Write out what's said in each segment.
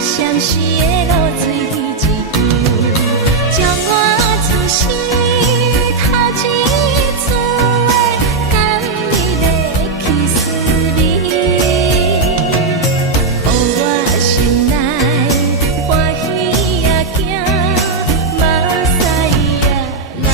相思的露水一样，将我出世头一次的感你的起思味，予我心内欢喜也惊，目屎也流落。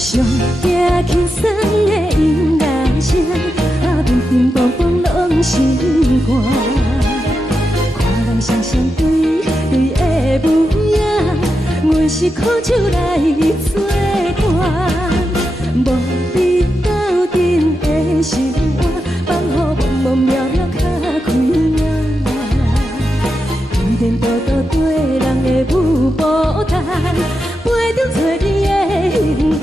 上惊轻松的音乐声，乒乒乓乓拢心肝。看人双双对对的模样，阮是苦酒来作伴。无你斗阵的心肝，放予茫茫渺渺较开眼。颠颠倒倒对人的舞步弹，陪着找你的形影。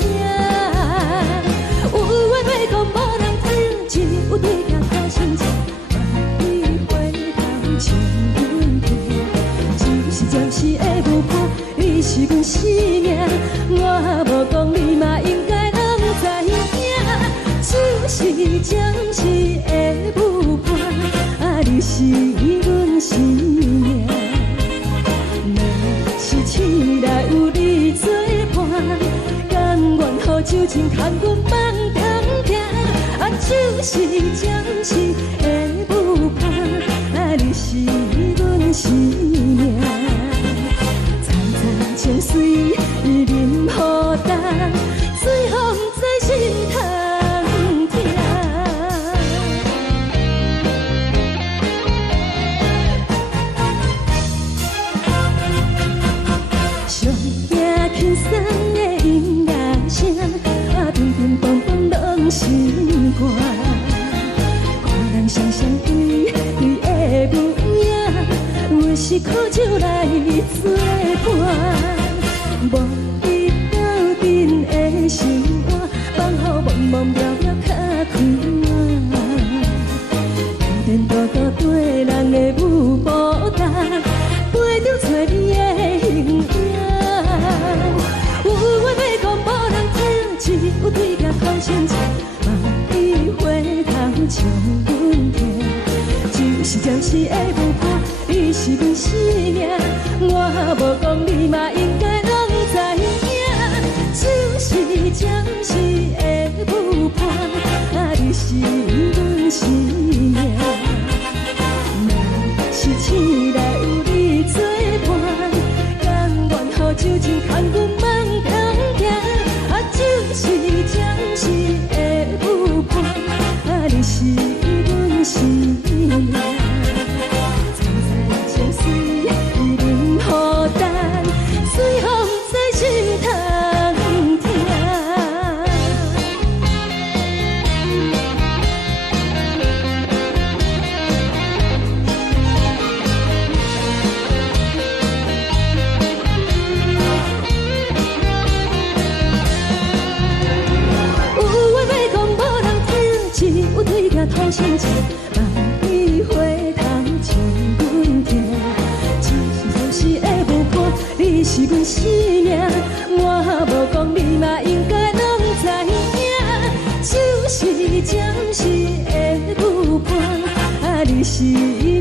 有话要讲无人知，只有对镜看心情。万里回头像阮家，就是暂时的舞伴，你是阮生命。我无讲你嘛应该拢知影，就是暂时的舞伴，你是阮生命。若是醒来有你作伴，甘愿予酒精牵阮放通行，就是暂时的舞伴，你是阮生命。层层情水任何担，最后不知心通听。上惊轻松的音乐声，乒乒乓乓拢心肝。看人双双对对的模样，阮是苦酒来作伴。无你斗阵的心肝，放予茫茫渺渺较开眼。颠颠倒倒对人的舞步弹，陪着找你的形影。有话要讲无人知，只有对镜看心情。万里回头像阮家，就是暂时的不破，你是阮生命。我无讲你嘛应该拢知影，就是暂时的不破，你是阮生命。若是醒来有你作伴，甘愿予酒精牵阮梦中行，就是暂时的不破，你是阮生命。藏在情水，已忍孤单，随风在心通听。有对镜土生情，万里花头像阮听。就是暂时的不破，你是阮生命。我无讲你嘛应该拢知影，就是暂时的不破，你是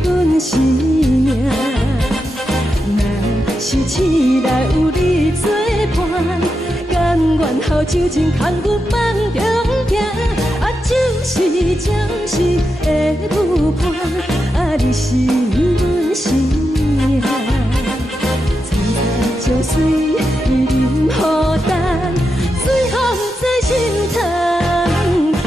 阮生命。若是醒来有你作伴，甘愿予酒精牵阮梦中行。就是暂时的不破，你是阮生命。藏在情水，已忍孤单，随风在心通听。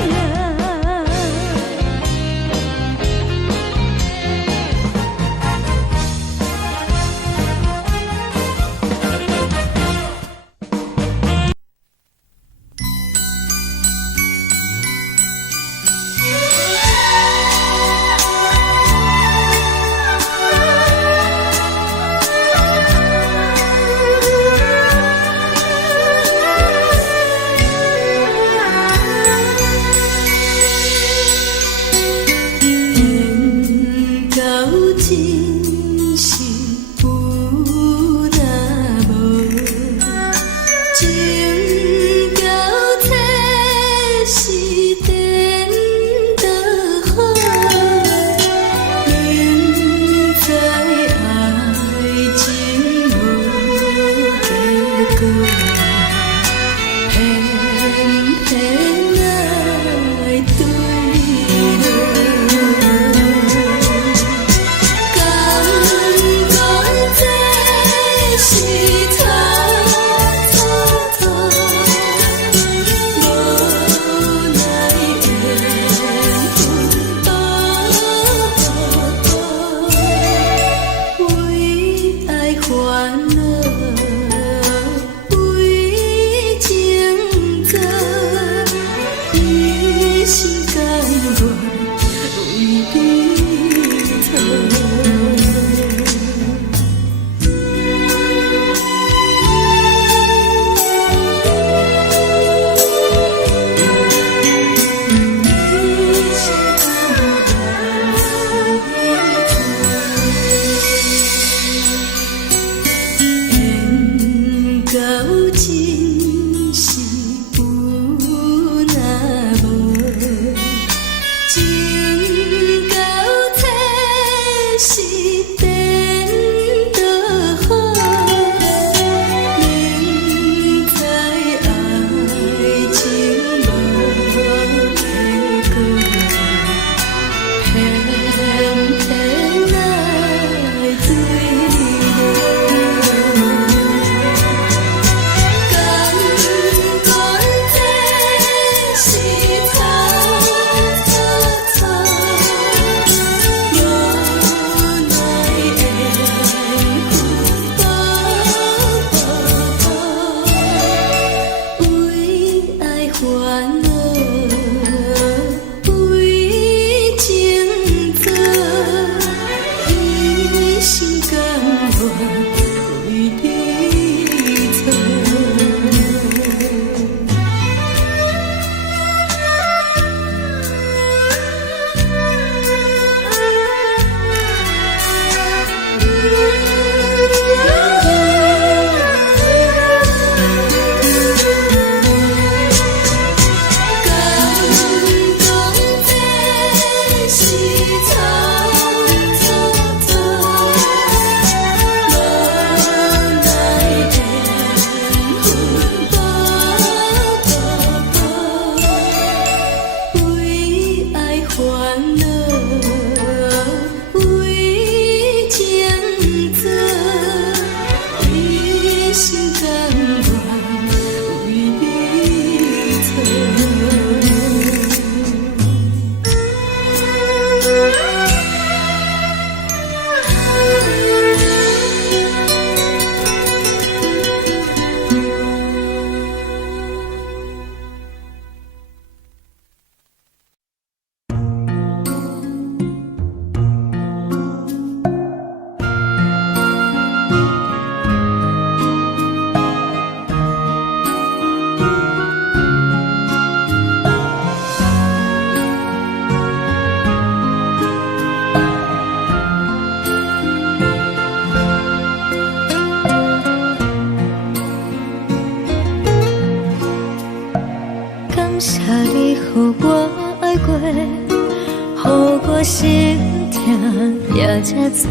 也才多，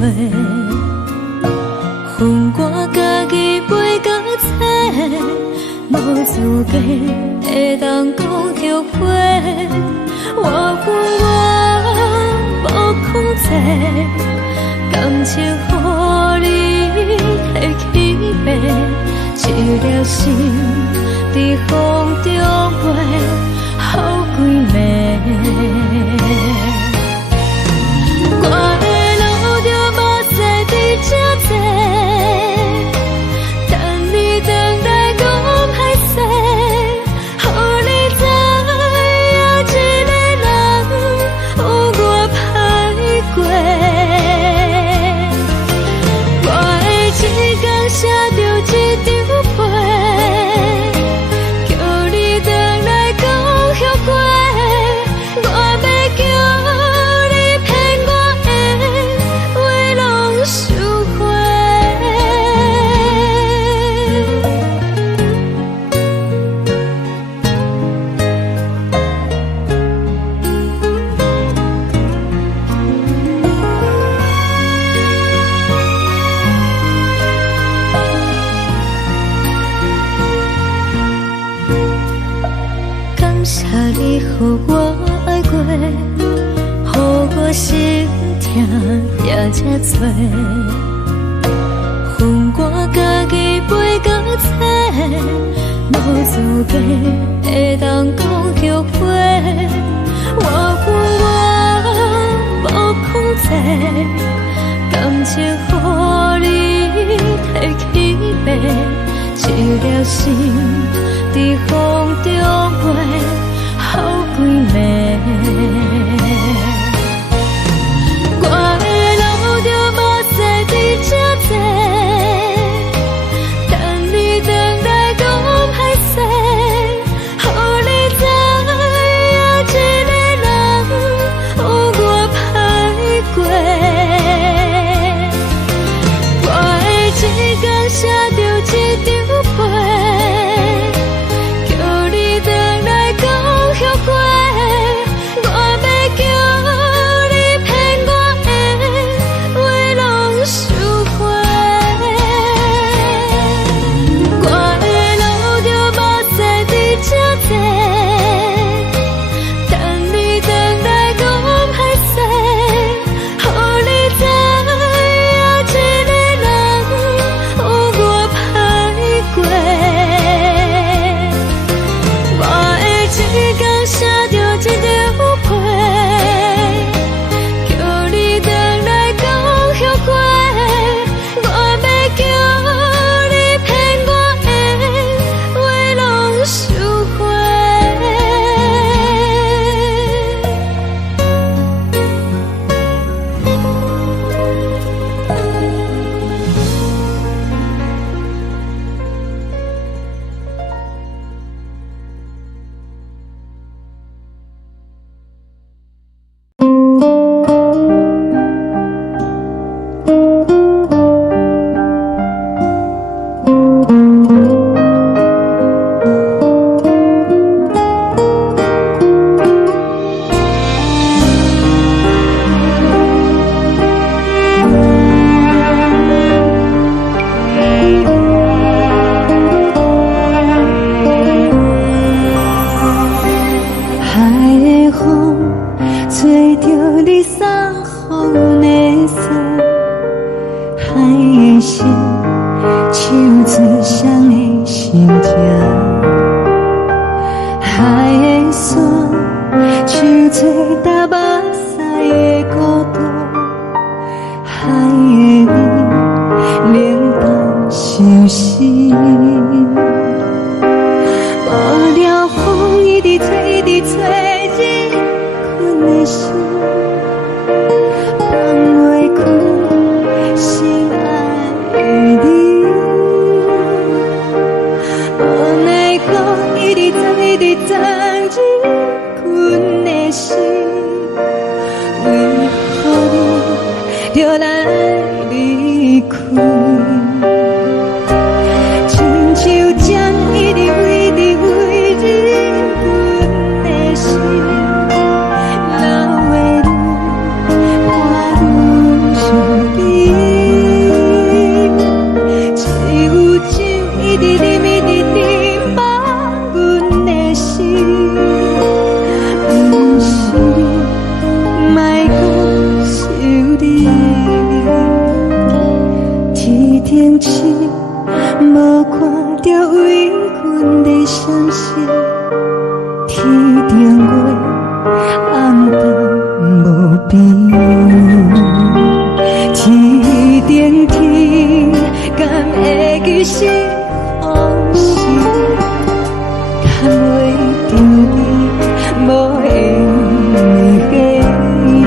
恨我家己袂到切，无资格会当讲后悔。我恨我无控制，感情予你摕去卖，一粒心在风中飞，好几暝。我的路就无使伫这多，等你回来讲歹势，予你知影一个人有我歹过。我的一天写着一张被，叫你回来讲后悔。我要叫你骗我的话拢收回。感谢你，予我爱过，予我心痛也才多，恨我家己袂到切，无资格会当讲后悔。我恨我无控制，感情予你摕去卖，一粒心在风中飞，好几暝。我的路就无使伫这多，等你回来讲歹势，予你知影一个人有我歹过。我的一天写着一张被，叫你回来讲后悔。我要叫你骗我的话拢收回。我的路就无使伫这多，等你回来讲歹势，予你知影一个人有我歹过。我的一天写着一张被，叫你回来讲后悔。我要叫你骗我的话拢收回。海的风吹着你送予的伞，海的心手指双的心痛，海的山像吹打目屎的孤独，海的你冷淡伤心。无聊风一直吹，一直吹，日困的心放袂开，心爱的你。无奈何一直藏，一直藏，日困的心，为何你就来离开？亲像将一直为你为日困的心，流的泪，汗冷清，无看到为阮的闪烁。天顶月，暗淡无边。天顶天，敢会记是往事？敢袂着你，无缘给你。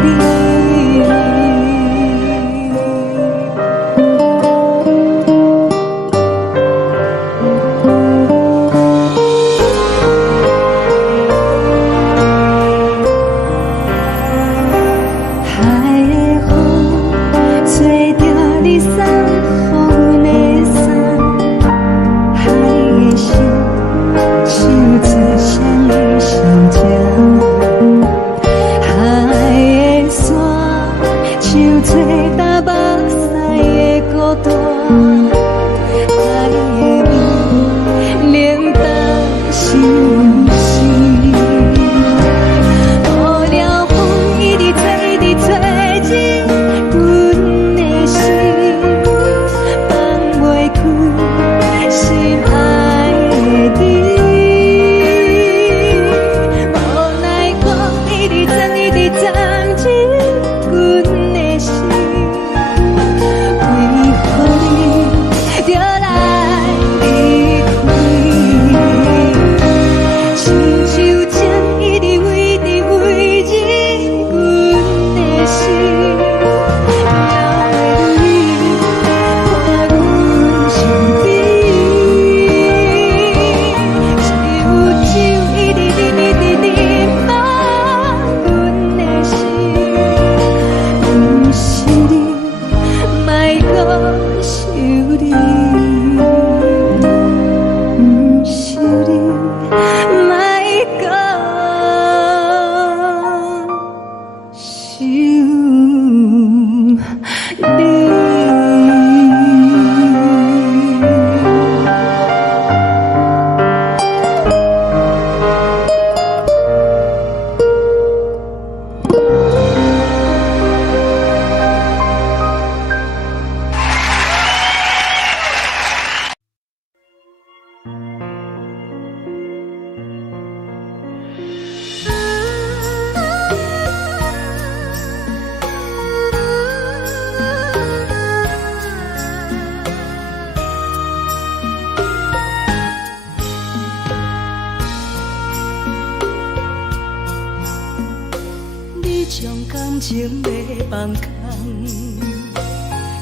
将感情卖放空，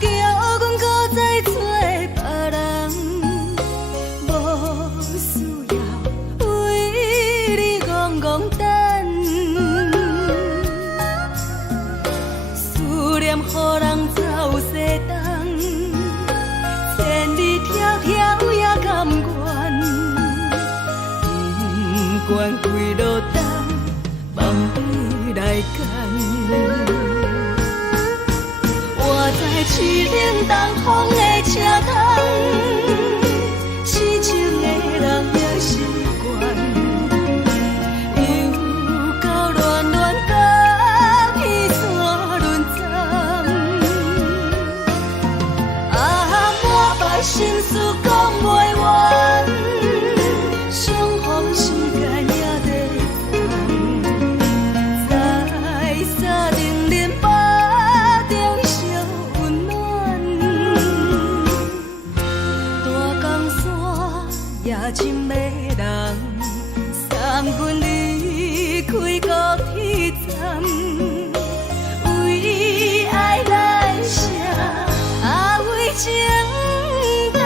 叫阮搁再找别人，无需要为你戆戆等，思念予人走西东，千里迢迢也甘愿，不管几路东，梦里来干。我在凄冷东风的车头，痴情的人也习惯，又到乱乱甲彼山轮站。啊，满腹心事讲袂完，相逢时间也在等，在沙定林巴中相温暖。大江山夜深的人，送阮离开高铁站，为爱来写为情重。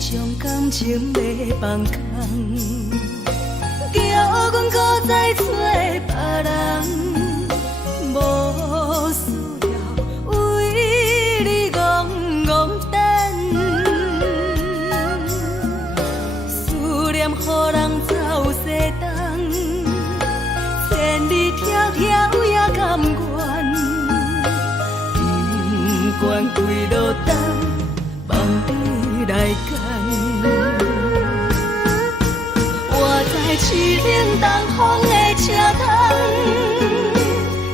将感情卖放空，叫阮搁再找别人。等，梦里来赶。我在市顶东风的车头，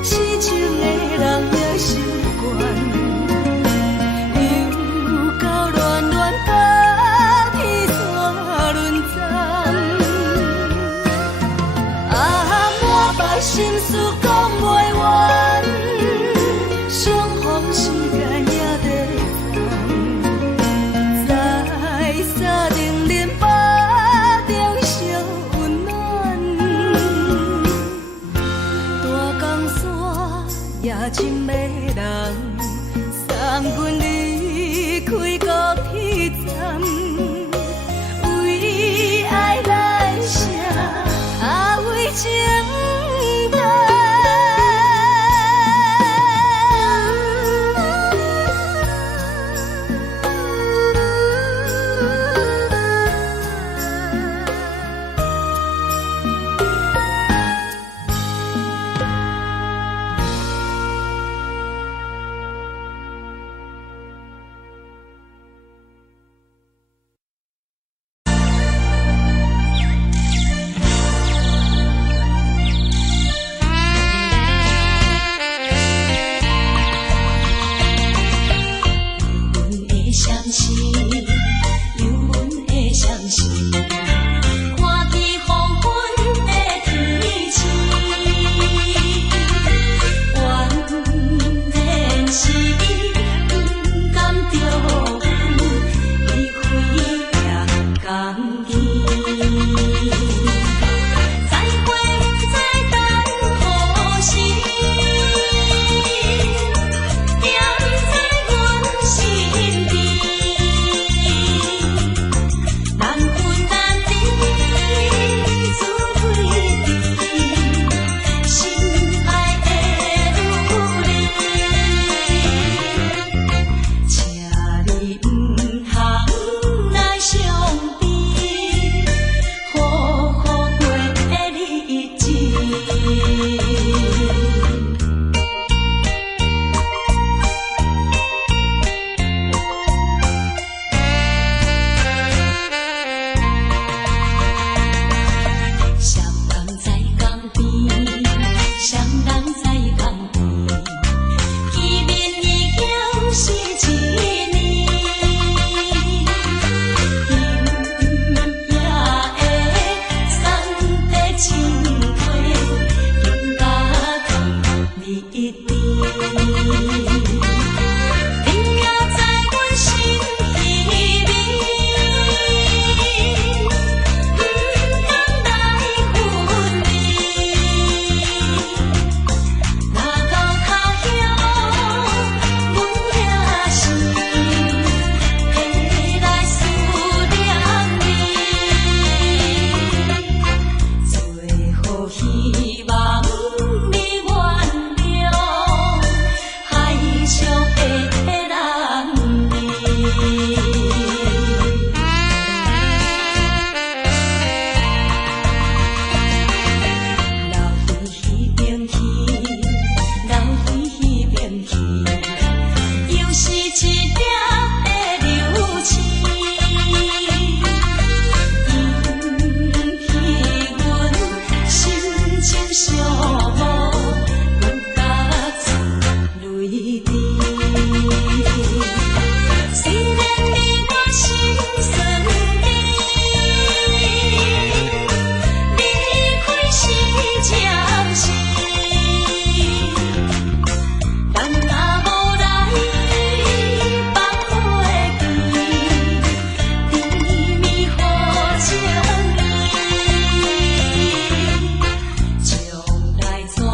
痴情的人也心倦，又到乱乱把天线轮转。啊，满腹心事讲袂完，相逢时间也在等，在沙定林巴中相温暖。大江山夜深的人，送阮离开高铁站，为爱来写，为情等。从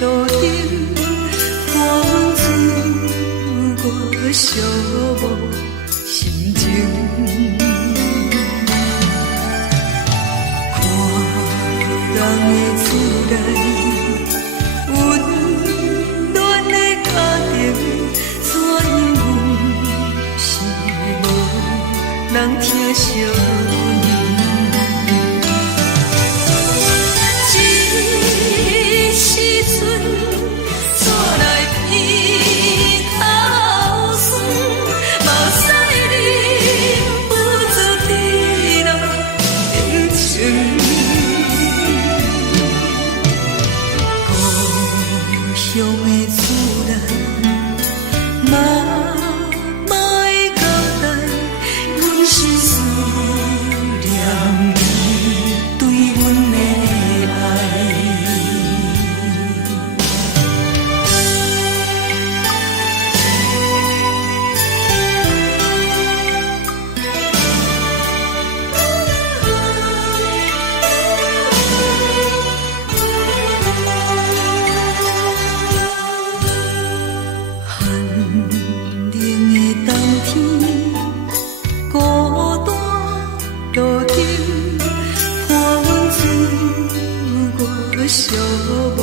路顶，寒风吹我寂寞心情。看人的厝内温暖的家庭，怎因阮是无人疼惜。寂寞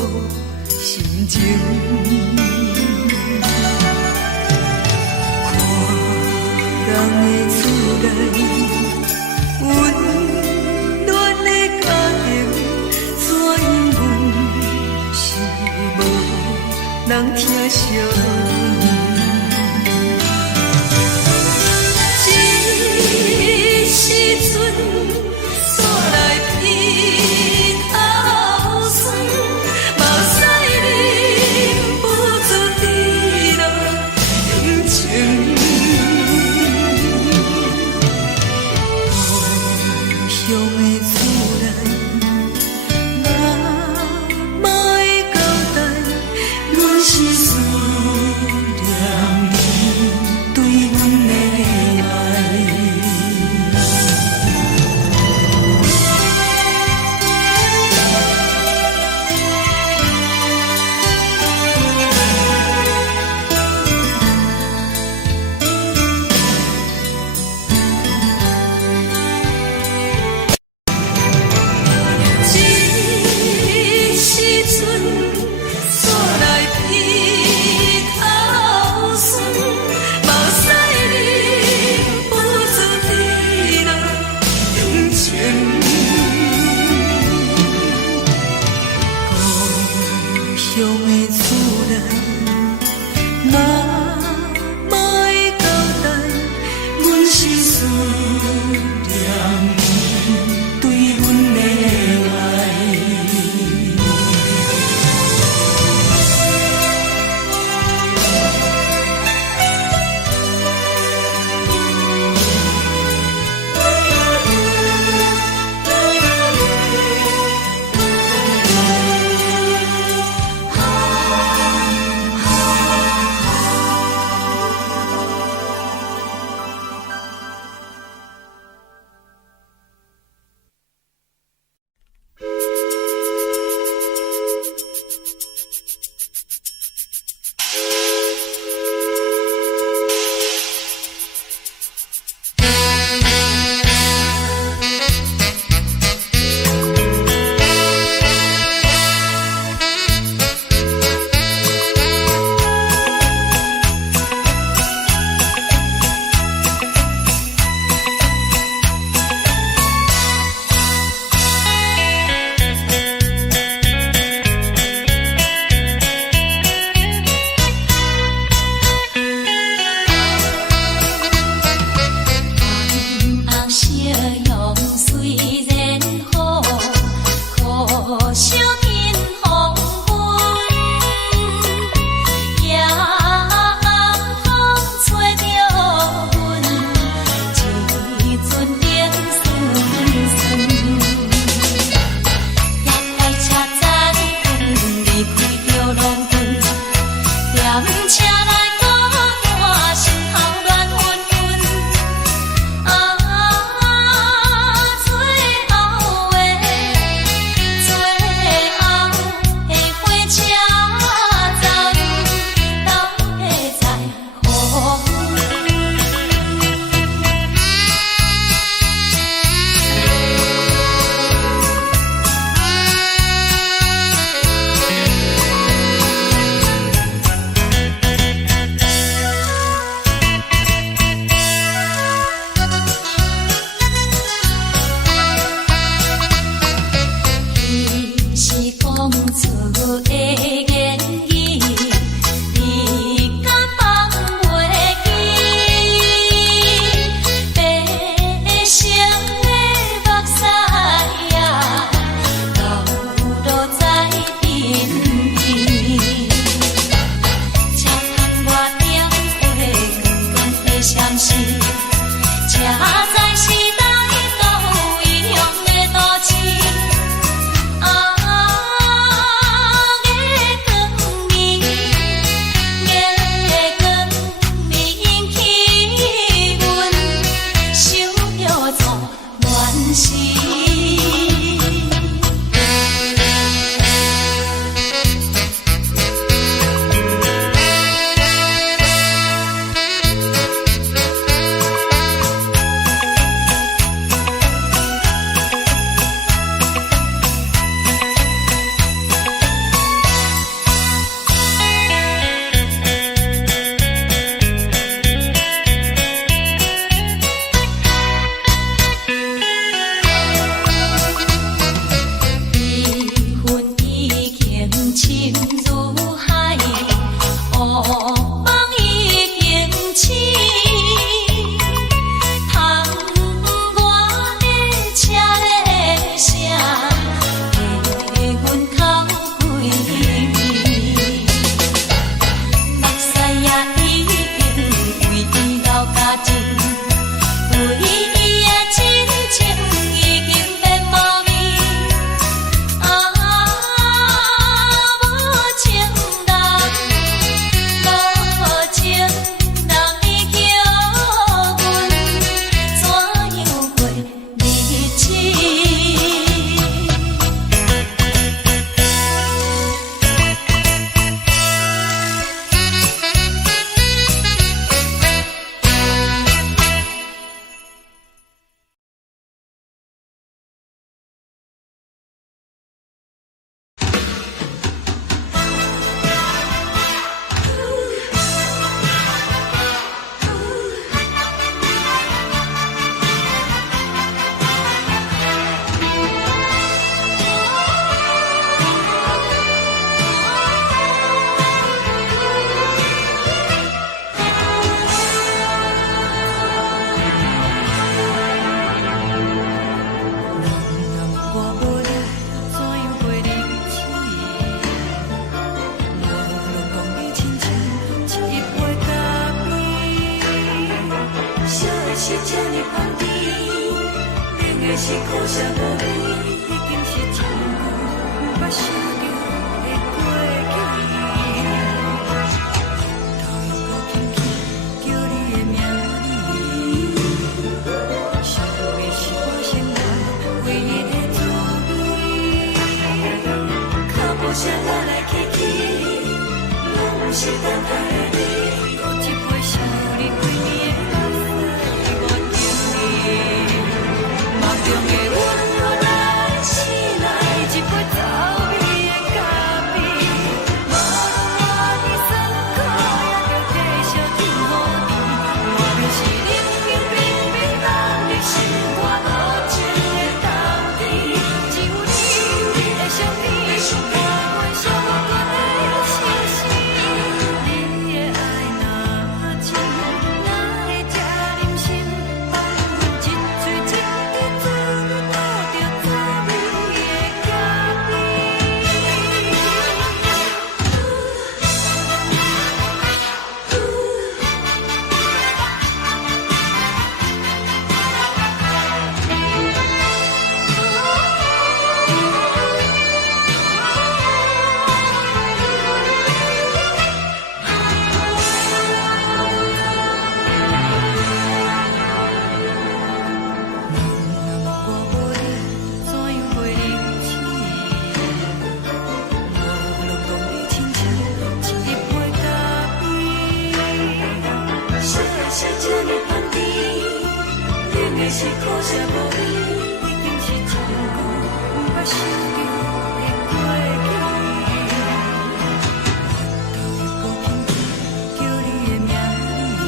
心情，看人的厝内温暖的家庭，怎因阮是无人疼惜？这时阵煞来鼻头酸，目屎忍不住滴落眼睛。故乡的厝内，妈会交代，阮是思念你对阮的爱。海，乌梦已经醒。窗外的车的声，在阮口归暝。目屎也已经为老家情，为伊的真情已经变无味。无情人已叫阮怎样过日子？是这呢香甜，冷的是苦涩无味，已经是真久捌想着的过去。头又搁轻轻叫你的名字，想的是我生活唯一的滋味。脚步声来来去去，拢是等待的你，搁一杯想你几年的目屎。梦中的阮，我来醒来，一杯走味的咖啡，无论我的酸苦，也着继续甜予你。我便是冷冰冰冰冷的心，我无情的冬天，只有你的相片，伴阮相关的心事。你的爱若真，哪会这忍心放阮一嘴一滴珠，倒着滋味的咖啡。我无你怎样过日子？无论讲你亲像一杯咖啡，烧的是这呢香甜，冷的是苦涩无味，已经是真久捌想着的过去。头又搁轻轻叫你的名字，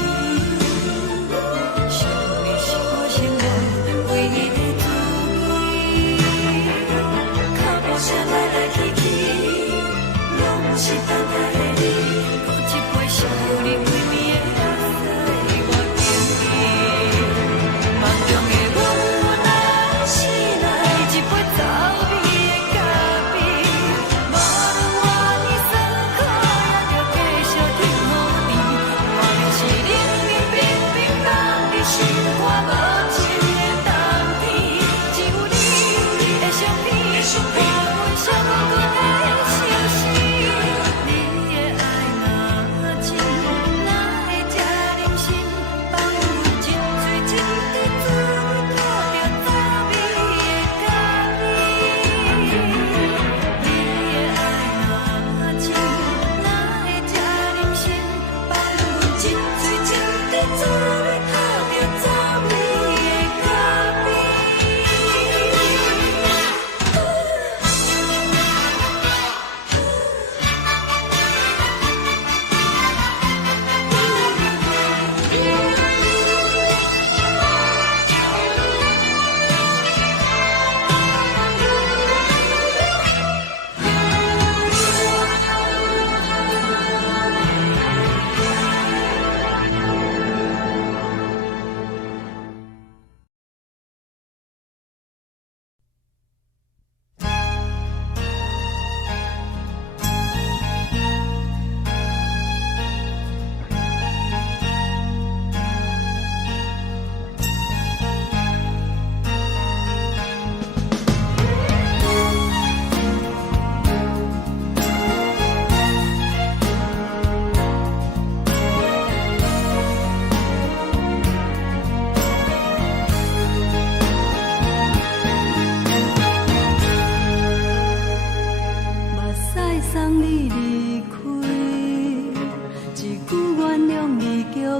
想的是我生活唯一的滋味。脚步声来来去去，拢是等待的你，搁一杯想你几暝的目屎我敬你。梦中的阮，我来醒来，一杯走味的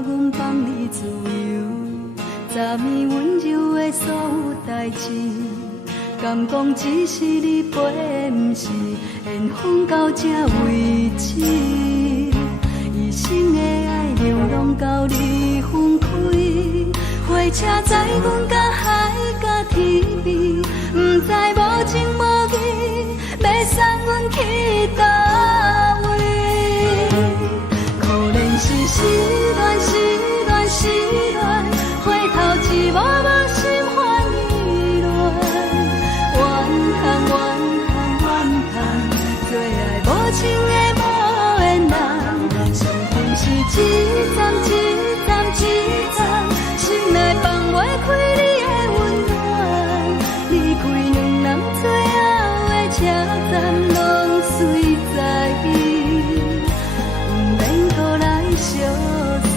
阮放你自由，昨暝温柔的所有代志，敢讲只是你陪，不是缘分到这为止。一生的爱流浪到你分开，火车载阮到海角天边，不知无情无义，要送阮去倒位？可怜是失恋，失恋，失恋，回头一幕幕心烦意乱，怨叹，怨叹，怨叹，最爱无情的无缘人，伤痕是一站一站一站，心内放袂开你的温暖，离开两人最后的车站，拢随在伊，不免搁来相送。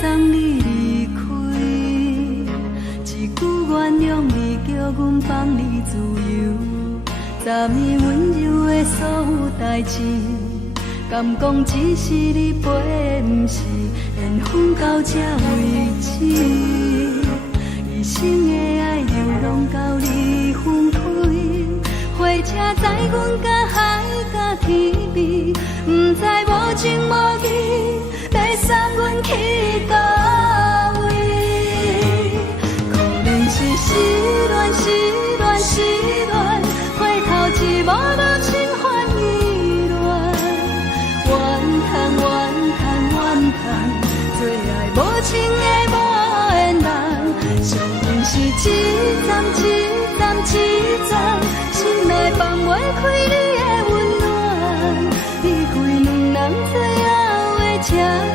送你离开，一句原谅你，叫阮放你自由。昨暝温柔的所有代志，敢讲只是你陪，不是缘分到这为止。一生的爱流浪到你分开，火车载阮到海角天边，不知无情无义，要送阮去倒位？可怜是失恋，失恋，失恋，回头一幕幕心烦意乱，怨叹，怨叹，怨叹，最爱无情的无缘人，伤痕是一站一站一站，心内放袂开你的温暖，离开两人最后的车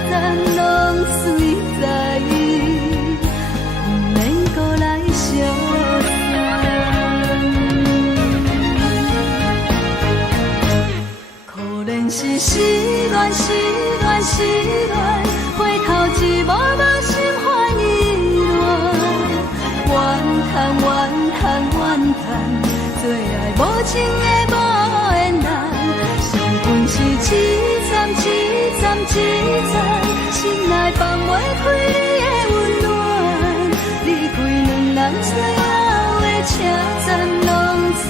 站，拢随在伊，不免搁来相送。可怜是失恋，失恋，失恋，回头一幕幕心烦意乱，怨叹，怨叹，怨叹，最爱无情的无缘人，伤痕是一站一站一站，心内放袂开你的温暖，离开两人最后的车站，拢随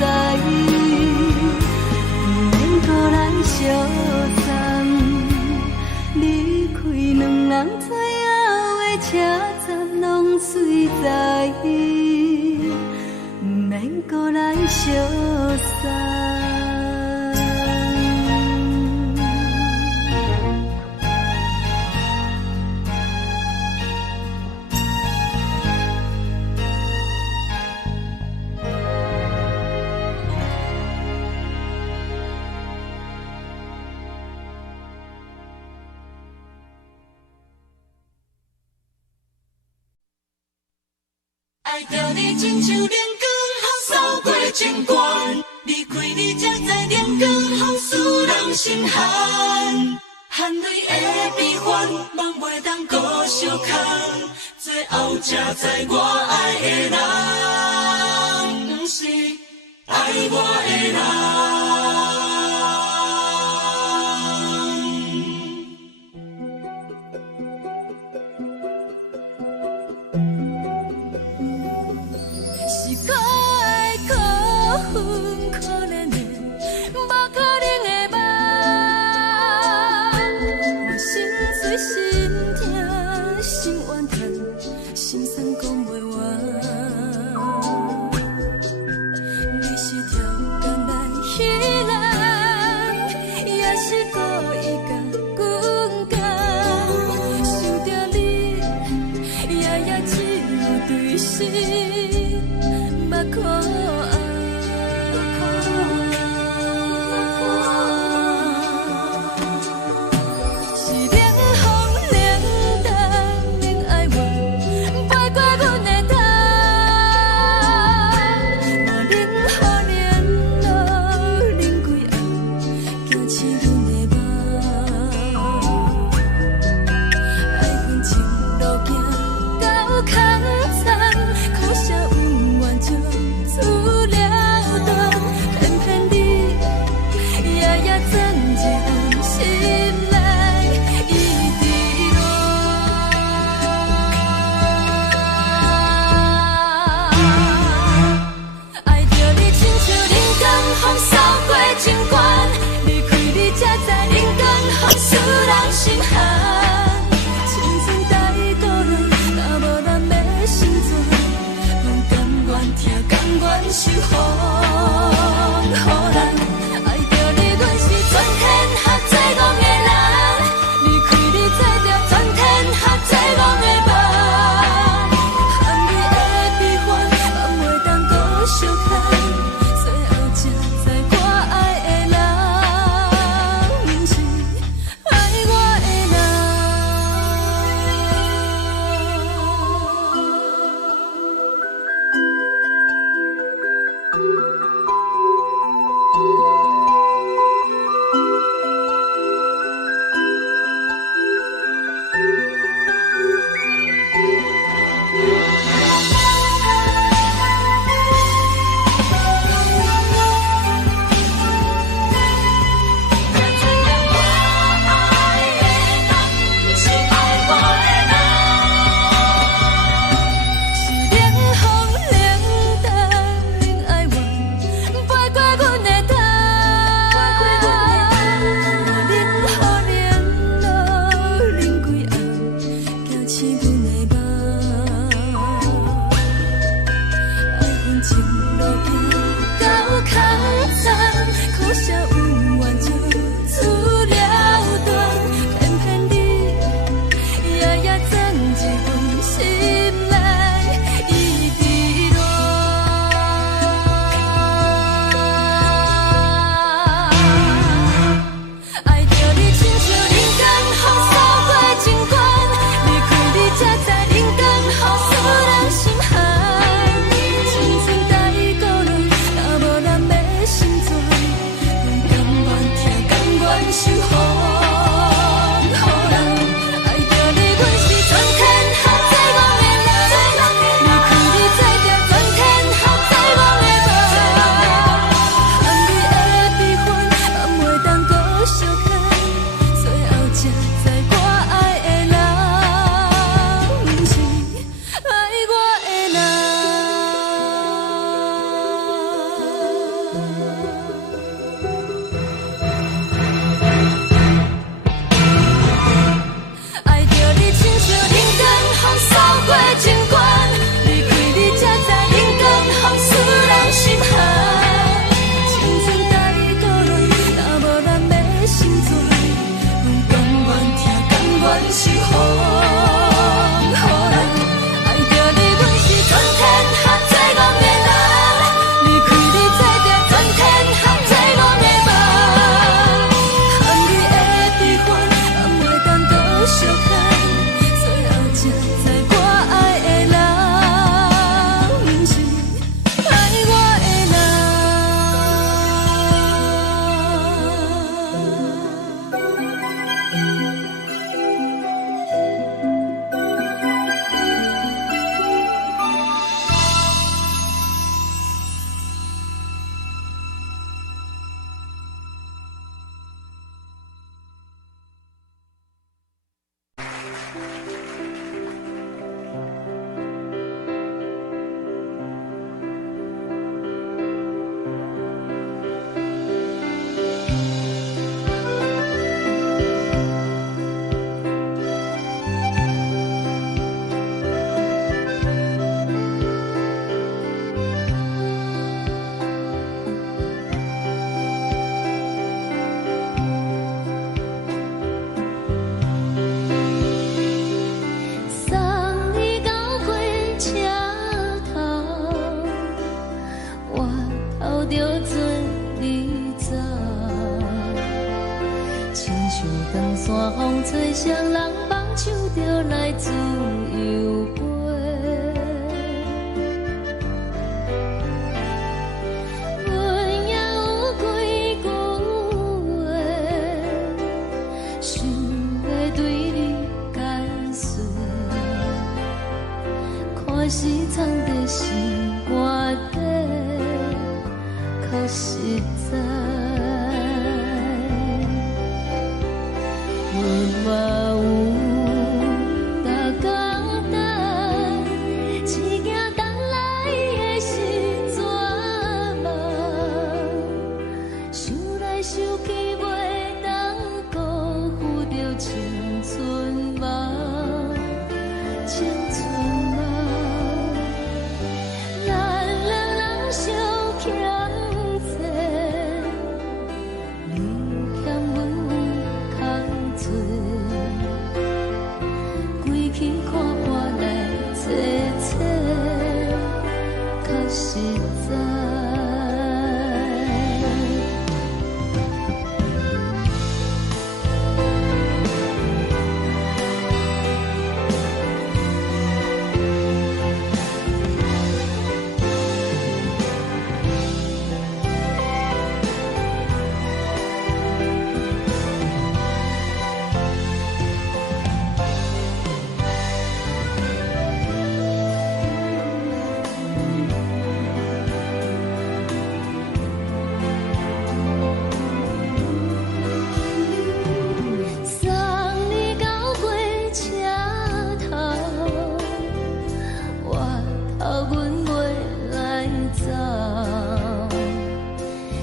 在伊，不免搁来相送。离开两人最后的车站，拢随在伊，不免搁来相送。爱着你亲像阳光扫过情关，离开你才知阳光风使人心寒。含泪的悲欢，望袂当搁相牵，最后才知我爱的人，不是爱我的人。可怜的，无可能的梦，我心碎心痛心怨叹，心酸讲袂完。你是条工来吹双人梦手着来自由飞，阮也有几句话，想要对你解释，可是藏在心肝底，可实在。 嘛有逐工等，一件等来的是怎梦？想来想去袂当辜负着青春梦，青春梦。咱两人相欠债，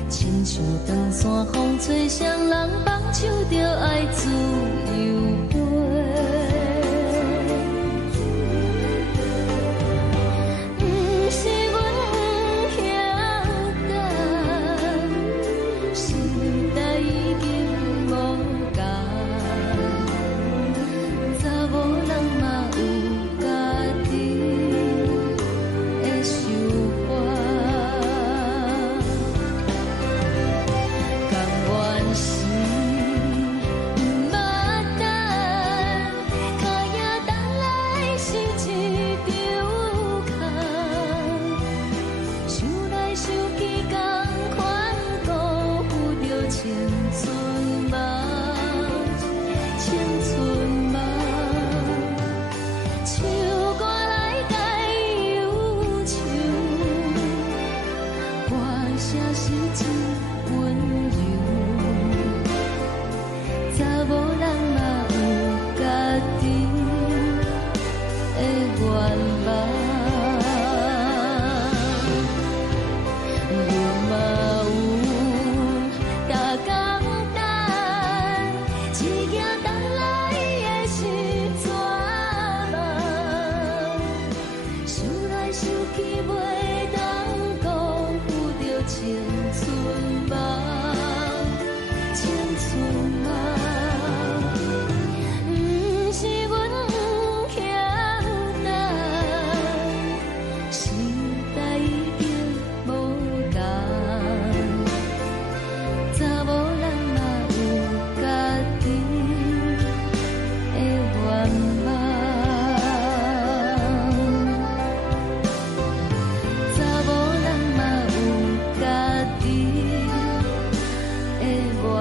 亲像长山风吹双人放手着爱自由飞。不是阮不晓得，时代已经无共，查某人嘛有家己的想法。甘愿是不捌等，脚也等来是一场空。想来想去，同款辜负着青春梦，青春梦。唱歌来解忧愁，歌声是一温柔。查某人嘛有家己的愿望。阮嘛有大工等，一件等来的是绝望。想来想去，袂当辜负着青春梦，青春梦。不是阮不晓得，时代已经无共，查某人嘛有家己的愿望。查某人嘛有家己的愿望。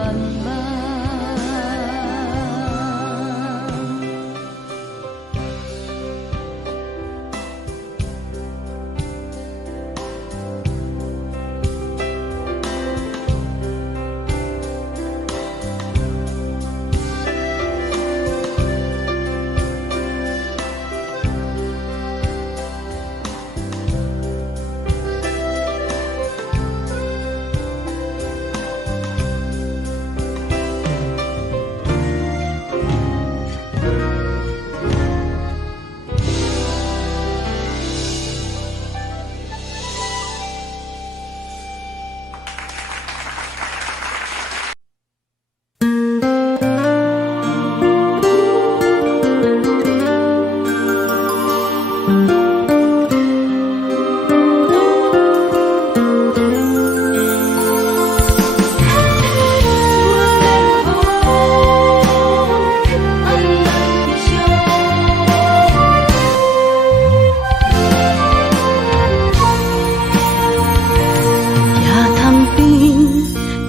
野潭边，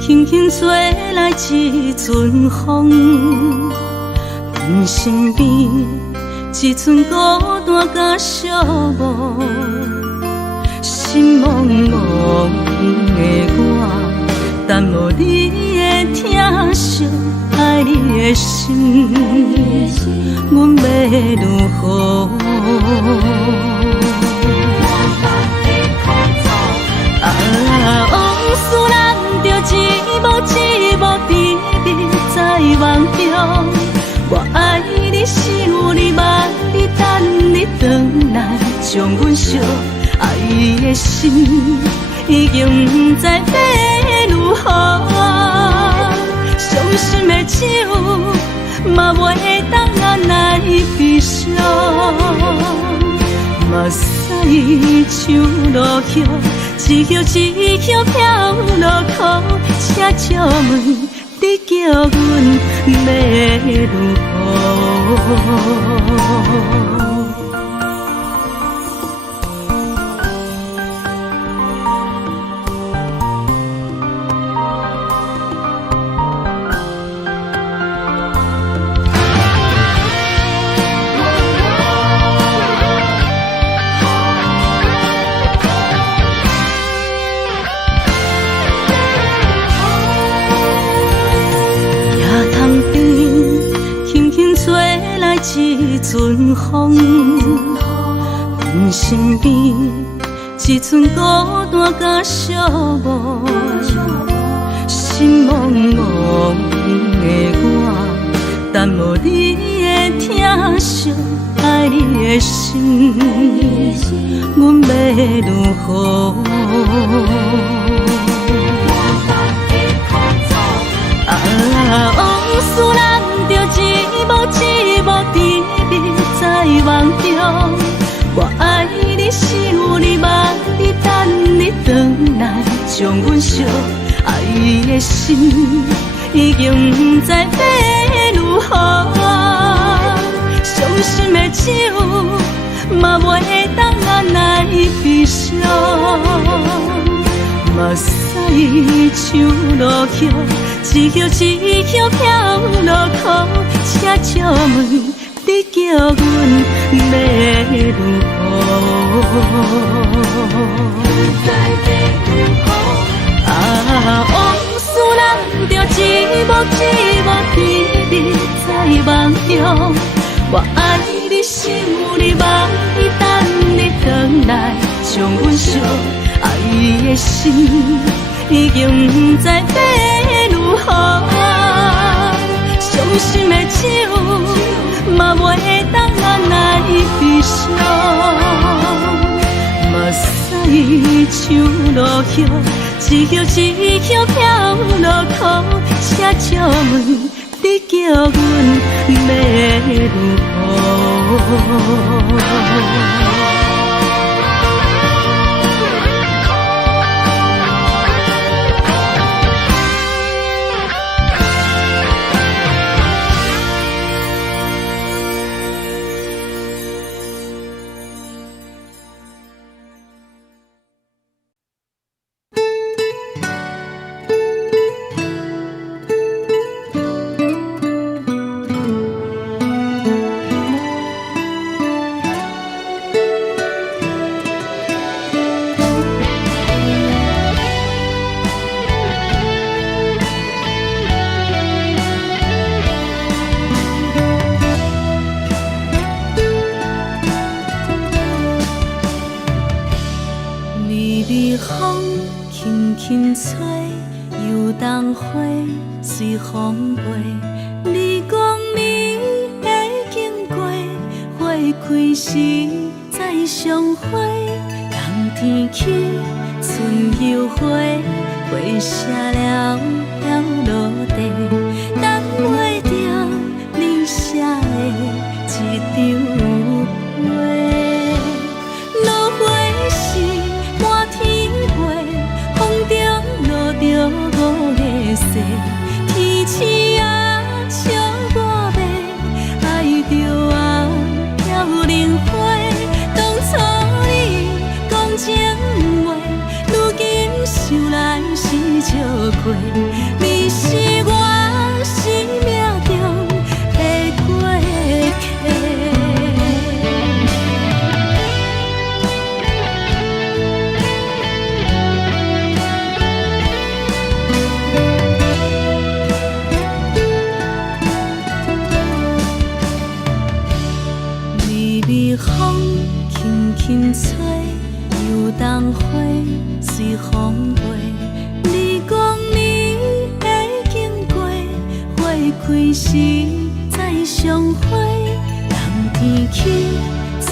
轻轻吹来一阵风，阮身边一寸孤单甲寂寞，心茫茫的我，等无你的疼惜，爱你的心，阮要如何？往事人着一幕一幕甜蜜在梦中，我爱你是有你望你等你回来，将阮惜爱的心已经不知要如何，伤心的酒嘛袂当按来悲伤，目屎像落叶。一叶一叶飘落雨，请借问你叫阮要如何？一阵风，阮身边一寸孤单甲寂寞。心茫茫的我，等无你的疼惜，爱你的心，阮要如何？往事难着一幕一幕甜蜜在梦中，我爱你想你望你等你回来，将阮惜爱的心已经不知要如何。伤心的手嘛袂当按来悲伤，目屎像落雨，一曲一曲飘落雨。请借问你叫阮要如何？往事难着一幕一幕甜蜜在梦中，我爱你想你望你等你回来，将阮惜爱的心已经不知要如何。伤心的手嘛袂当按来悲伤，目屎像落雨，一曲一曲飘落雨。请借问你叫阮要如何？随风飞，你讲你会经过，花开时再相会。冬天起，春又花，花谢了落地，等袂着你写的一张画。落花时满天花，风中落着五个色。天星啊，笑我迷，爱着啊飘零花。当初你讲情话，如今想来是笑过。你是我生命中的过客。微风轻轻吹，又冬花随风飞。你讲你会经过，花开时再相会。冬天起，春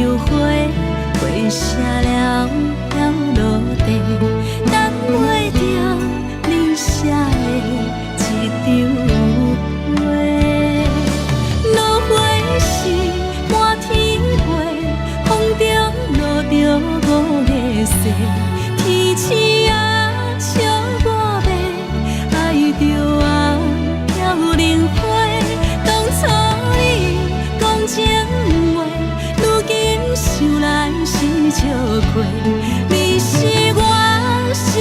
又花，花谢了落地，等袂着你写的一张画。落花时满天花，风中落着五个色。天星啊，笑我迷，爱着啊飘零花。当初你讲情话，如今想来是笑过。你是我生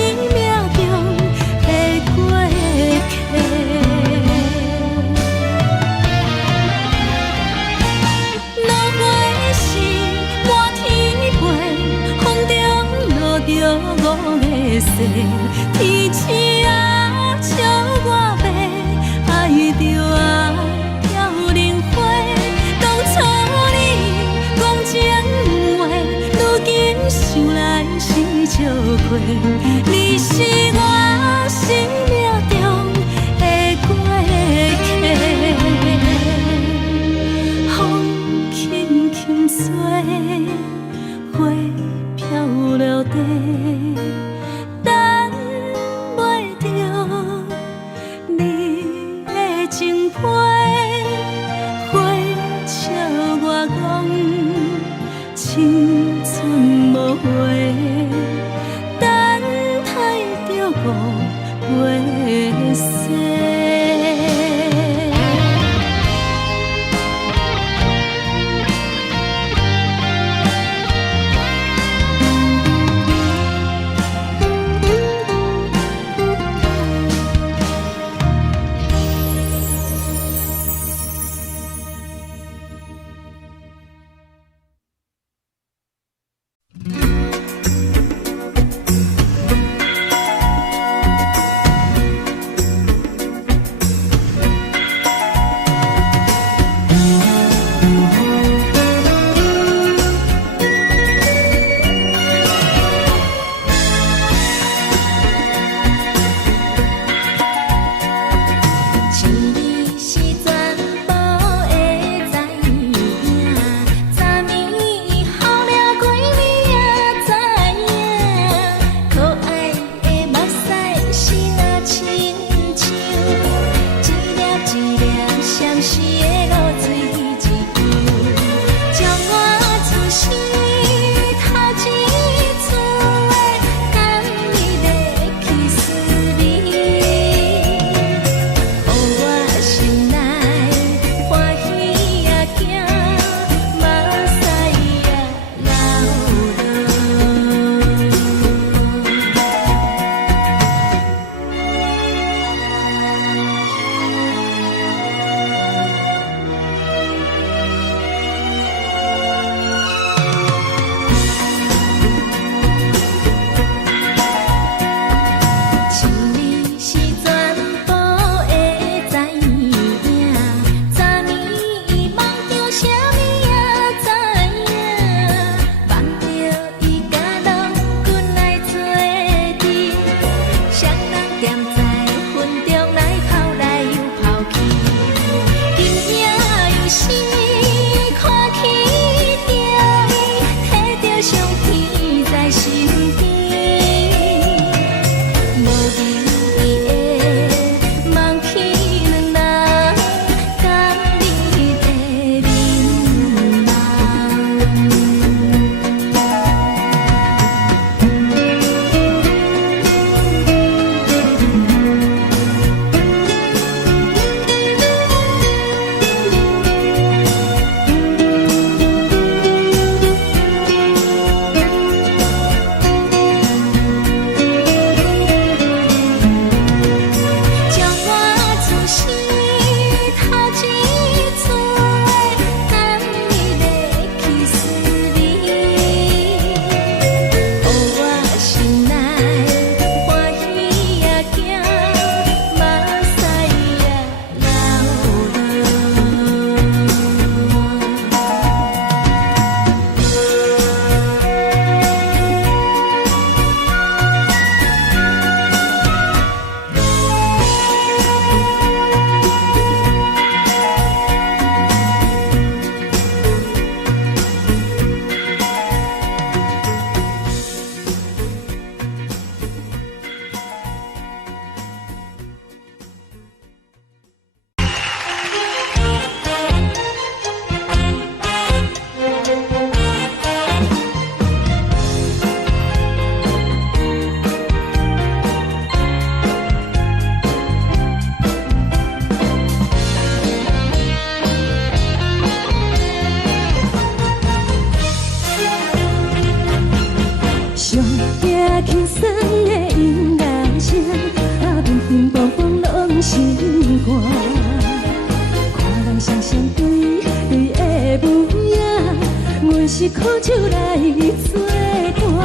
顾月色。是苦酒来作伴，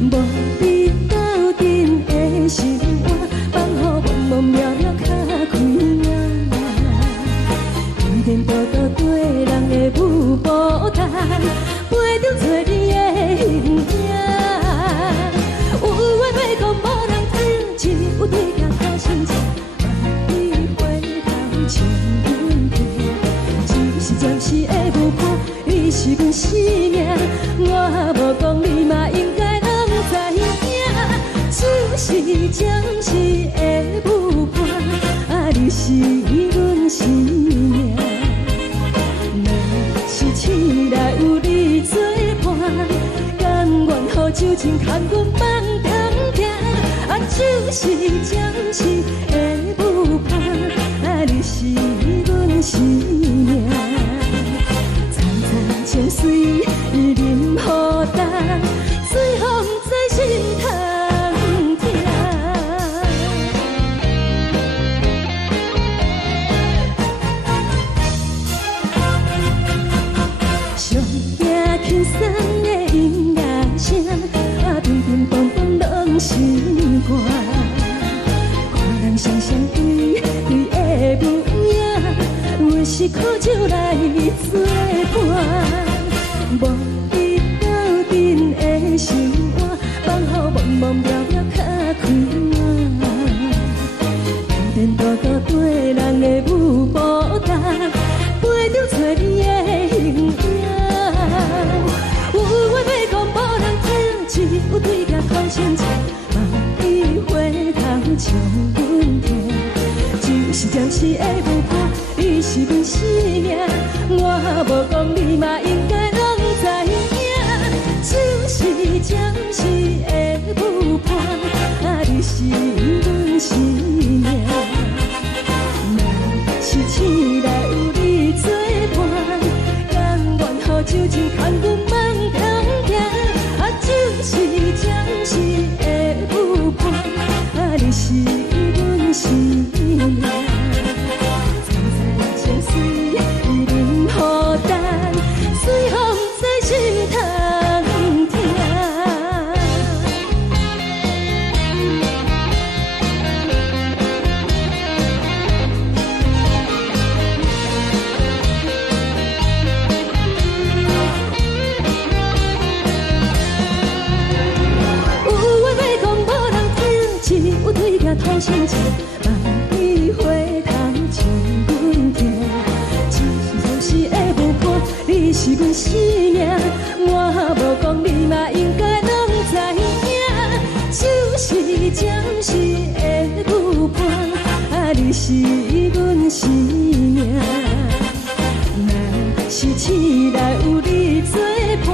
无你斗阵的心肝，放乎茫茫渺渺较开眼。天天道道对人的舞步弹，陪着做你的形影。有缘要讲无人知，只有对镜较深情。万里回头像云飞，只是暂时的舞伴。 你是阮生命，我无讲你嘛应该拢知影。就是暂时的舞伴，啊，你是阮生命。若是醒来有你作伴，甘愿予酒情牵阮放通听，啊，就是暂时的舞伴，你是阮生命。层层情水任孤单，水风在心通听。上惊轻松的音乐声，乒乒乓乓拢心肝。看人双双对对的模样，我是苦酒来作伴。无伊斗阵的生活，放乎茫茫渺渺较快活。电电大道对人的舞步单，陪着找你的形影。有话要讲无人听，只有对镜头前唱，梦里回头将阮听。就是暂时的舞伴，你是阮生命，我无讲你嘛应该拢知影。就是暂时的舞伴，你是阮生命。若是醒来有你作伴，甘愿予酒精牵阮梦中行。就是暂时的舞伴，你是阮生命。层层情水任孤单，水风在心通听。有话要讲无人听，只有对镜头前唱，梦里回头将阮听。就是暂时的舞伴，你是阮生命，我无讲你嘛应该拢知影。就是暂时的舞伴，你是阮生命。若是醒来有你作伴，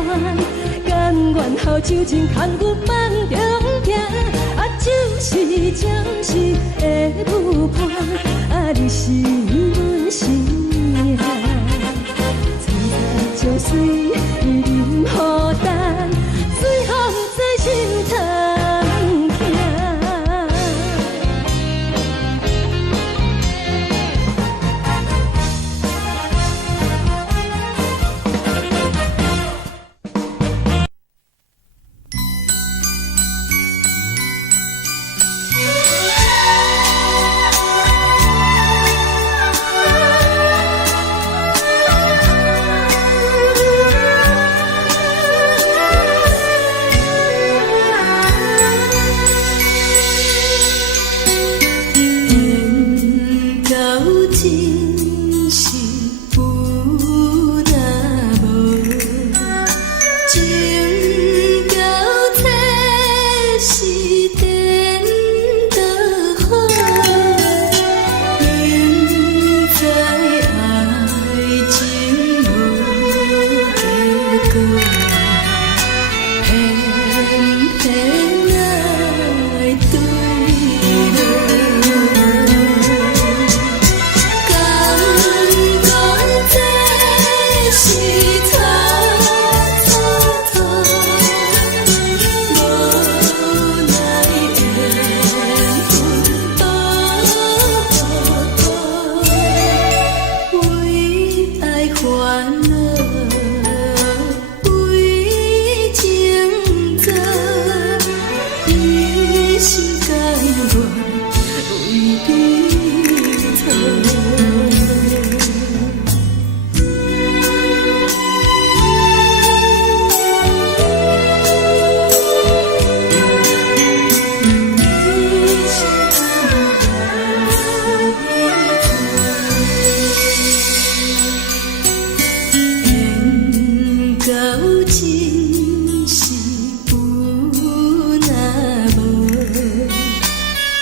甘愿予酒精牵阮梦中行。就是暂时的舞伴，你是阮生命。层层情水任孤单，水风在心通听。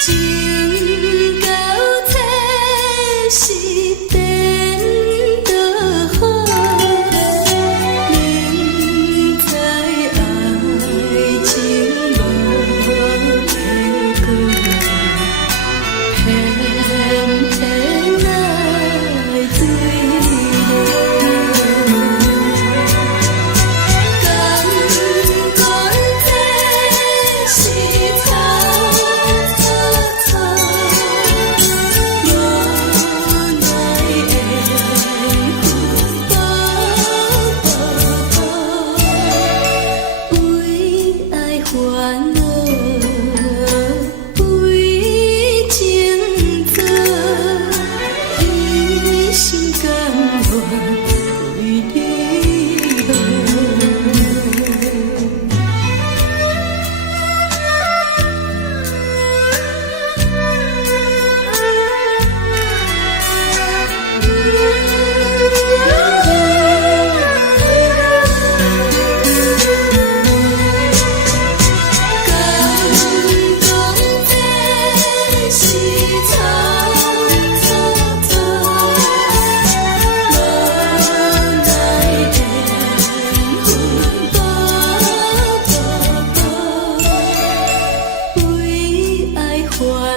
情到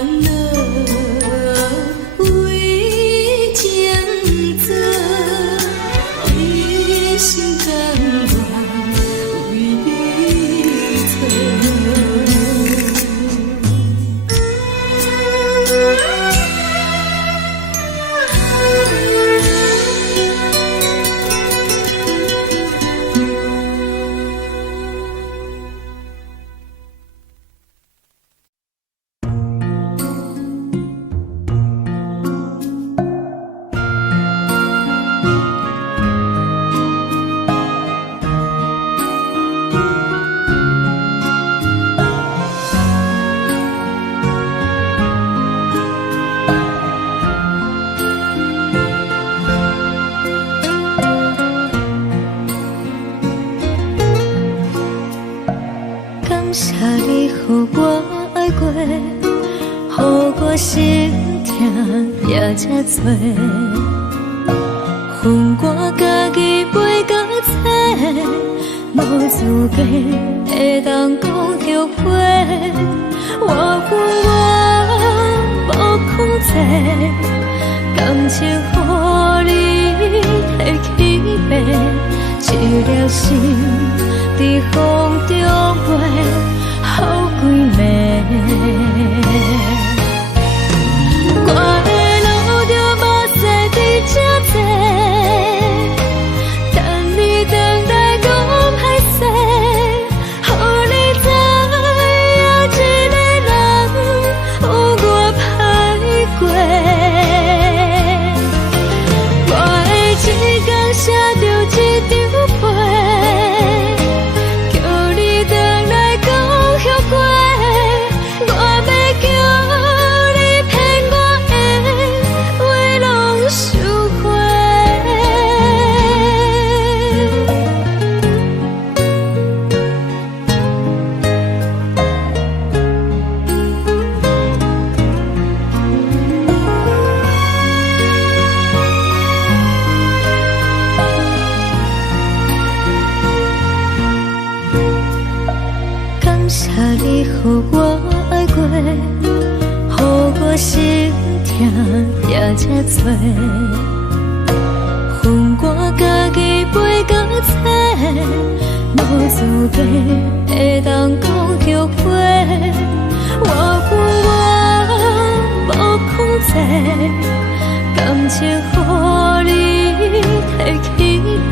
人为情做，一心甘愿为你错。感谢你，予我爱过，予我心痛也这多。恨我家己袂到切，无资格会当讲后悔。我恨我无控制，感情予你摕去卖，一粒心在风中飞，好几暝。我的路着目屎在这多，等你等待讲歹势，予你知影一个人有我歹过。我的一天写着一张被，叫你回来讲后悔。我要叫你骗我的话拢收回。感谢你，予我爱过，予我心痛也这多。恨我家己袂到切，无资格会当讲后悔。我恨我无控制，感情予你摕去卖，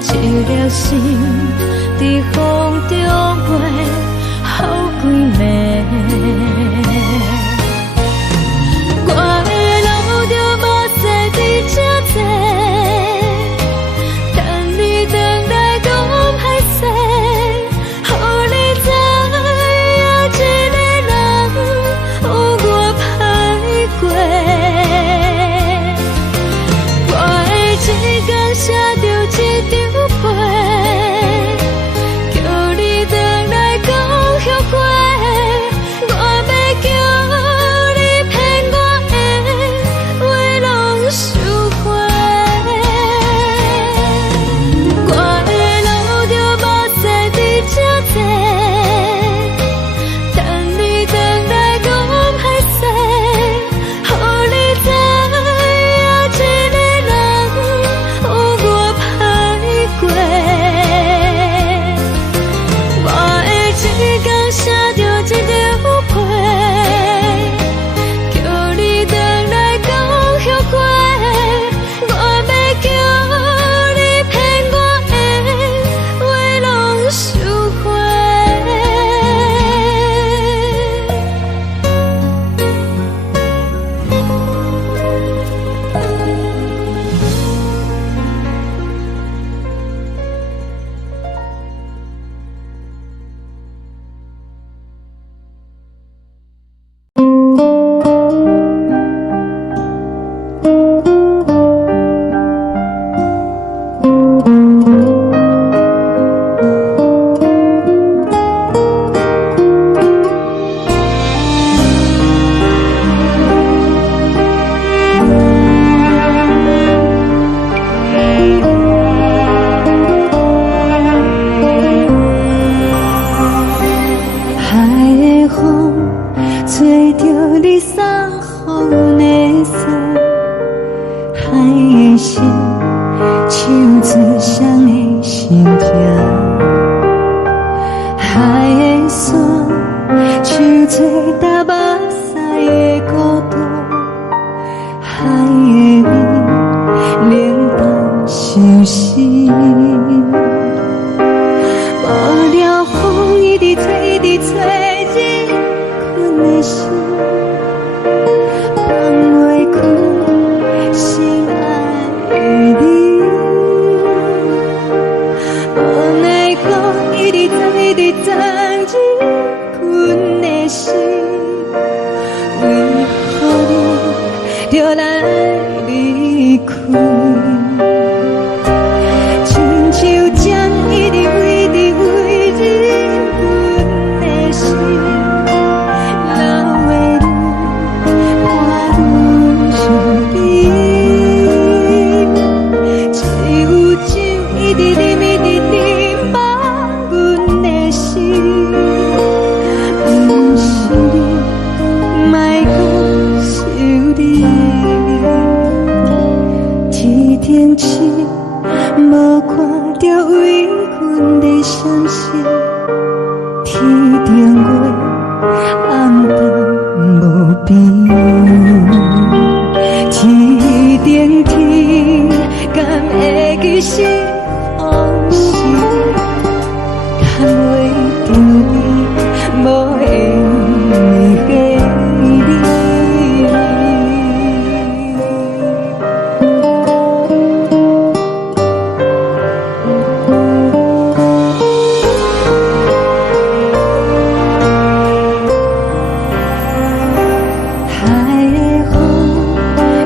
一粒心在风中飞，好几暝。我的路着目屎在这多，等你等待讲歹势，予你知影一个人有我歹过。我的一天写着一张被，叫你回来讲后悔。你送予的伞，海的心，手指双的心痛。海的山，像做搭目屎的孤单。海的味，冷淡伤心。无聊风一直吹，一直吹，日困的心，放袂开心爱的你。无奈何一直藏，一直藏，日困的心，为何你就来离开？亲像针一直围，一直围，日阮的心，流的泪，伴阮伤悲。只有酒一直啉，一直啉，放阮的心。不是你，莫搁想你。天顶星，无看到为阮的伤心。天顶月，暗淡无边。天顶天，敢会记是往事？敢袂着你，无缘给你。海的风，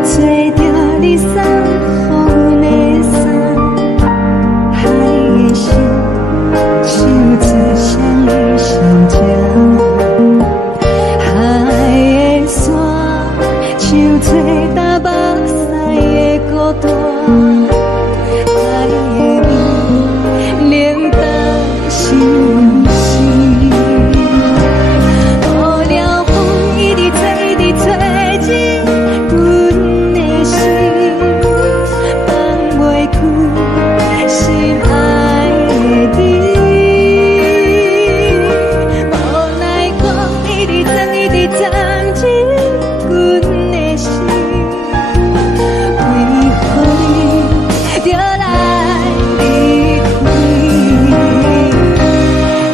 吹着你送予的伞。海的心，手指双的相牵。海的山，像做搭目屎的孤单。海的味，冷淡伤心。无聊风一直吹，一直吹，日阮的心，放袂开心爱的你。无奈何一直藏，一直藏，日阮的心，为何你就来离开？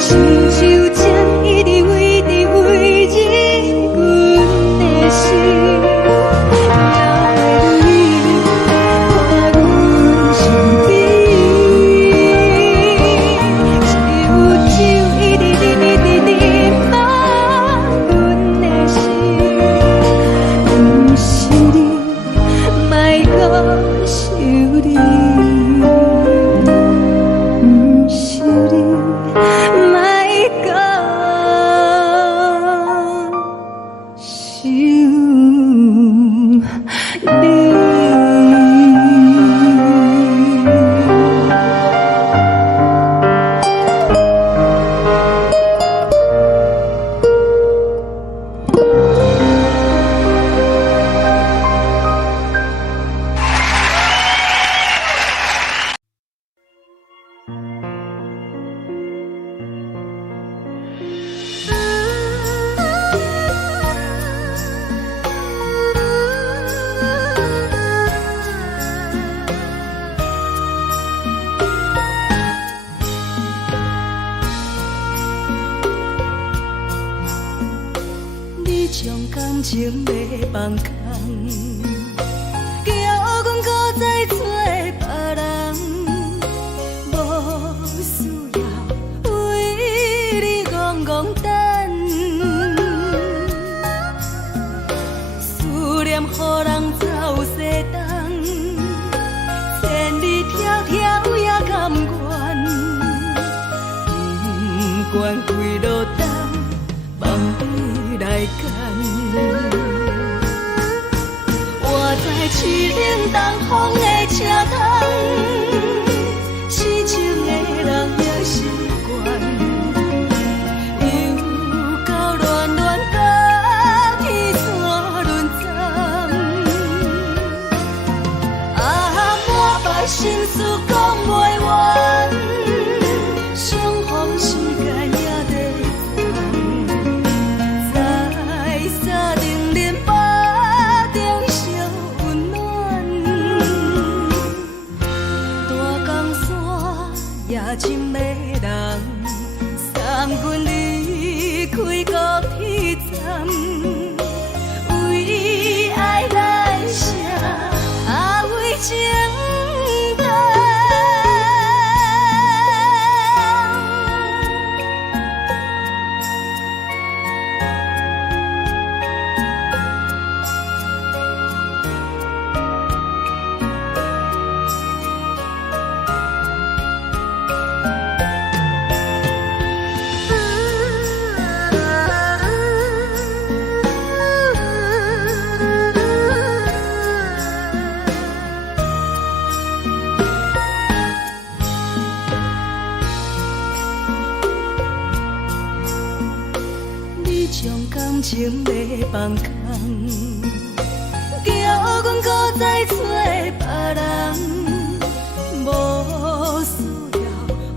亲像针一直围，一直围，日阮的心，流的泪，伴阮伤悲。只有酒一直啉，一直啉，放阮的心。不是你，莫搁想你。不是你，莫搁想你。你将感情卖放空，叫阮搁再找别人，无需要为你戆戆等。思念予人走西东，千里迢迢也甘愿，不管几路东，望你来干。我在凄冷东风的车窗，痴情的人也习惯，又到乱乱甲你真迷人，送阮离开高铁站，为爱来舍，为情重。感情要放空，叫阮搁再找别人，无需要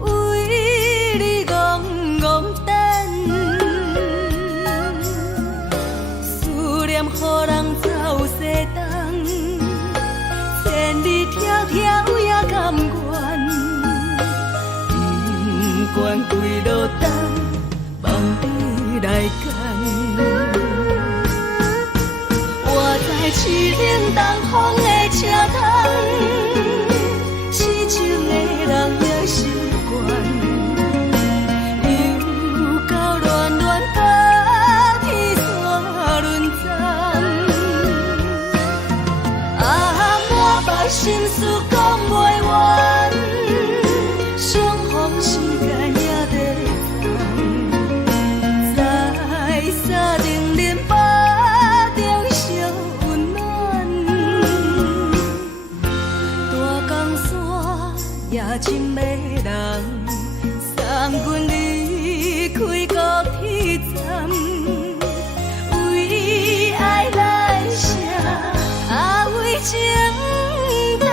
为你戆戆等。思念予人走西东，千里迢迢也甘愿，不管几落冬，梦你来干。市冷东风的车窗，痴情的人也习惯，又到恋恋把天线轮转。满腹心事讲袂完，相逢时间也在等，再三定忍把中烧。也真迷人，送阮离开高铁站，为爱来舍，为情重。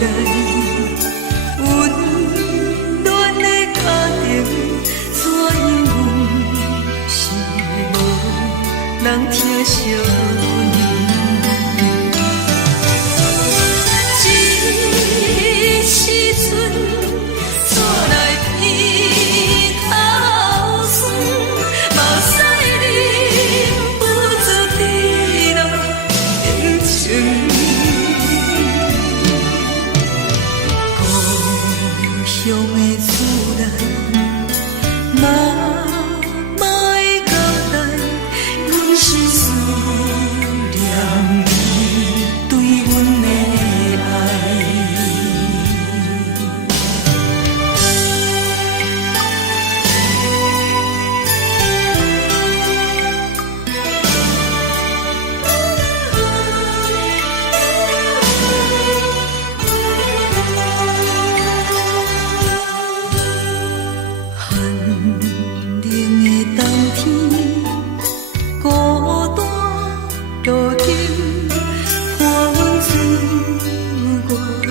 来，温暖的家庭，怎因阮是无人疼惜呢？这时阵怎来鼻头酸，嘛使忍不住滴落眼睛。故乡的厝内，妈妈的交代，阮是思念你对阮的爱。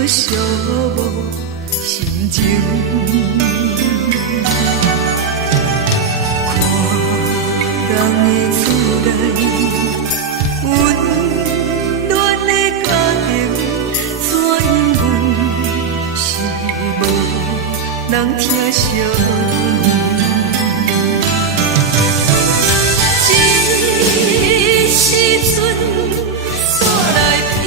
寂寞心情，看人的厝内，温暖的家庭，怎因阮是无人疼惜呢？这时阵怎来鼻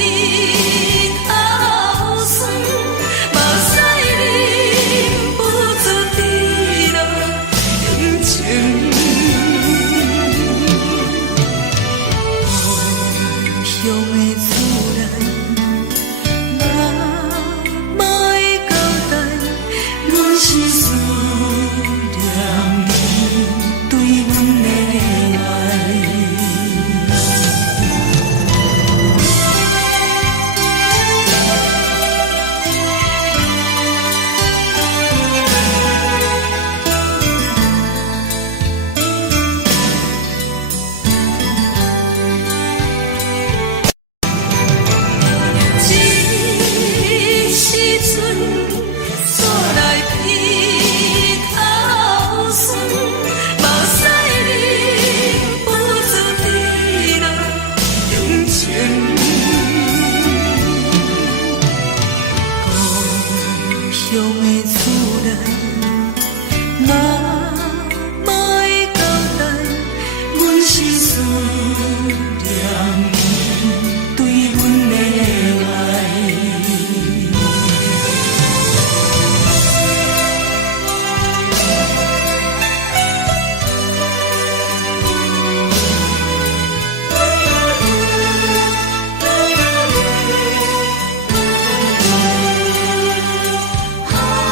头酸，嘛使忍不住滴落眼睛。故乡的厝内，妈妈的交代，阮是思念你对阮的爱。啊。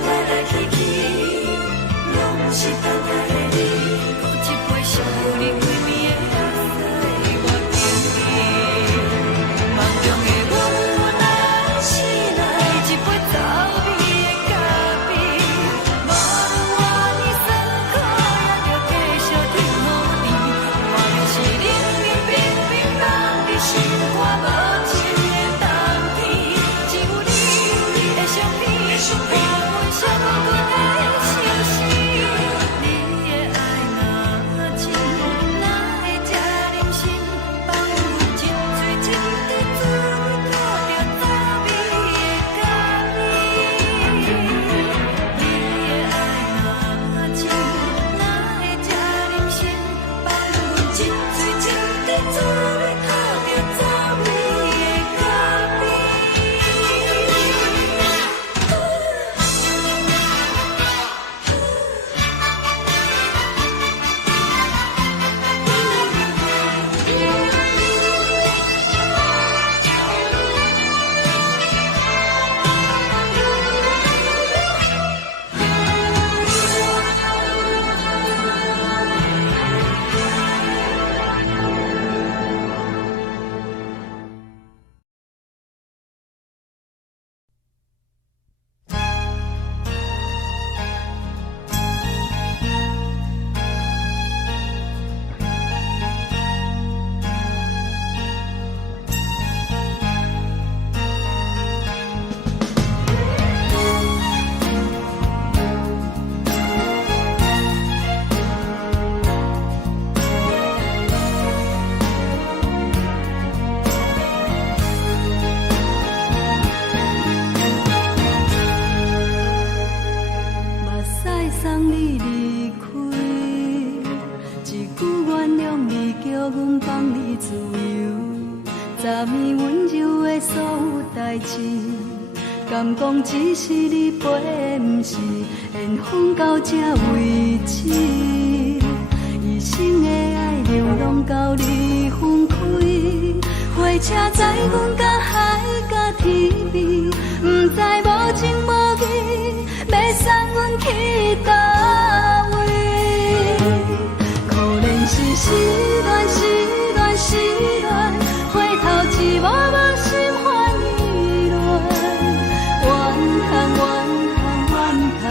来来去去。送你离开，一句原谅你，叫阮放你自由。昨暝温柔的所有代志，敢讲只是你陪，不是缘分到这为止。一生的爱流浪到你分开，火车载阮到海角天边，不知无情无义，要送阮去倒位？可怜是失恋，失恋，失恋，回头一幕幕心烦意乱，怨叹，怨叹，怨叹，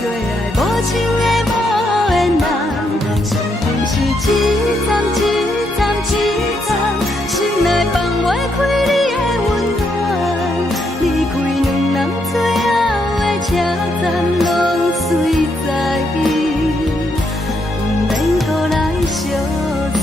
最爱无情的无缘人，伤痕是一站一站一站，心内放袂开你的温暖，离开两人最后的车站，拢随在意，不免搁来相送。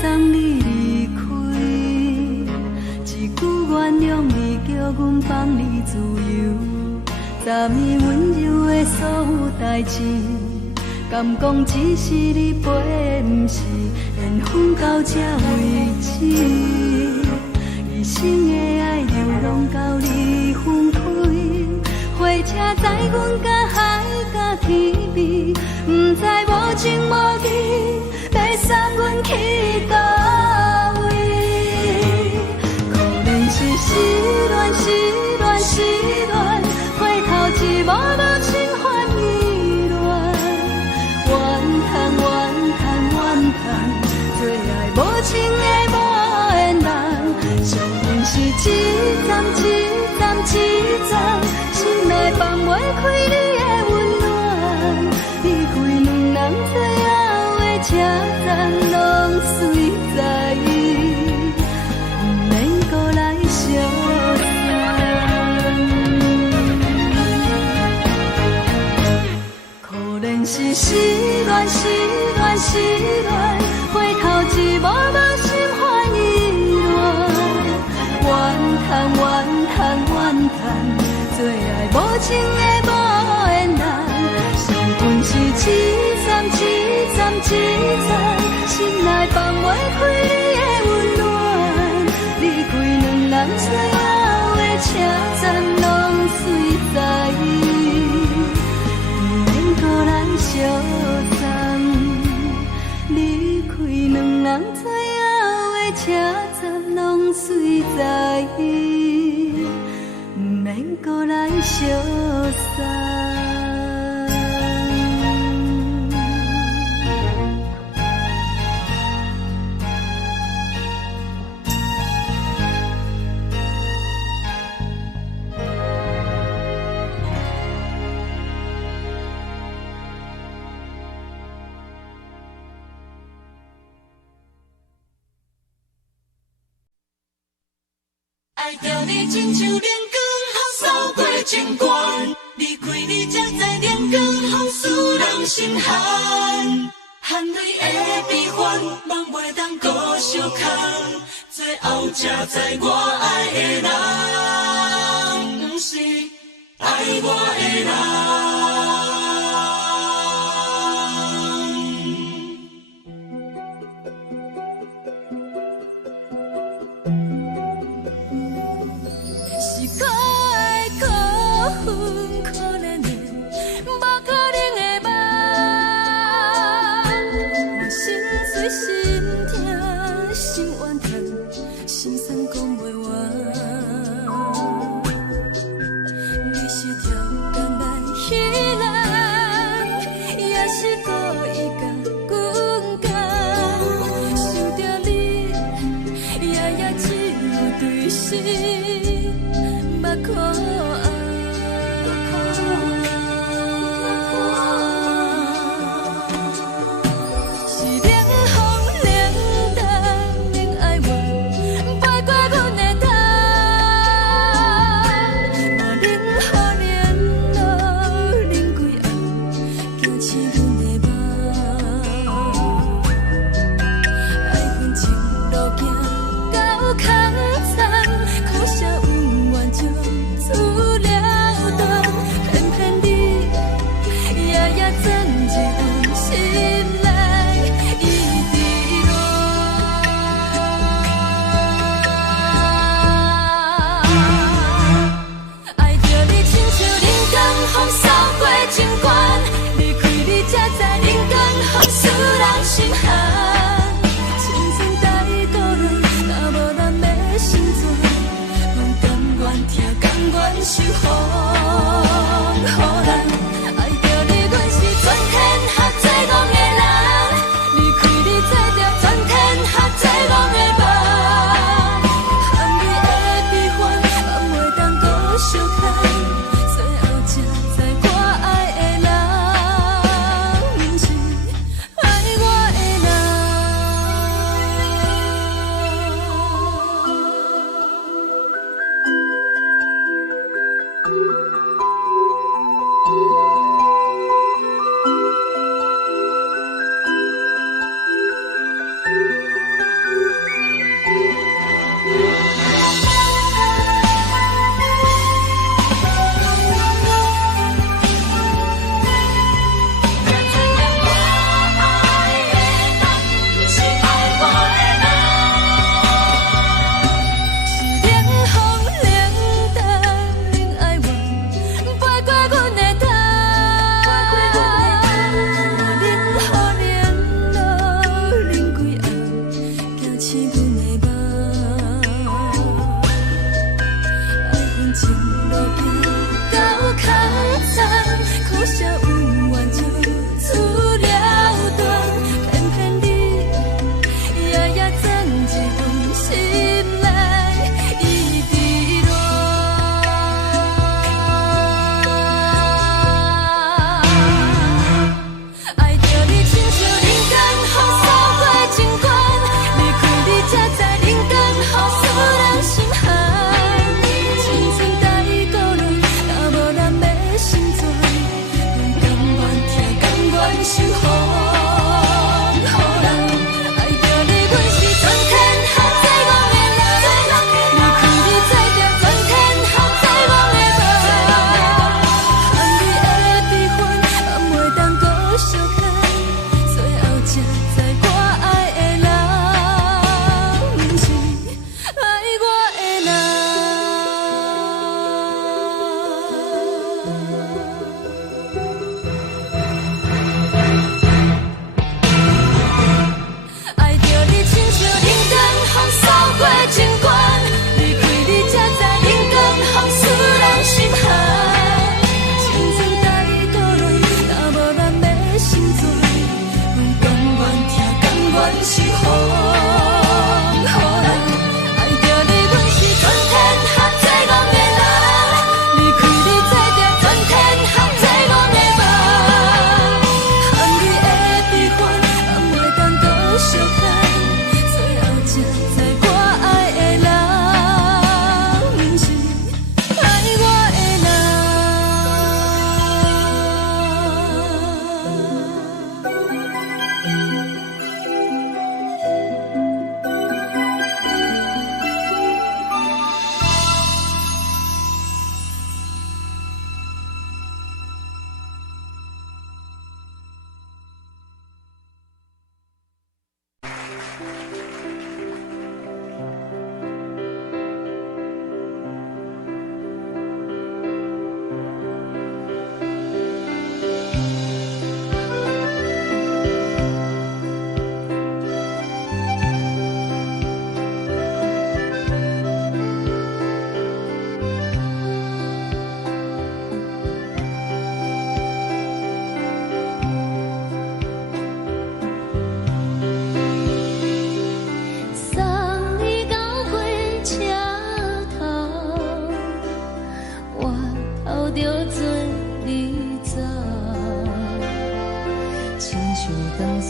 送你离开，一句原谅你，叫阮放你自由。昨暝温柔的所有代志，敢讲只是你陪，不是缘分到这为止。一生的爱流浪到你分开，火车载阮到海角天边，不知无情无义，要送阮去倒位？可怜是失恋，失恋，失恋，回头一幕幕心烦意乱，怨叹，怨叹，怨叹，最爱无情的无缘人，伤痕是一站一站一站，心内放袂开你的温暖，离开两人最后的车站，拢随在意，不免搁来相送。可怜是失恋，失恋，失恋，回头一幕幕心烦意乱，怨叹，怨叹，怨叹，最爱无情的无缘人，伤痕是一站一站一站，心内放袂开你的温暖，离开两人最后的车站，拢随在意，不免搁来相送。离开两人最后的车站，拢随在意，不免搁来相送。爱着你亲像阳光扫过情关，离开你才知阳光风使人心寒。含泪的悲欢，望袂当搁相牵，最后才知我爱的人，不是爱我的人。目你。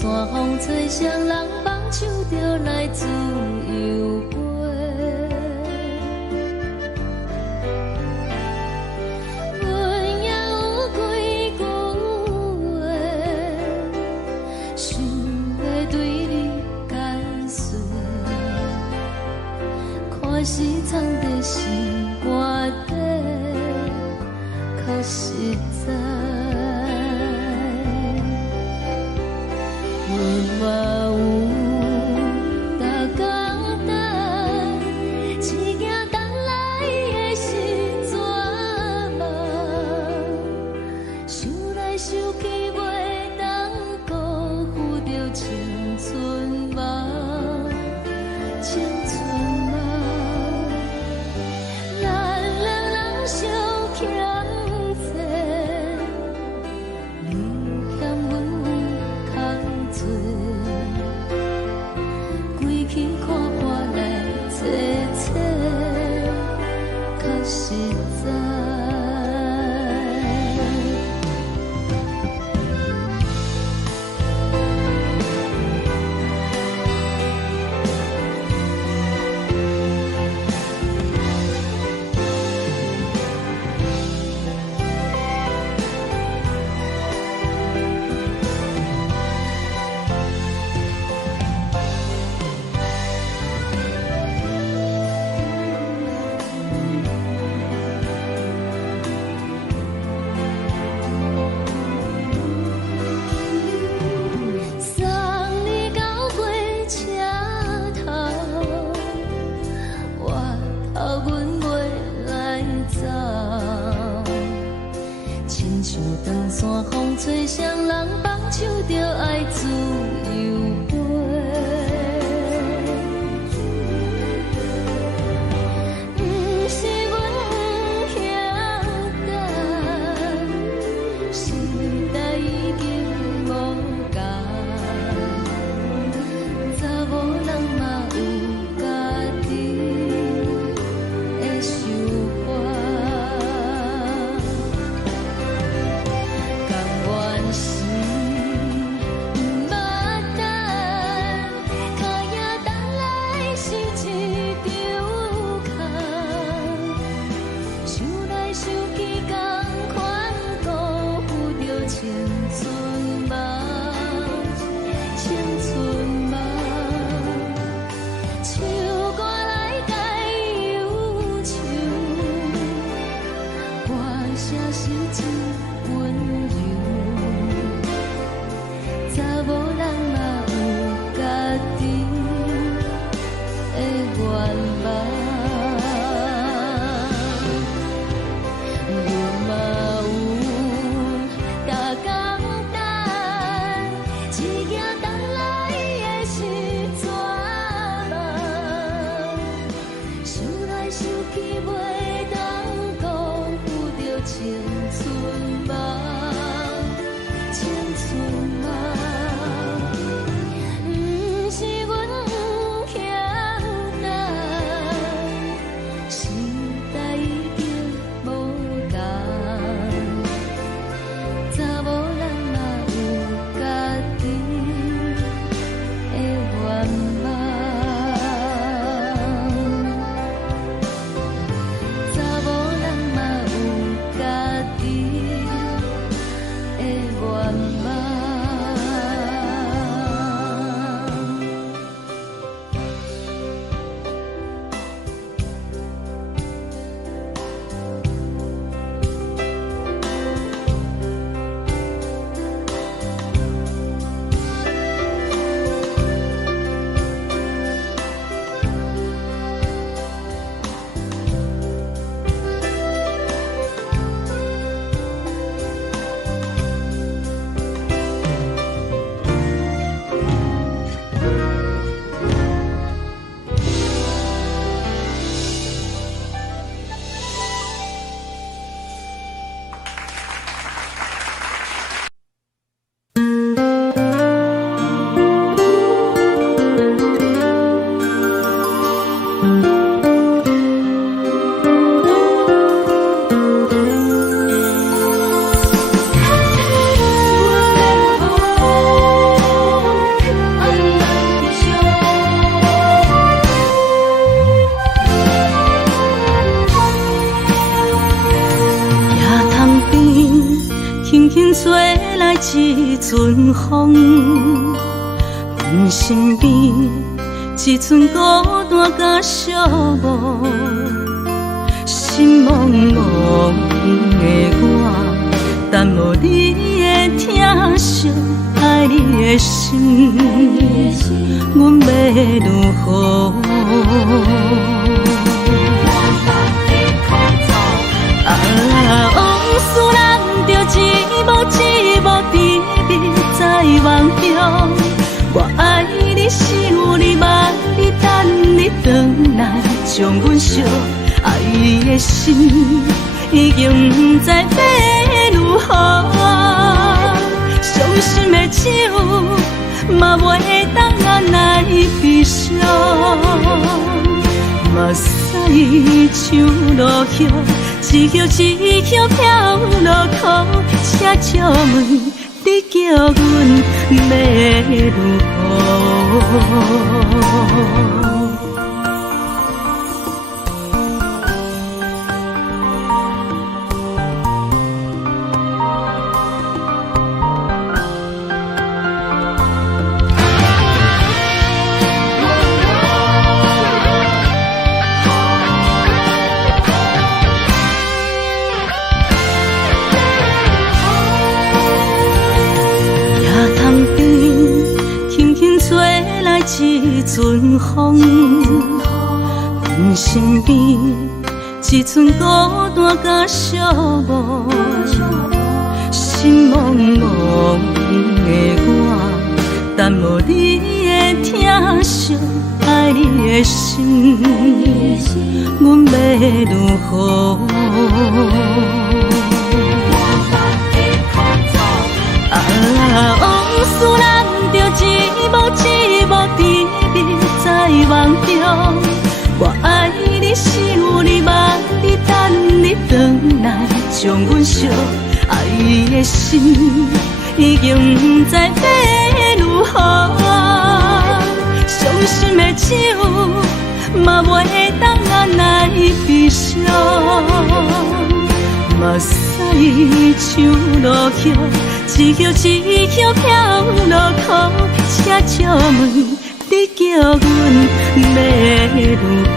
山风吹双人放手就来自由飞。阮也有几句话，想要对你解释，可是藏在心肝底，较实在。阮嘛有逐工等，只惊等来的时阵嘛，想来想去袂当辜负着青春嘛，青春嘛，咱两人相欠债，你欠阮有空做，归去看破来坐坐，较实在。送你到火车头，我头阮袂来走，亲像长山风吹双人放手就爱自由飞。不是阮不晓得，时代已经无共，查某人嘛有家己的想法，甘愿是吹来一阵风，阮身边一寸孤单甲寂寞，心茫茫的我，等无你的疼惜，爱你的心，阮要如何？往事人着一幕一幕甜蜜在梦中。我爱你，想你，望你，等你回来，将阮惜爱的心已经不知要如何。伤心的手嘛袂当按来悲伤，目屎像落叶。一叶一叶飘落雨，车照问你叫阮要如何？一阵风，阮身边一寸孤单甲寂寞，心茫茫的我，等无你的疼惜，爱你的心，阮要如何？往事人着一幕一幕甜蜜在梦中。我爱你，想你，望你，等你回来，将阮惜爱的心已经不知要如何。伤心的手嘛袂当按来悲伤，目屎像落叶。一叶一叶飘落雨，车照问你叫阮要如何？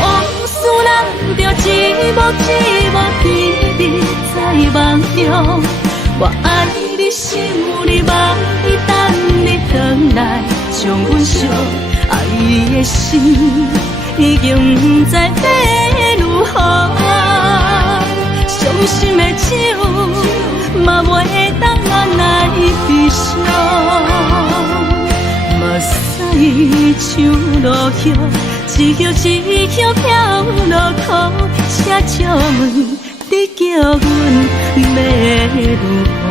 往事人着一幕一幕甜蜜在梦中。我爱你，想你，望你，等你回来，将阮惜爱的心已经不知要如何。伤心的手嘛袂当按来悲伤，目屎像落叶，一叶一叶飘落雨，车照问你叫阮要如何？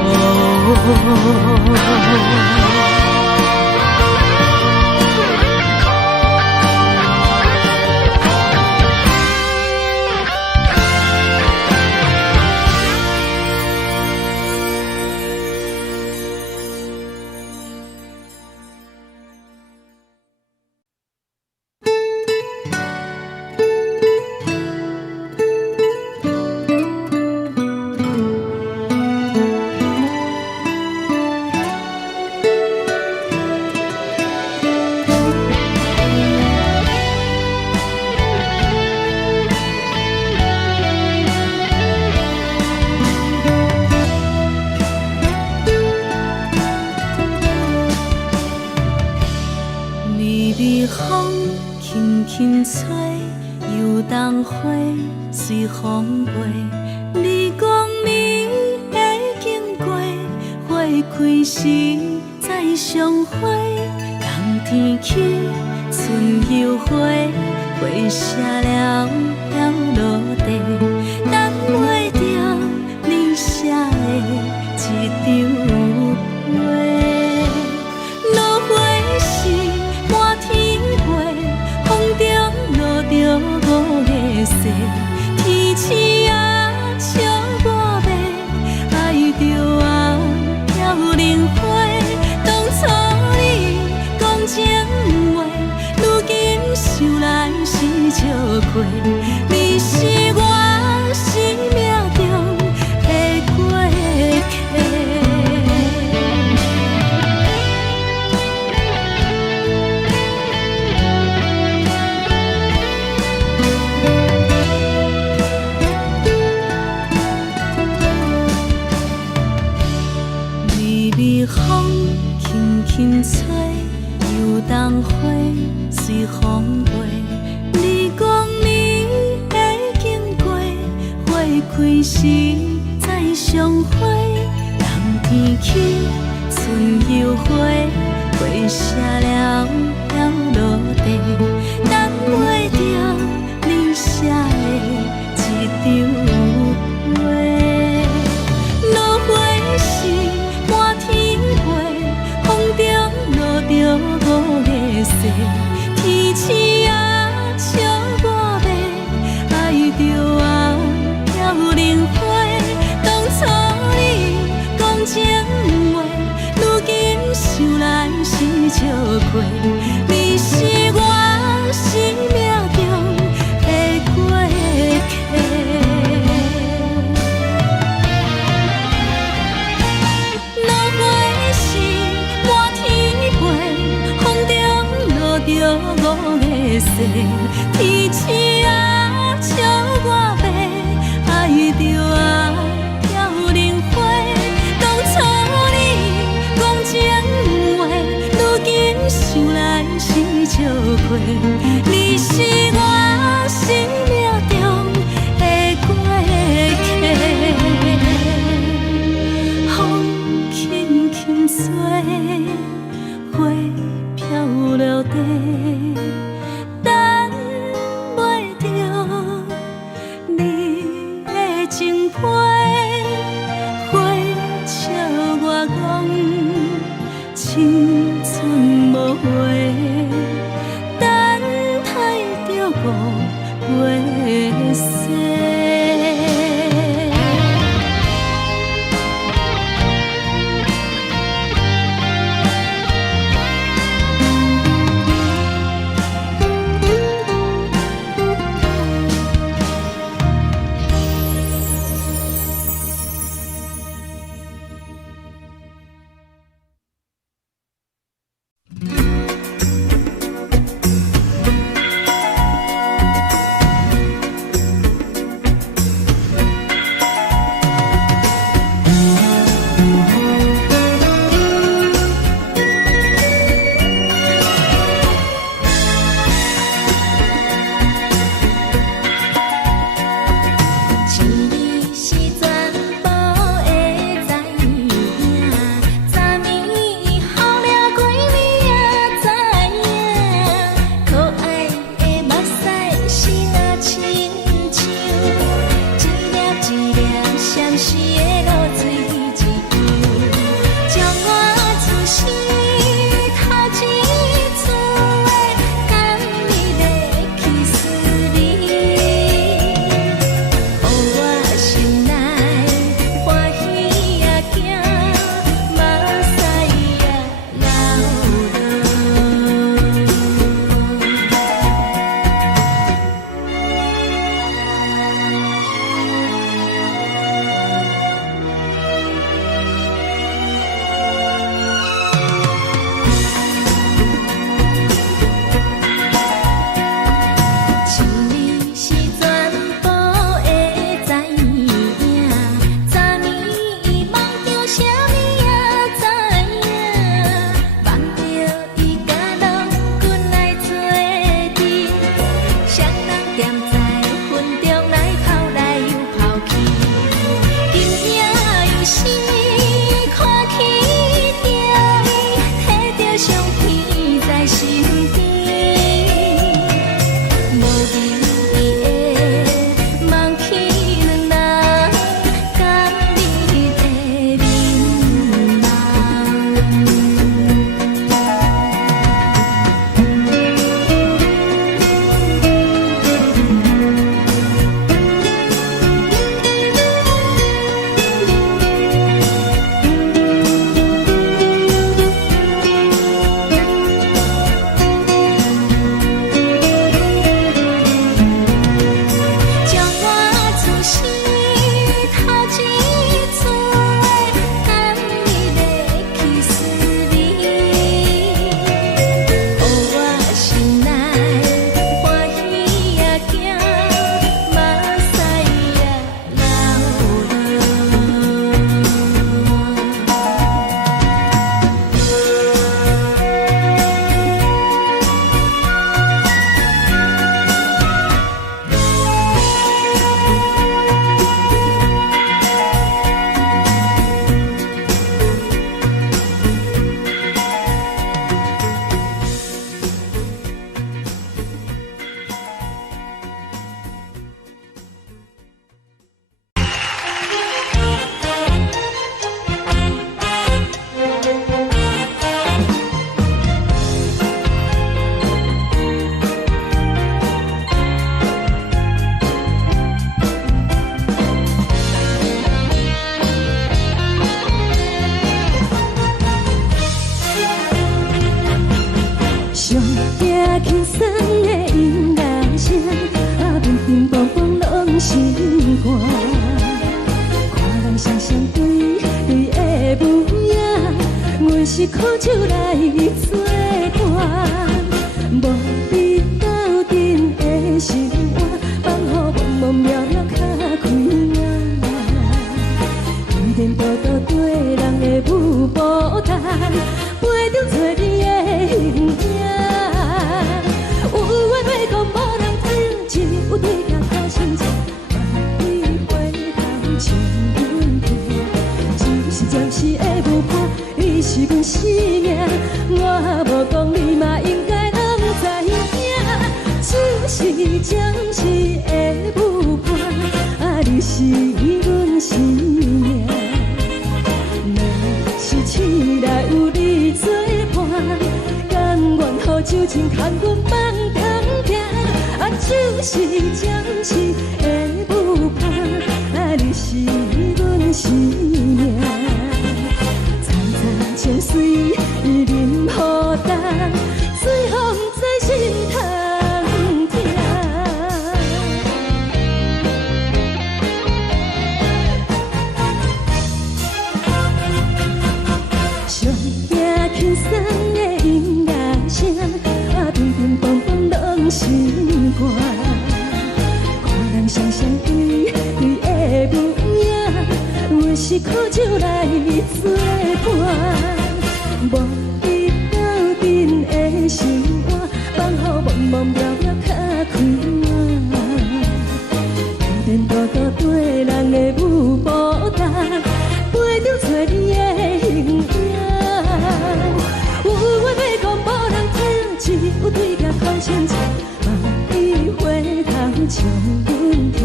随风飞，你讲你会经过，花开时再相会。冬天起，春又回，花谢了要落地，等袂着你写的一张画。落花时满天飞，风中落着五个色。天星啊，笑我迷，爱着啊，飘零花。当初你讲情话，如今想来是笑亏。你花随风飞，你讲你会经过，花开时再相会。人天起，春又花，花谢了落地，等袂着你写的一张画。落花时满天飞，风中落着五个色，天星啊笑我迷，爱着啊飘零花。当初你讲情话，如今想来是笑亏。你是我生命中的过客。落花时满天飞，风中落着五个色，天星啊笑我迷，爱着啊飘零花。当初你讲情话，如今想来是笑亏。你是我生命中的过客。风轻轻吹，花飘落地，等袂着你的情批。花笑我讲青春无话，等酸的音乐声，乒乒乓乓拢心肝。看人双双对对的舞影，阮是苦酒来作伴。无你斗阵的心肝，放予茫茫渺渺较开眼。一点多多对人的舞步弹，陪着做你的形影。有话要讲无人听，只有对镜头先唱，万里回头唱阮听。就是暂时的舞伴，你是阮生命，我无讲你嘛应该拢知影。就是暂时的舞伴，你是阮生命。是醒来有你作伴，甘愿予酒精牵阮放通行。就是暂时的舞伴，你是阮生命。层层情水任孤单，水风在心通听。上听轻松的音乐声，乒乒乓乓拢心肝。看人双双对对的舞影，阮是苦酒来作伴。无你斗阵的心肝，放予茫茫渺渺较开眼。一点多多对人的舞步弹，陪着做你的形影。有话要讲无人听，只有对镜头先唱，万里回头唱阮听。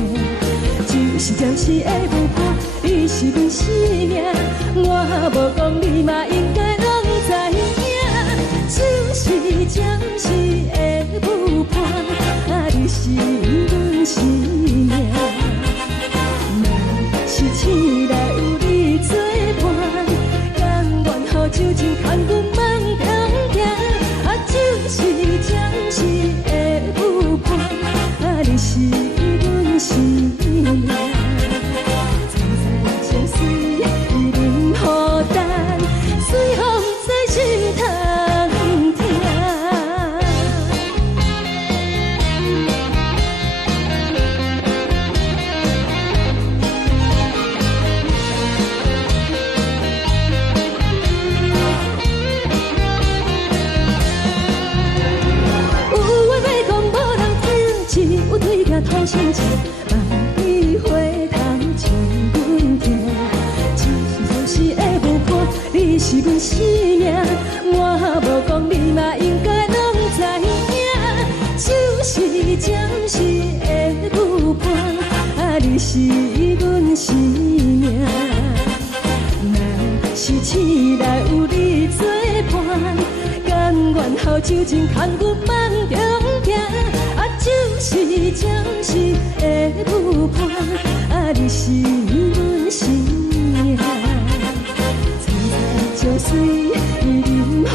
就是暂时的舞伴，你是阮生命，我无讲你嘛应该拢知影。就是暂时的舞伴，你是阮生命。若是醒来有你作伴，甘愿予酒精牵阮放通行。就是暂时的舞伴，你是阮生命。层层情水任孤单，随风在心通听。头先唱，万里回头唱阮听。就是暂时的舞伴，你是阮生命，我无讲你嘛应该拢知影。就是暂时的舞伴，你是阮生命。若是醒来有你作伴，甘愿予酒精牵阮放中行。就是暂时的舞伴，你是阮生命。层层情水任孤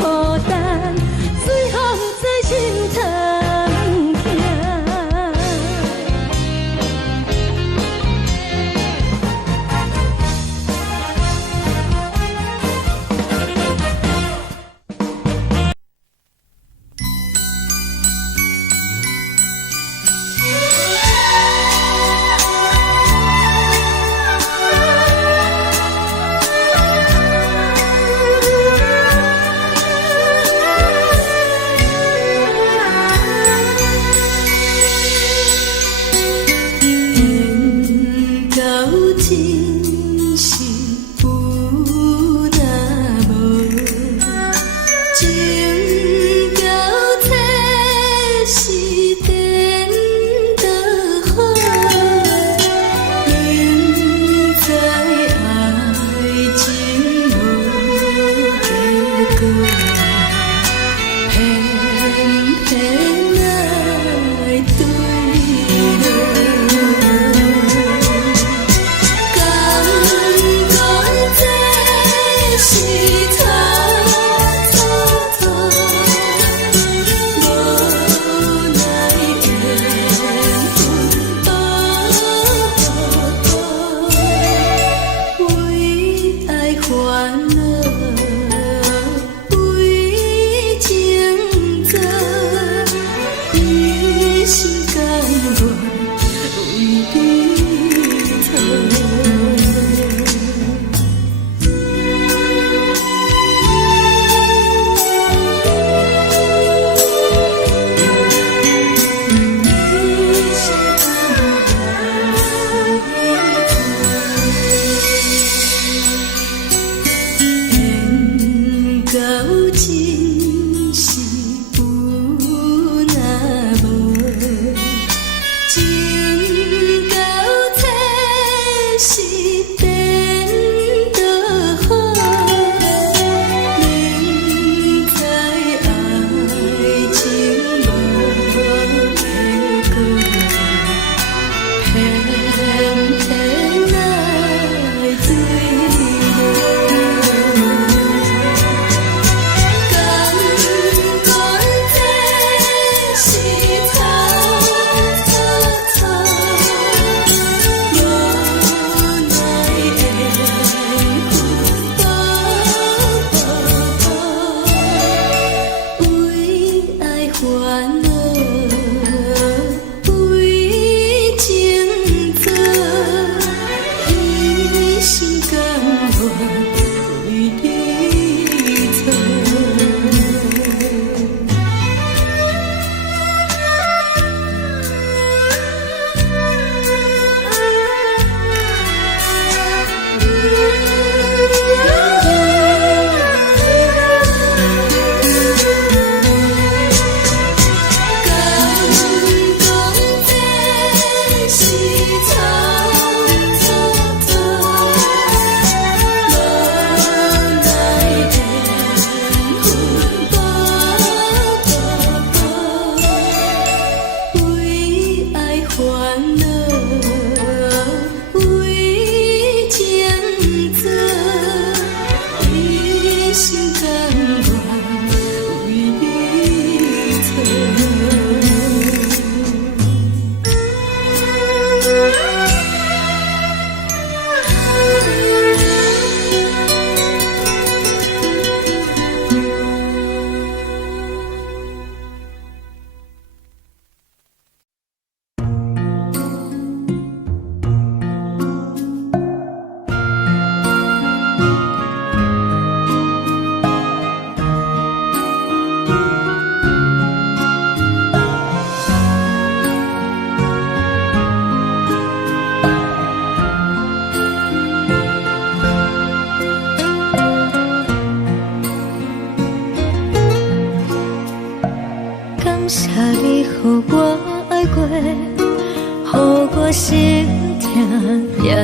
单，随风在心通听。心甘愿为你错。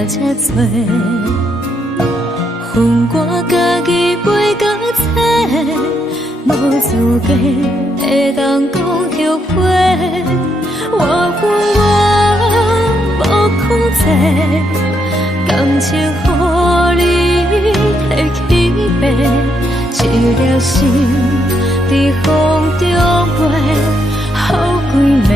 这多，恨我家己袂到切，无资格会当讲后悔。我恨我无控制，感情予你摕去卖，一条心伫风中飞，好几暝。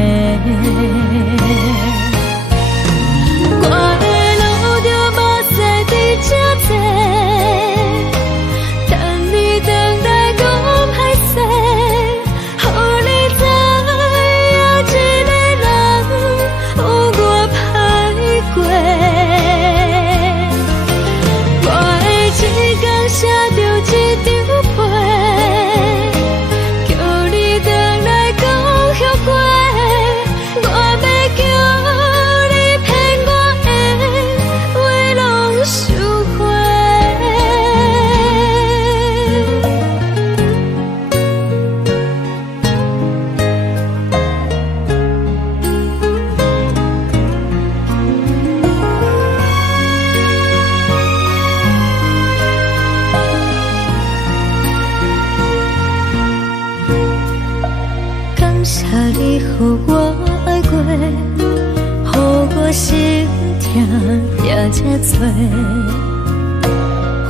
这多，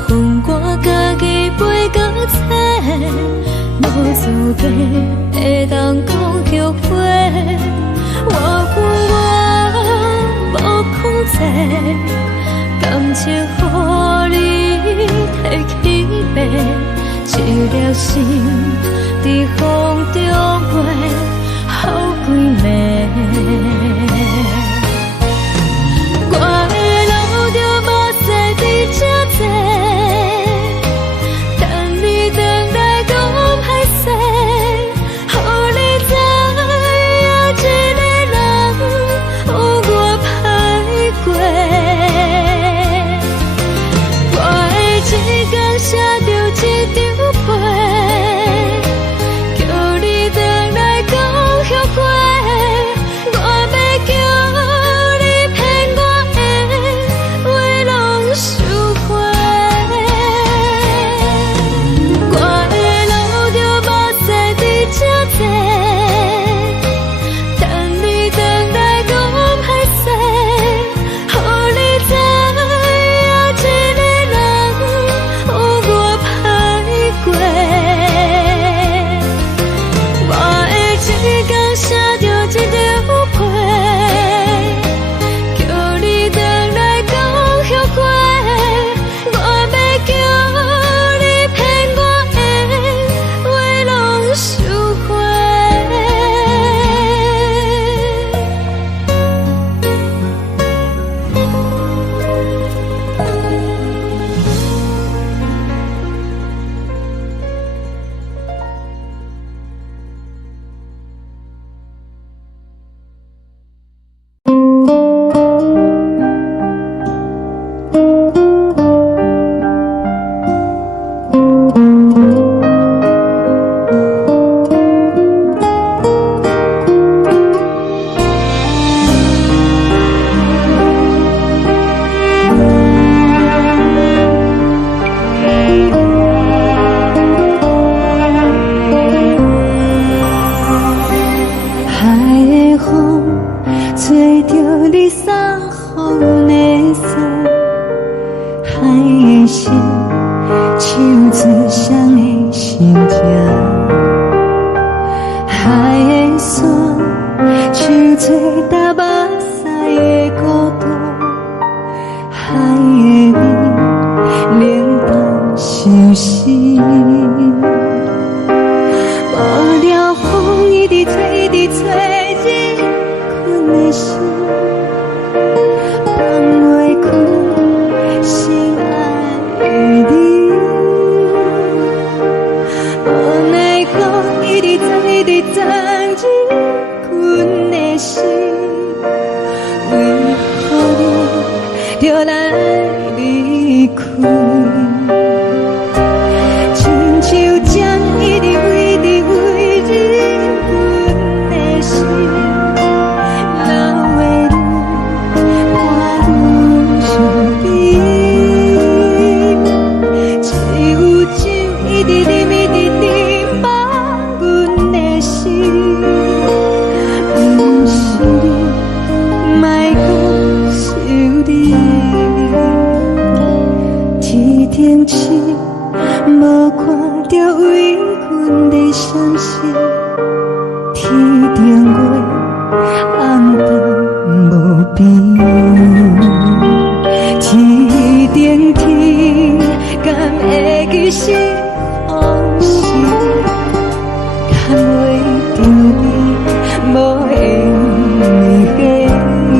恨我家己袂到切，无资格会当讲后悔。我恨我无控制，感情予你摕去卖，一条心伫风中飞，好几暝。就来离开。亲像将一直为你为你，阮的心流的泪，伴阮伤悲。只有酒一直啉一直啉饱阮的心，不是你，莫讲想你。天顶星无看到为阮的伤心，天顶月暗淡无边，天顶天敢会记是往事，敢会着你无缘给你。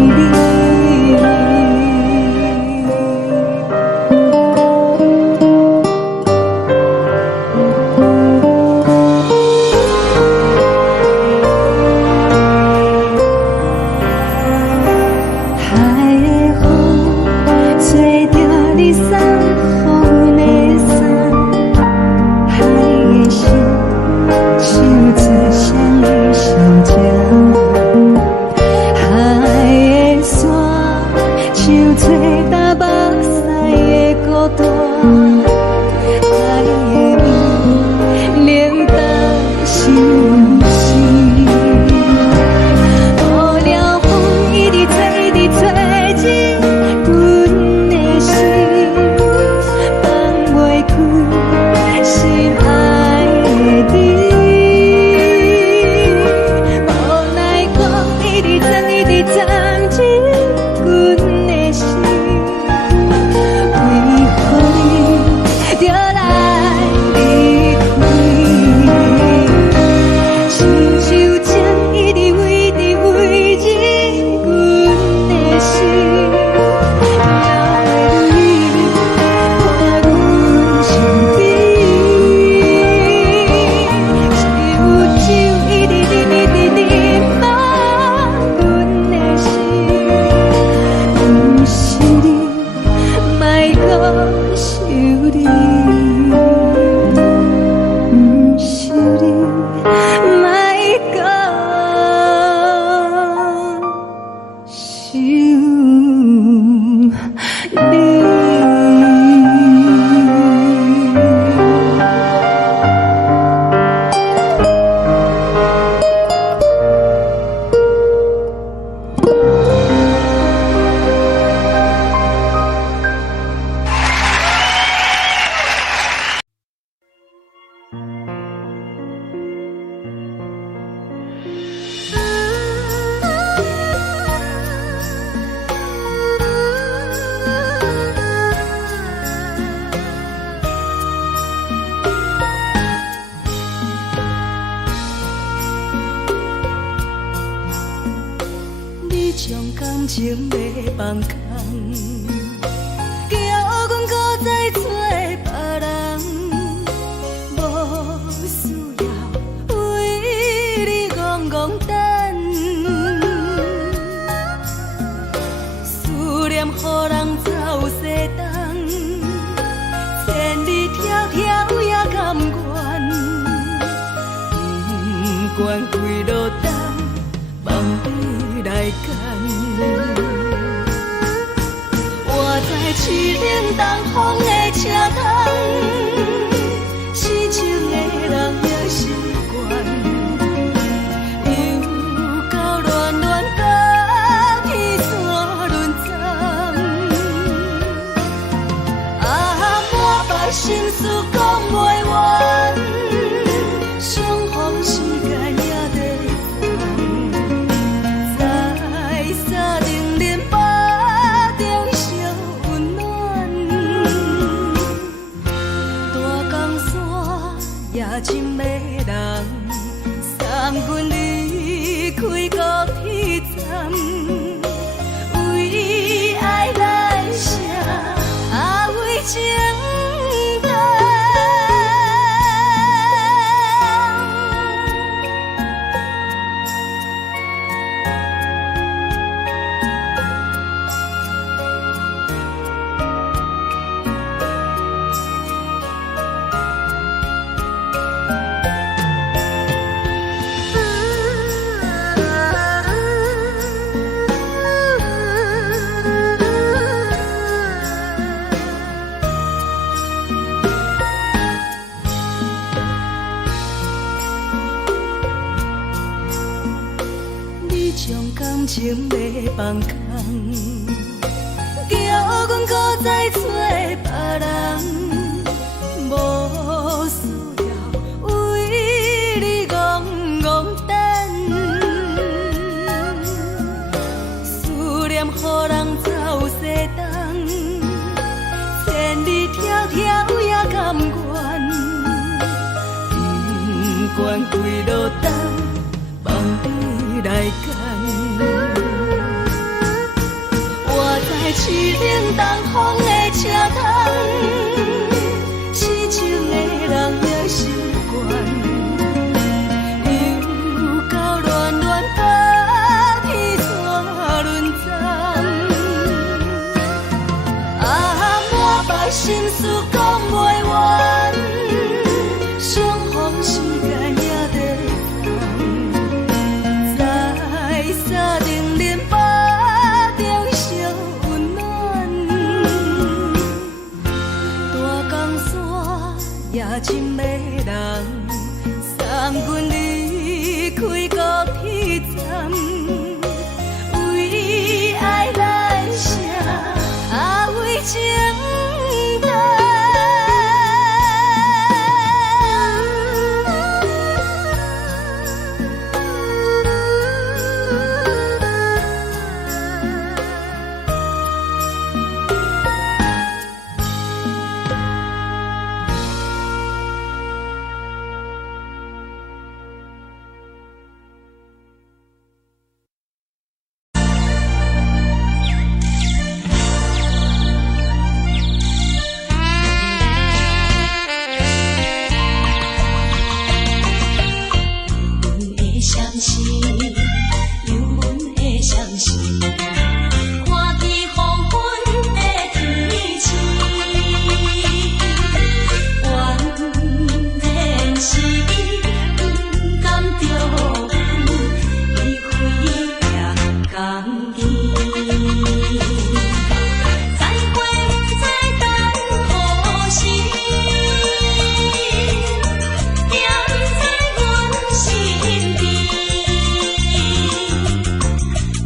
情要放空，叫阮搁再找别人，无需要为你戆戆等。思念予人走西东，千里迢迢也甘愿，不管开路灯，望你来干。我在市顶东风的车窗，痴情的人也习惯，又到乱乱甲彼山论战。啊，满腹心事讲袂完，相逢时间也在等，在山顶林巴中烧温暖。将感情要放空，叫阮搁再找别人，无需要为你戆戆等，思念予人走西东，千里迢迢也甘愿，不管几落冬，望你来干。我在市顶东风的车窗，痴情的人也心倦，又到乱乱把天带轮转。啊，满腹心事讲袂完，相逢时间也在等，在沙定连巴中烧温暖，大江山也深的人，送阮离开高铁站，为爱来写为情淡。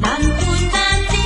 难分难离。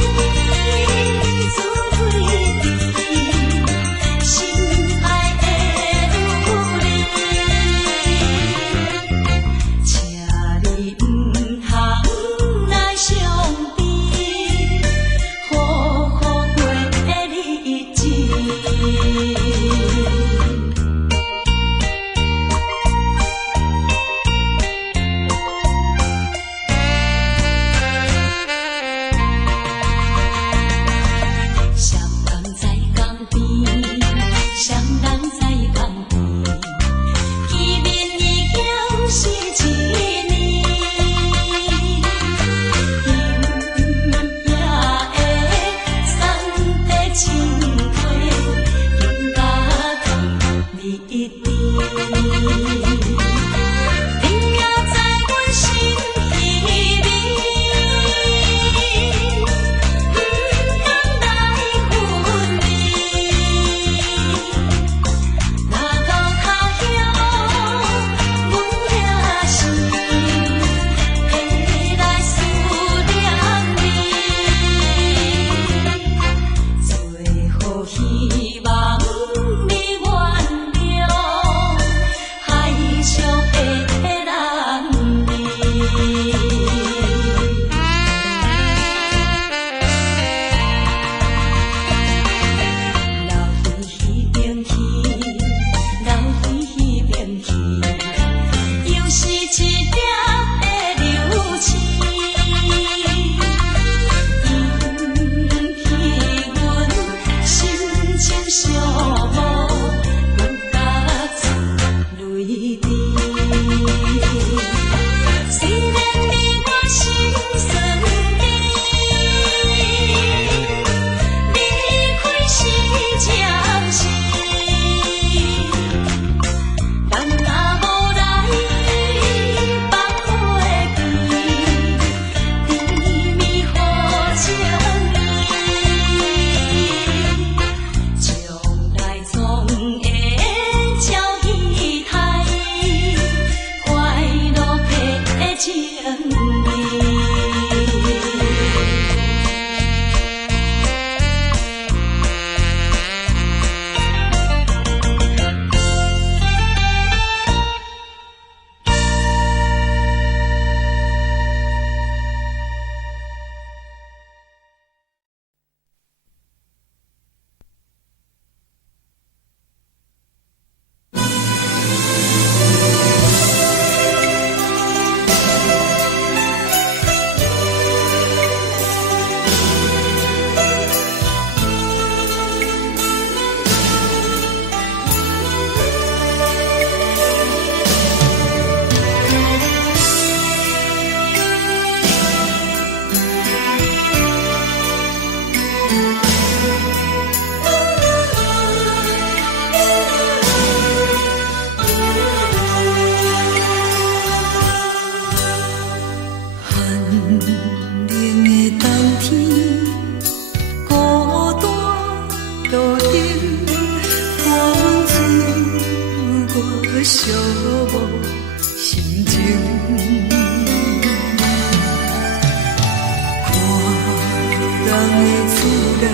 来，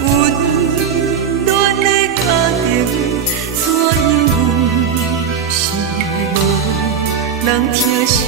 温暖的家庭，怎因阮是无人疼惜？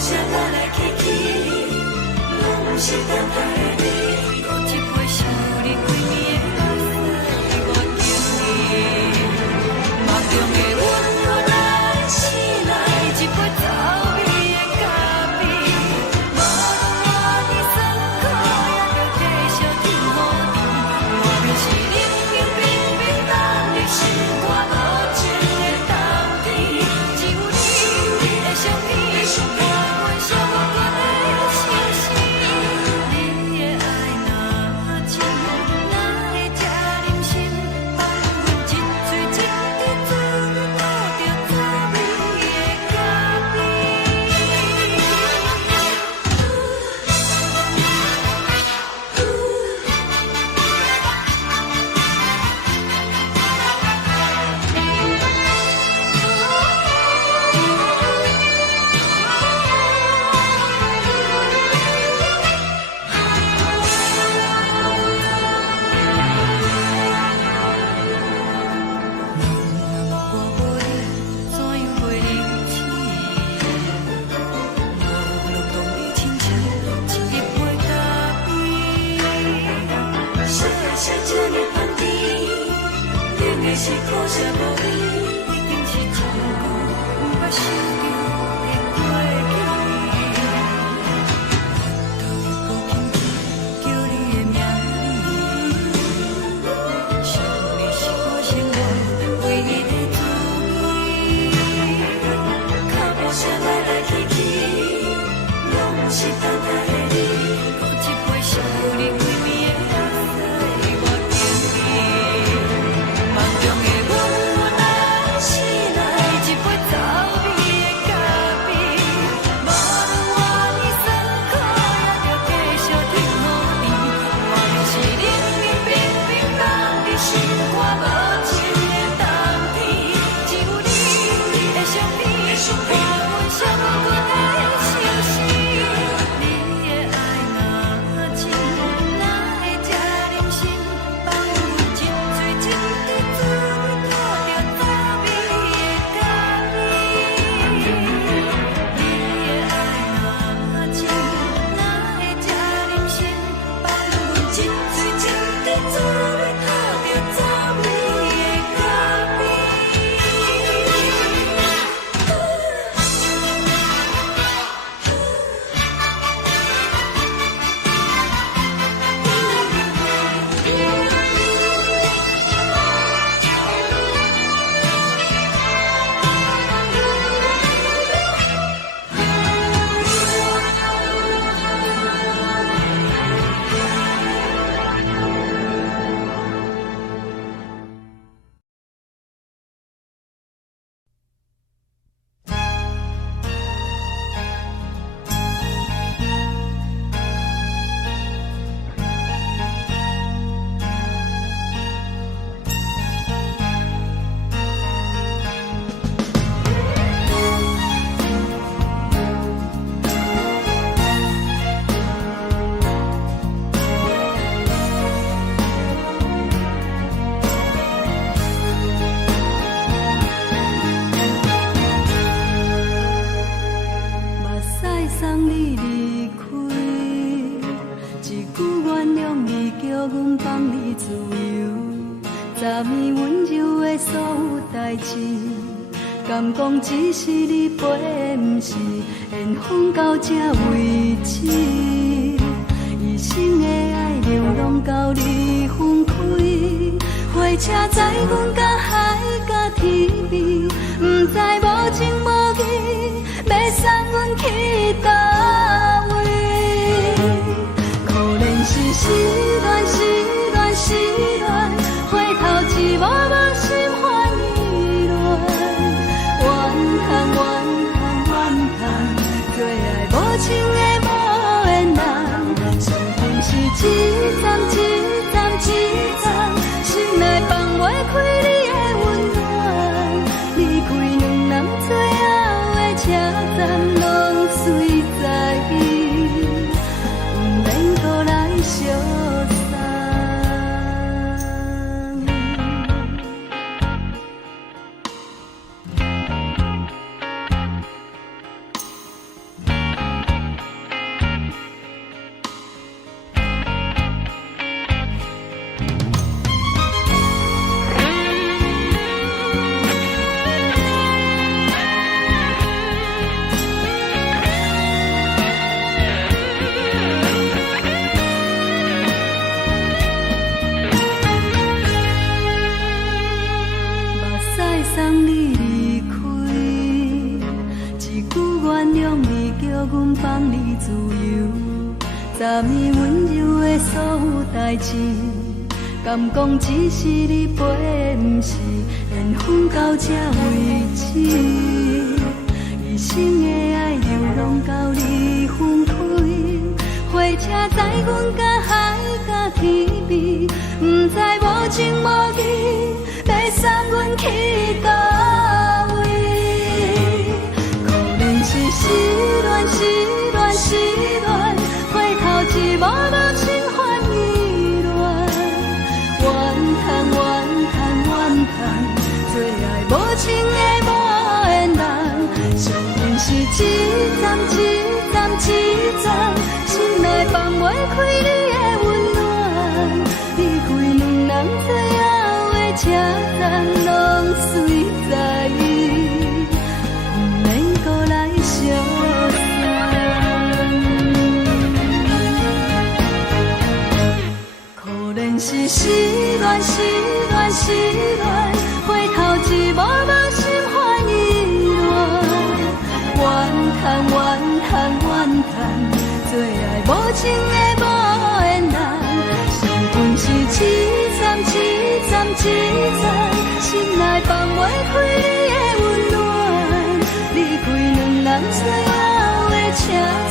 啥来来去去，拢不是等待的你。搁一杯想你几年的目屎，我敬你。梦中的阮我来醒来，一杯走味的咖啡，无论我的酸苦，也着继续甜予你。外面是冷冷冰冰冷的心肝无情的冬天，只有你的相片，伴阮寂寞过的心事。你的爱若真，哪会这忍心放阮一嘴一滴滋味，吐着滋味的咖啡。是苦涩无味，已经是一句不捌想着的过去。我头一步轻轻叫你的名字，想你是我生活唯一的滋味。脚步声来来去去，拢不是等待的你。搁一杯想你几暝的目屎，我敬你。梦中的阮我来醒来，一杯走味的咖啡，无论我的酸苦，也着继续甜予你。外面是冷冷冰冰冷的心肝无情的冬天，只有你的相片，伴阮寂寞过的心事。你的爱若真，哪会这忍心放阮一嘴一滴滋味，吐着滋味的咖啡。你的爱若真，哪会这忍心放阮一嘴一滴滋味，吐着滋味的咖啡。目屎送你离开，一句原谅你，叫阮放你自由。昨暝温柔的所有代志，敢讲只是你陪，不是缘分到这为止。一生的爱流浪到你分开，火车载阮到海角天边，不知无情无义，要送阮去倒位？可怜是失恋，失恋，失恋，回头一幕幕心烦意乱，怨叹，怨叹，怨叹，最爱无情的无缘人，身份是一站一站一站，心内放袂开你的温暖，离开两人最后的车站，拢随。放你自由，昨暝温柔的所有代志，敢讲只是你陪，不是缘分到这为止。一生的爱流浪到你分开，火车载阮甲海甲天边，不知无情无义，要送阮去倒位？可能是失恋，失恋，失恋，回头一幕幕心烦意乱，怨叹，怨叹，怨叹，最爱无情的无缘人，上恨是一站一站一站，心内放袂开你的温暖，离开两人最后的车站，拢随在意，不免搁来相送。可能是失恋，失恋，失恋，回头一幕幕心烦意乱，怨叹，怨叹，怨叹，最爱无情的无缘人，上恨是一站一站一站，心内放袂开你的温暖，离开两人最后的车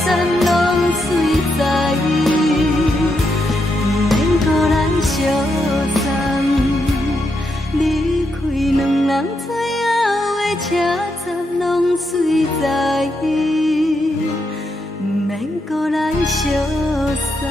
站，拢随在意，不免搁来相送。离开两人最后的车站，拢随在意，不免搁来相送。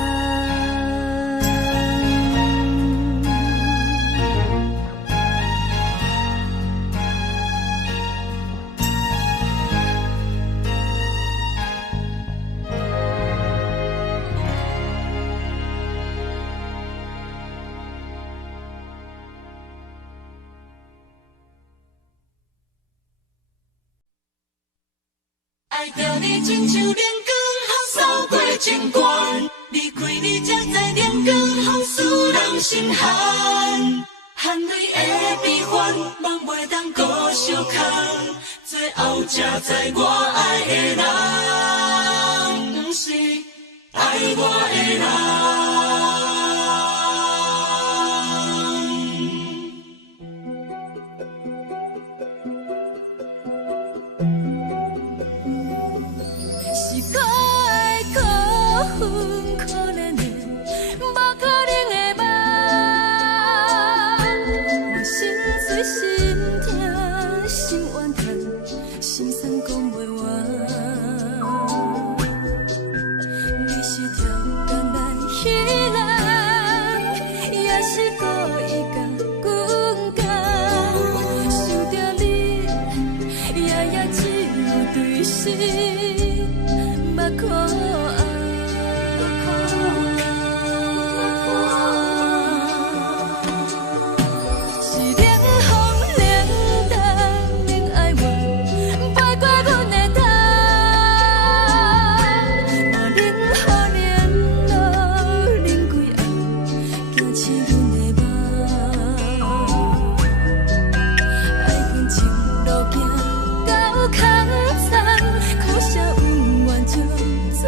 爱着你亲像阳光扫过情关，离开你才知阳光风使人心寒，含泪的悲欢，望袂当搁相牵，最后才知我爱的人，不是爱我的人。可怜的，无可能的梦，我心碎心痛心怨叹，心酸讲袂完。你是挑工来彼人，也是故意甲阮讲，想着你，夜夜只有对视，目看。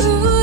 路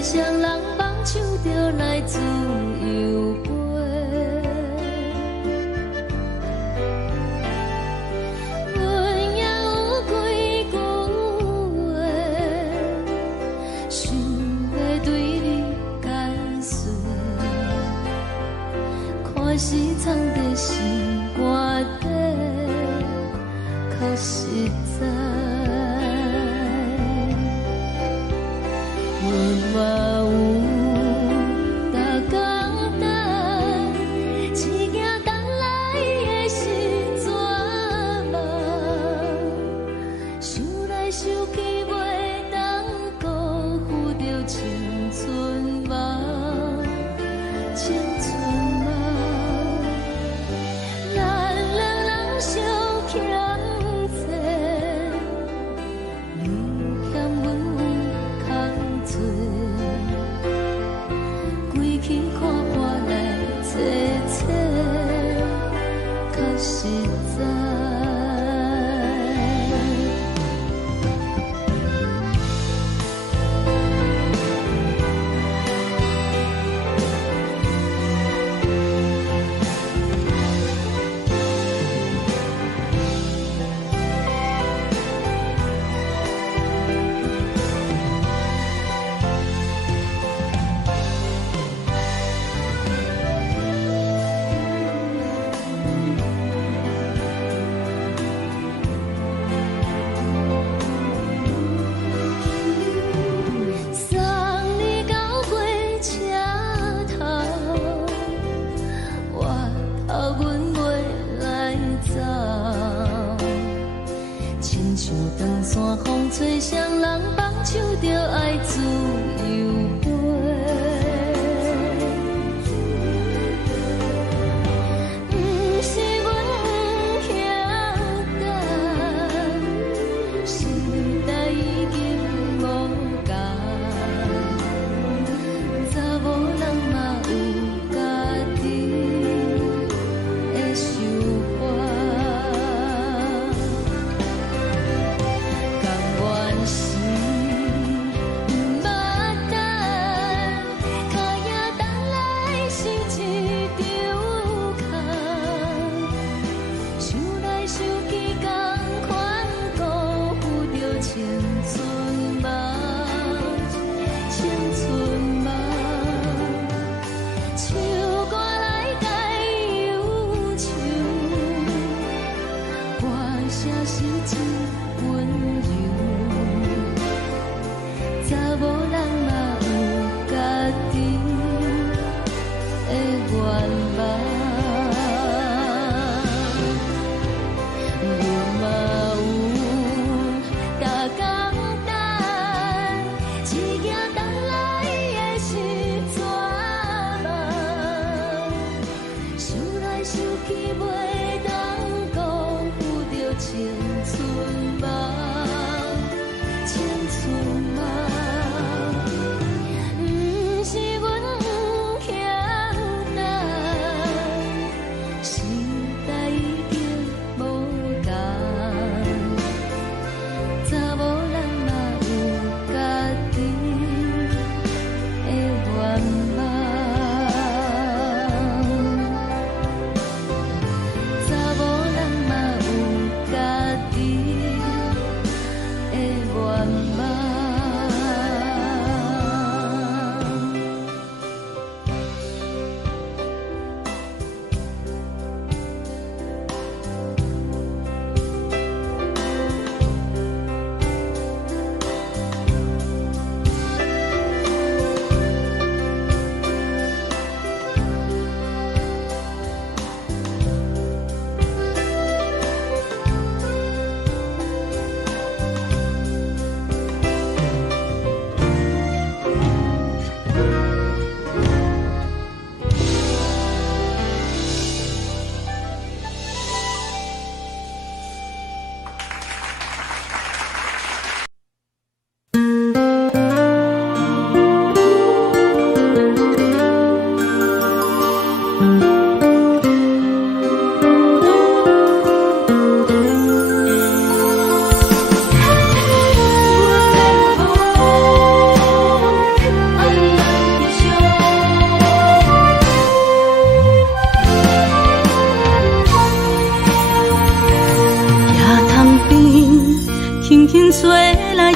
吹双人放手就来自由飞。阮也有几句话，想要对你解说，看是藏在心肝底，较实在。阮嘛有逐工等，只惊等来的是绝望，想来想去袂当辜负着青春梦，青春梦。咱两人相欠债，你欠阮空做，归去看破来切切，较实在。送你到火车头，我头阮袂来走，亲像长线风吹双人放手就爱自由飞。不是阮不晓等，时代已经无共，查某人嘛有家己的想法，甘愿是不捌等，脚也等来是一场空，想来想去同款辜负着青春梦，青春梦。唱歌来解忧愁，歌声是真温柔，查某人嘛有家己的愿望。阮嘛有逐工等，只惊等来的是绝望，想来想去袂当辜负着青春梦，青春梦。不是阮不晓等，时代已经无共，查某人嘛有家己的愿望。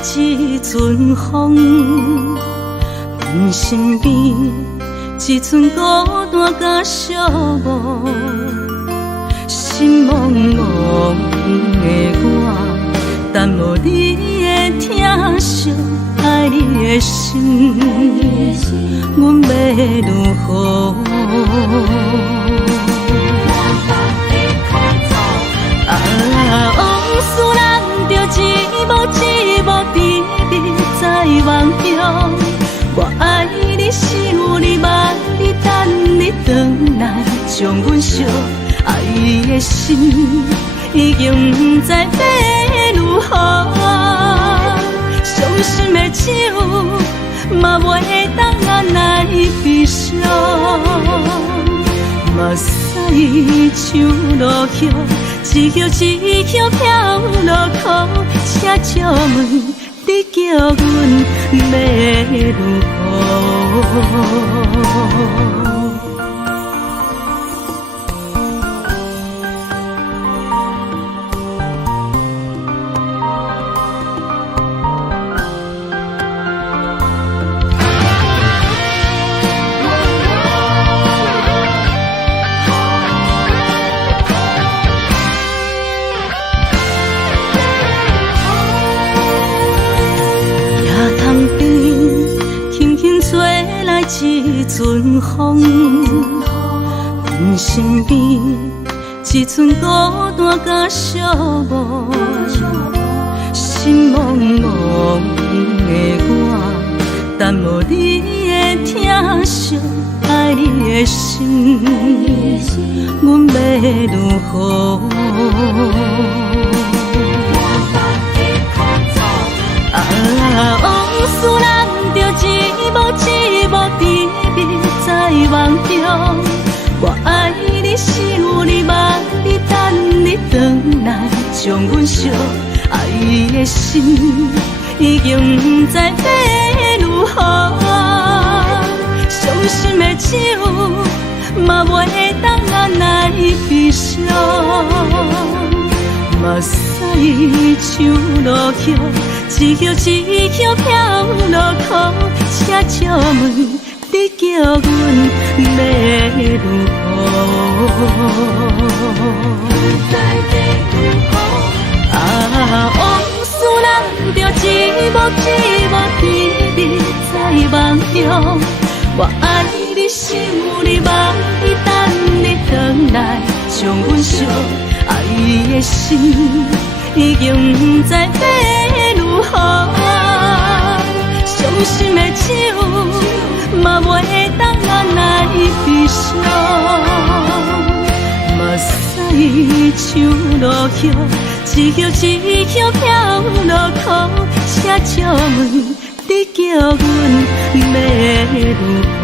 一阵风，阮身边一寸孤单甲寂寞，心茫茫的我，等无你的疼惜，爱你的心，阮要如何？往事人着一幕一幕甜蜜在梦中。我爱你是有你望你等你回来，将阮惜爱的心已经不知要如何。伤心的手嘛袂当按来悲伤，目屎像落雨。一叶一叶飘落雨，请借问你叫阮要如何？一阵风，阮身边一寸孤单甲寂寞，心茫茫的我，等无你的疼惜，爱你的心，阮要如何？往事人着一幕一幕甜蜜在梦中。我爱你是有你望你等你回来，将阮惜爱的心已经不知要如何。伤心的手嘛袂当按来悲伤，目屎像落雨。一叶一叶飘落雨，请借问你叫阮要如何？往事人着一幕一幕甜蜜在梦中。我爱你是有你望你等你回来，将阮惜爱的心已经不知要如何。伤心的手嘛袂当按来悲伤，目屎像落雨，一叶一叶飘落雨，请借问你叫阮要如何？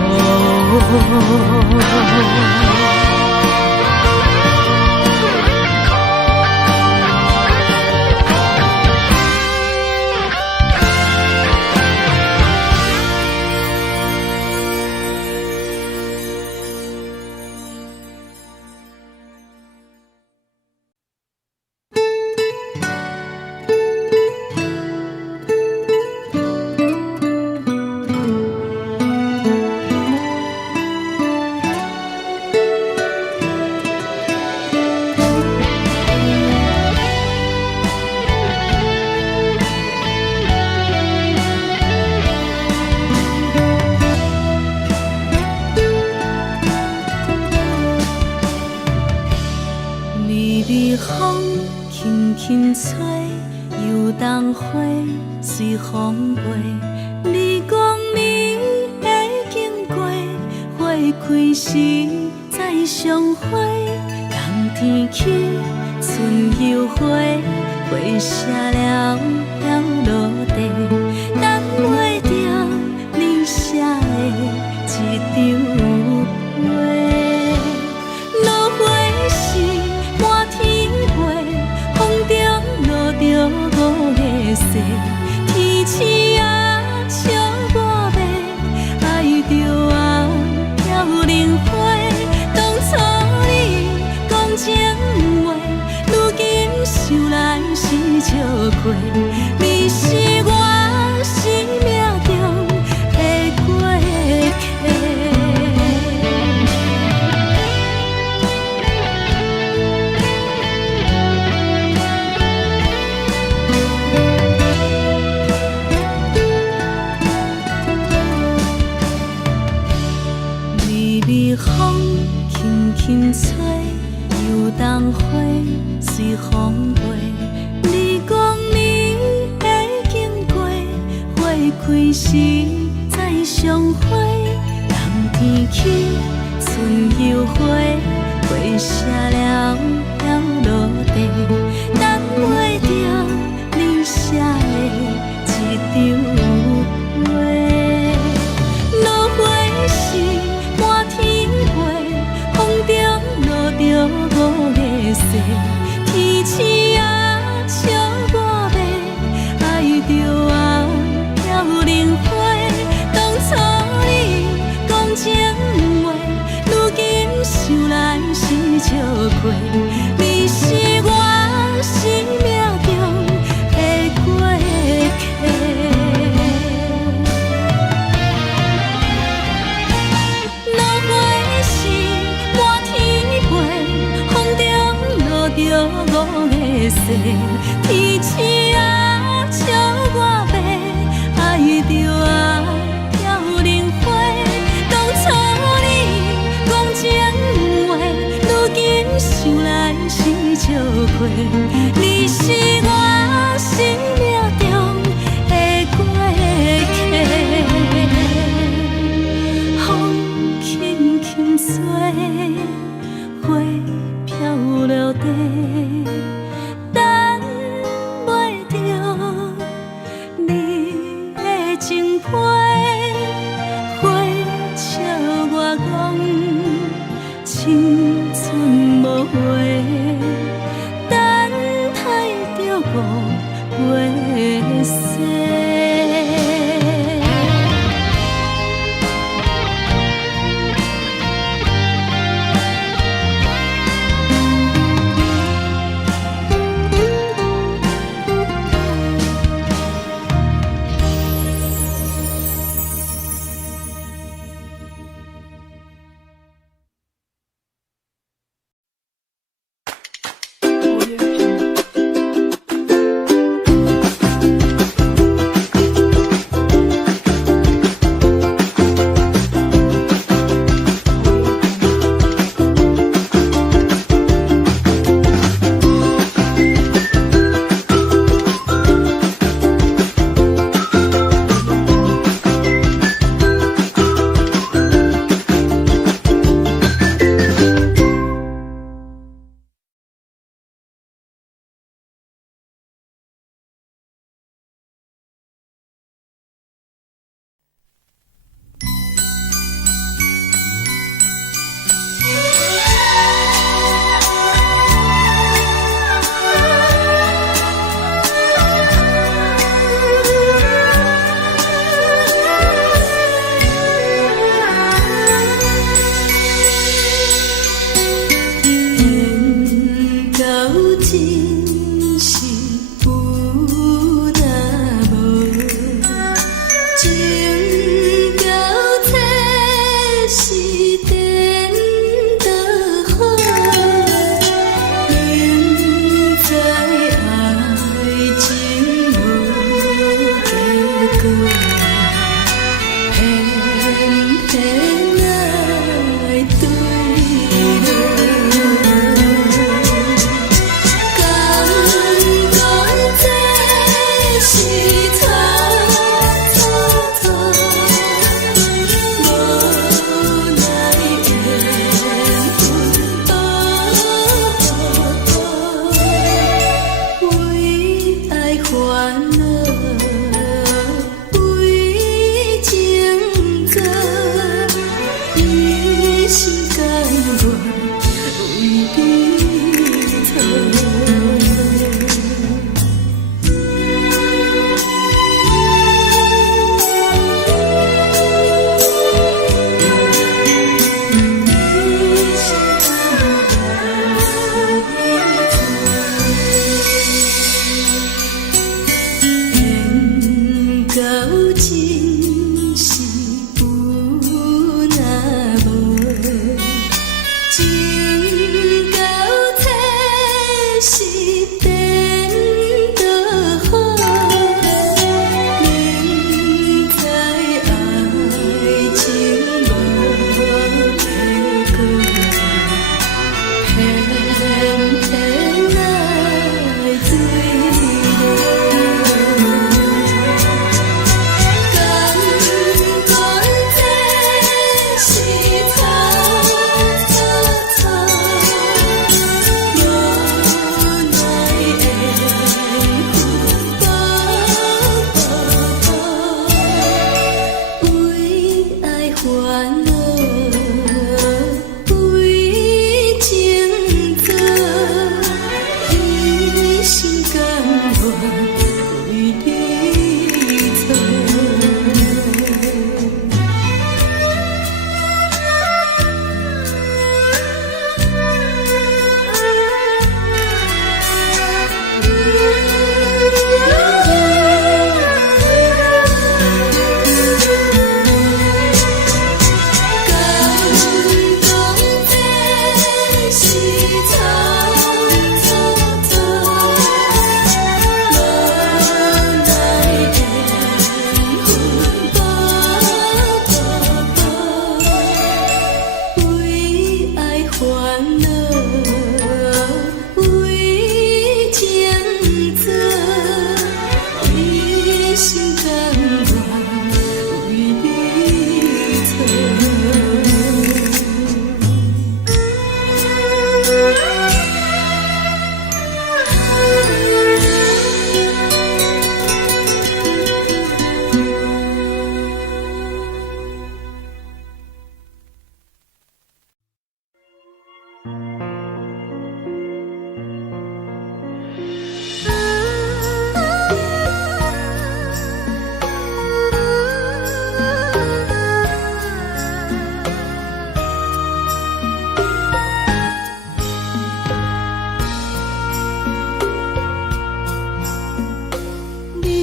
随风飞，你讲你会经过，花开时再相会。冬天起，春又花，花谢了飘落地，等袂着你写的一张画。落花时满天花，风中落着五个色。天星啊，笑我迷，爱着啊，飘零花。当初你讲情话，如今想来是笑过。你是我。轻吹，游东花随风飞。你讲你会经过，花开时再相会。人天起，春又花，花谢了飘落地，等袂着你写的一张话。落花时满天飞，风中落着五个星。天星啊，笑我迷，爱着啊，飘零花。当初你讲情话，如今想来是笑过。你是我生命中的过客。落花时满天飞，风中落着五个星。天星啊，笑我迷，爱着啊，飘零花。当初你讲情话，如今想来是笑过。你是我生命中的过客。风轻轻吹，花飘落地，等袂着你的情批。花笑我讲青春无悔，等待着五月雪。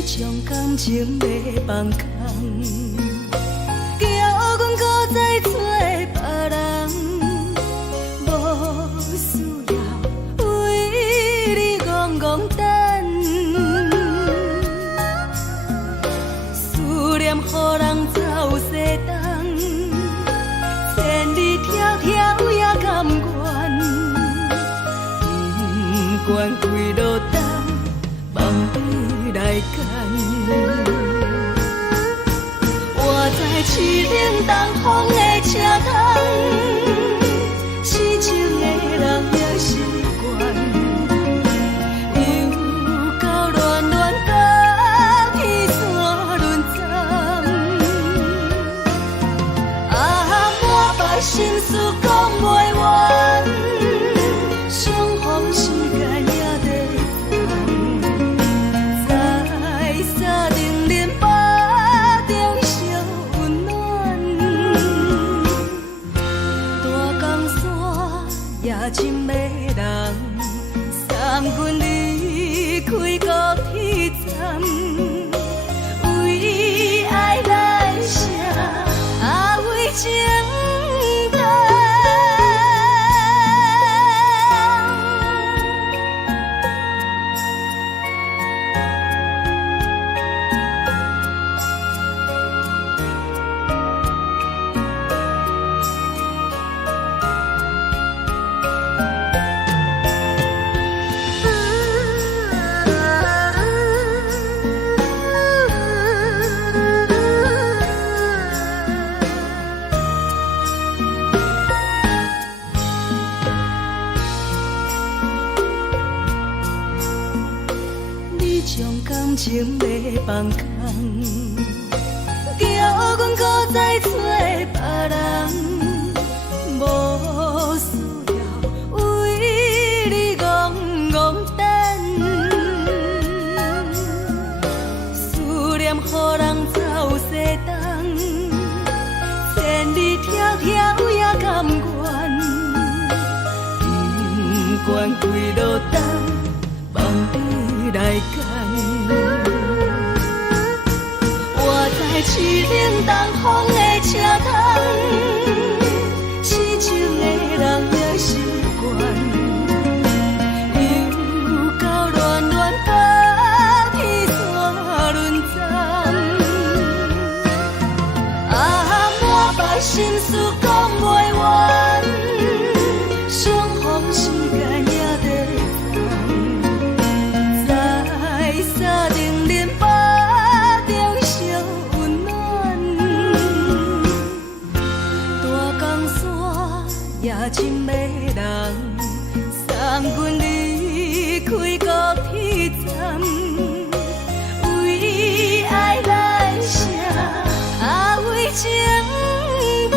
将感情要放空，叫阮搁再找别人，无需要为你戆戆等，思念予人走西东，千里迢迢也甘愿，不管开路灯，梦你来牵。我在市顶东风的车窗，痴情的人也习惯，又到乱乱甲彼山论战。啊，满腹心事讲袂完，相逢时间也在等，在沙丁林巴中烧温暖，大江山也真迷人，送阮离开高铁站，为爱来写为情长。你将感情要放空，叫阮搁再找别人，无需要为你戆戆等，思念予人走西东，千里迢迢也甘愿，不管开路灯，梦你来牵。我在市顶东风的车窗，痴情的人也习惯，又到乱乱甲彼山论战。啊，满腹心事讲袂完，相逢时间也在等，在沙丁林巴中烧温暖，大江山也真迷人，送阮离开高铁站，为爱来写为情长。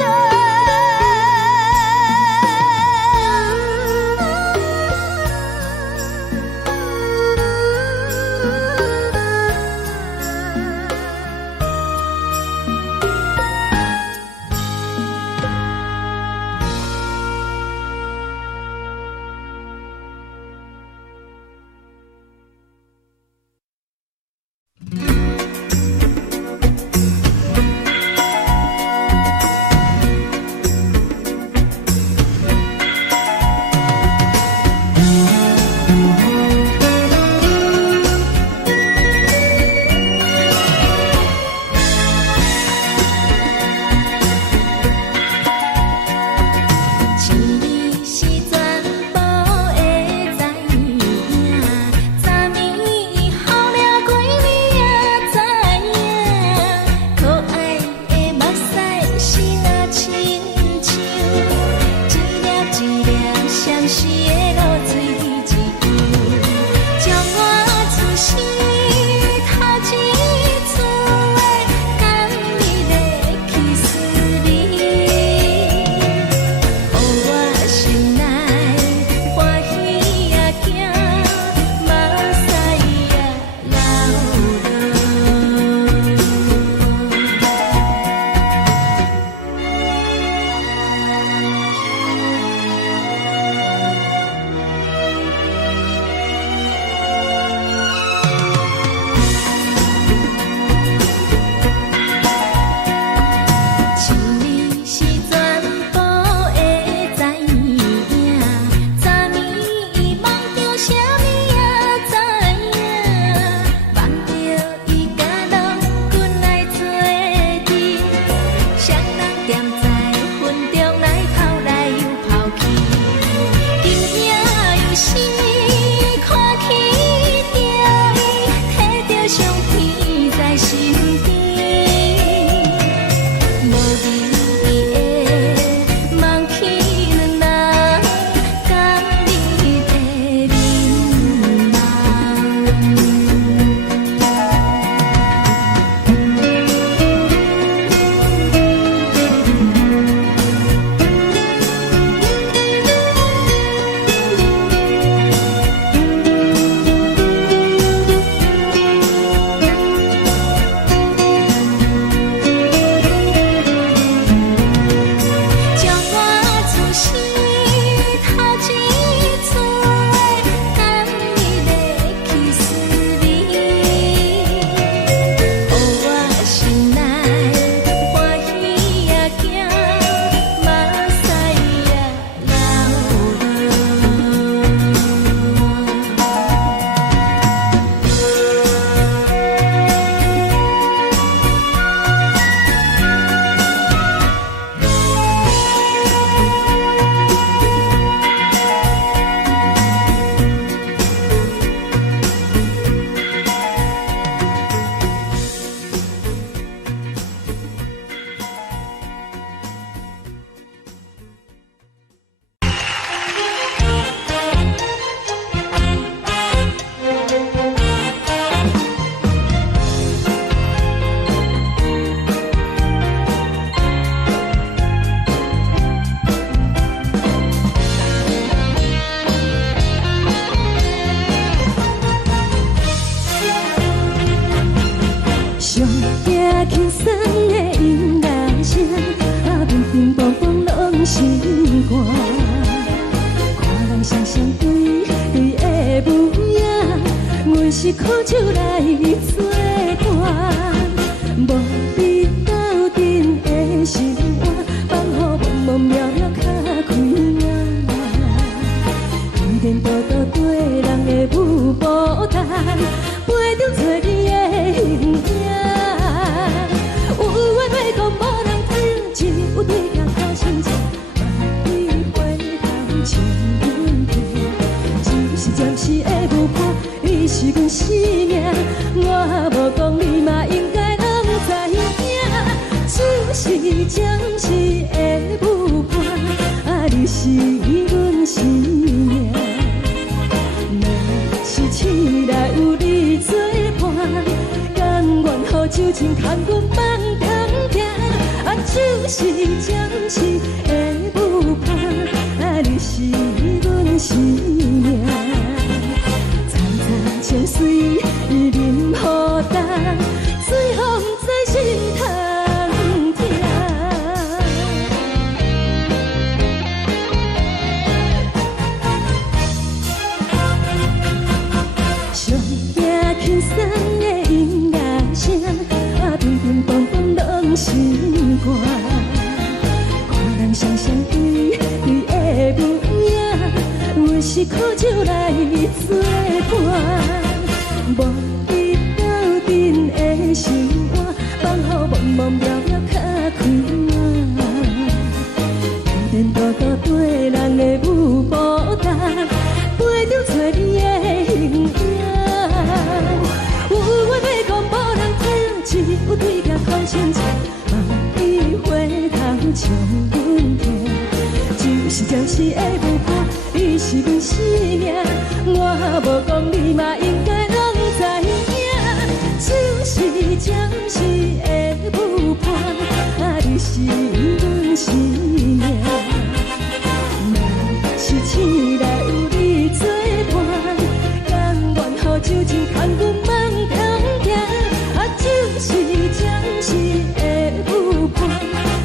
阮是苦酒来作伴，无你斗阵的生活，放予茫茫渺渺较开眼。一颠倒倒对人的舞步弹，陪着做你的形影。有话要讲无人听，只有对镜头心情，万里回头像阮听。就是暂时的舞伴，你是阮生命，我无讲你嘛应该拢知影。就是暂时的舞伴，啊，你是阮生命。若是醒来有你作伴，甘愿予酒精牵阮放长行。啊，就是暂时的舞伴，啊，你是阮生命。层层泉水伊淋予干，水风在心头。轻松的音乐声，啊，乒乒乓乓拢心肝。看人双双对对的模样，阮是苦酒来作伴。无你斗阵的生活，放予茫茫渺渺较开眼。一颠倒倒对人的舞步弹，陪着做你的形影。有话要讲无人听，只有对镜看清楚，万里回头像阮听。就是暂时的舞伴，你是阮生命，我无讲你嘛应该拢知影。就是暂时的舞伴，啊，你是阮生命。若是醒来有你作伴，甘愿予酒精牵阮放长行。啊，就是暂时的舞伴，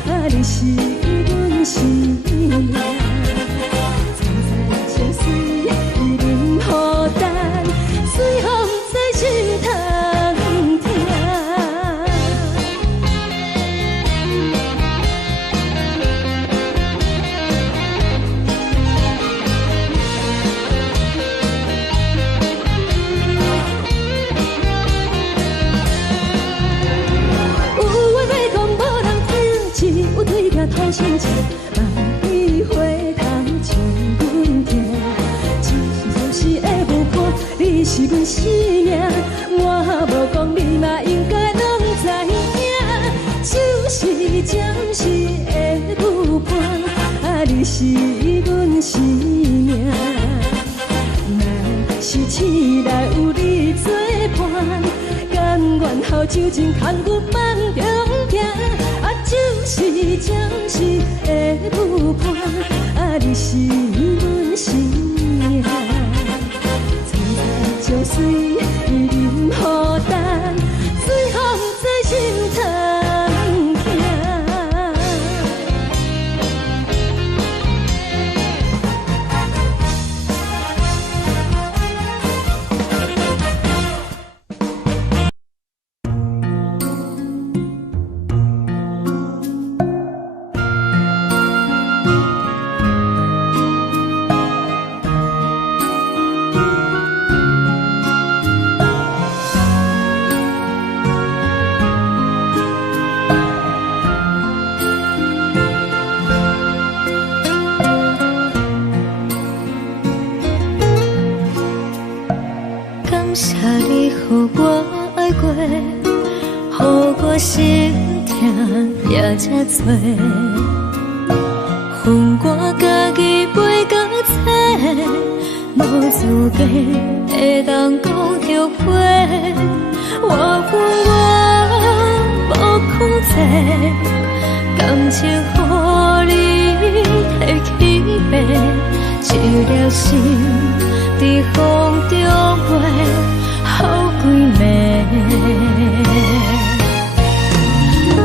啊，你是阮生命。层层泉水伊淋予干，水风在心头听。头心情，万里回头像阮听。就是暂时的舞伴，你是阮生命，我无讲你嘛应该拢知影。就是暂时的舞伴，啊，你是阮生命。若是醒来有你作伴，甘愿予酒精牵阮放长行。啊，就是暂时的舞伴，啊，你是阮生命。层层泉水伊淋予干，水风在心头听。谢你予我爱过，予我心痛也这多，分我家己袂到切，无资格会当讲着话。我无控制，感情予你提起飞，一粒心在风中飞。好几暝，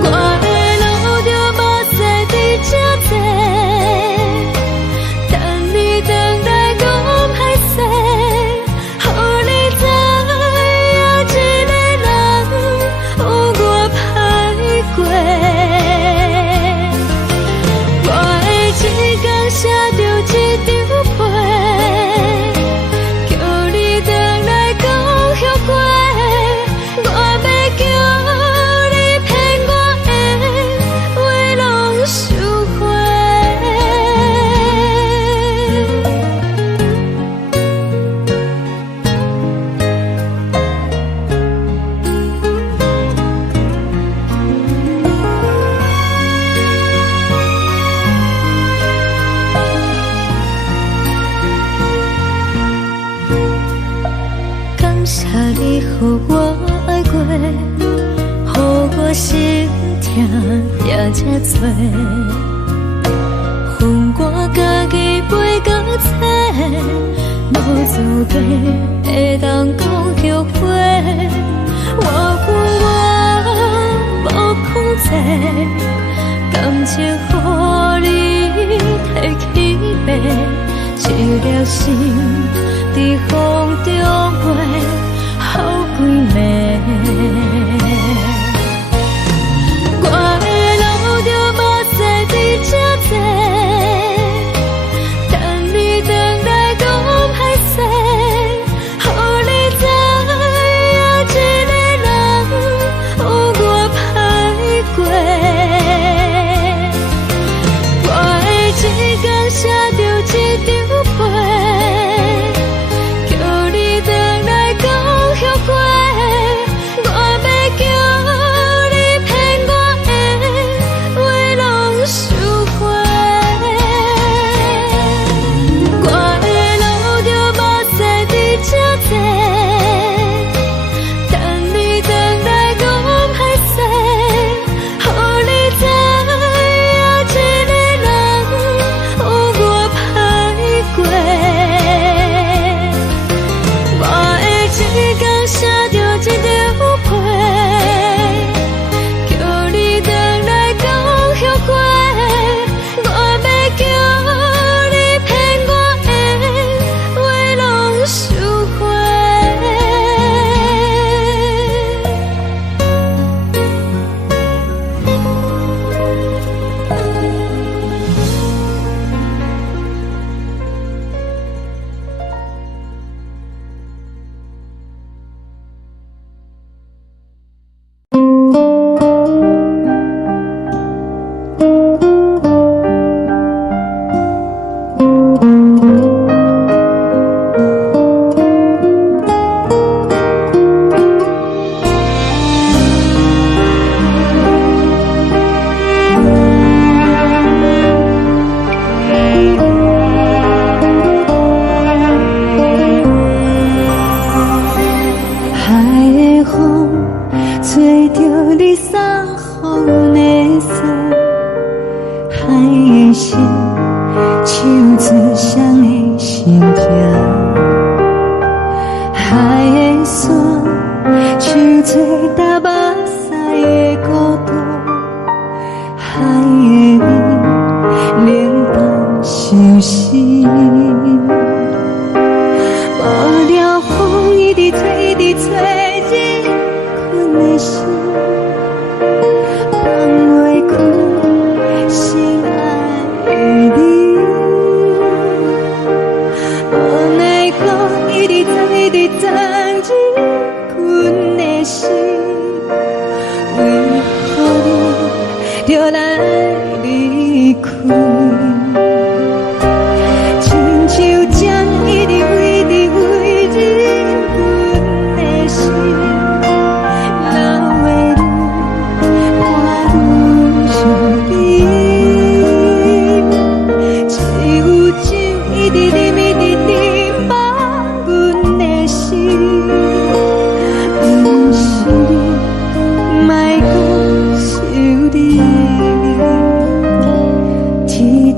我的路就无再伫这坐，等你回来讲歹势，予你知予我爱过，予我心痛也这多，恨我家己飞到这，无资格会当讲后悔。我恨我无控制，感情予你提起白，一粒心在风中飞，好几暝。我的路就无西伫这多，等你回来讲歹势，予你知影一个人有我歹过。我的一天写着一张被，叫你回来讲后悔。我要叫你骗我的话拢收回。我的路就无西伫这多，等你回来讲歹势，予你知影一个人有我歹过。我的一天写着一张被，叫你回来讲后悔。我要叫你骗我的话拢收回。海的风吹着你送予的伞，海的心手指双的心痛，海的山像做搭目屎的孤独，海的你冷淡伤心。无聊风一直吹，一直吹，日困的心放袂开，心爱的你。无奈何一直藏，一直藏，日困的心，为何你就来离开？亲像针一直飞，一直飞，日阮的心，流的泪伴阮伤悲。只有酒一直啉，一直啉，放阮的心。不是你，莫讲想你。天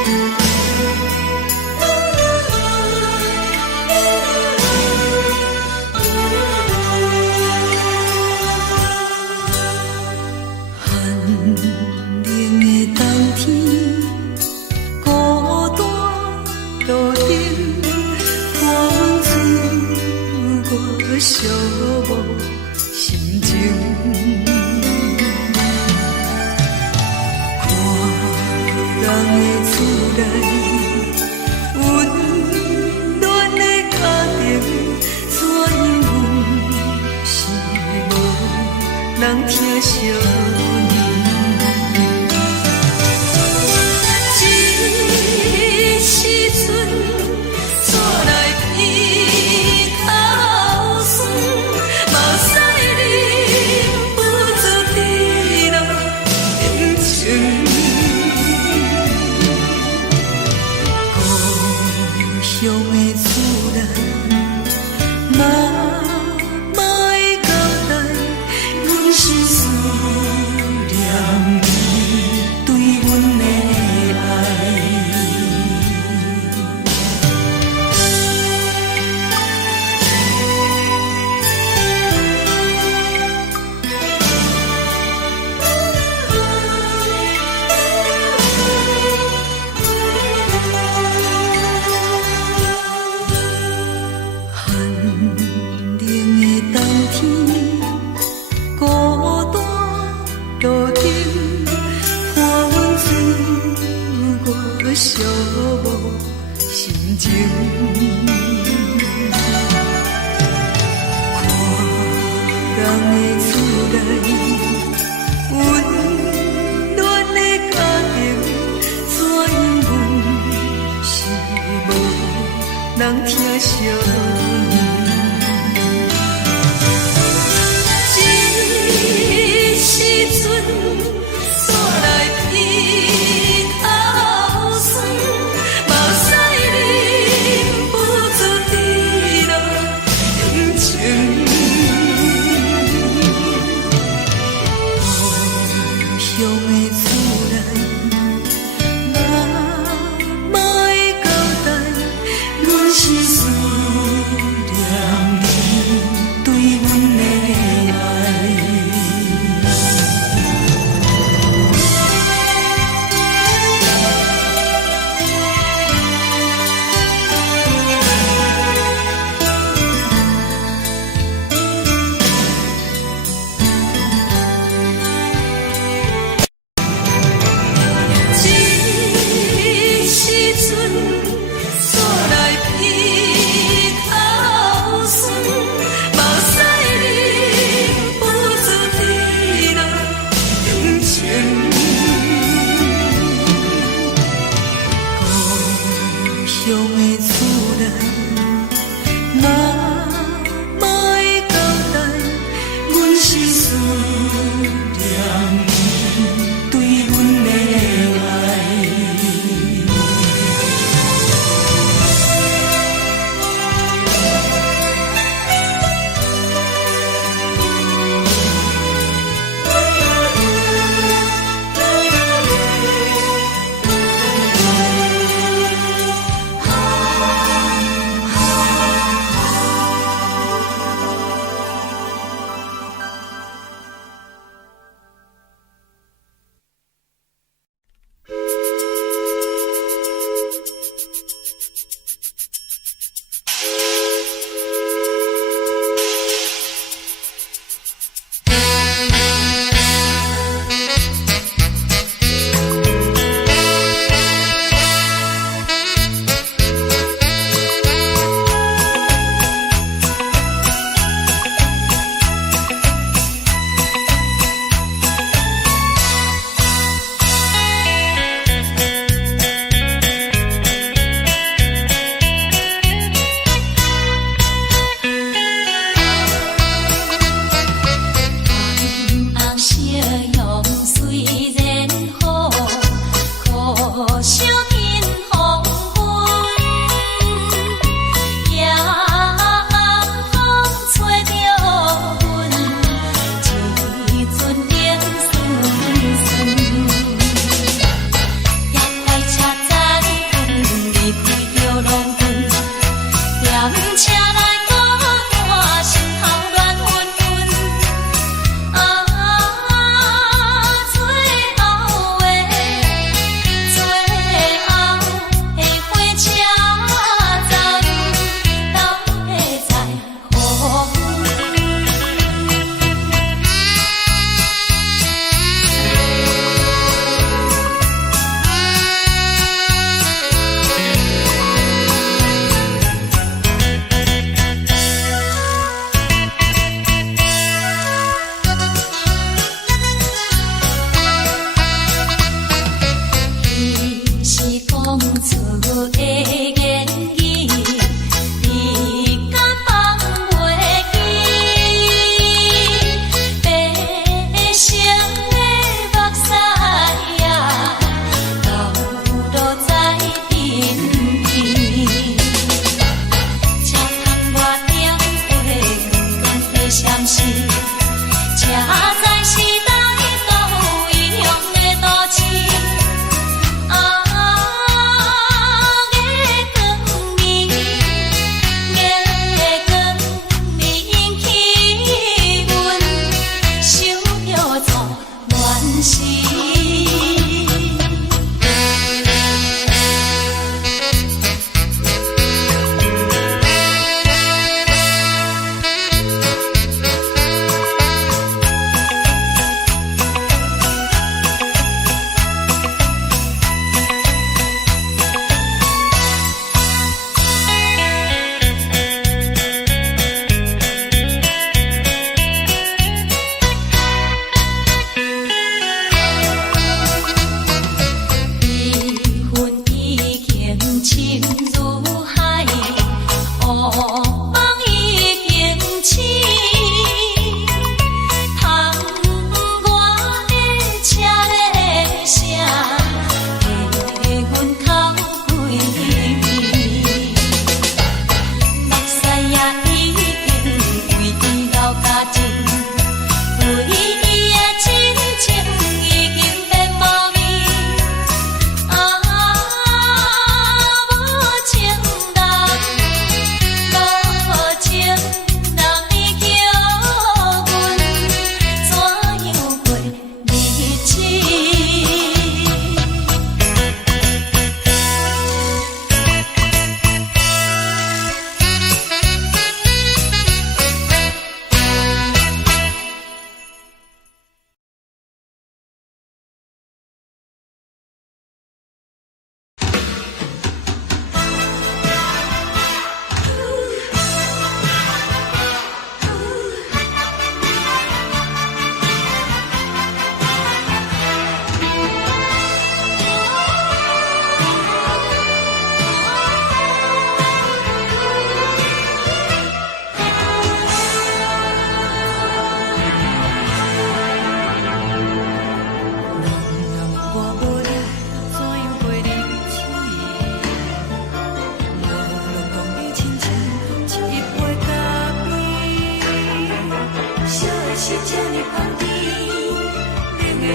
啊。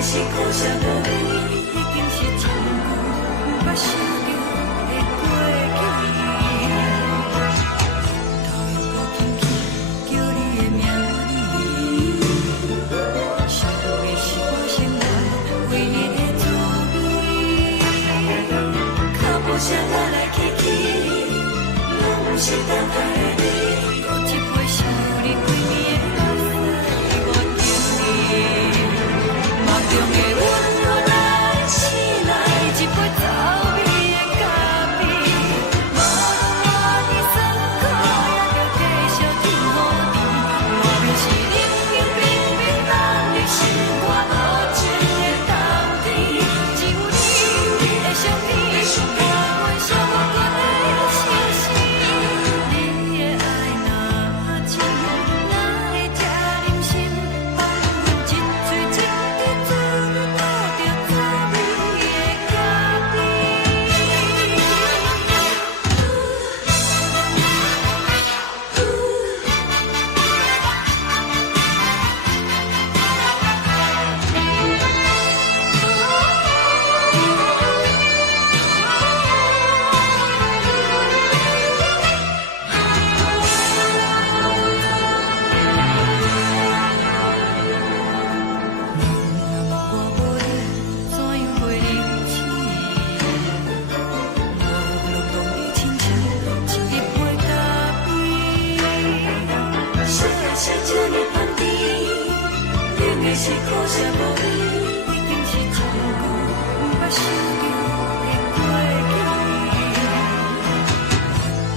是苦涩无味，已经是真久无捌想着的过去。头又搁轻轻叫你的名字，想的是我心内唯一的滋味。脚步声来来去去，拢不是等待的你，搁一杯想你几年的目屎，我等你。梦中的阮落来醒来，一杯走味的咖啡，无论你酸苦，也着继续甜予甜。外面是冷冷冰冰冷的心肝，无情的冬天，只有你的相片，我阮相关的心事。你的爱若深，哪会这忍心放阮一嘴一滴水，倒着滋味的咖啡。我无你，怎样袂忍起？无路当你亲像一杯咖啡，烧的是这呢香甜，冷的是苦涩无味，已经是真久无捌想着的过去。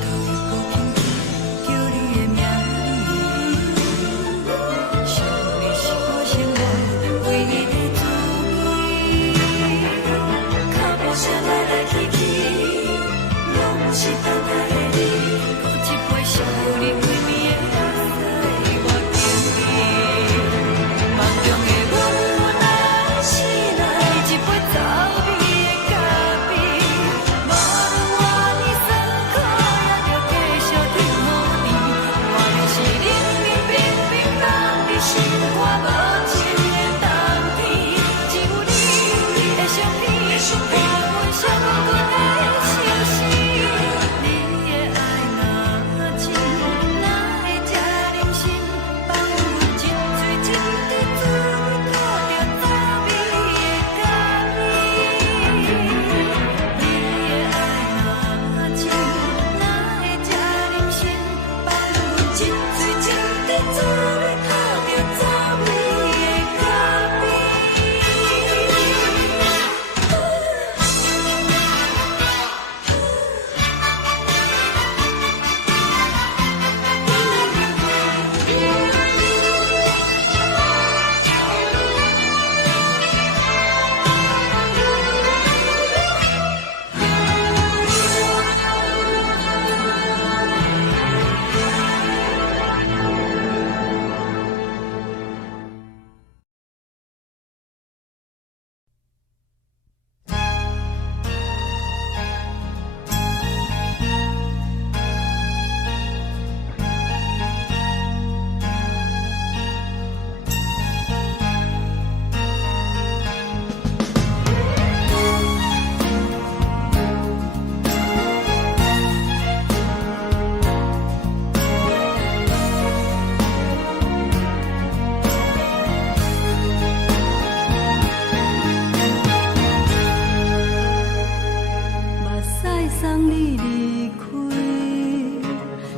头又搁轻轻叫你的名字，想你是我生活唯一的滋味。脚步声来来去去。送你离开，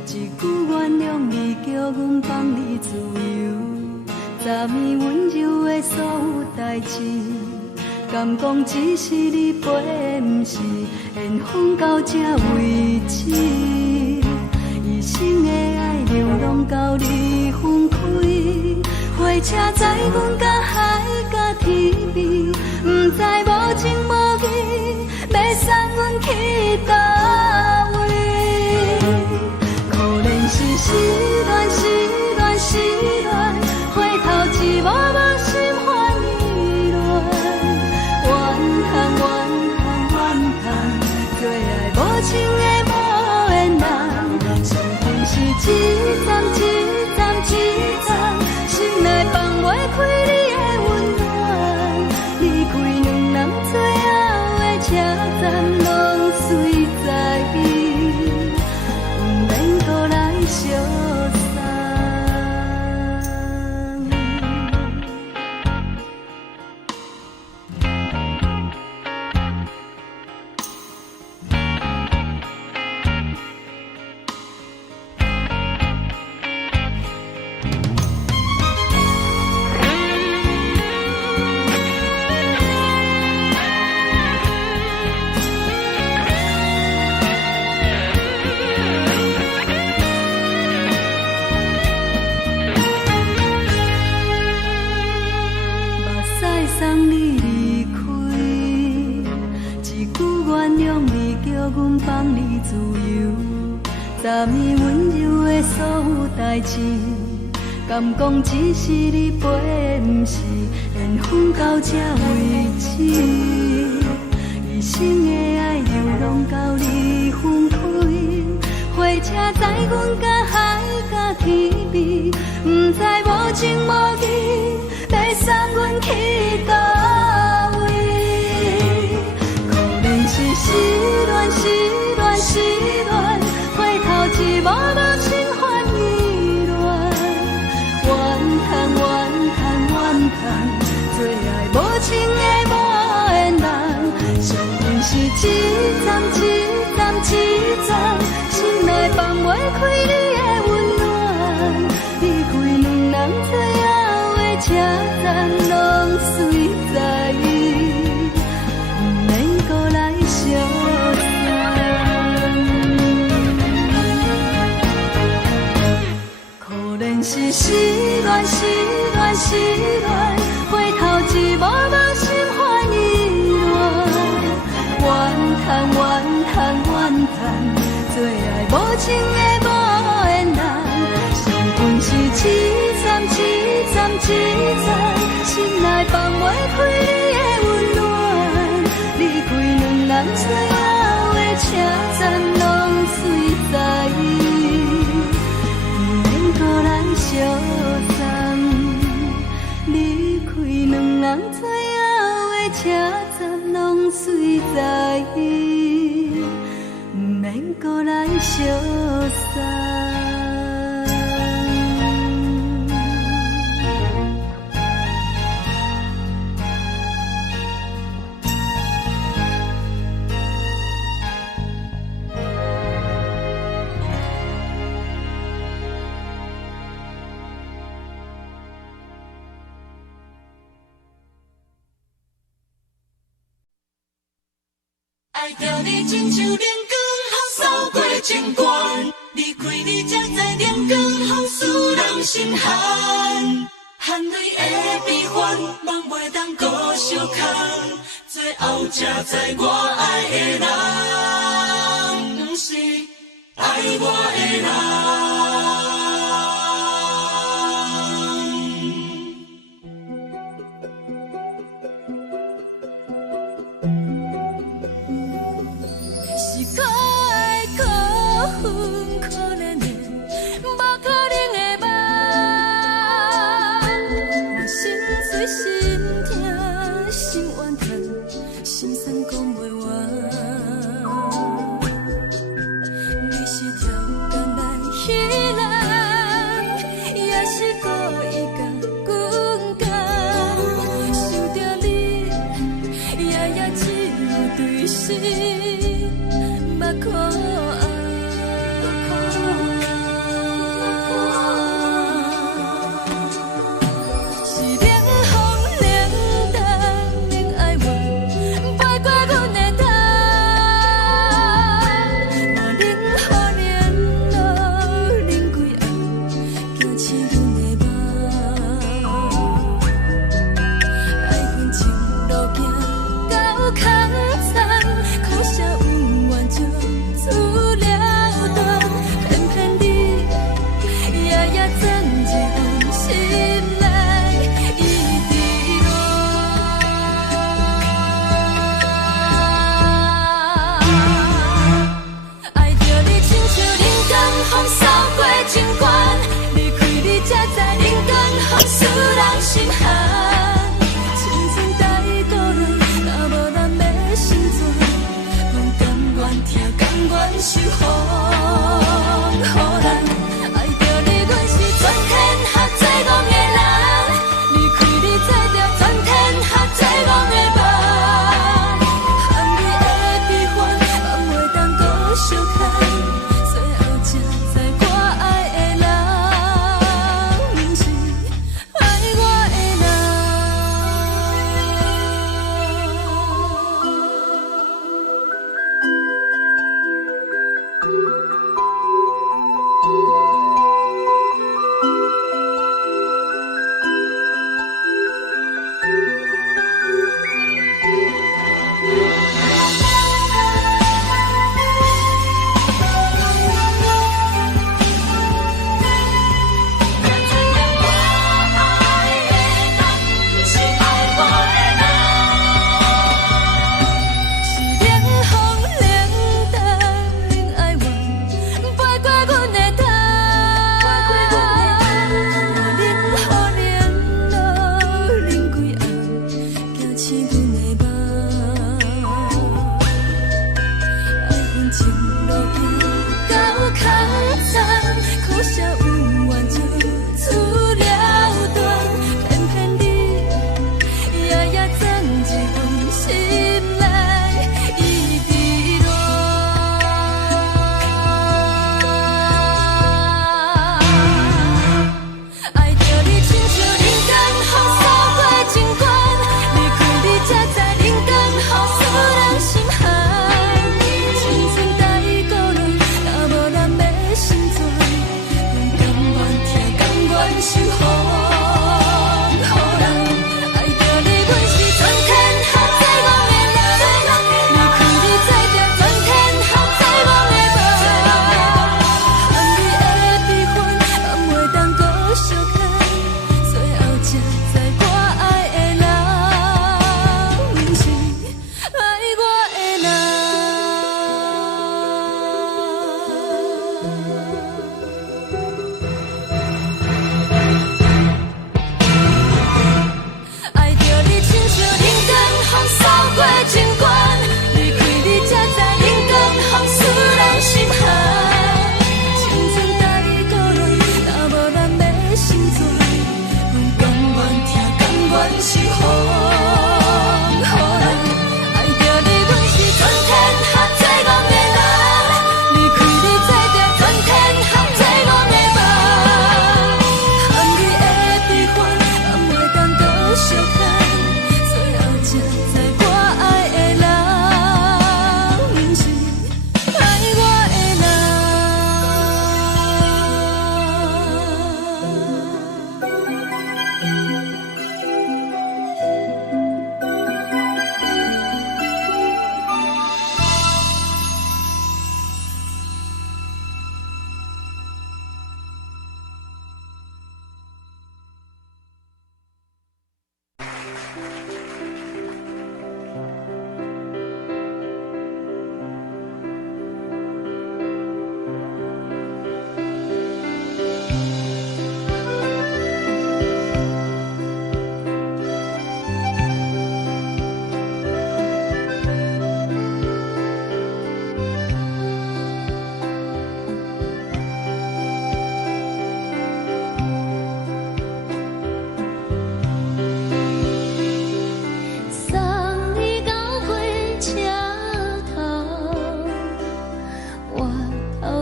一句原谅你，叫阮放你自由。昨暝温柔的所有代志，敢讲只是你陪，不是缘分到这为止。一生的爱流浪到你分开，火车载阮到海角天边，不知无情无义，要送阮去倒位？可怜是失恋，失恋，失恋，回头一幕幕心烦意乱，怨叹，怨叹，怨叹，最爱无情的无缘人，上恨是一站一站一站，心内放袂开你的温暖，离开两人最后的车站，拢随在伊，不免搁来相送。送你离开，一句原谅你，叫阮放你自由。昨暝温柔的所有代志，敢讲只是你陪，不是缘分到这为止。一生的爱流浪到你分开，火车载阮到海角天边，不知无情无义，要送阮去倒位？可怜是失恋，失恋，失恋，回头一幕幕心烦意乱，怨叹，怨叹，怨叹，最爱无情的无缘人，上恨是一站一站一站，心内放袂开你的温暖，离开两人最后的车站，拢随在伊，不免搁来相送。可怜是失恋，失恋，失恋，回头一幕幕心烦意乱，怨叹，怨叹，怨叹，最爱无情的无缘人，上恨是一站一站一站，心内放袂开你的温暖，离开两人最后的车站，拢随在伊，不免搁来相送。离开两人最后的车站，拢随在伊，不免搁来相送。爱着你亲像阳光扫过情关，离开你才知阳光风使人心寒。含泪的悲欢，望袂当搁相牵，最后才知我爱的人，不是爱我的人。目我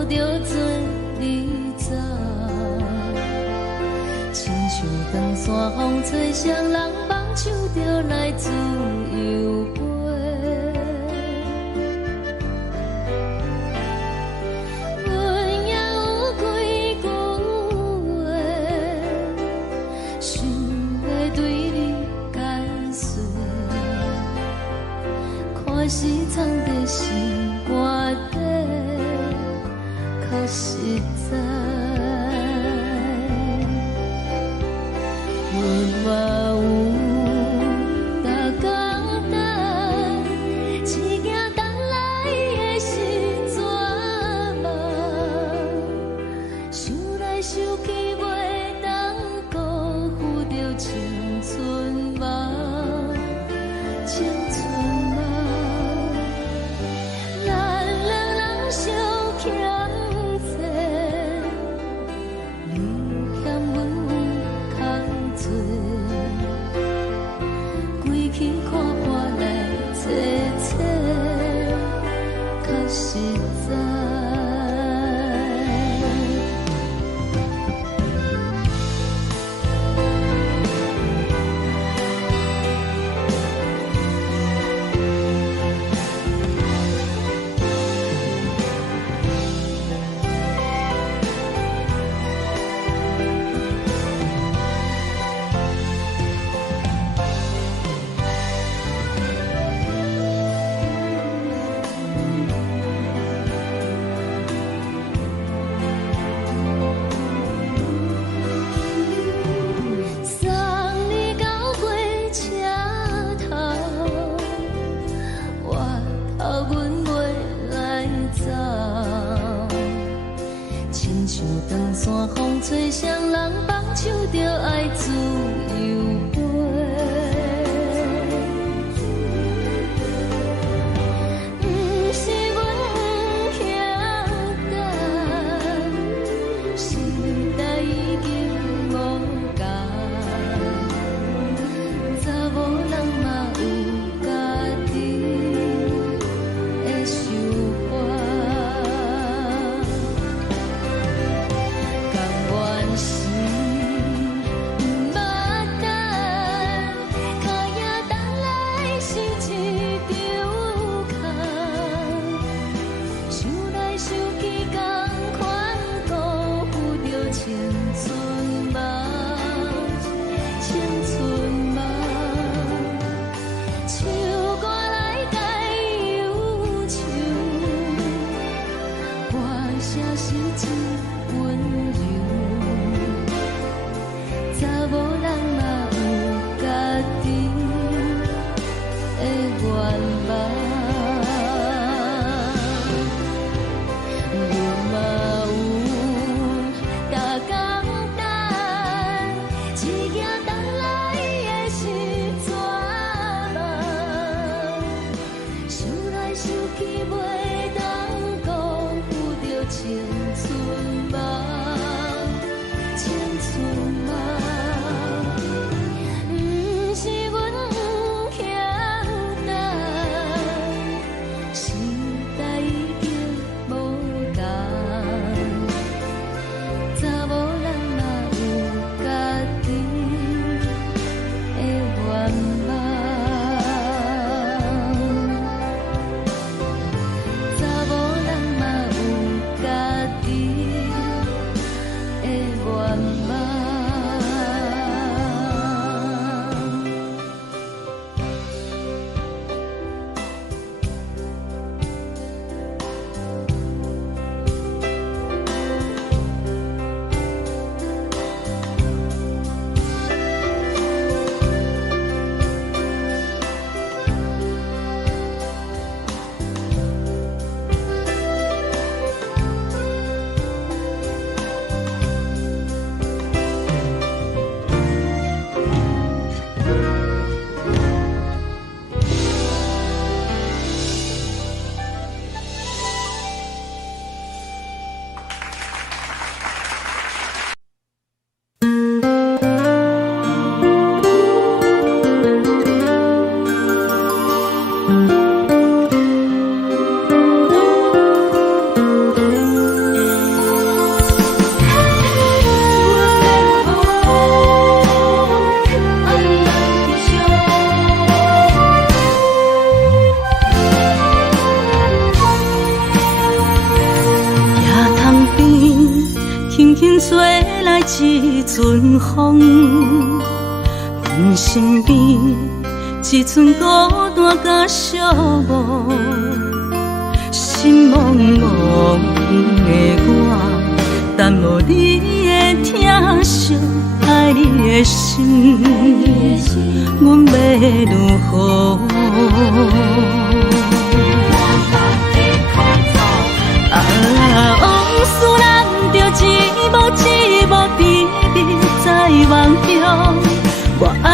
着做你走，亲像长山风吹双人放手着来自由飞。阮也有几句话，想要对你解释，看是藏在心肝底，较实在。阮嘛有逐工等，只惊等来的是绝望，想来想去袂当辜负着青春梦，青春梦。咱两人相欠债，你欠阮空多，归去看破来切切，较实在。送你到过车头，我头阮袂来走，亲像长山风吹双人放手着爱自由飞。不是阮不晓等，时代已经无共，查某人嘛有家己的想法，甘愿是毋捌等，脚也等来是一场空，想来想去同款辜负着青春梦，青春梦。唱歌来解忧愁，歌声是一温柔，查某人嘛有家己的愿望。阮嘛有逐工等，只惊等来的是绝望，想来想去袂当辜负着青春轻轻吹来一阵风，阮身边一寸孤单甲寂寞，心茫茫的我，等无你的疼惜，爱你的心，阮要如何？往事人着一幕一幕甜蜜在梦中，我爱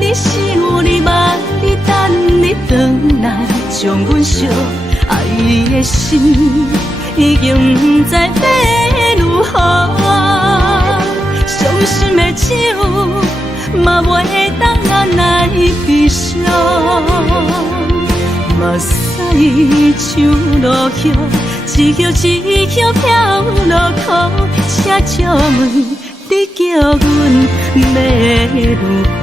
你想你望你等你回来，将阮惜爱的心已经不知要如何，伤心的手嘛袂当按来悲伤，目屎像落雨。一叶一叶飘落雨，车借问你叫阮要如何？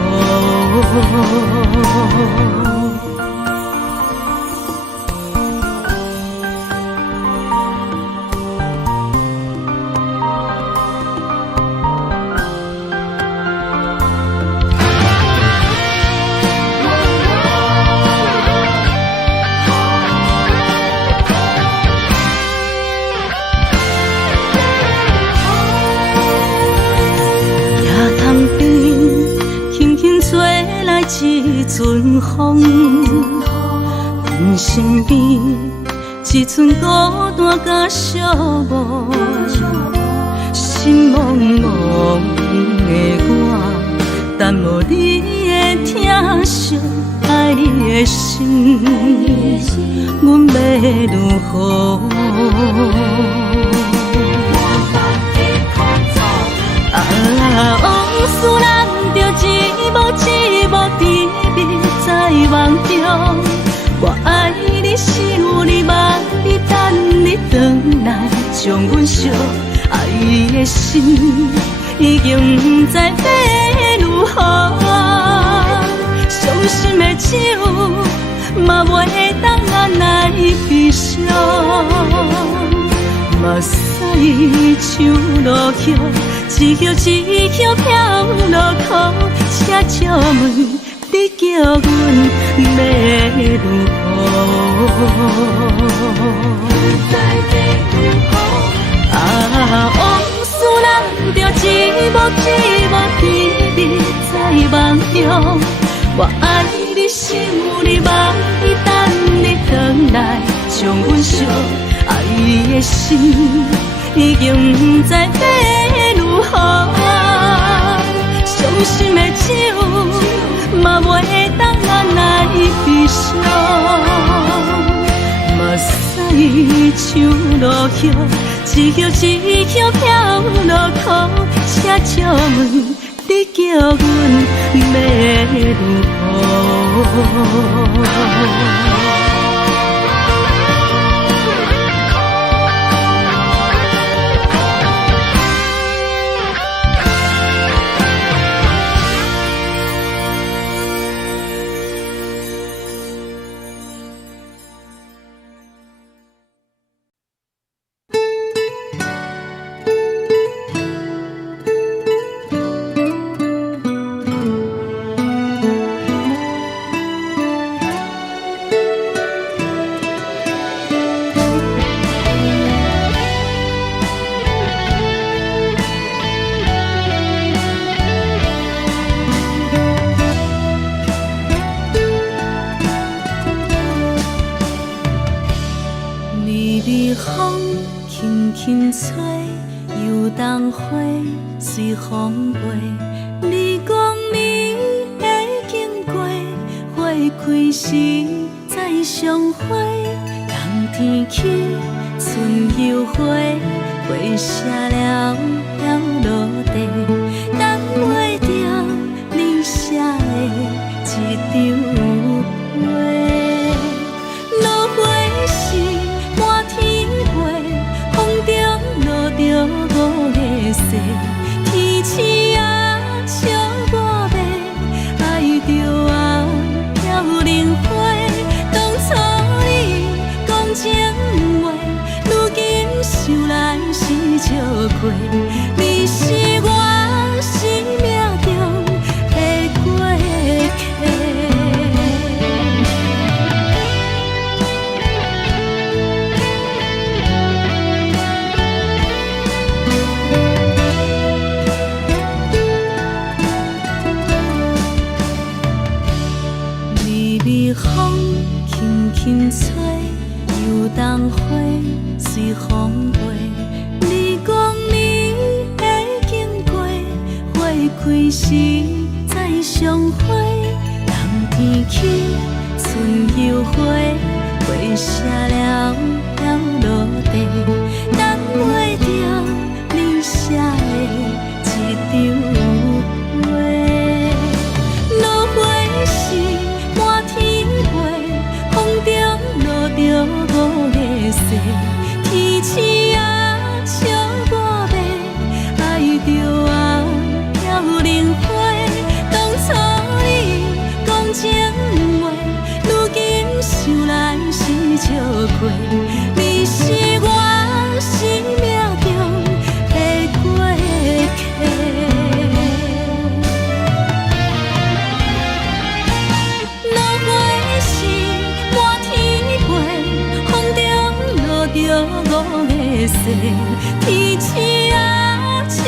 一阵风，阮身边一寸孤单甲寂寞，心茫茫的我，等无你的疼惜，爱你的心，阮要如何？往事人着一幕一幕甜蜜在梦中，我爱你想你望你等你回来，将阮惜爱的心已经不知要如何，伤心的手嘛袂当按来悲伤，目屎像落雨。一叶一叶飘落雨，车借问你叫阮要如何？往事人着一幕一幕甜蜜在梦中，我爱你想你望你等你回来，将阮惜爱的心已经不知要如何，伤心的手嘛袂当按来悲伤，目屎像落雨，一叶一叶飘落雨，车借问你叫阮要如何？随风飞，你讲你会经过，花开时再相会。冬天起，春又花，花谢了要落地，等袂着你写的一张画。落花时满天飞，风中落着五个色。天星啊，笑我白，爱着啊飘零花。当初你讲情话，如今想来是笑过，你是我生命中的过客。微微风轻轻吹，游动花随风飞。你讲你会经过，花开时再相会。人天起，春又花，花谢了要落地，等袂着你写的一张画。落花时满天飞，风中落着五个色，天星啊笑我迷，爱着啊飘零花。当初你讲情话，如今想来是笑过。你是我生命中的过客。落花时满天飞，风中落着五个色，天星啊笑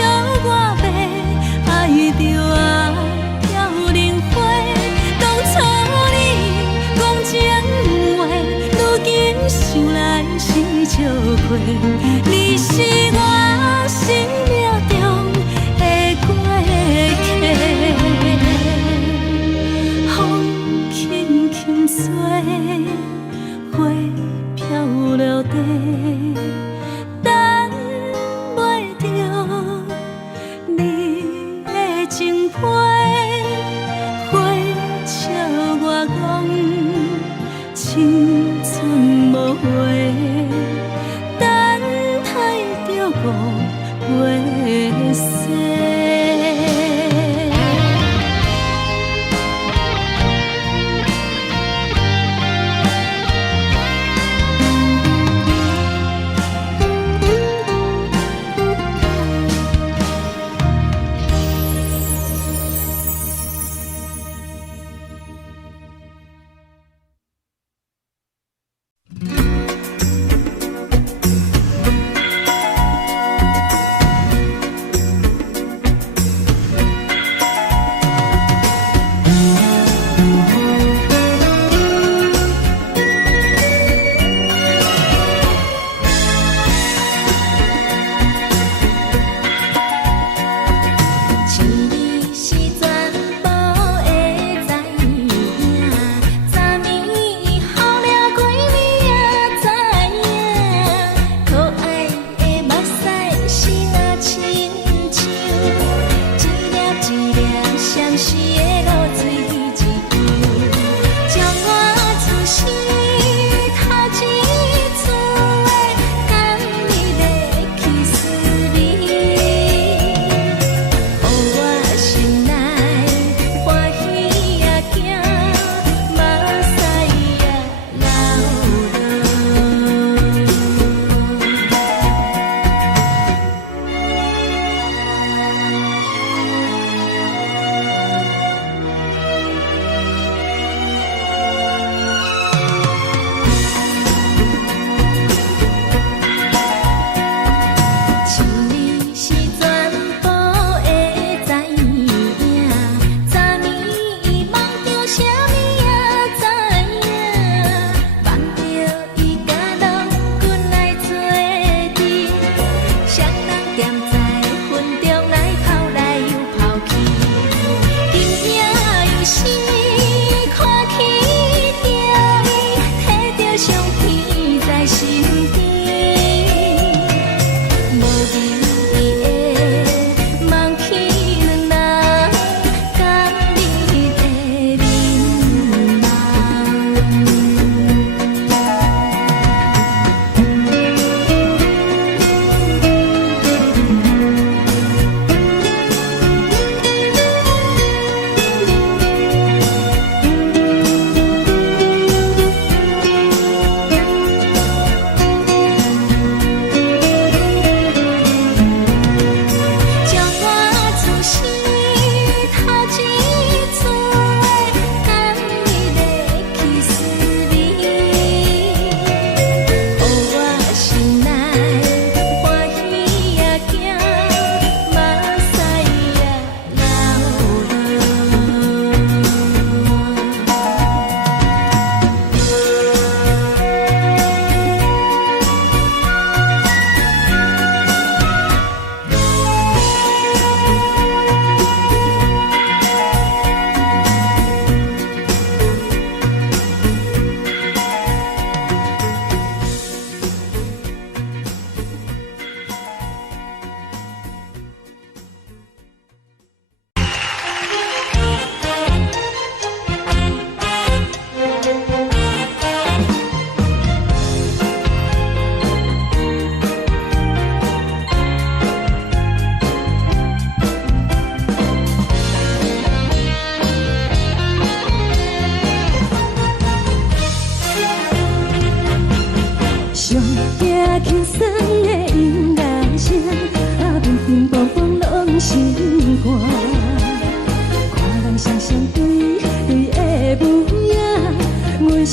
我迷，爱着啊飘零花。当初你讲情话，如今想来是笑过。你是我生命中的过客。风轻轻吹，花飘落地，等袂着你的情批。花笑我讲青春无话，等待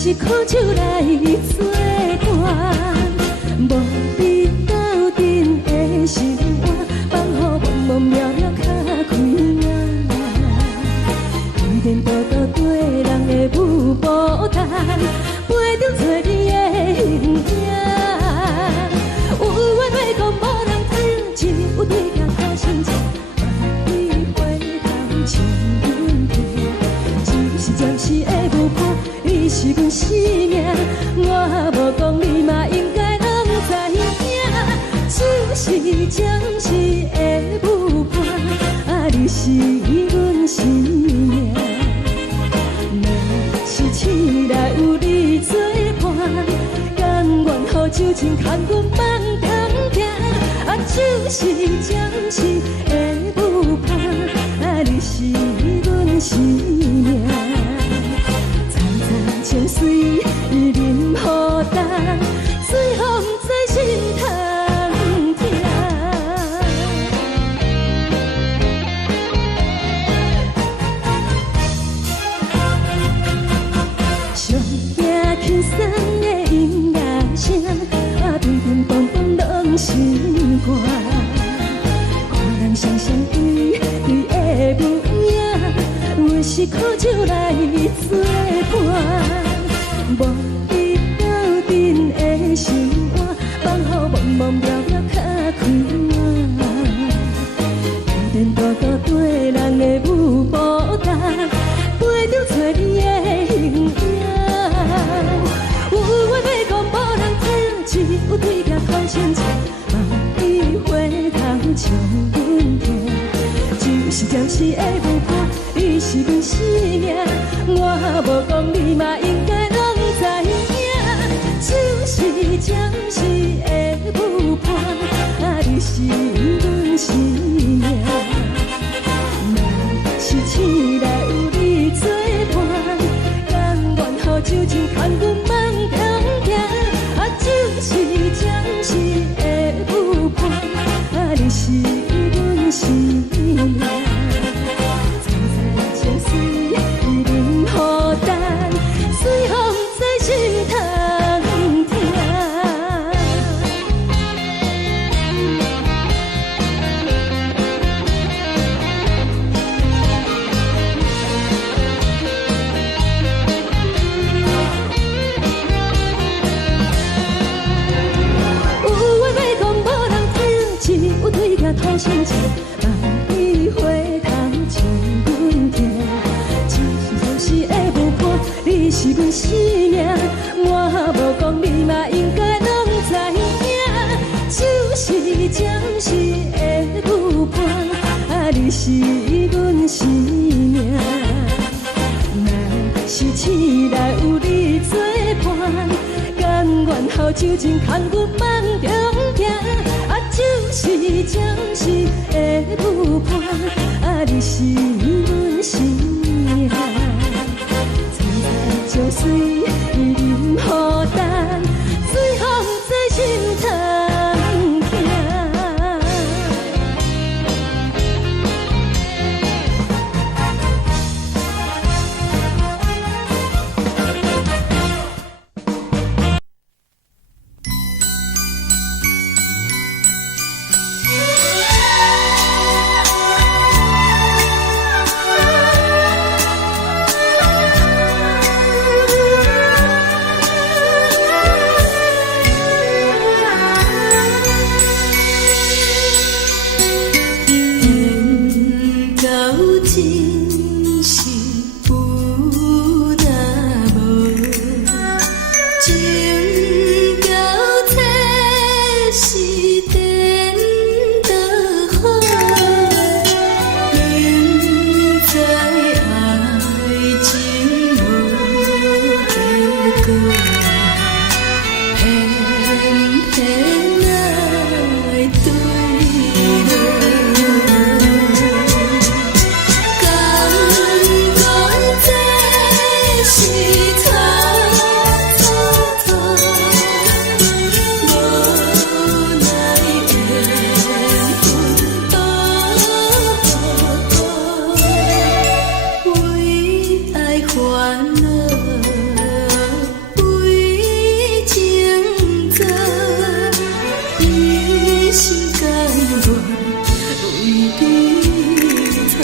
是苦酒来作伴，无你斗阵的心肝，放予茫茫渺渺较开眼。一点多多对人的舞步弹，陪着做你的形影。有话要讲无人听，只有对镜头先前，万里回头将阮听。就是暂时的舞伴，你是阮生命，我无讲你嘛应该拢知影。就是暂时的舞伴，啊，你是阮生命。若是醒来有你作伴，甘愿予酒精牵阮放通行。啊，就是暂时的舞伴，啊，你是阮生命。层层情水已淋予干，水风在心通听。上惊轻松的音乐声，啊，乒乒乓乓拢心肝。看人双双对对的模样，有是苦酒来作伴。无你斗阵的心肝，放予茫茫渺渺较开眼。一点多多对人的舞步弹，陪着做你的形影。有话要讲无人听，只有对镜头先前，万里回头将阮听。就是暂时的舞伴，你是阮生命，我无讲你嘛应该拢知影。就是暂时的舞伴，啊，你是阮生命。若是醒来有你作伴，甘愿予酒精牵阮放通行。啊，就是暂时的舞伴，啊，你是阮生命。层层情水已淋予干，水风在心通听。有话要讲无人听，只有对镜头先前，万里回头将阮听。就是暂时的舞伴，你是阮生命，我无讲你嘛应该拢知影。就是暂时的舞伴，啊，你是阮生命。若是醒来有你作伴，甘愿予酒精牵阮放中行。啊，就是暂时的舞伴，啊，你是阮生命。层层情水已淋予干，水风在心通听。心甘愿为你错。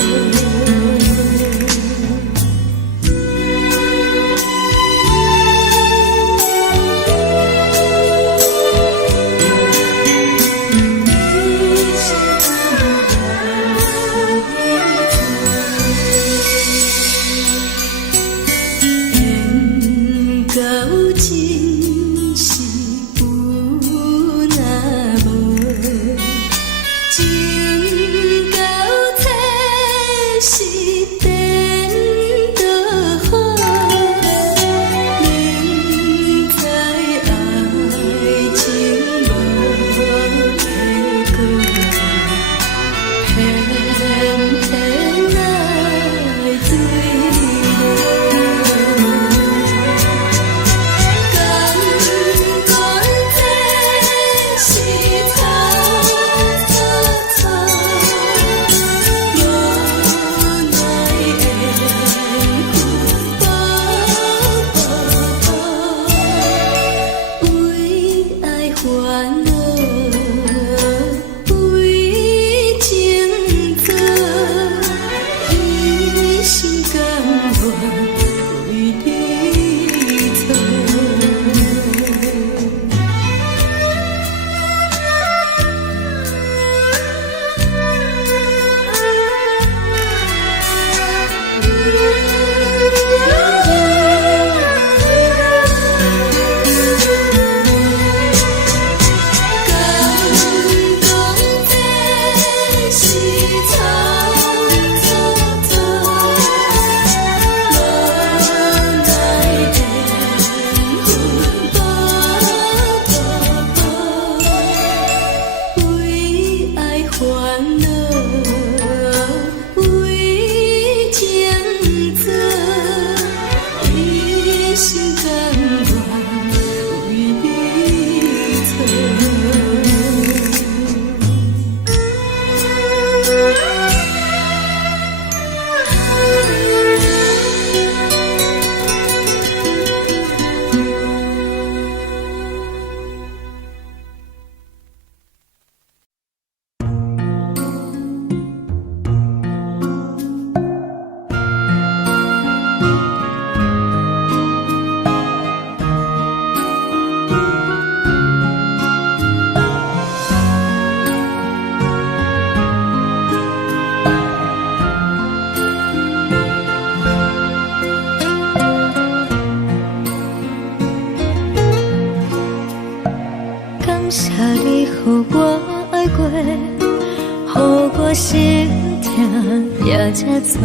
这多，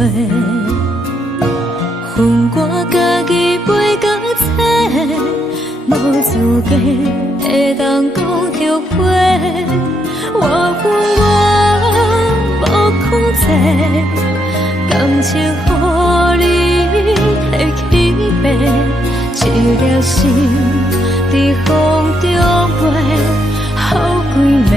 恨我家己袂到切，无资格会当讲后悔。我无控制，感情予你提起飞，一条心在风中飞，好几暝。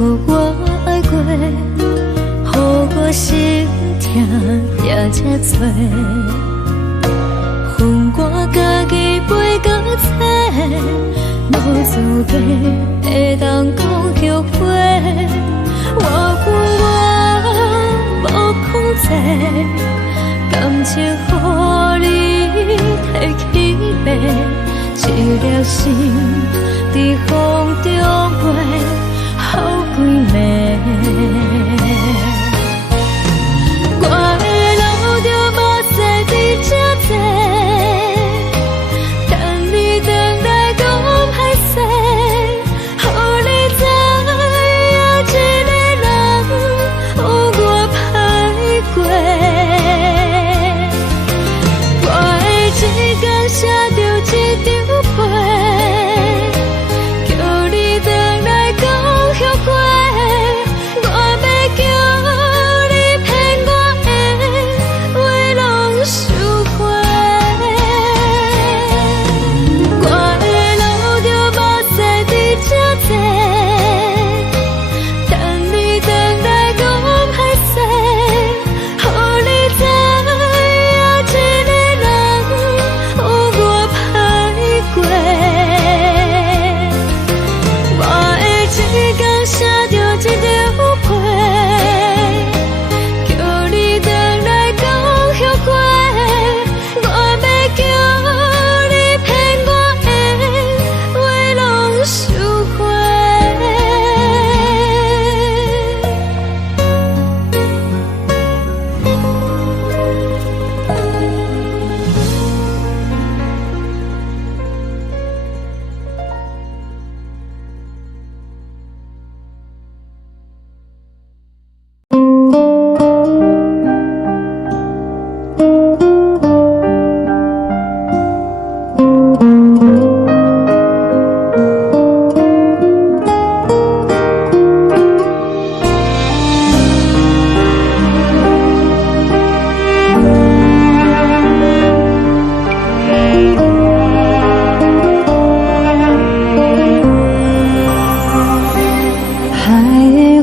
予我爱过，予我心痛也这多，恨我家己袂到切，无资格会当讲后悔。我无控制，感情予你提起飞，一条心在风中飞。好几暝。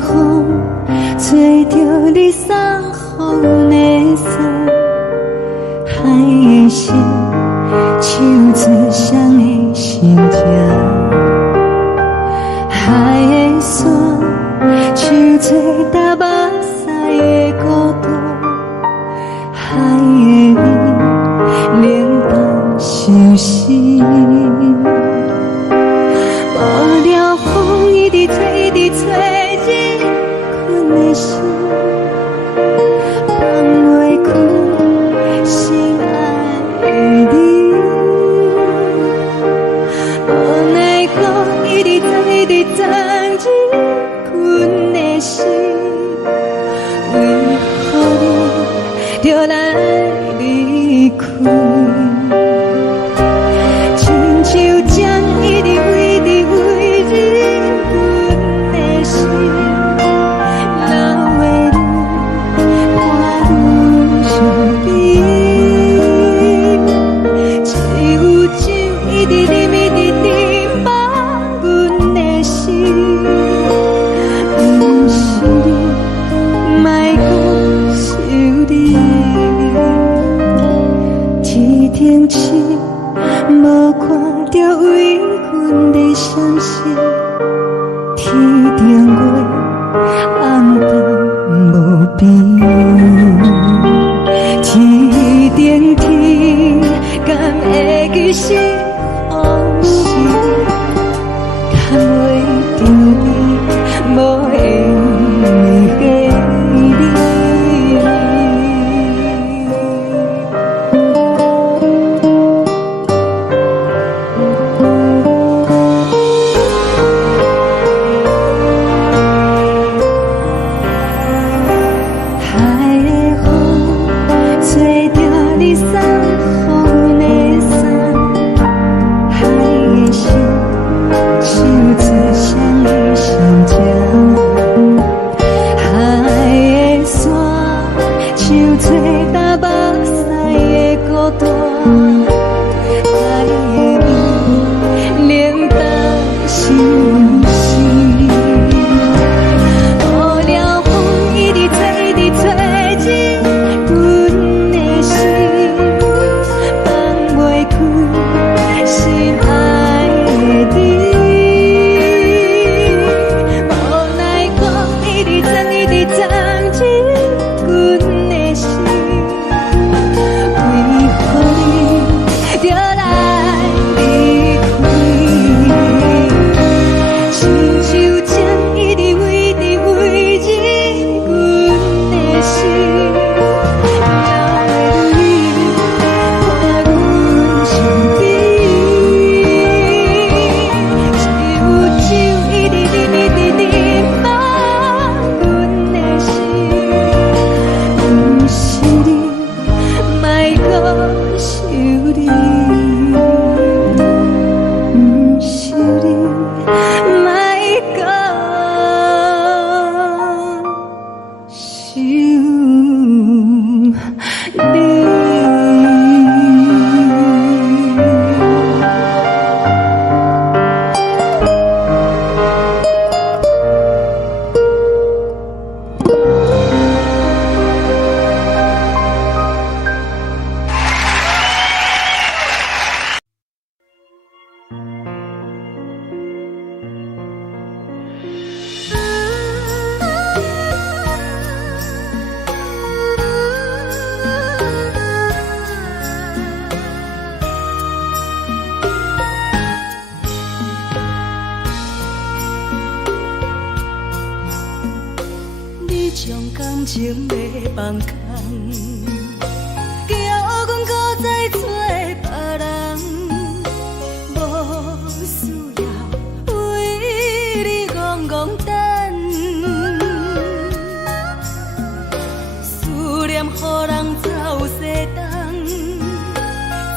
风吹着你送予的伞，海的心唱出双的心情，海的山唱出搭目屎的孤独，海的味冷淡伤心。无聊风一直吹，一直吹，日困的心放袂开，心爱的你。无奈风一直吹，一直吹，日困的心，为何你就来离开？亲像江一直飞，一直飞，日阮的心，流的泪看愈伤悲。只有酒一直啉，一直啉，放阮的心，不是你，莫讲想你。天顶星，无看着为阮的伤心，天顶月，暗淡无边，天顶天，敢会记是往事，敢袂着你，无缘给你。海的风吹着你送予的伞，海的心唱出双的心情，海的山唱出搭目屎的孤单，海的味冷淡伤心。无聊风一直吹，一直吹，日阮的心放袂开，心爱的你。无奈风一直吹，一直吹，日阮的心，为何你就来离开？亲像江一直飞，一直飞，日阮的心，了的泪看阮伤悲。只有酒一直啉，一直啉，放阮的心，不是你，莫讲想你，不是你，莫讲想你。你将感情要放空，叫阮搁再找别人，无需要为你戆戆等，思念予人走西东，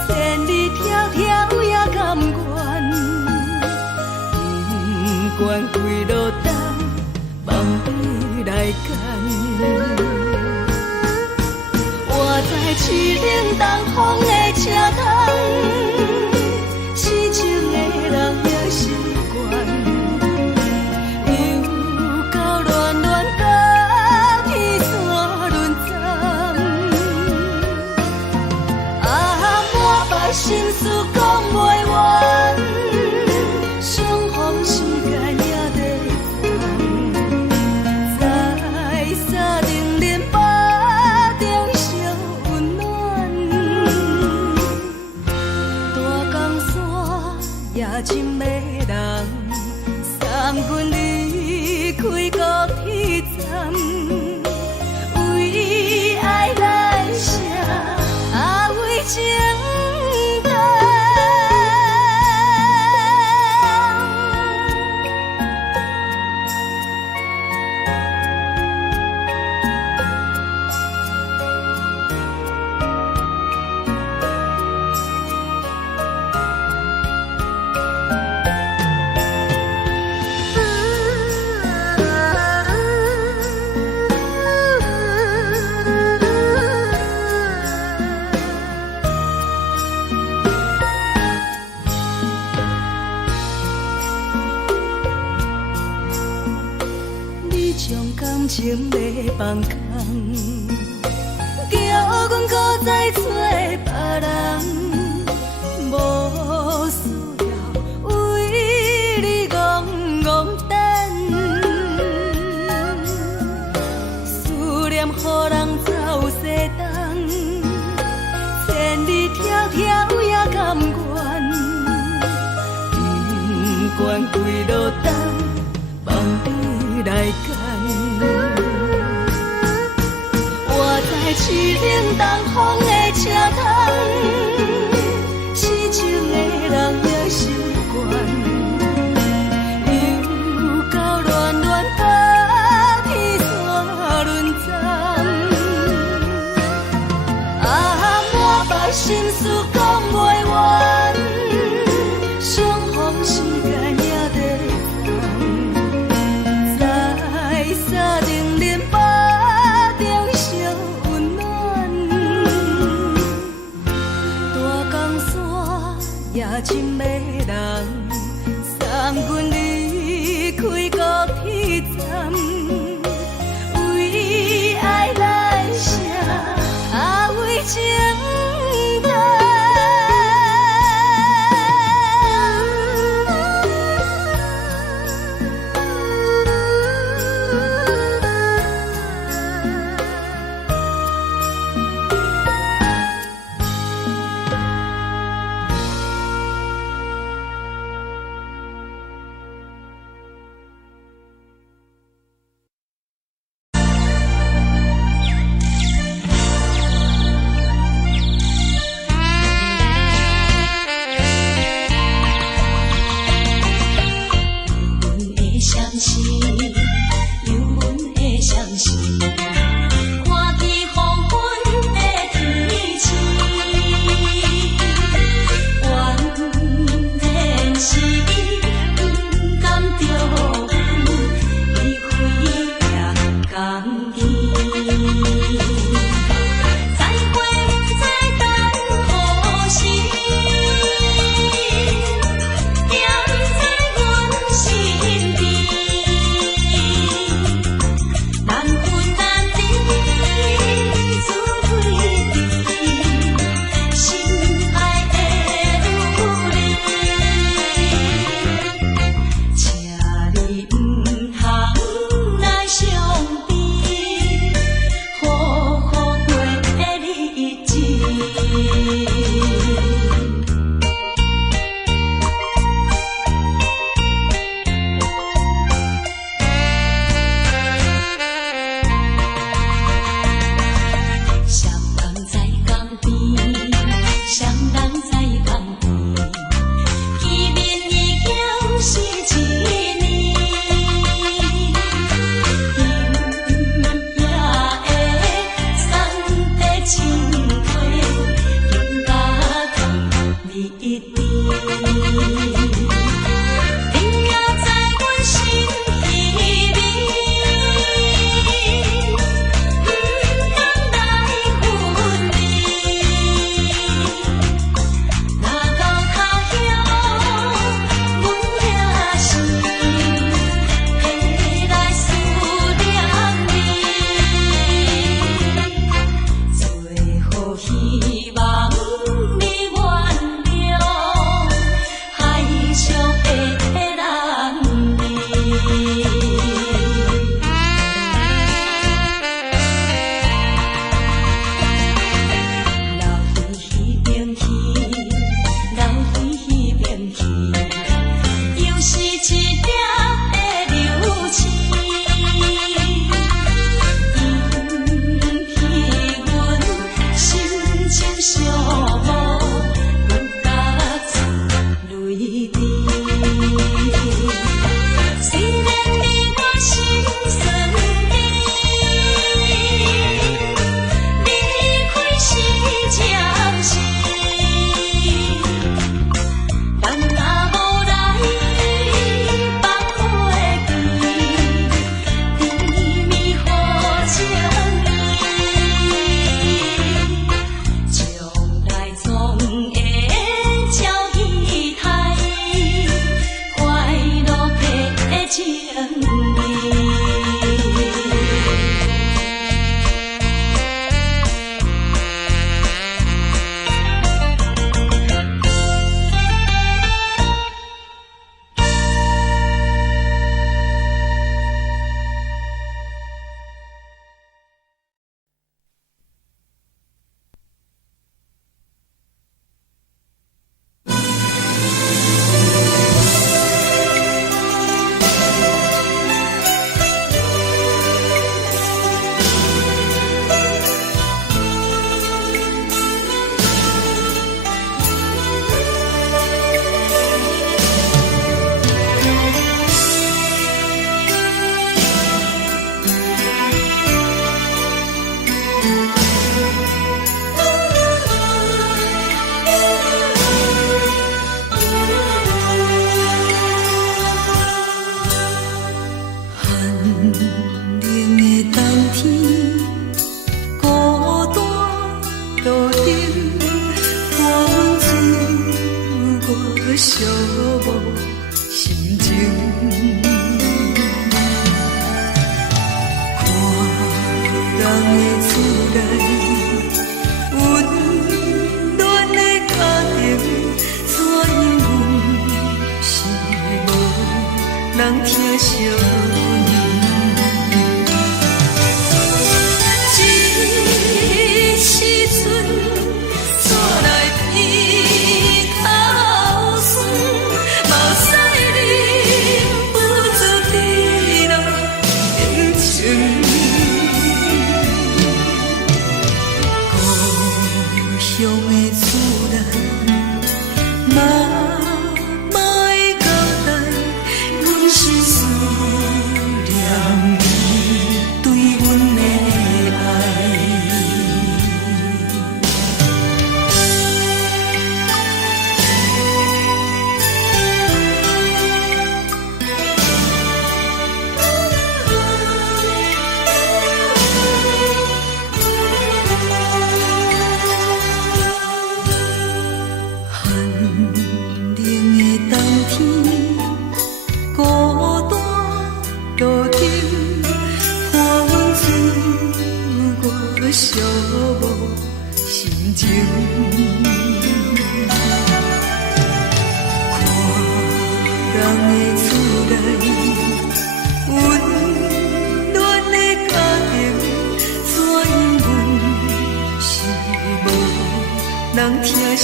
千里迢迢也甘愿，不管几路灯，梦你来干。我在市顶东风的车窗，痴情的人也习惯，又到恋将感情要放空，叫阮搁再找别人，无需要为你戆戆等，思念予人走西东，千里迢迢也甘愿，不管几路灯，望你来干。我在市顶东风的车窗，痴情的人也心倦，又到乱乱把披散轮zan满腹心事讲袂完，相逢时间也在藏，在沙定林巴中烧温暖。心情。看人的厝内温暖的家庭，怎因阮是无人疼惜？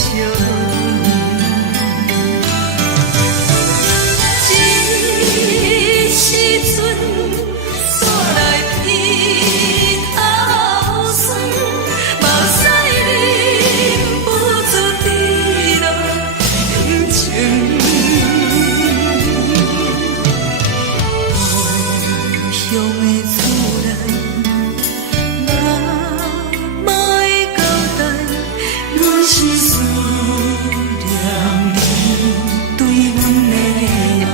时阵煞来鼻头酸，目屎忍不住滴落眼睛。故乡的厝内，妈妈的交代，阮是思念你对阮的爱。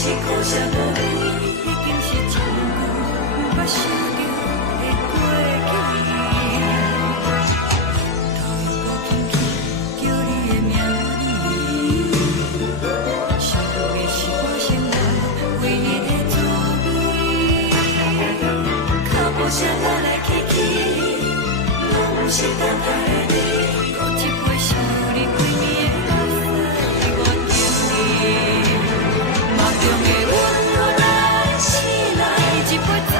是苦涩无味，已经是真久不想着的过去。头又无轻轻叫你的名字，想的是我生活唯一的滋味。脚步声来来去去，拢是等待你。搁一杯想你几年的目屎，我等你。梦中的阮愈来醒来，一杯走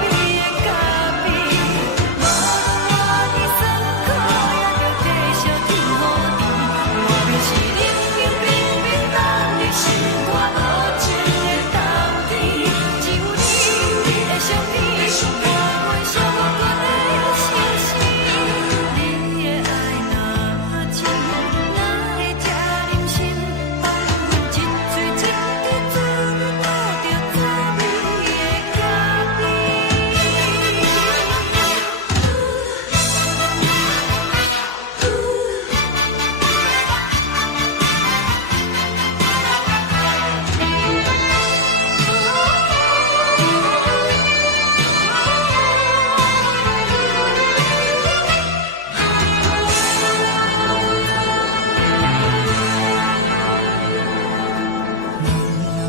味的咖啡。无论我的酸苦，也着继续甜予你。外面是冷冷冰冰冷的心肝，无情的冬天。只有你的相片，我阮寂寞过的相思。你的爱若真，哪会这忍心放阮一嘴一滴滋味，倒着滋味的咖啡。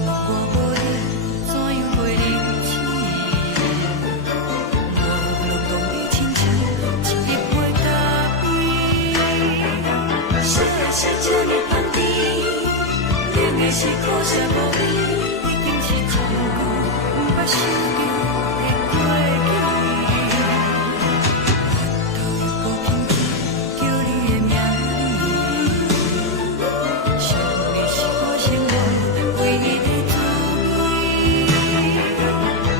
我无你，怎样袂忍起？无论讲你亲像一杯咖啡，小的是这么放甜，冷的是苦涩无味，已经是真久不想着的过去。头又无轻轻叫你的名字，想的是我生活唯一的滋味。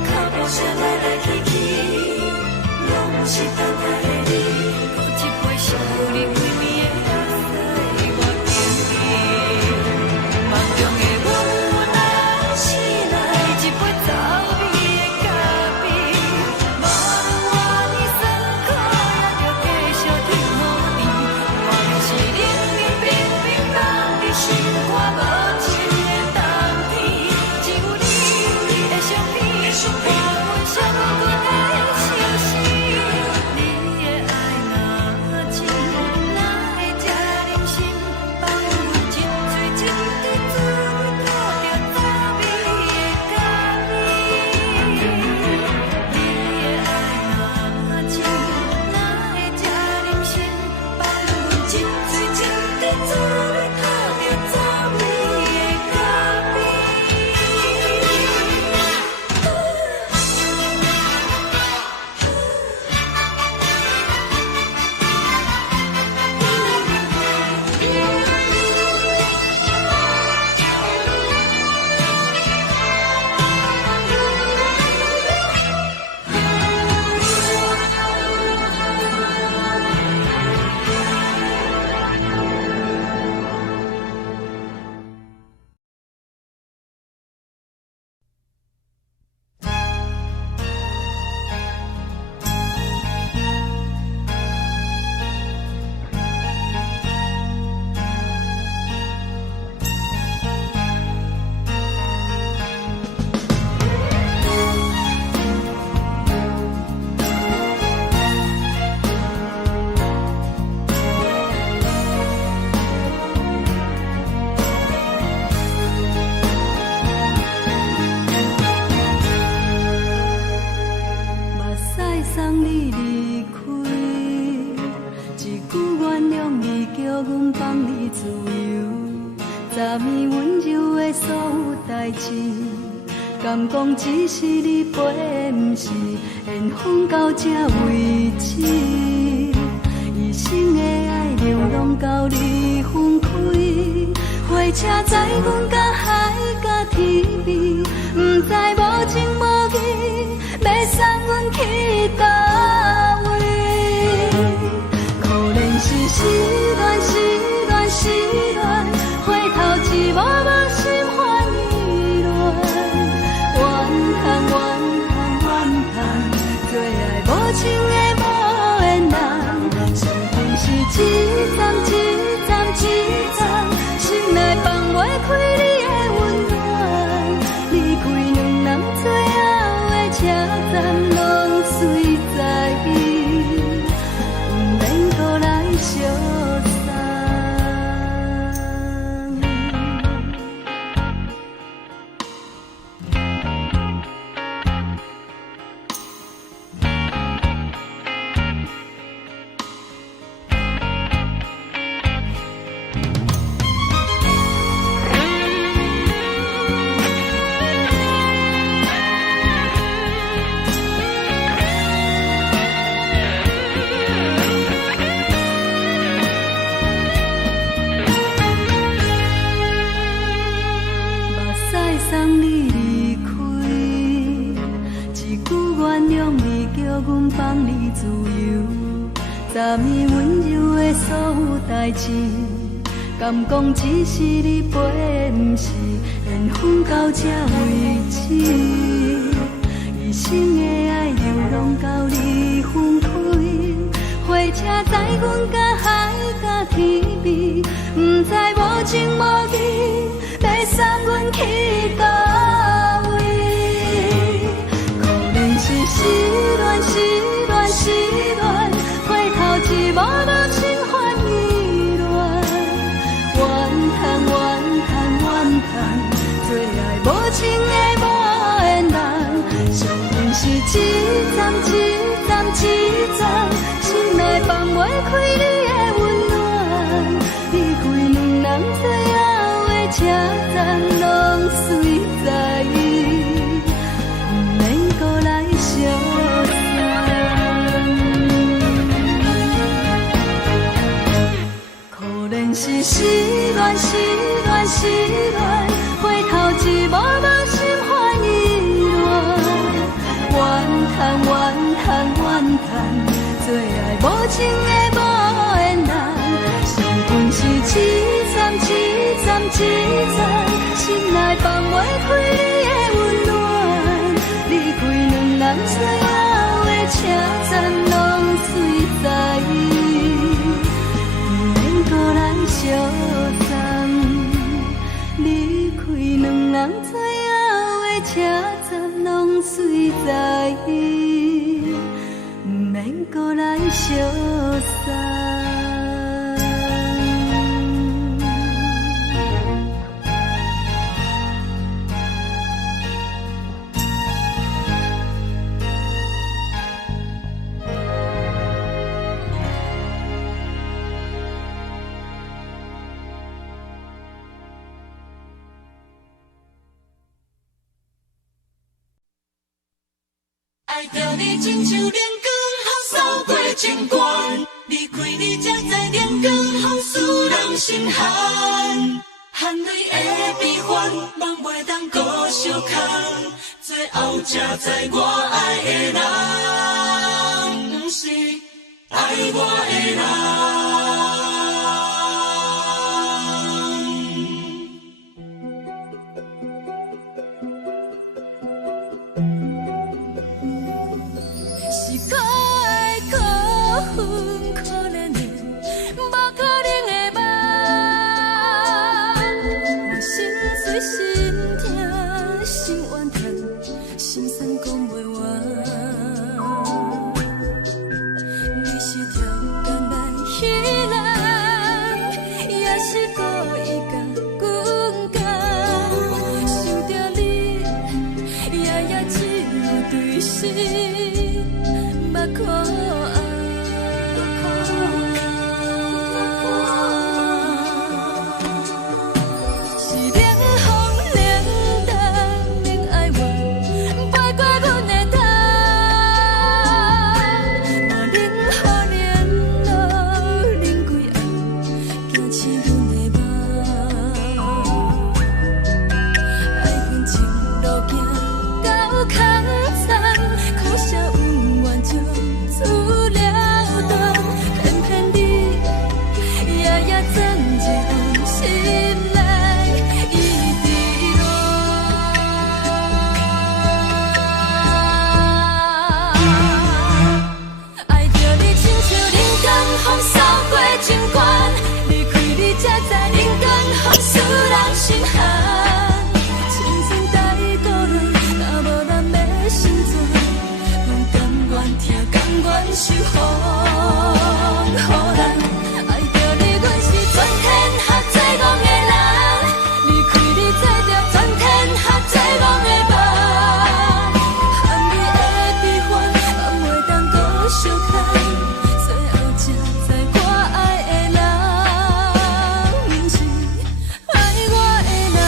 脚步声来来去去，拢是等待你。搁一杯想你几暝的目屎，我等你。梦中的阮愈来醒来，一杯走味的咖啡。无论我的酸苦，也着继续甜予你。外面是冷冷冰冰冷的心肝，无情的冬天。只有你的相片，我阮寂寞过的相思。你的爱若真，哪会这忍心放阮一嘴一滴滋味，倒着滋味的咖啡。你的爱若真，哪会这忍心放阮一嘴一滴滋味，倒着滋味的咖啡。目屎送你离开，一句原谅你，叫阮放你自由。昨暝温柔的所有代志，敢讲只是你陪，不是缘分到这为止。一生的爱流浪到你分开，火车载阮甲海甲天边，不知无情无义，要送阮去倒位？可能是失恋，失恋，失恋，回头一幕幕心烦意乱，怨叹，怨叹，怨叹，最爱无情的无缘人，生命是一站一站一站，心内放袂开你的温暖，放你自由，昨暝温柔的所有代志，敢讲只是你陪，不是缘分到这为止。一生的爱流浪到你分开，火车载阮甲海甲天边，不知无情无义，要送阮去倒位？可能是失恋，失恋，失恋，回头一幕幕心烦意乱，怨叹，怨叹，怨叹，最爱无情的无缘人，上恨是一站一站一站，心内放袂开你的温暖，离开两人最后的车站，拢随在意，不免搁来相送。可能是失恋，失恋，失恋，回头一幕幕心烦意乱，怨叹，怨叹，怨叹，最爱无情的无缘人，上恨是一站一站一站，心内放袂开你的温暖，离开两人最后的车站，拢随在意，不免搁来相送。离开两人最后的车站，拢随在意，不免搁来相送。爱着你亲像阳光扫过情关，离开你才知阳光风使人心寒。含泪的悲欢，望袂当搁相牵，最后才知我爱的人，不是爱我的人。是我的辜负可怜的，无可能的梦。我心碎心痛心怨叹，心酸讲袂完。你是条工来彼人，也是故意甲阮讲，想着你，夜夜只有对视。看爱，是冷风冷淡，免爱我，飞过阮的头，嘛忍好年路，忍几暗，惊醒阮的梦，爱恨情路行到空残，苦涩有怨将。出了断，偏偏你夜夜钻入心内，一直乱。爱着你亲像人间风扫过情关，离开你才知人间风使人心寒。青春带过来，若无咱要心怎？拢甘愿听。甘愿守护人，爱着你，阮是全天下最戆的人。离开你，才着全天下最戆的梦。含你的悲欢，望袂当搁相牵，最后才知我爱的人，不是爱我的人。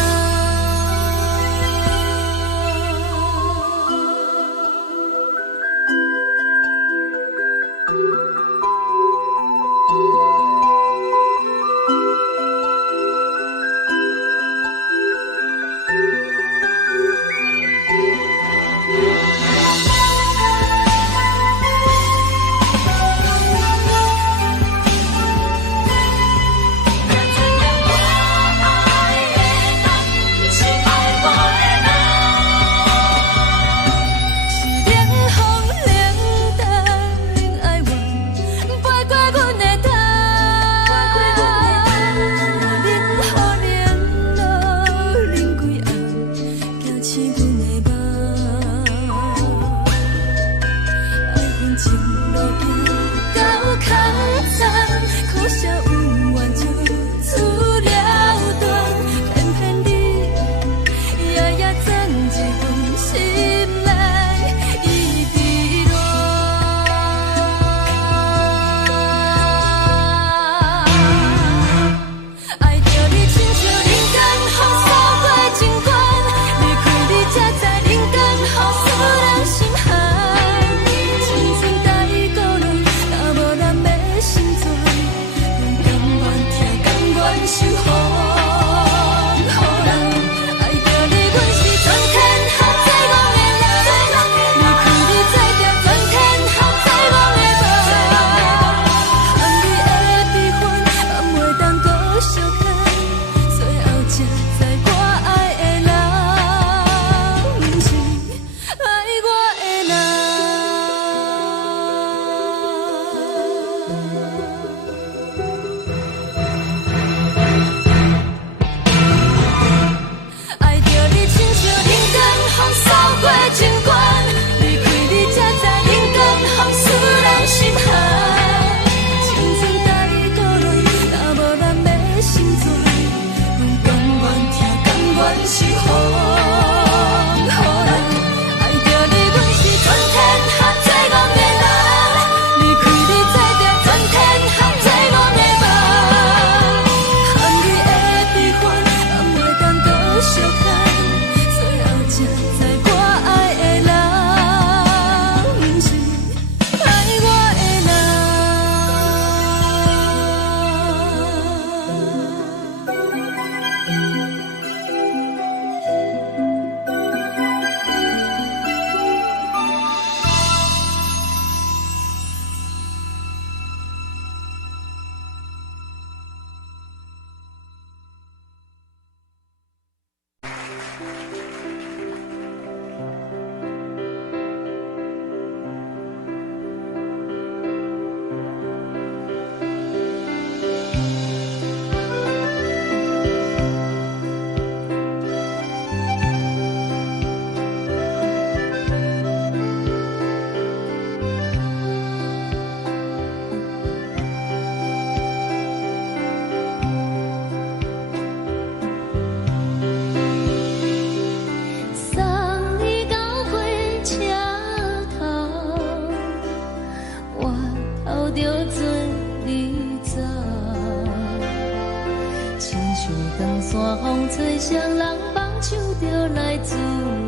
双人放手就来自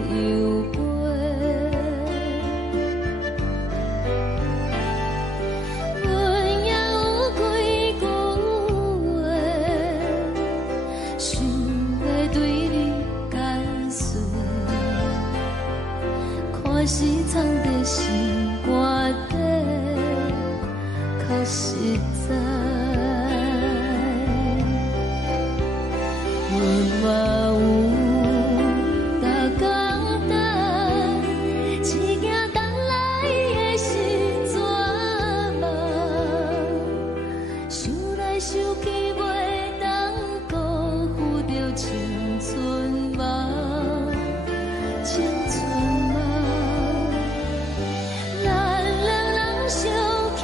由飞。阮也有几句话，想要对你解释，可是藏在心肝底，较实在。阮嘛有逐工等，只惊等来的时阵梦，想来想去袂当辜负着青春梦，青春梦。咱两人相欠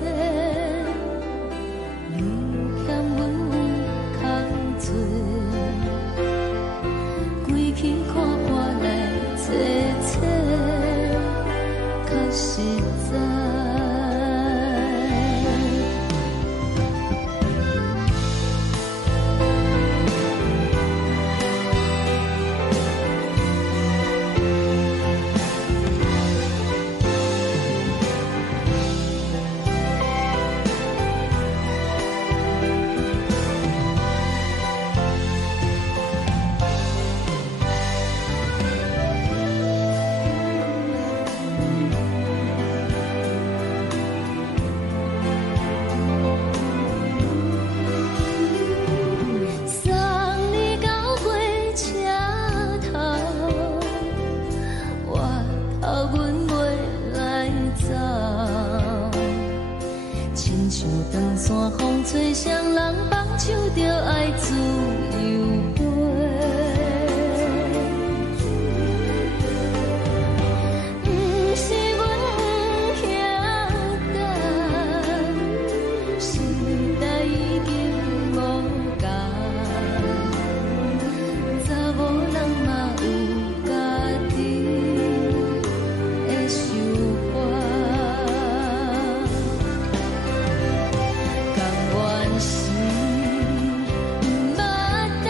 债，你欠阮有空多，归去看看来坐坐，较实在。送你到火车头，我头阮袂来走，亲像长线风吹双人放手就爱自由飞。不是阮不晓等，时代已经无共，查某人嘛有家己的想法，甘愿是毋捌等。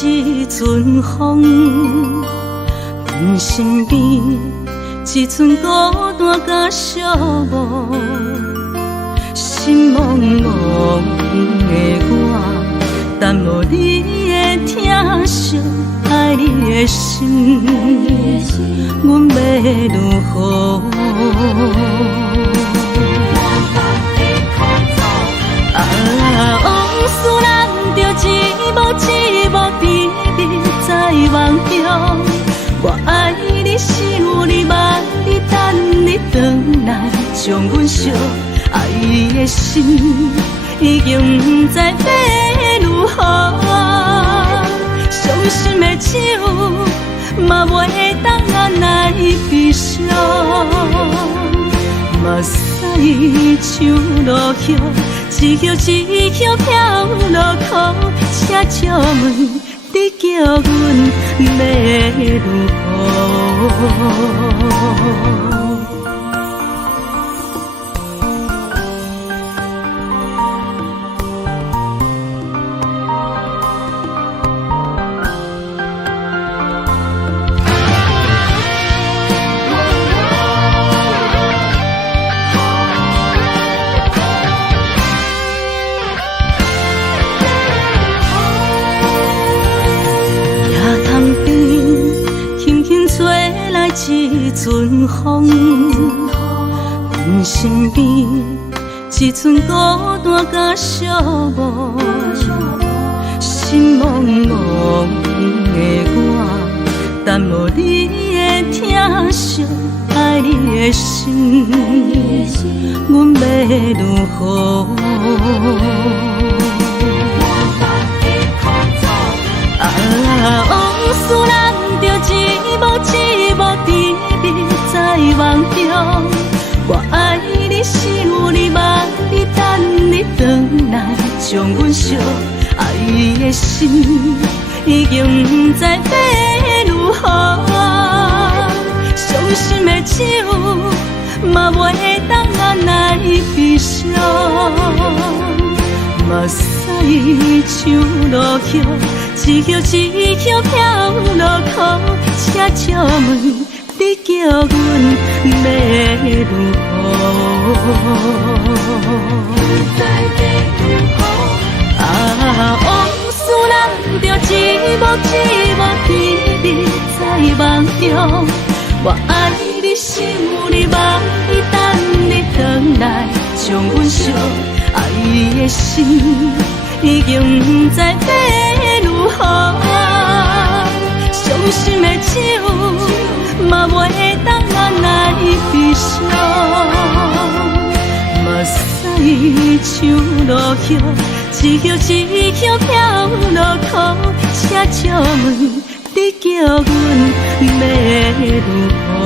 一阵风，阮身边一寸孤单甲寂寞，心茫茫的我，等无你的疼惜，爱你的心，阮要如何？往事人着一幕一幕甜蜜在梦中，我爱你想你望你等你回来，将阮惜爱的心已经不知要如何，伤心的手嘛袂当按来悲伤，目屎像落雨。一叶一叶飘落雨，车照问你叫阮要如何？一阵风，阮身边一寸孤单甲寂寞，心茫茫的我，等无你的疼惜，爱你的心，阮要如何？往事人着一幕一幕甜蜜在梦中，我爱你想你望你等你回来，将阮惜爱的心已经不知要如何，伤心的手嘛袂当按来悲伤，目屎像落雨。一叶一叶飘落雨，车照问你叫阮要如何？往事人着一幕一幕甜蜜在梦中，我爱你想你望你等你回来，将阮惜爱的心已经不知要如何，伤心的手嘛袂当按来悲伤，目屎像落雨，一叶一叶飘落雨，车照问你叫阮要如何？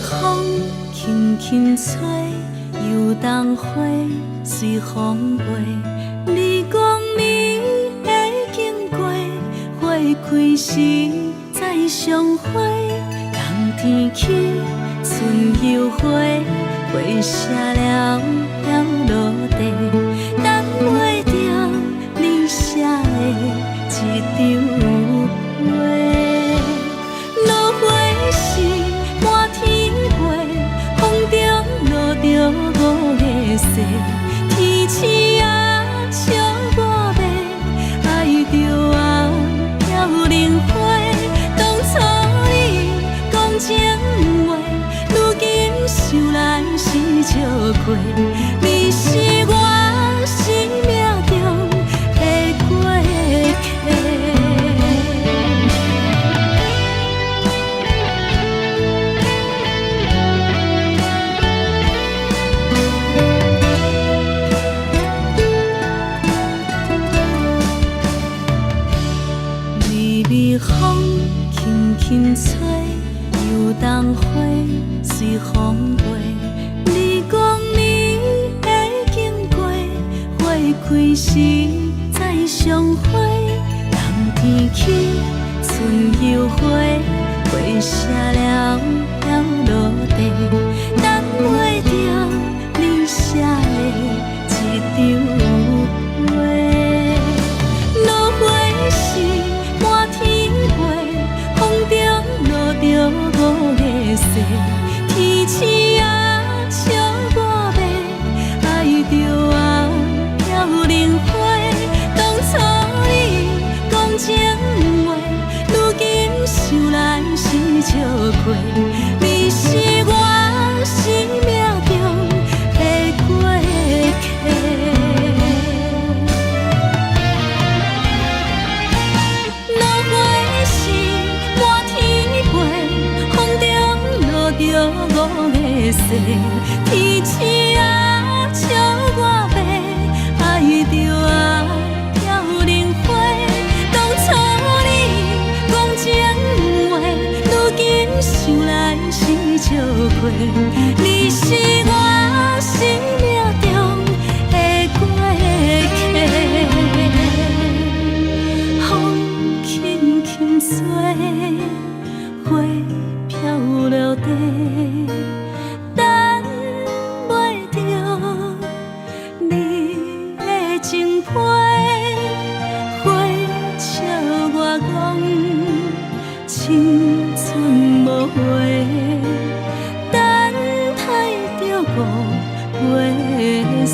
风轻轻吹，游动花随风飞。你讲你会经过，花开时再相会。冬天起，春又回，花谢了落地，等袂着你写的一张画。落花时满天飞，风中落着五个色，天星啊笑我迷，爱着啊飘零花。当初你讲情话，如今想来是笑亏，你是吹，游东花随风飞。你讲你会经过，花开时再相会。人天起，春又花，花谢了要落地，等袂着你写的一张画。落花时满天飞，风中落着五个色。天星啊，笑我迷，爱着啊飘零花。当初你讲情话，如今想来是笑亏。你是我生命中的过客。落花时满天飞，风中落着五个色。天星啊，笑我迷，爱着啊飘零花。当初你讲情话，如今想来是笑亏。你是我生命中的过客。风轻轻吹，花飘落地，等袂着你的情批。花笑我讲青春无悔，等待着五月雪。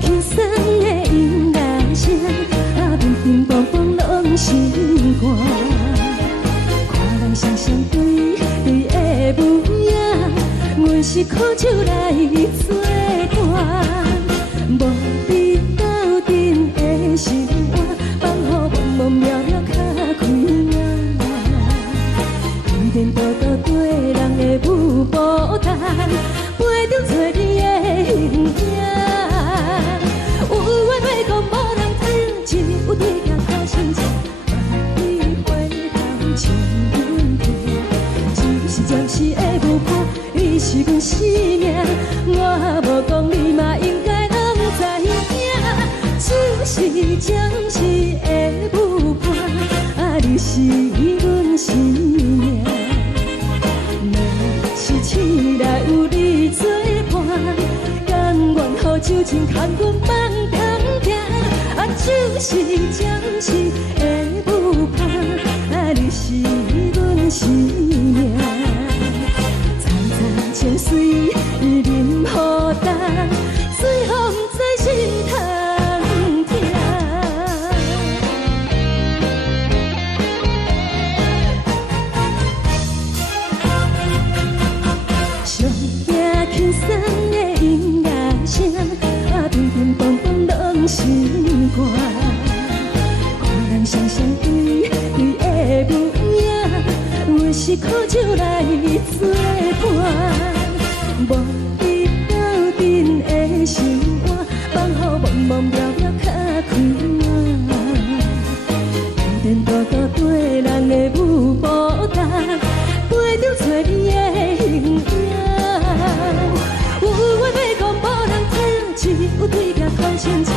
轻松的音乐声，乒乒乓乓拢心肝。看人双双对的舞影，阮是苦酒来作伴。无伫斗阵的心肝，放予茫茫渺渺较开眼。颠颠倒倒对人的舞步弹，陪着找你的形影。有话要讲无人听，只有对镜头先唱，万里回头唱阮听。就是暂时的舞伴，你是阮生命，我无讲你嘛应该拢知影。就是暂时的舞伴，你是阮生命。若是醒来有你作伴，甘愿予酒精牵阮放通行。就是暂时的舞伴，你是阮生命。层层情水任孤单，最后不知心通听。上听轻松的音乐声，乒乒乓乓拢心肝。看人双双对的舞影，阮是苦酒来作伴。无伫斗阵的心肝，放予茫茫渺渺较开眼。颠颠倒倒对人的舞步弹，陪着找你的形影。有话要讲无人听，只有对镜头先唱，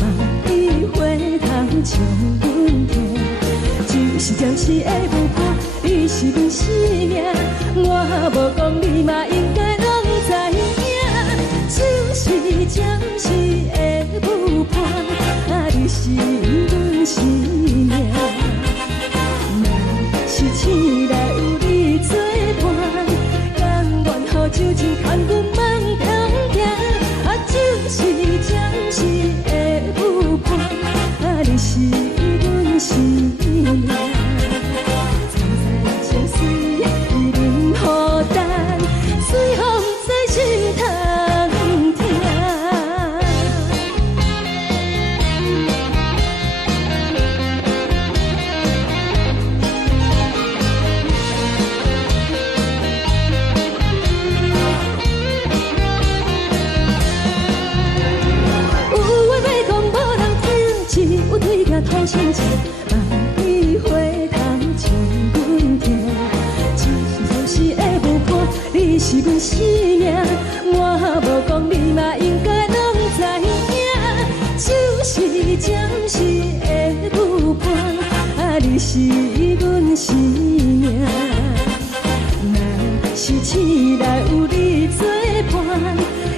万里回头唱阮听。就是暂时的舞伴，你是阮生命，我无讲你嘛应该拢知影。就是暂时的舞伴，你是阮生命。若是醒来有你作伴，甘愿予酒精牵阮放通行。就是暂时的舞伴，你是阮生命。层层情水任孤单，最后不知心通听。头先唱，万里回头唱阮听。就是暂时的舞伴，你是阮生命，我无讲你嘛应该拢知影。就是暂时的舞伴，你是阮生命。若是醒来有你作伴，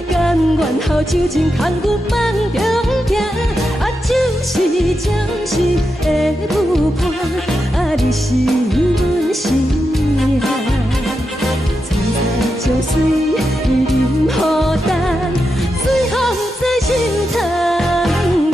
甘愿予酒精牵阮放中行。就是暂时的舞伴，你是阮生命。层层情水任孤单，最后不知心通听。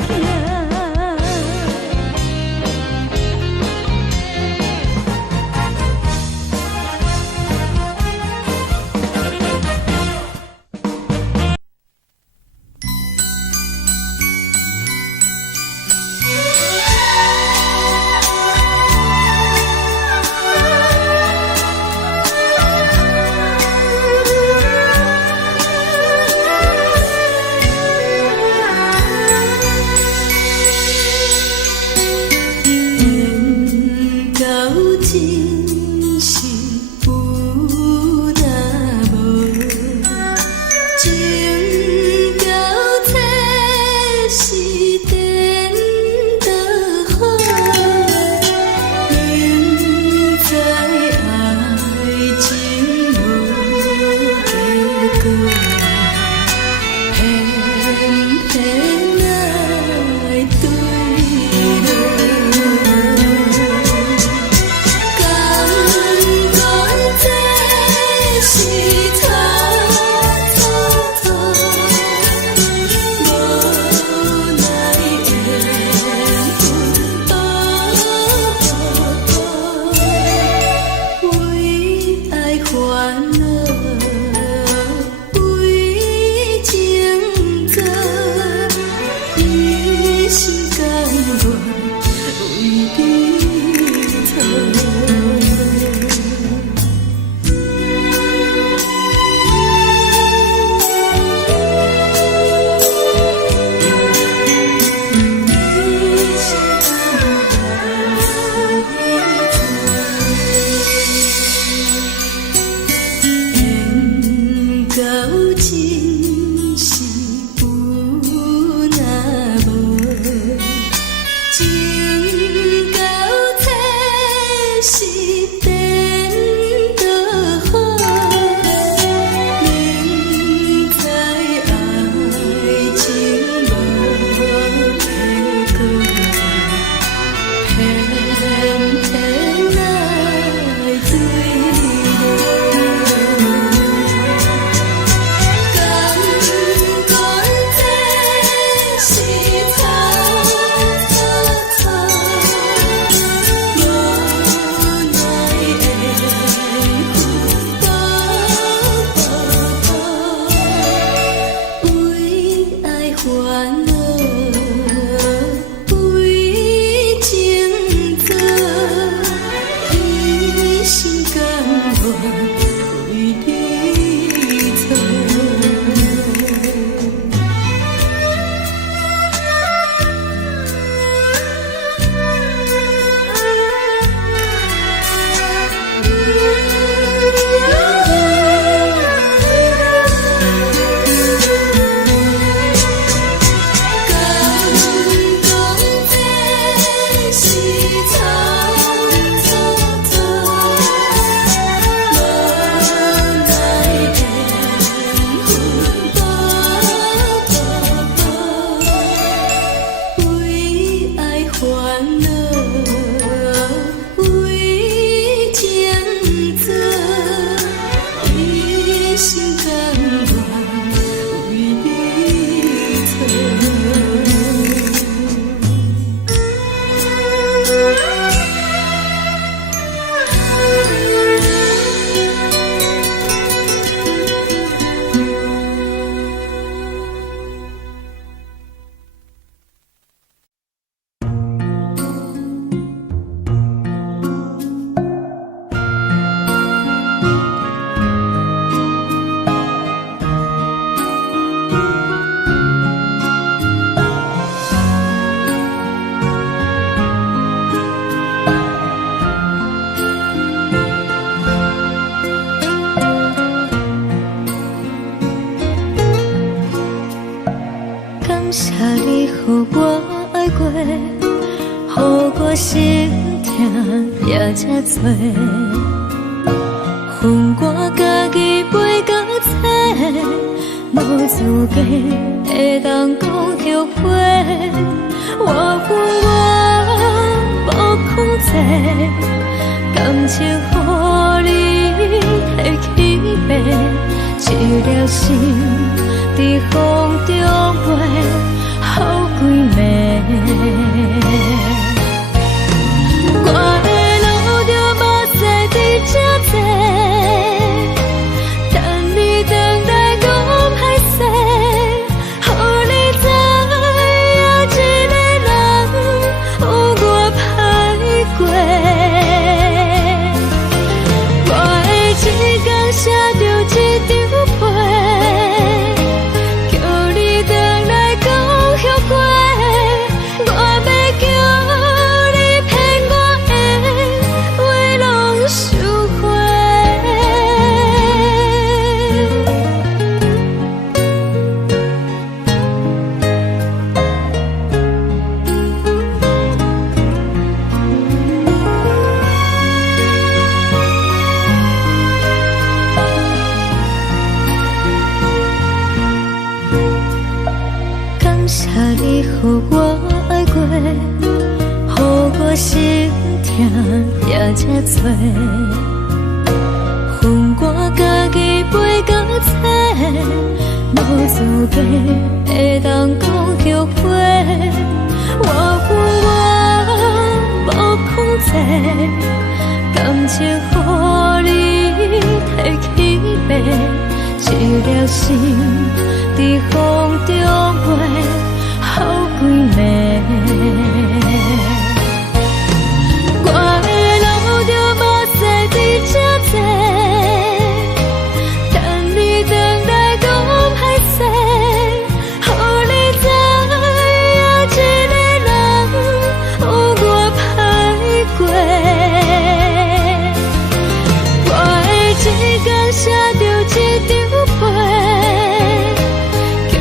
感谢你，予我爱过，予我心痛也这多。恨我家己袂到切，无资格会当讲后悔。我恨我无控制，感情予你提起白，一条心在风中飞，好几暝。我的路就目屎在这多，等你回来讲歹势，予你知影一个人有我歹过。我的一天写着一张被，叫你回来讲后悔。我要叫你骗我的话拢收回。感谢你，予我爱过，予我心痛也这多。恨我家己袂到切，无资格会当讲后悔。我恨我无控制，感情予你提起白，一条心在风中飞，好几暝。我的路就目屎在这多，等你回来讲歹势，予你知影一个人有我歹过。我的一天写着一张被，叫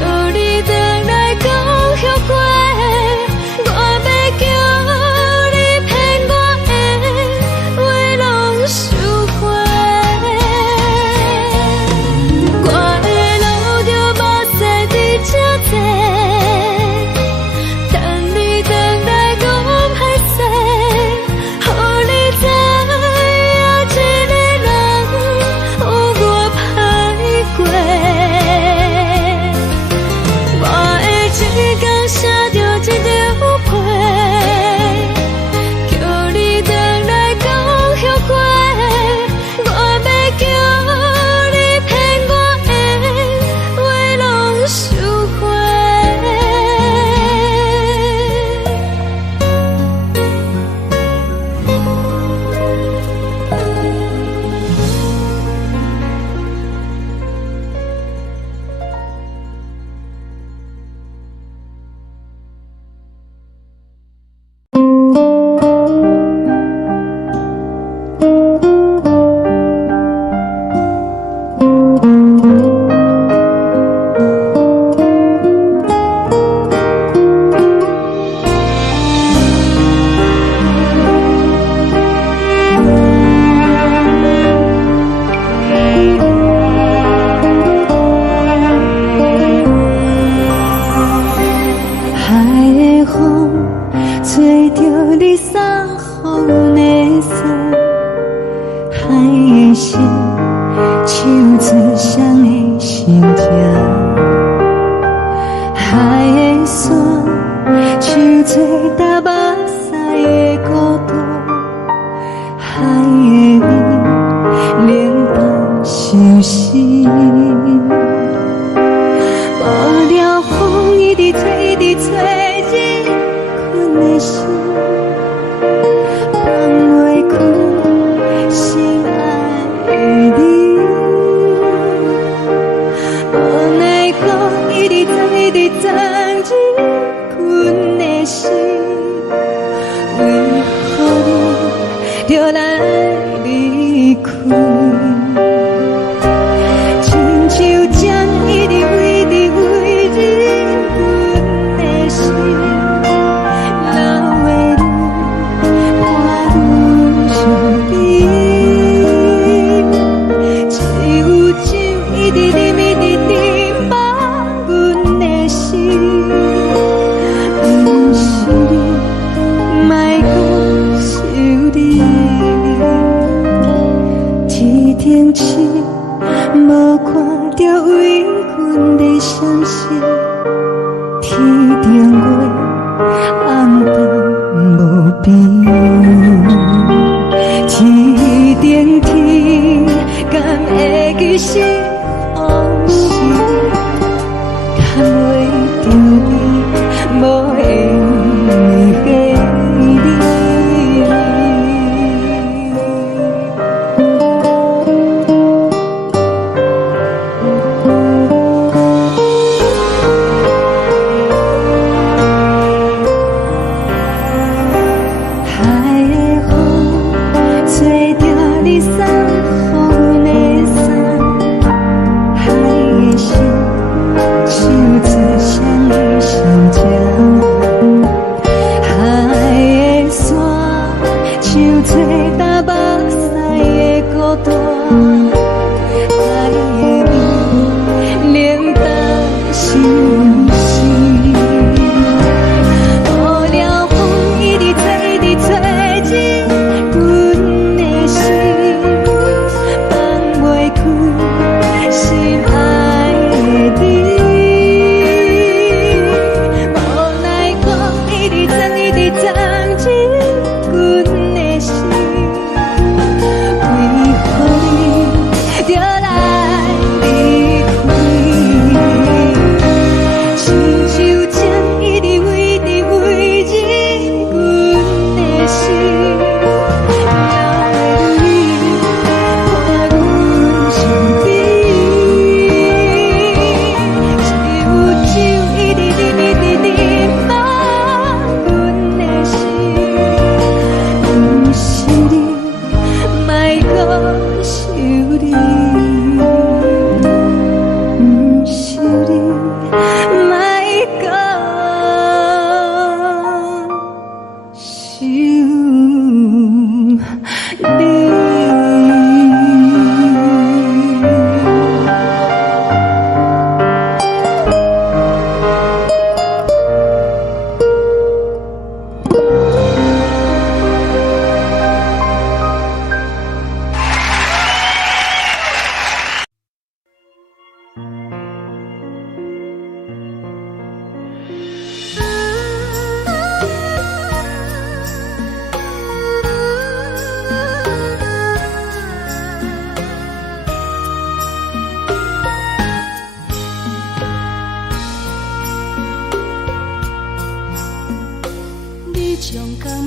定月暗淡无边，天顶天，敢会记是往事，叹袂着你，无缘给你。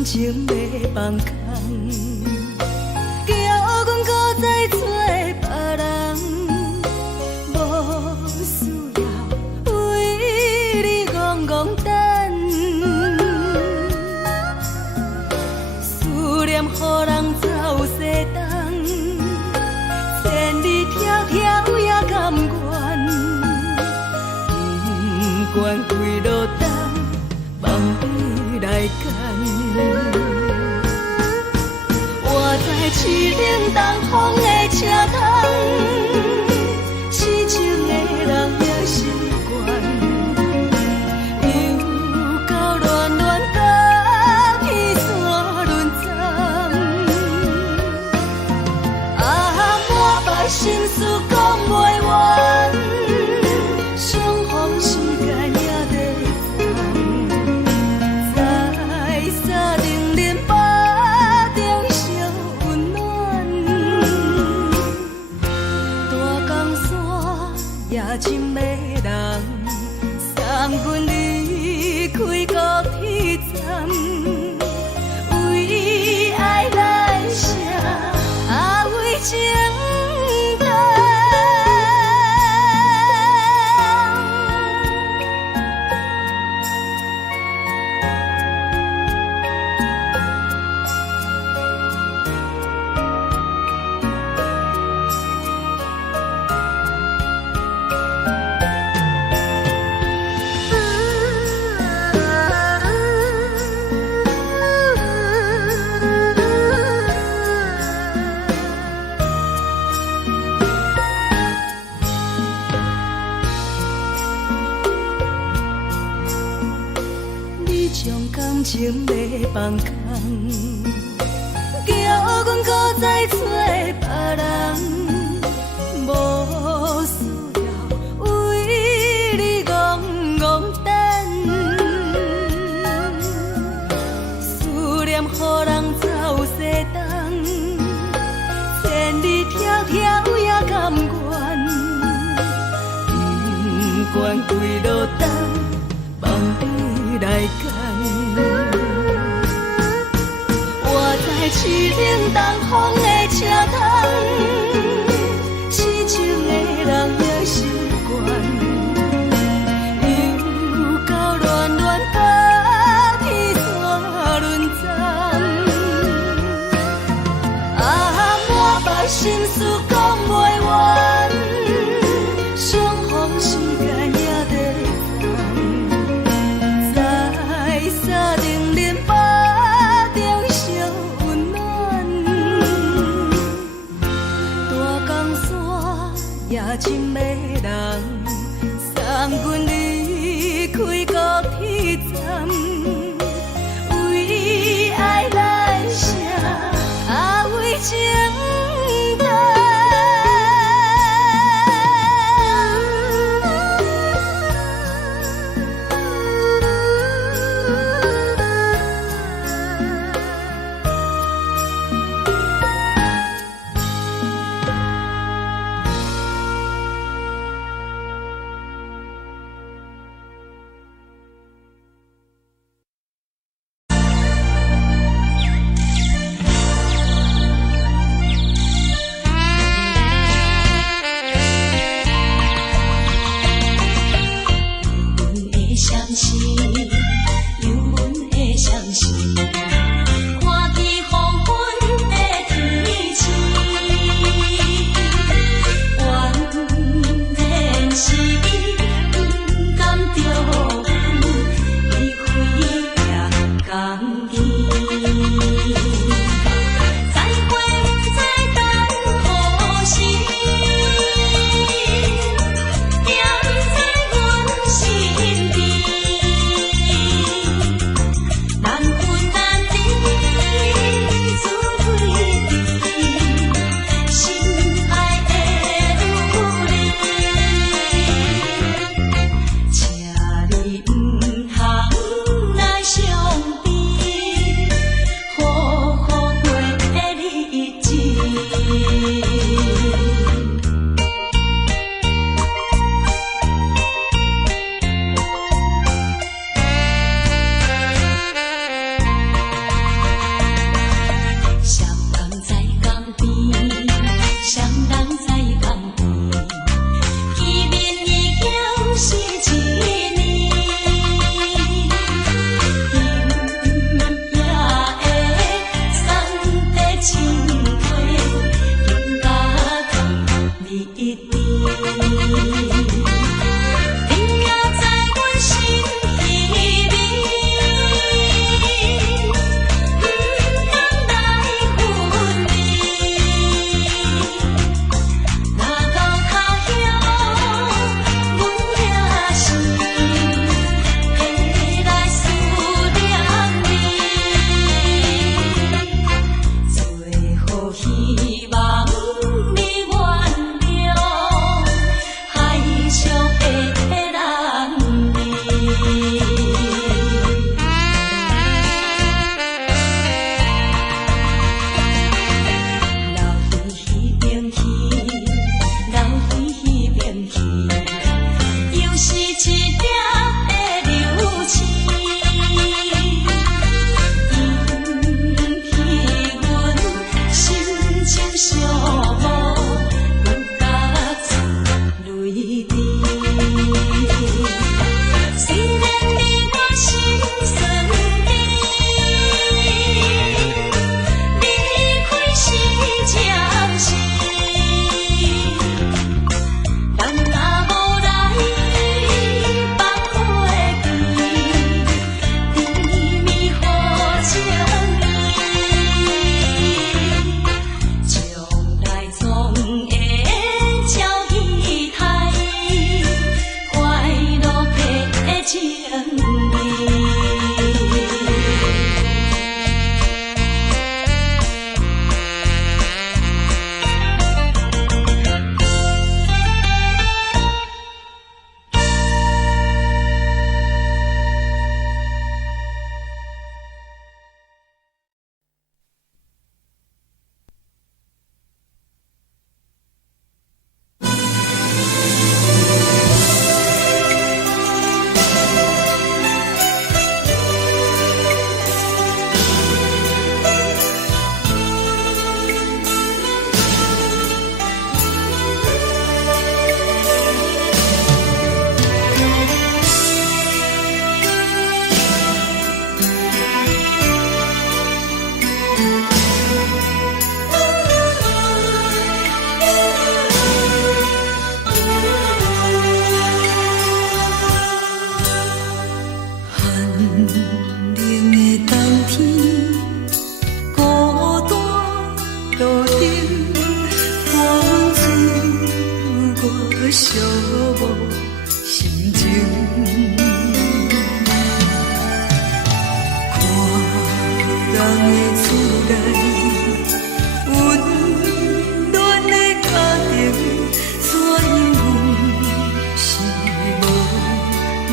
情要放空，叫阮搁再找别人，无需要为你戆戆等，思念予人走西东，千里迢迢也甘愿，不管开路灯，望你来干。活在市冷东风的车窗，痴情的人也习惯，又到乱乱甲彼山论丛。啊，满腹心事讲袂完，相逢时间也在藏，在沙定林巴中烧温暖。大江山夜深的人，送阮离开高铁站，为爱来写为情长。你将感情要放空，叫阮搁再找别人，无需要为你戆戆等，干。我在市顶东风的车窗，痴情的人也习惯，又到恋恋甲天山轮转。啊，满腹心事讲袂完，相逢时间也在在沙丁林巴中烧温暖，大江山夜深的人，送阮离开高铁站，为爱来写啊为情单。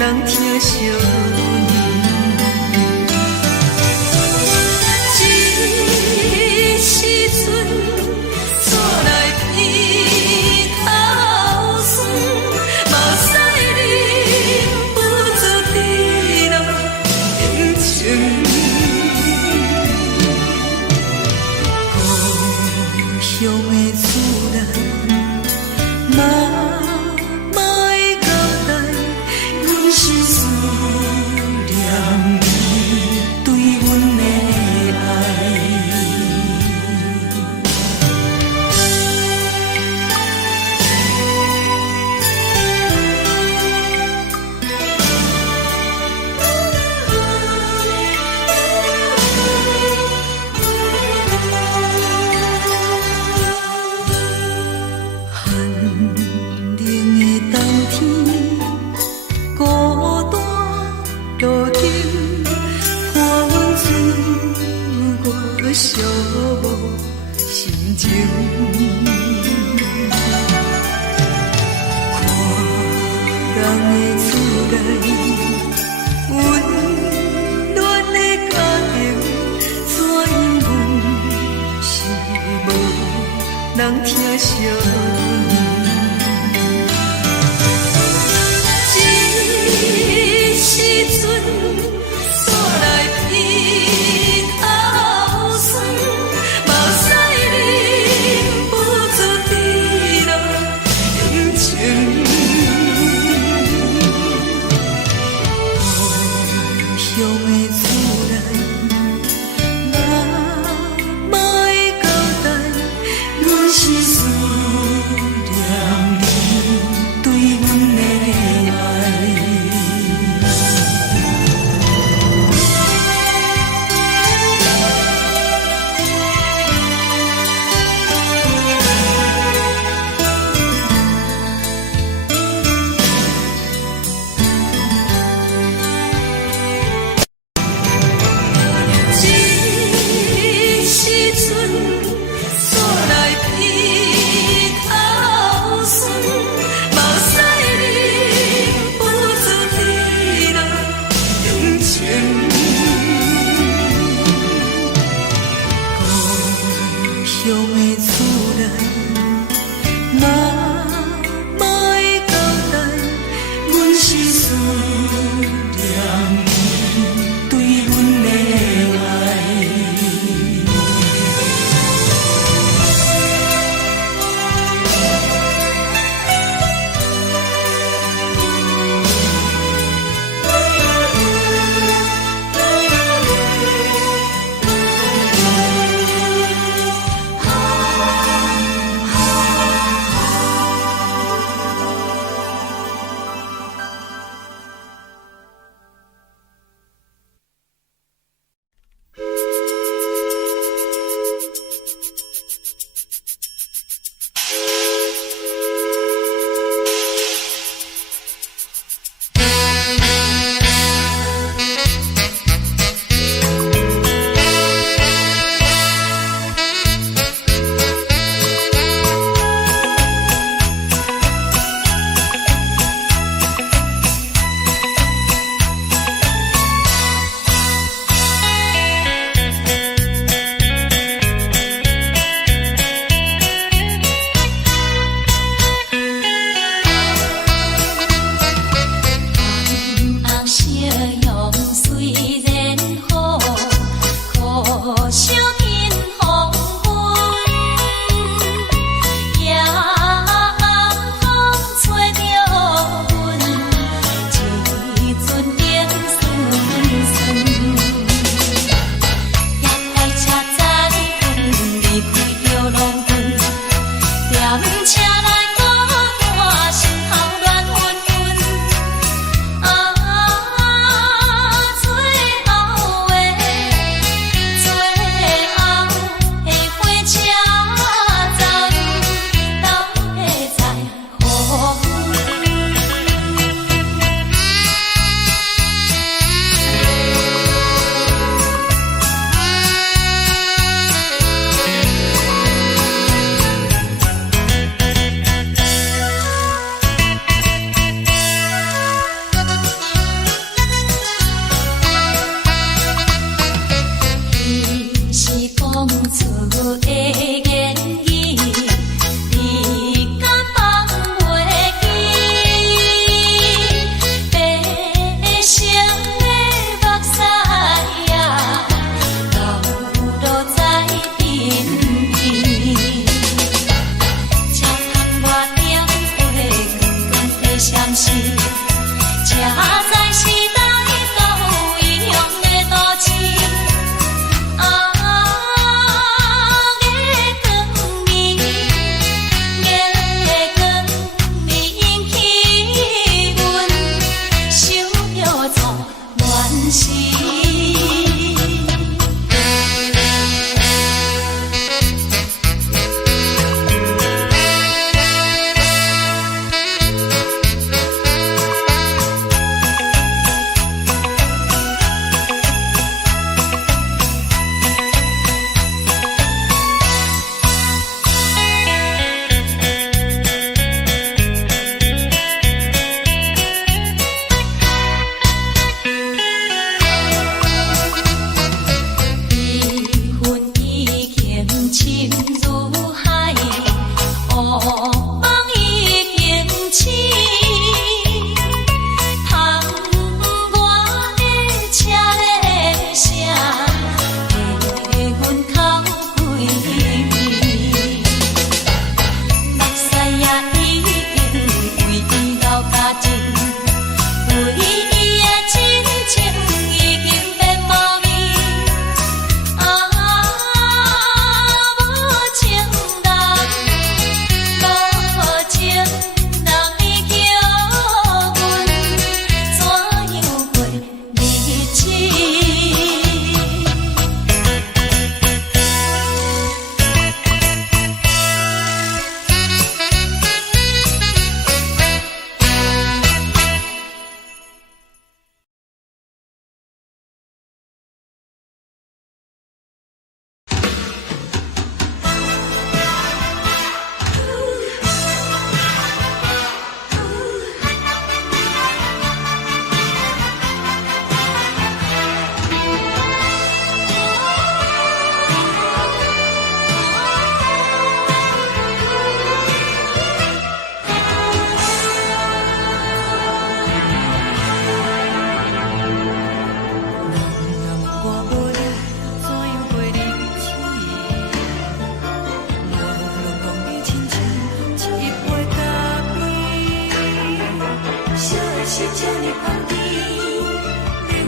人疼惜你。这时阵煞来鼻头酸，目屎忍不住滴落眼睛。故乡的厝内，妈妈的交代，阮是思念你对阮的爱。寂寞心情，看人的厝内温暖的家庭，怎因阮是无人疼惜你？这时阵煞来鼻头酸，目屎忍不住滴落眼睛。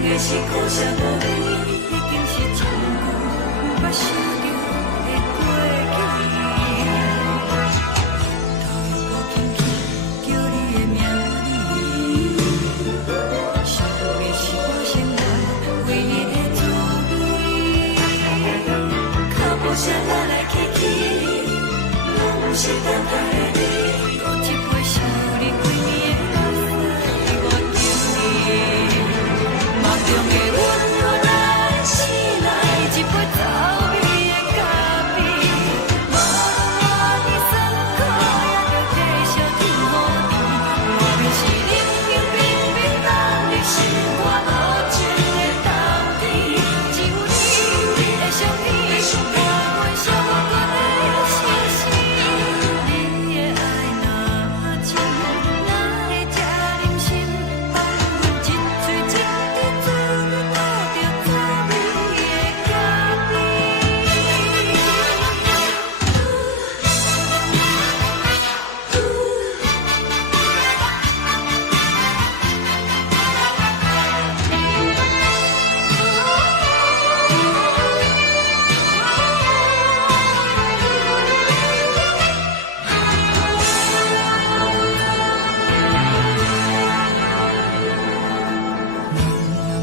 的是苦涩无味，已经是一句捌想着的过去。头又搁轻轻叫你的名字，想的是我生活唯一的滋味。脚步声来来去去，拢是等待的你。搁一杯想你几年的目屎，我敬你。梦中的阮我来醒来，一杯走味的咖啡。无论我的酸苦，也着继续甜予你。外面是冷冷冰冰冷的心肝无情的冬天，只有你的相片，陪阮寂寞过的心事。你的爱若真，哪会这忍心放阮一嘴一滴滋味，讨着滋味的咖啡。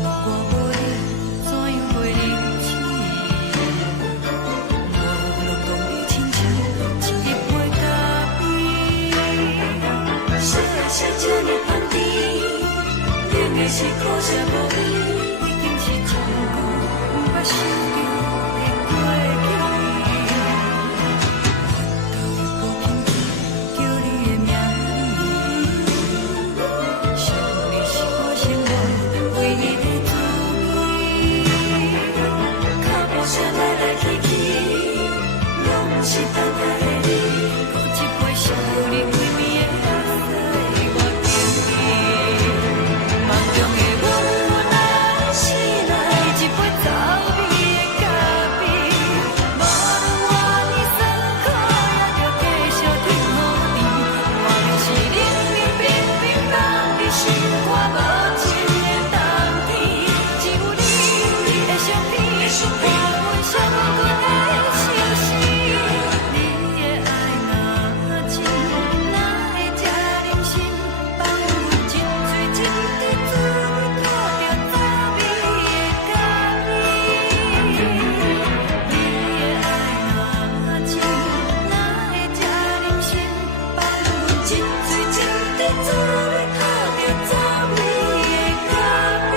我无你，怎样袂忍起？无路当你亲像一杯咖啡。小的是这呢香甜，冷的是苦涩无味，已经是一句捌想着的过去。头又搁轻轻叫你的名字，想你是我生活唯一的滋味。脚步声来来去去，拢是等待的你。搁一杯想你几暝的目屎，我敬你。梦中的阮我来醒来，一杯走味的咖啡。无论我的酸苦，也着继续甜予你。外面是冷冷冰冰冷的心肝无情的冬天，只有你的相片，陪阮寂寞过的心事。你的爱若真，哪会这忍心放阮一嘴一滴滋味，讨着滋味的咖啡。你的爱若真，哪会这忍心放阮一嘴一滴滋味，讨着滋味的咖啡。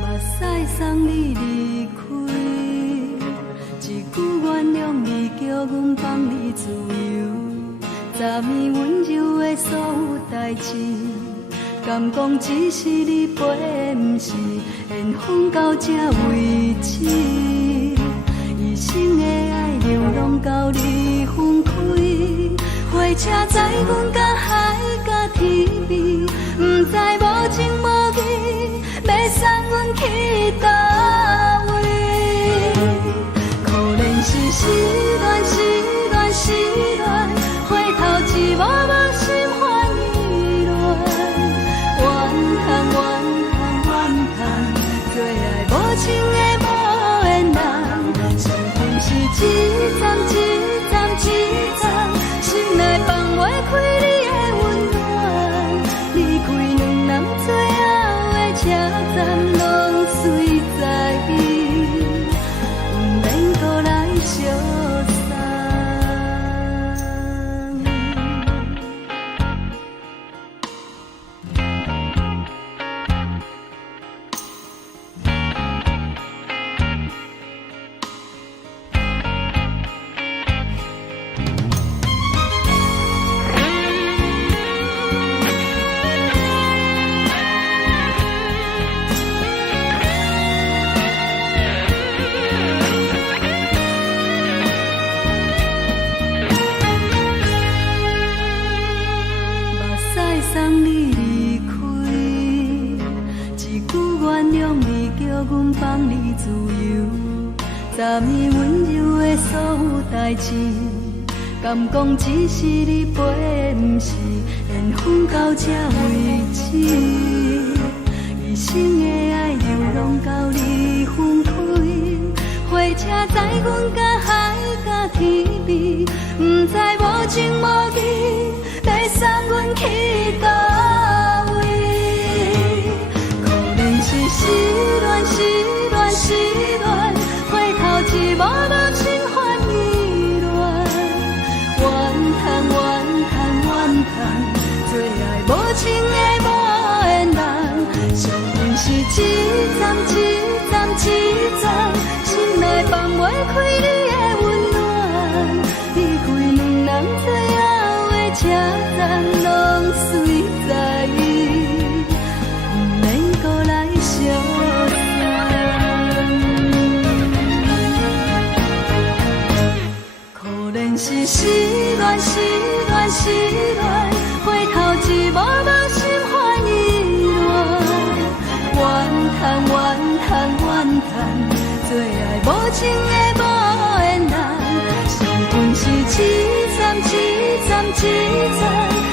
目屎送你离开，一句原谅你，叫阮放你自由。昨暝温柔的所有代志，敢讲只是你陪，不是缘分到这为止。一生的爱流浪到你分开，火车载阮甲海甲天边，不知无情无义，要送阮去倒位？可能是失恋，失恋，失恋，回头一幕幕心烦意乱，怨叹，怨叹，怨叹，最爱无情的无缘人，注定是一站一站一站，心内放袂开你的温送你离开，一句原谅你叫阮放你自由，昨暝温柔的所有代志，敢讲只是你陪，不是缘分到这为止。一生的爱流浪到你分开，火车载阮甲海甲天边，不知无情无义，要送阮去倒位？可能是失恋，失恋，失恋，回头一无落心烦意乱，怨叹，怨叹，怨叹，最爱无情的无缘人，伤痕是一站一站一站，心内放袂开你的温暖，离开两人最后的车站，拢随在意，不免搁来相送。可能是失恋，失恋，失恋，回头一无落心烦意乱，怨叹，怨叹，怨叹，最爱无情的无缘人，伤痕是一站一站一站，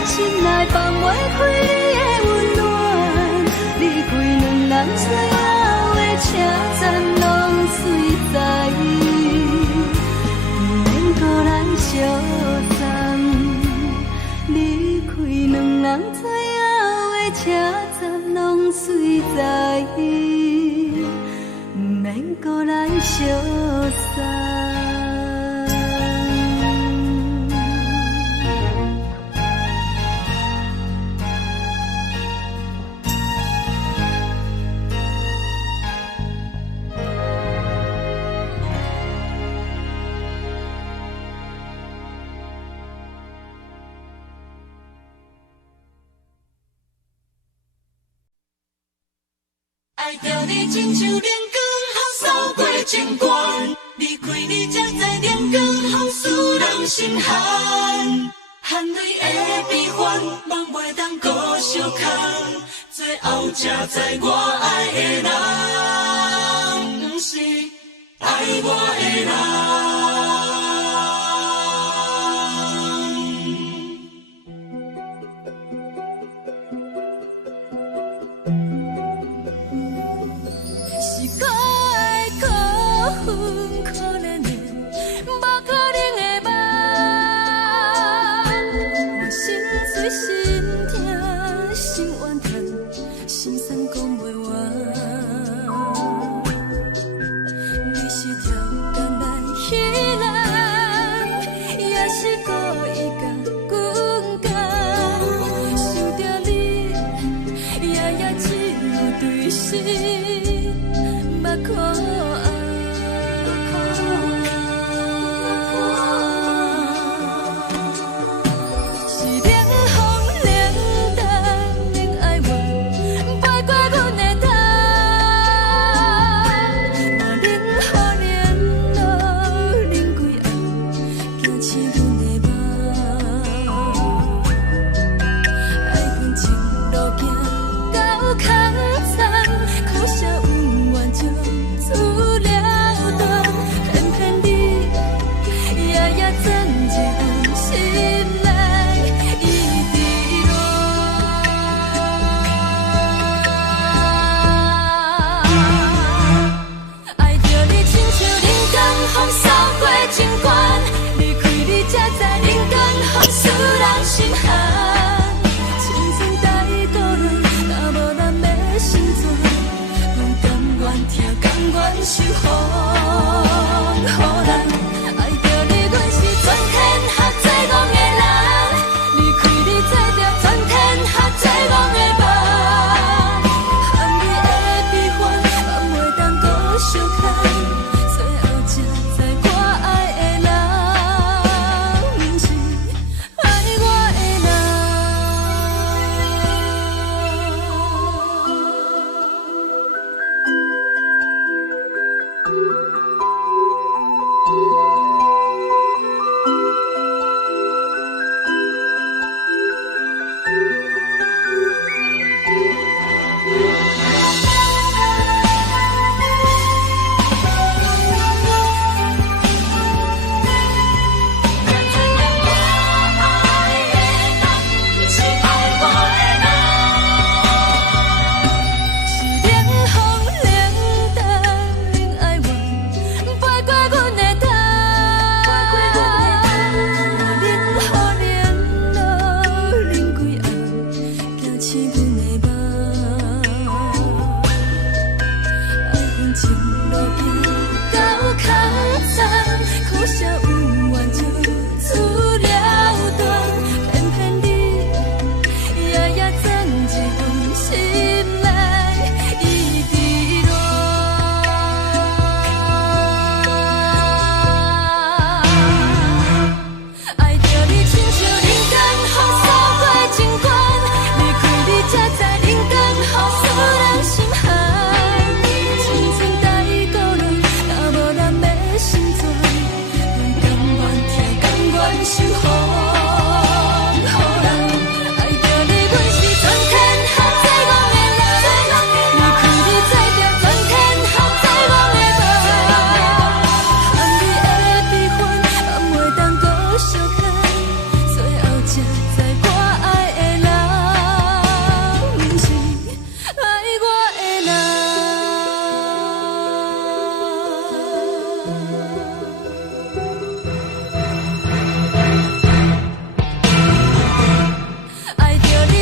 心内放袂开你的温暖，离开两人最后的车站，拢随在意，不免搁来相送。离开两人最后的车站，拢随在意，不免搁来相送。爱着你亲像阳光，扫过情关，离开你才知阳光风使人心寒。含泪的悲欢，望袂当搁相牵，最后才知我爱的人，不是爱我的人。可怜的，无可能的梦，我心碎心痛心怨叹，心酸讲袂完。你是条工来彼来。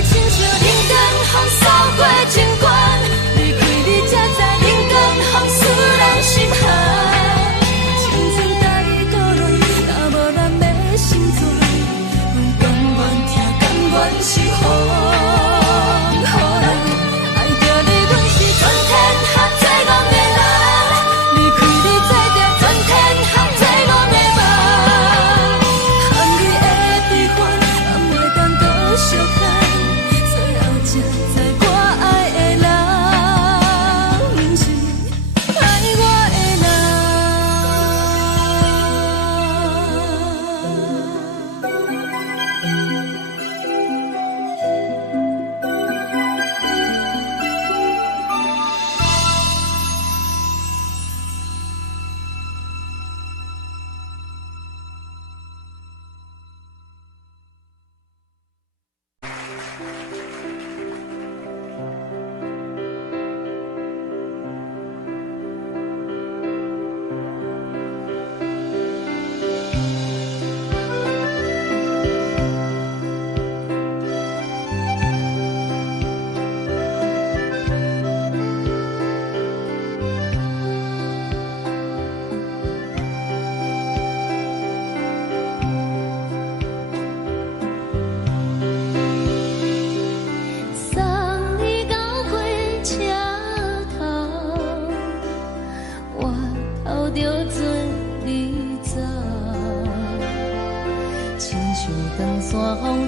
亲像冷光风扫过情关，离开你才知冷光风使人心寒。青春带倒落，若无咱要成全，阮甘愿听，甘愿受风。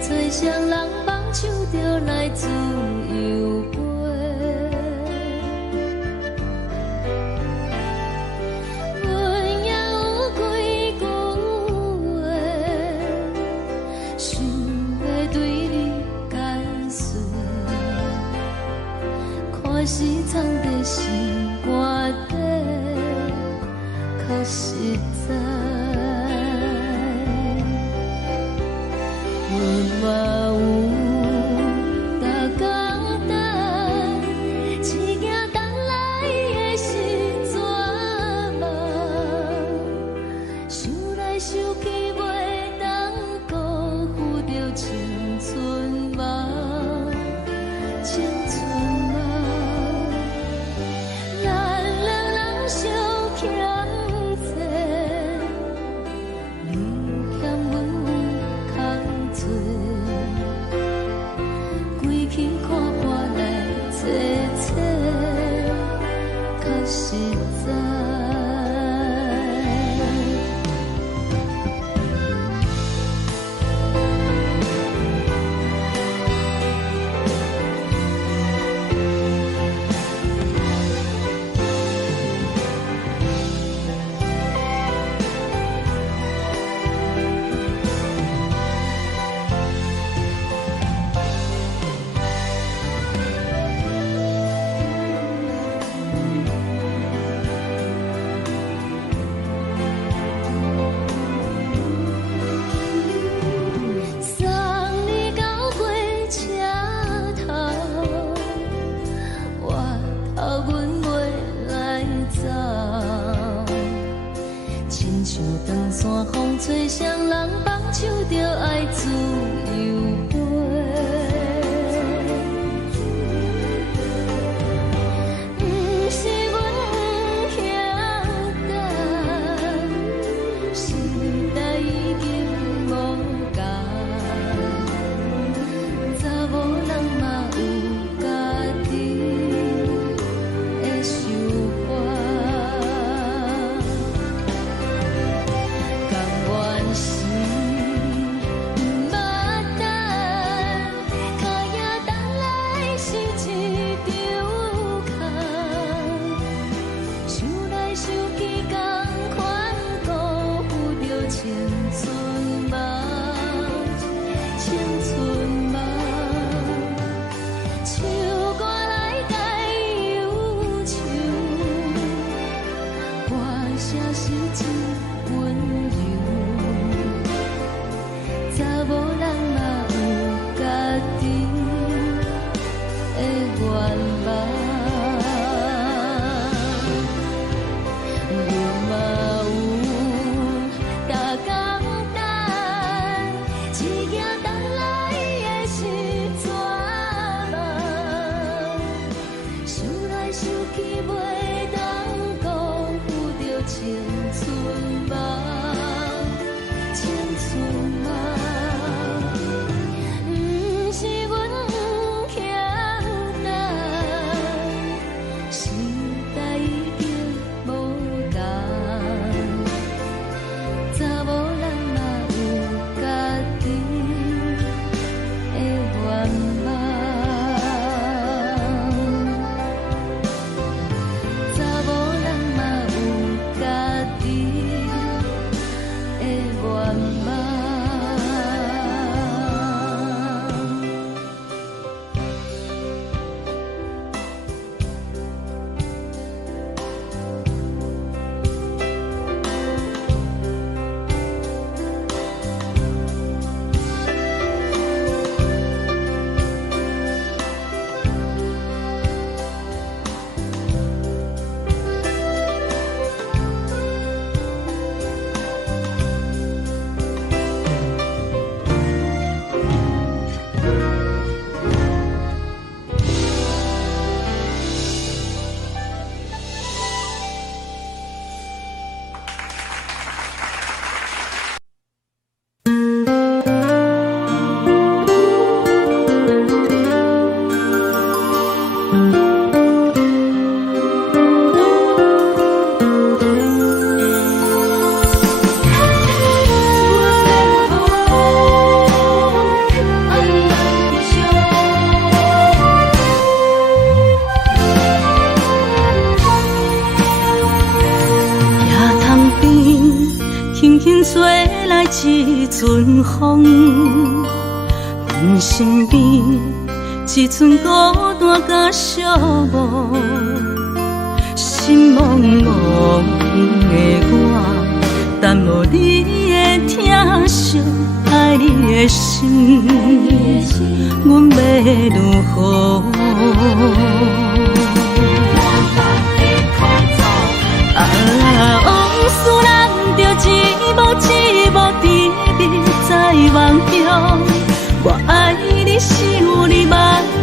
吹双人梦唱着来自由飞，阮也有几句话，想要对你解释，可是藏在心肝底，较实在。嘛有逐工等，只惊等来的是绝望，想来想去袂当辜负着青春梦，青春梦，咱两人相欠债，一阵风，阮身边一阵孤单甲寂寞，心茫茫的我，等无你的疼惜，爱你的心，阮要如何？往事人着一幕一幕甜蜜在梦中。我爱你是有你望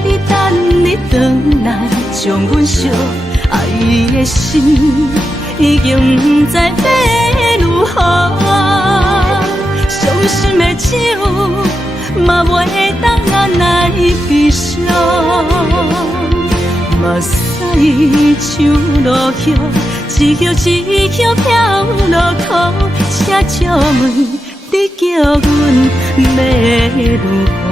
你等你回来，将阮惜爱的心已经不知要如何。伤心的手嘛袂当按来悲伤，目屎像落叶。一叶一叶飘落土，车借问你叫阮要如何？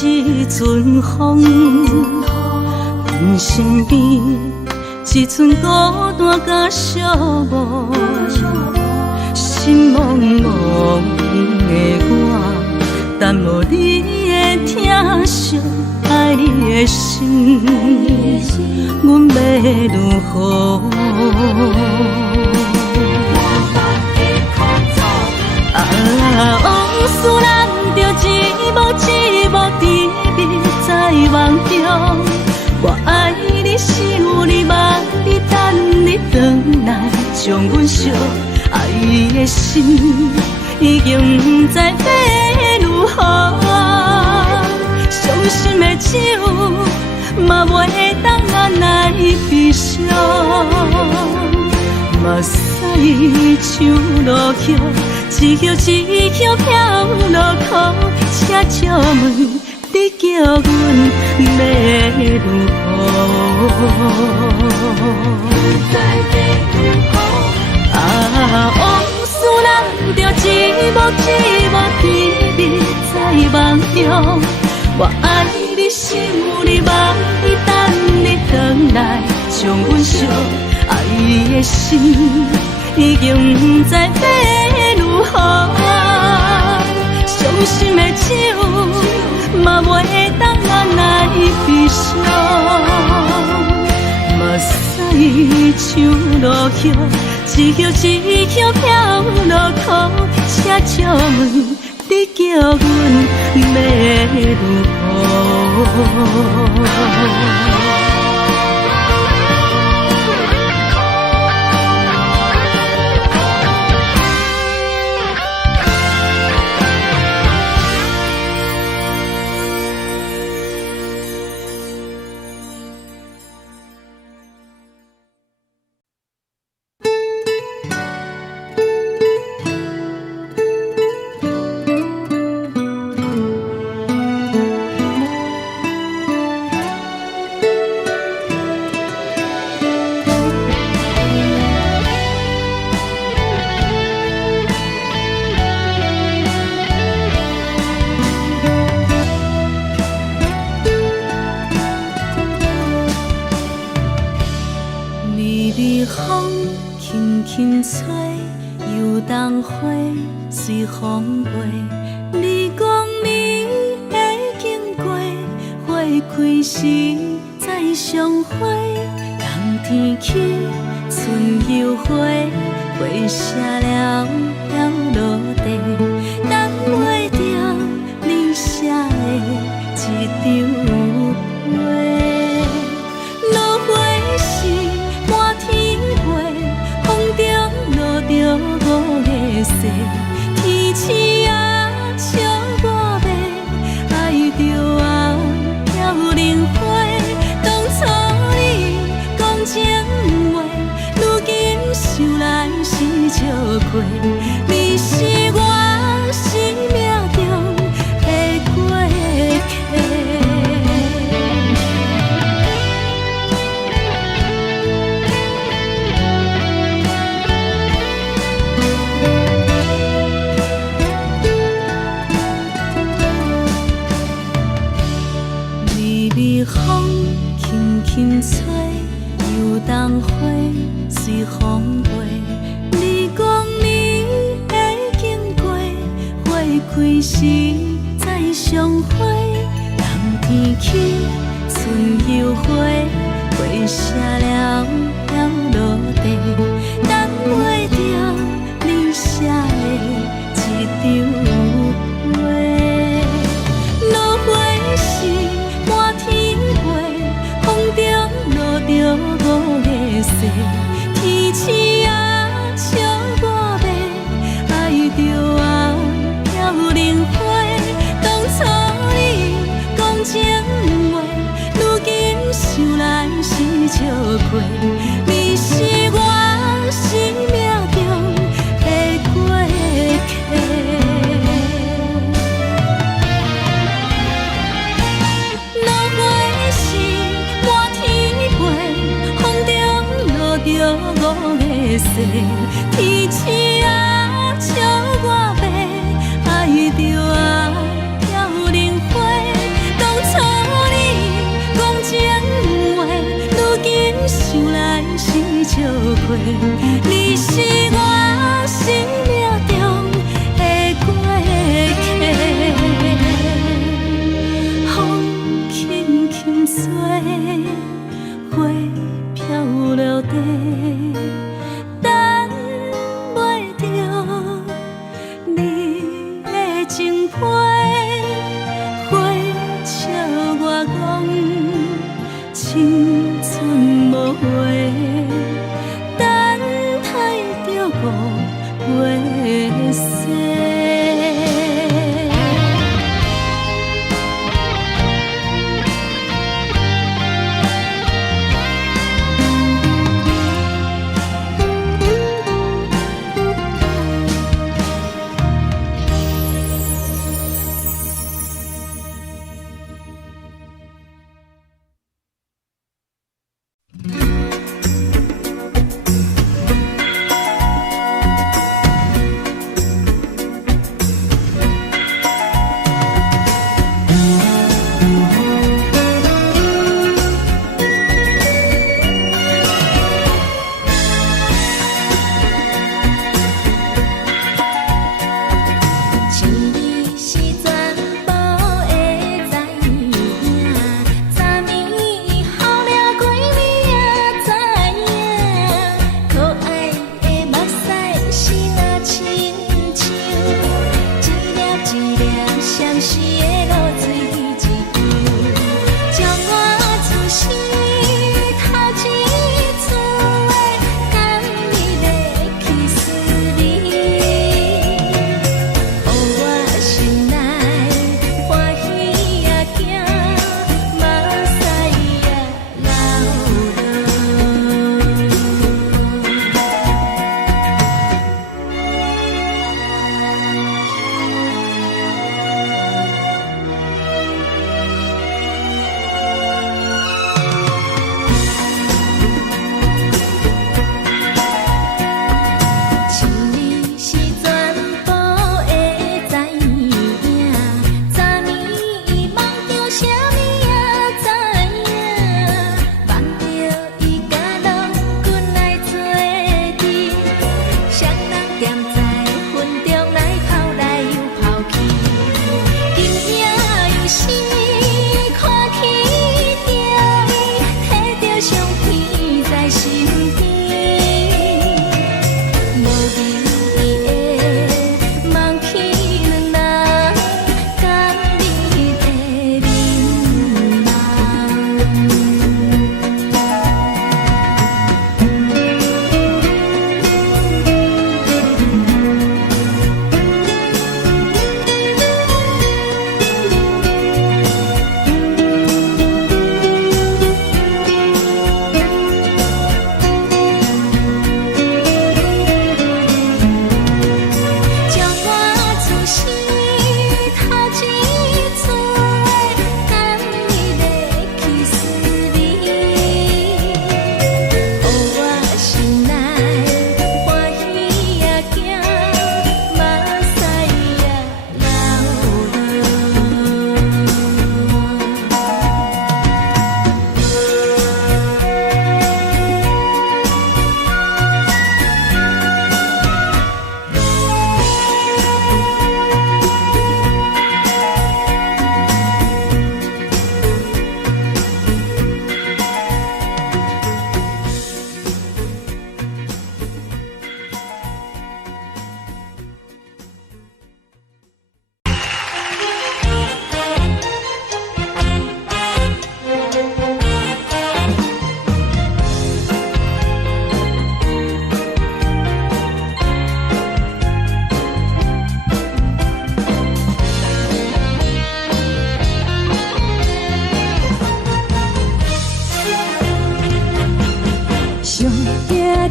一阵风，阮身边一阵孤单甲寂寞，心茫茫的我，等无你的疼惜，爱你的心，阮要如何？往事人着一幕一幕甜蜜在梦中。我爱你是有你望你等你回来，将阮惜爱的心已经不知要如何。伤心的手嘛袂当按来悲伤，目屎像落叶。一叶一叶飘落土，车借问你叫阮要如何？往事人着一幕一幕甜蜜在梦中。我爱你是有你望你等你回来，将阮惜爱的心已经不知要如何。伤心的手嘛袂当按来悲伤，目屎像落叶，一叶一叶飘落土，车借问你叫阮要如何？随风飞，你讲你会经过，花开时再相会。冬天起，春又回，花谢了要落地，等袂着你写的一张画。落花是满天花，风中落着五个色。天星啊，笑我迷，爱着啊，飘零花。当初你讲情话，如今想来是笑过。你是我。随风轻轻吹，游东花随风飞。你讲你会经过，花开时再相会。人天起，春又花，花谢了飘落地，等袂着你写的一张画。落花时满天飞，风中落着五个星。天星啊，笑我迷，爱着啊飘零花。当初你讲情话，如今想来是笑过。你是我生命中的过客。落花时满天飞，风中落着五个星。天星啊，笑我迷，爱着啊飘零花。当初你讲情话，如今想来是笑过。你是我生命中的过客。风轻轻吹，花飘落地，等袂着你的情批。花笑我讲青春无悔，等待着五月雪。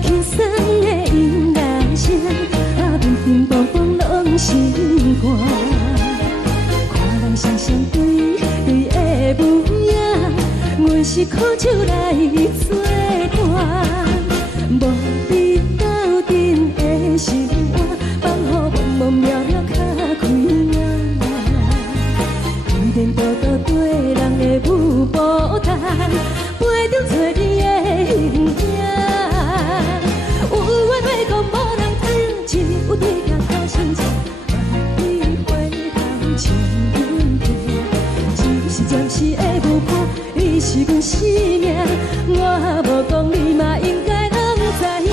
轻松的音乐声，乒乒乓乓拢心肝。看人双双对对的舞影，阮是苦手来做伴。无你斗阵的心肝，放予茫茫渺渺较开眼。一点多多对人的舞步弹，陪着做你的形影。有话要讲无人听，只有对镜头先唱，万里回头唱阮听。就是暂时的舞伴，你是阮生命，我无讲你嘛应该拢知影。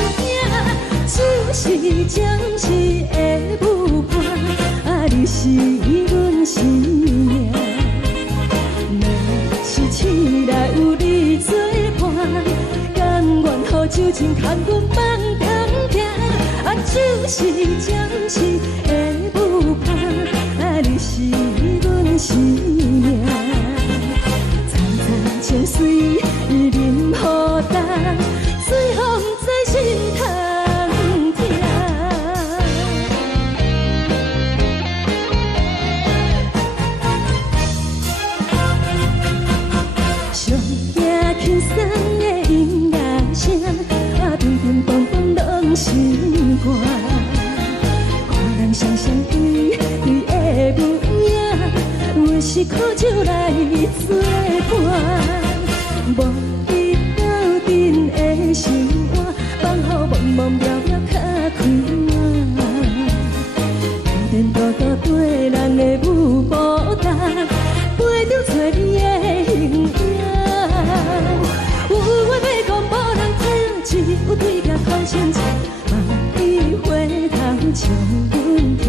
就是暂时的舞伴，你是阮生命。是醒来有你作伴，甘愿予酒精牵阮放长行。就是暂时的舞伴，你是阮生命。层层情水任何担，随风在心通听。上听轻松的音乐声，乒乒乓乓拢心肝。看人双双对对的舞影，阮是苦手来做伴。无你斗阵的心肝，放予茫茫渺渺较开眼。一点多多对人的舞步弹，陪着做你的形影。有话要讲无人听，只有对镜头先唱，万里回头唱阮听。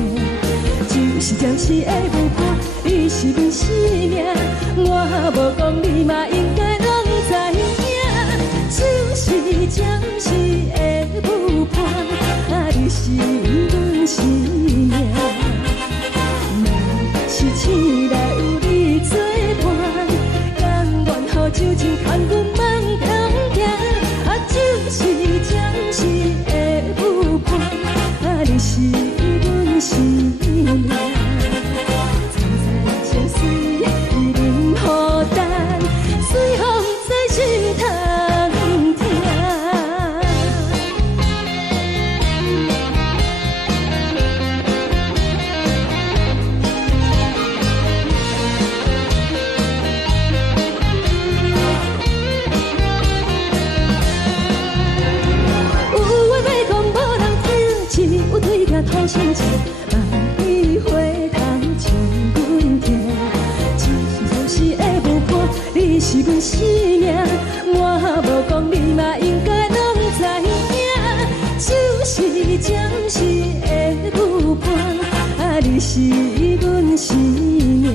就是暂时的舞伴，你是阮生命，我无讲你嘛应该拢知影。就是暂时的舞伴，你是阮生命。若是醒来有你作伴，甘愿予酒精牵阮放长行。就是暂时的舞伴，你是阮生命。层层情水任何担，随风在心通听。头先唱，万里回头唱阮听。暂时的舞伴，你是阮生命，我无讲你嘛应该拢知影。就是暂时的舞伴，你是阮生命。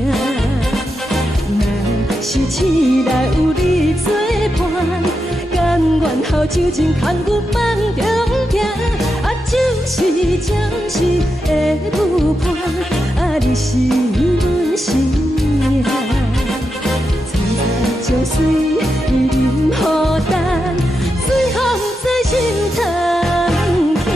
若是醒来有你作伴，甘愿予酒精牵阮放长行。就是暂时的舞伴，你是阮生命。层层情水任何担，随风在心通听。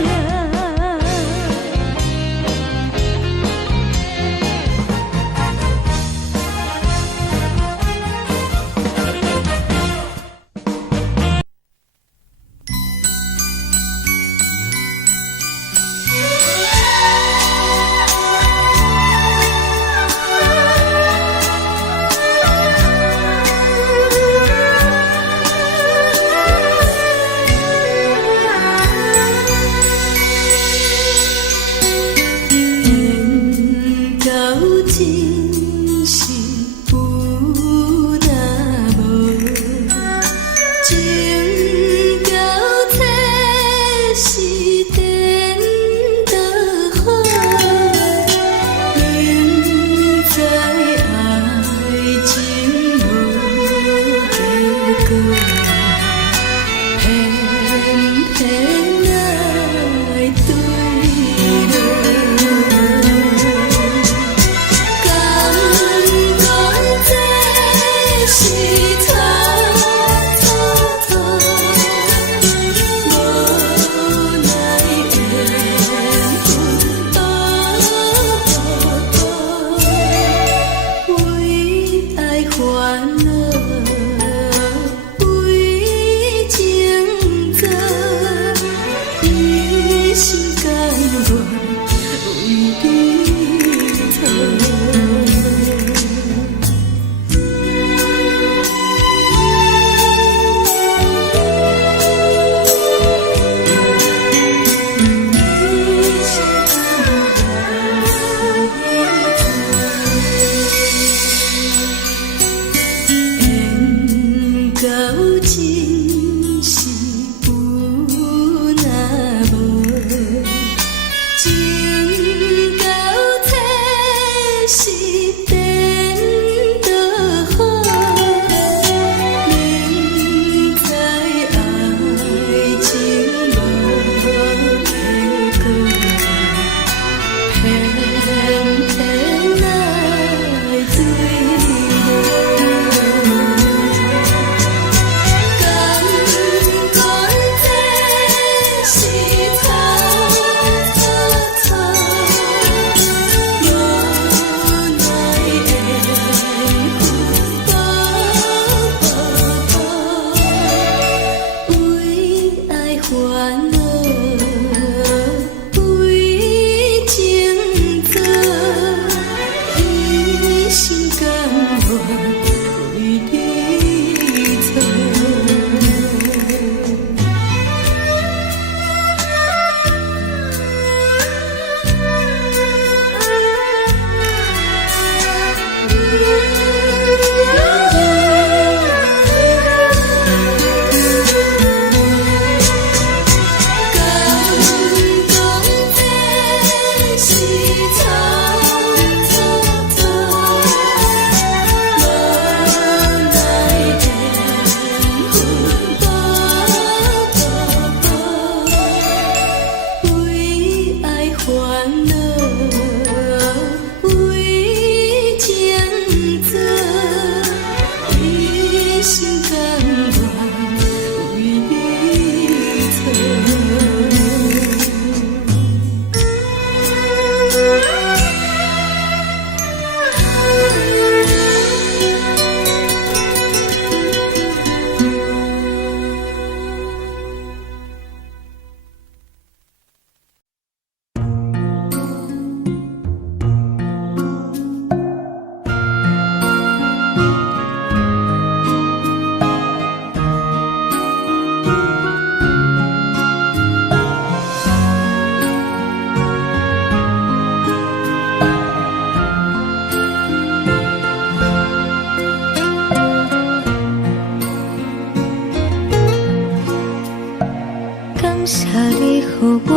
予我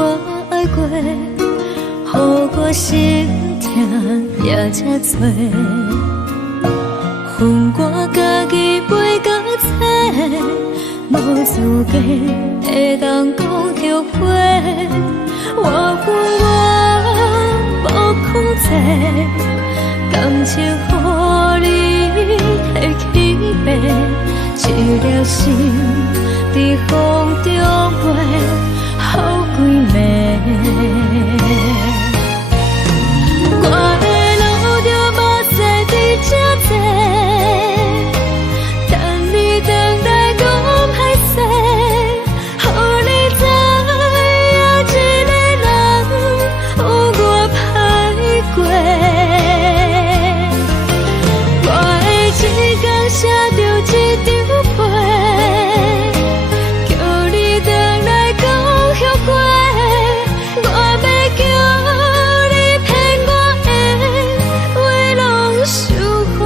爱过，予我心痛也这多，恨我家己袂到切，无资格会当讲后悔。我恨我无控制，感情予你提起白，一粒心在风中飞，好几暝。我的路就目屎在这多，等你等待讲歹势，予你知影一个人有我歹过。我的一天写着一张被，叫你回来讲后悔。我要叫你骗我的话拢收回。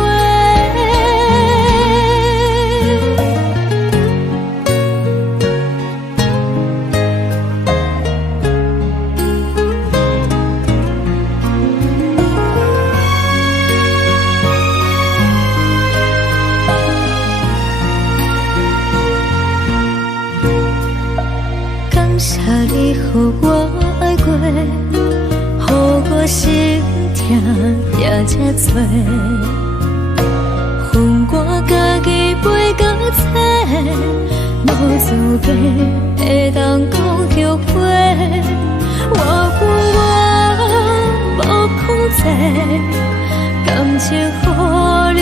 感谢你予我爱过，予我心痛也这多，恨我家己袂到切，无资格会当讲后悔。我恨我无控制，感情予你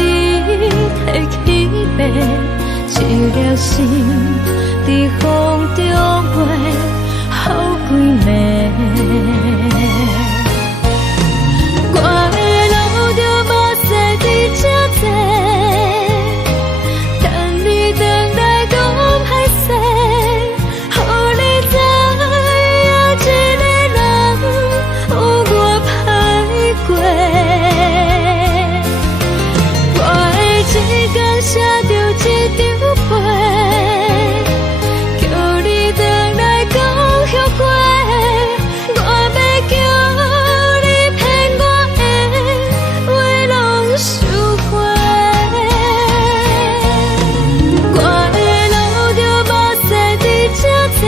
提起白，一粒心在风中飞，好几暝。我的路就目屎在这多，等你等待讲歹势，予你知影一个人有我歹过。我的一天写着一张被，叫你回来讲后悔。我要叫你骗我的话拢收回。我的路就目屎在这多，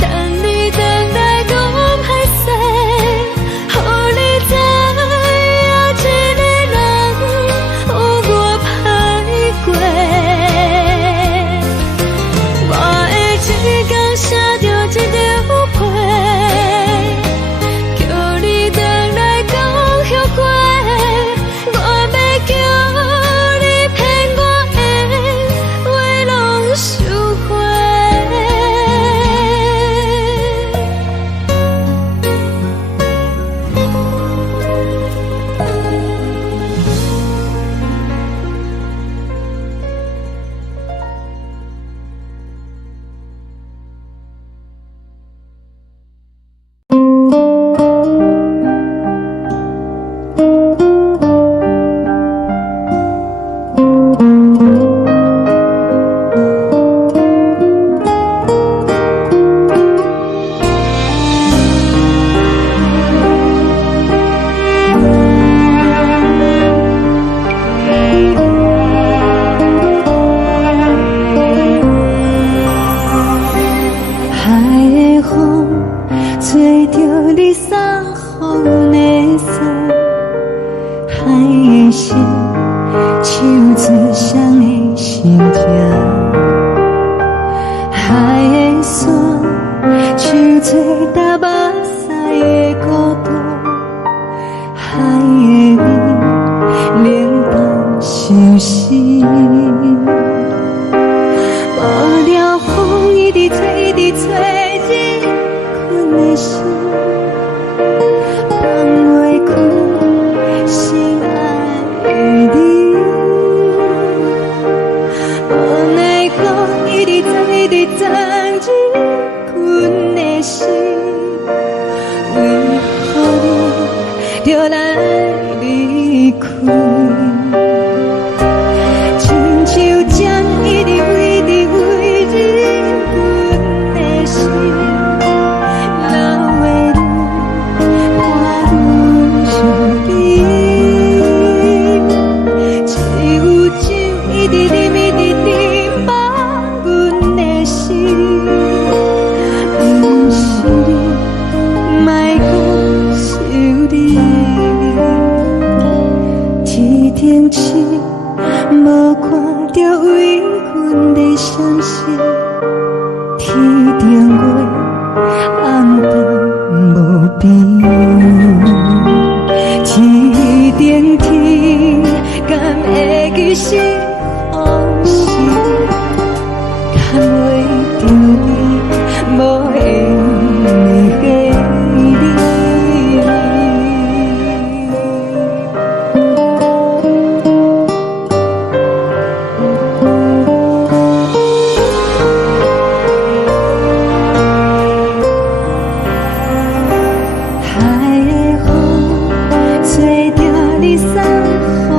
等你等待讲歹势，予你知影一个人有我歹过。我的一天写着一张被，叫你回来讲后悔。我要叫你骗我的话拢收回。海的风吹着你送予的伞，海的心手指双的心痛，海的山手做搭目屎的孤独，海的味冷淡伤心。无聊风一直吹，一直吹，日困的心放袂开，心爱的你。无奈何一直走，一直走，日困的心，为何你就来离开？真一直念一直念放阮的心，不是你，莫讲是你。天顶星，无看到为阮在相思，天顶月，暗淡无边。天顶天，敢会记是往事？敢袂着你，无缘的你。海的风吹着你送予阮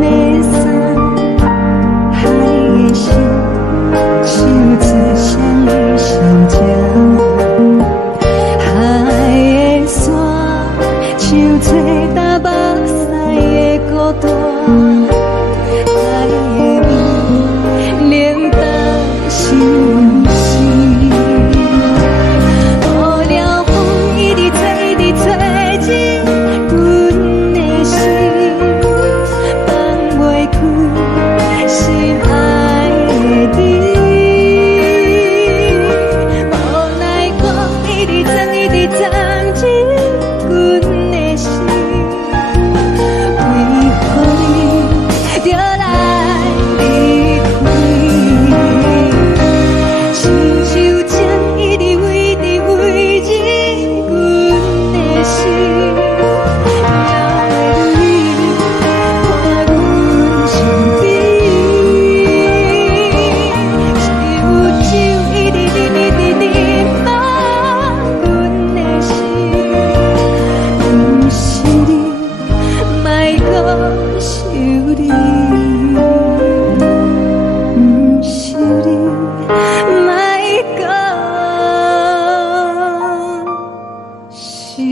的衫，海的心手做双鱼相牵，海的山像吹打目屎的孤单，海的美冷淡心事。无聊风一直吹，一直吹进阮的心，放袂开心爱的你。无奈我一直装，一直装进阮的心，为何你就来离开？亲像针一直围着围进阮的心，了的你看阮身边，是有酒一直啉一直啉放阮的心，不是你，莫讲是你，不是你，莫讲是你。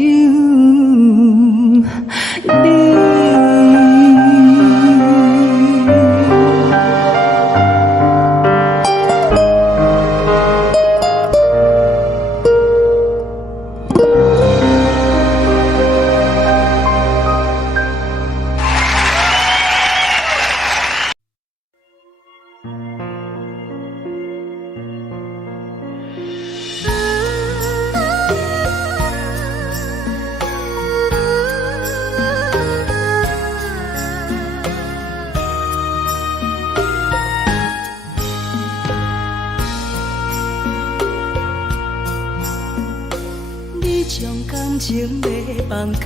你将感情要放空，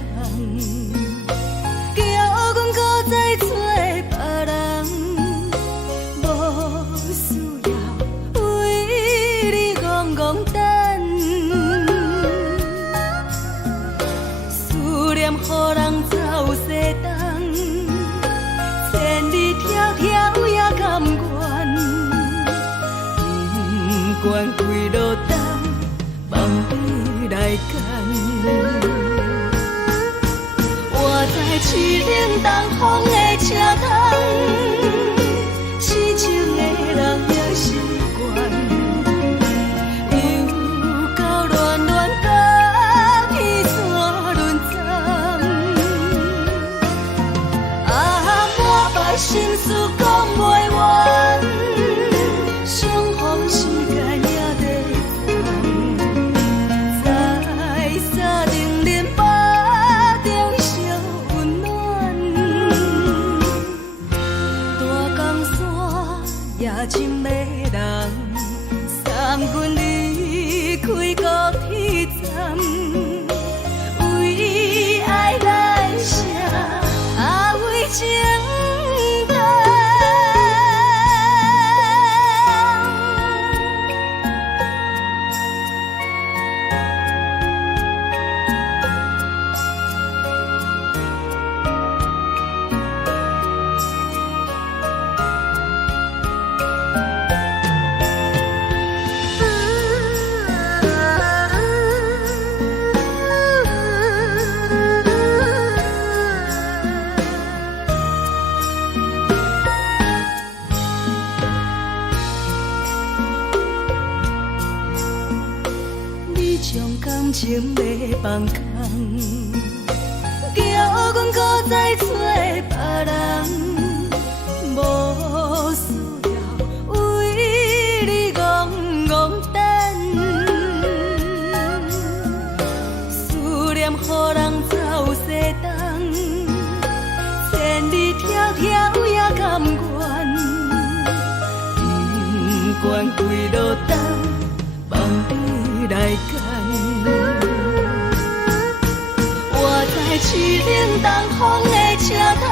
叫阮搁再找别人，无需要为你戆戆等。思念予人走西东，千里迢迢也甘愿，不管几路灯。放你来干，我在凄冷东风的车窗，痴情的人也习惯，又到乱乱甲彼山论战，满腹心事讲袂完，相逢时间也在在沙丁林巴中烧温暖，大江山也真迷人，三军离开高铁站，为爱来写为情长。心情要放空，叫阮搁再找别人，无需要为你戆戆等，思念予人走西东，千里迢迢也甘愿，不管几路灯，望你来牵。我在市顶东风的车窗，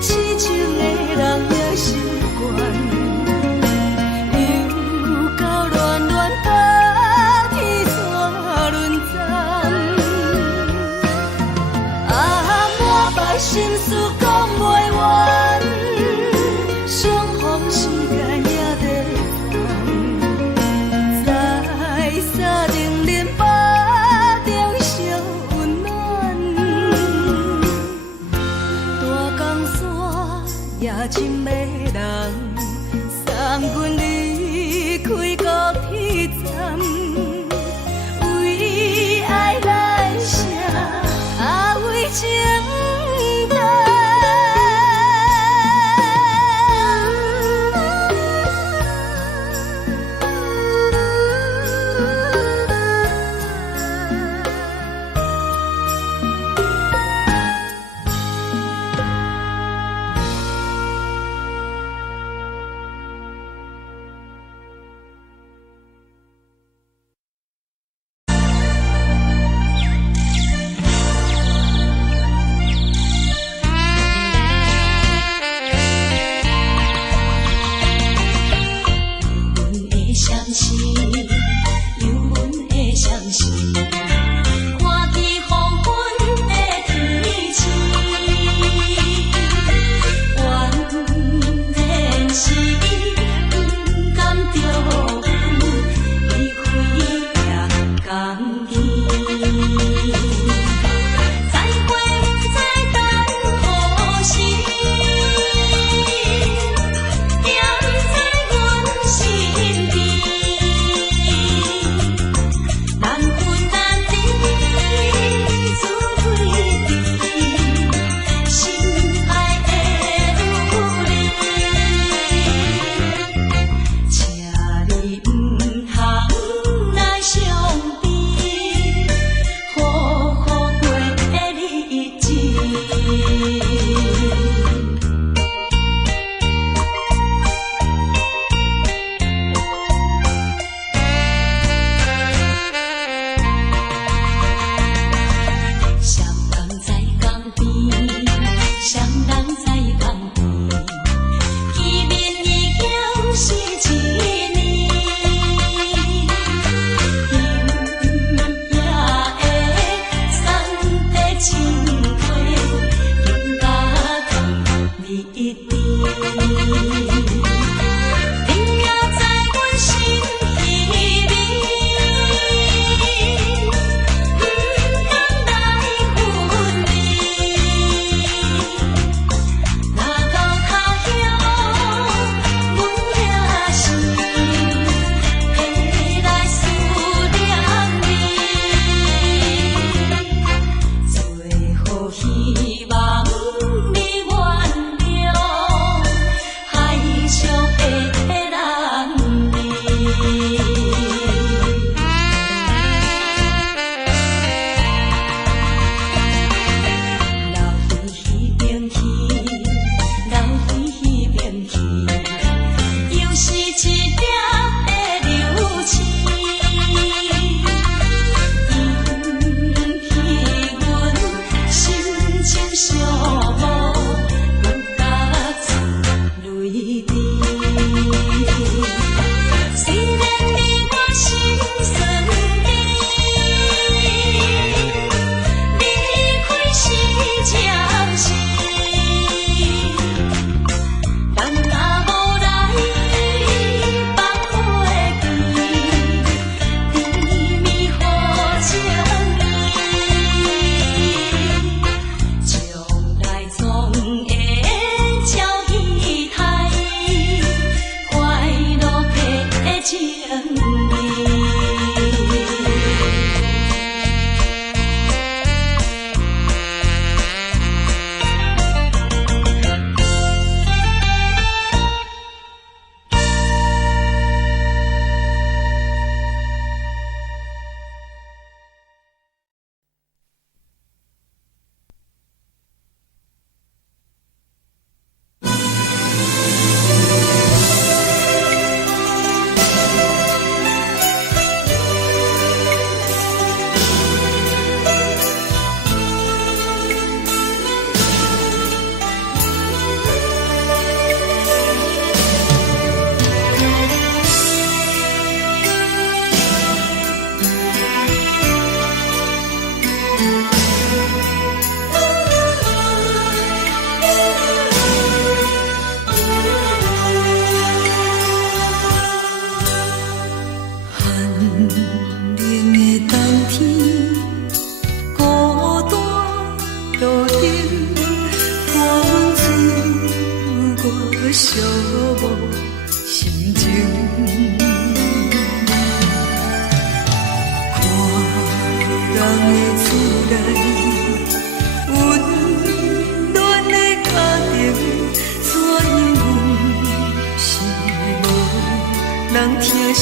痴情的人也习惯，又到乱乱把天带轮转。啊，满腹心事讲袂完，相逢时间也在烦，在沙定林巴中相温暖，大江山也真迷人，送阮离开高铁站，为爱来写，为情等。寂寞心情。看人的厝内温暖的家庭，怎样是无人疼惜。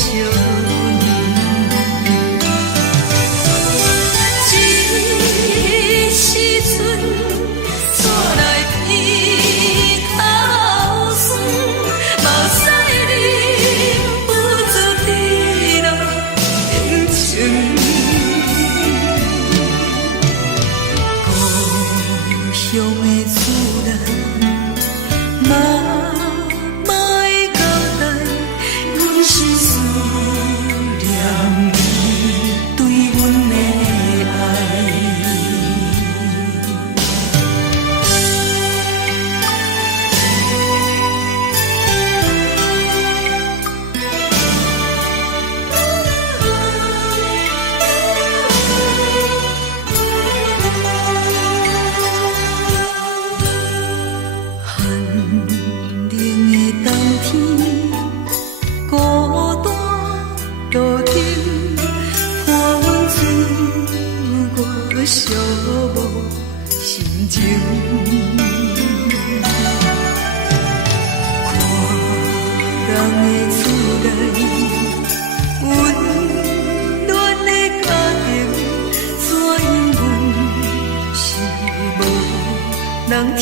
人疼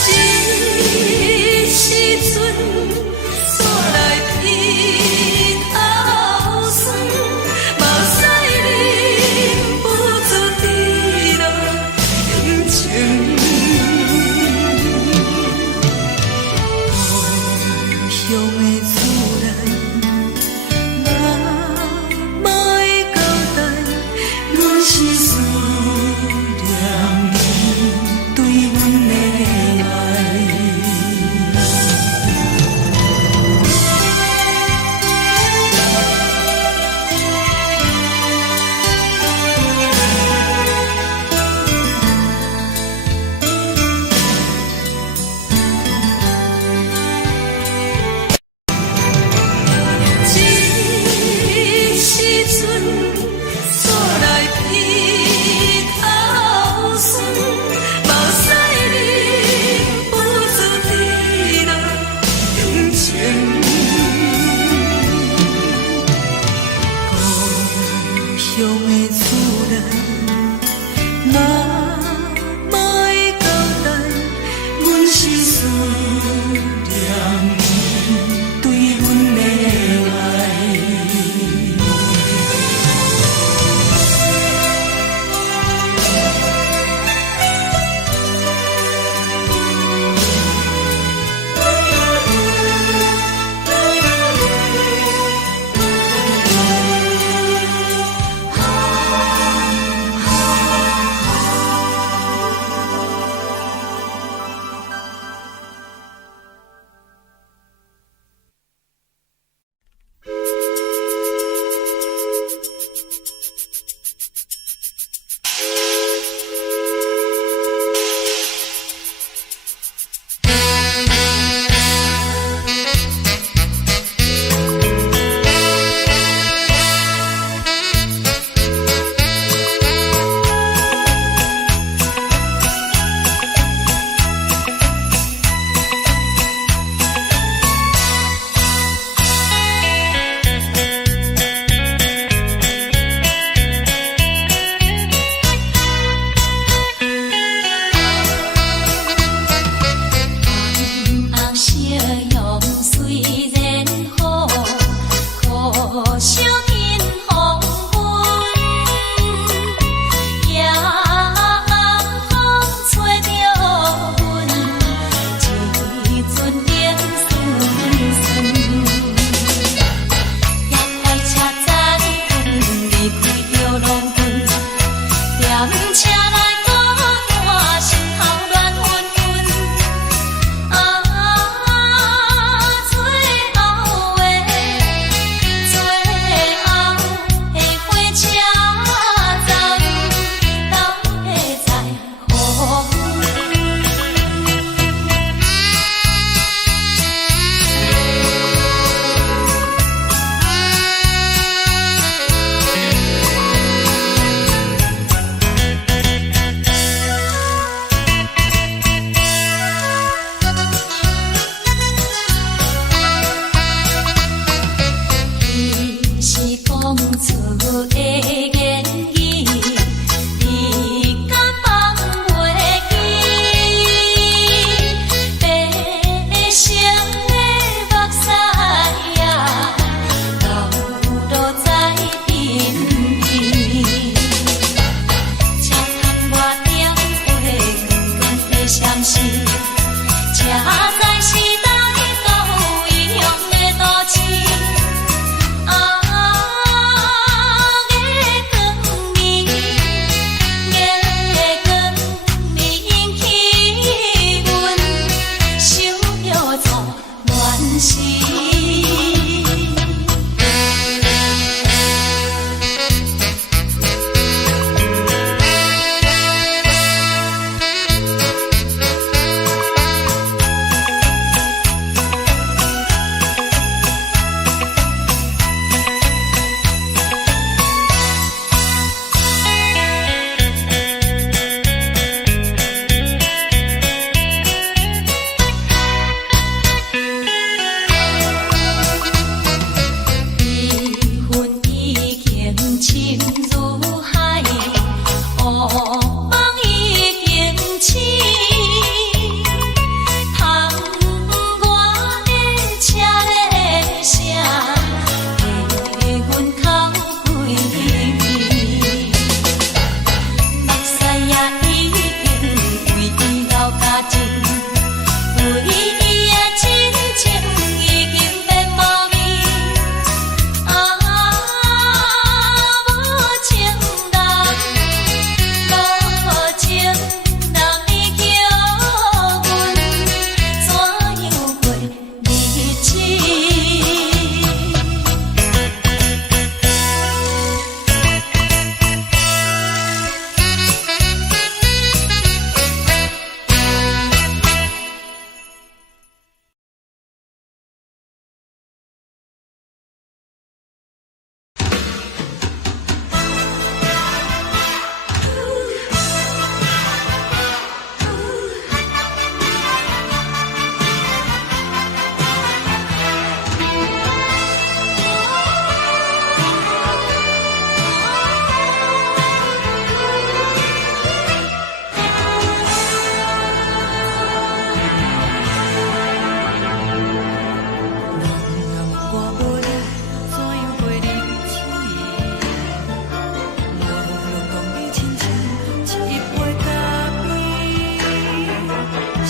惜，一时阵煞来鼻头酸，目屎忍不住滴落眼睛。故乡的厝内。是思念你对阮的爱。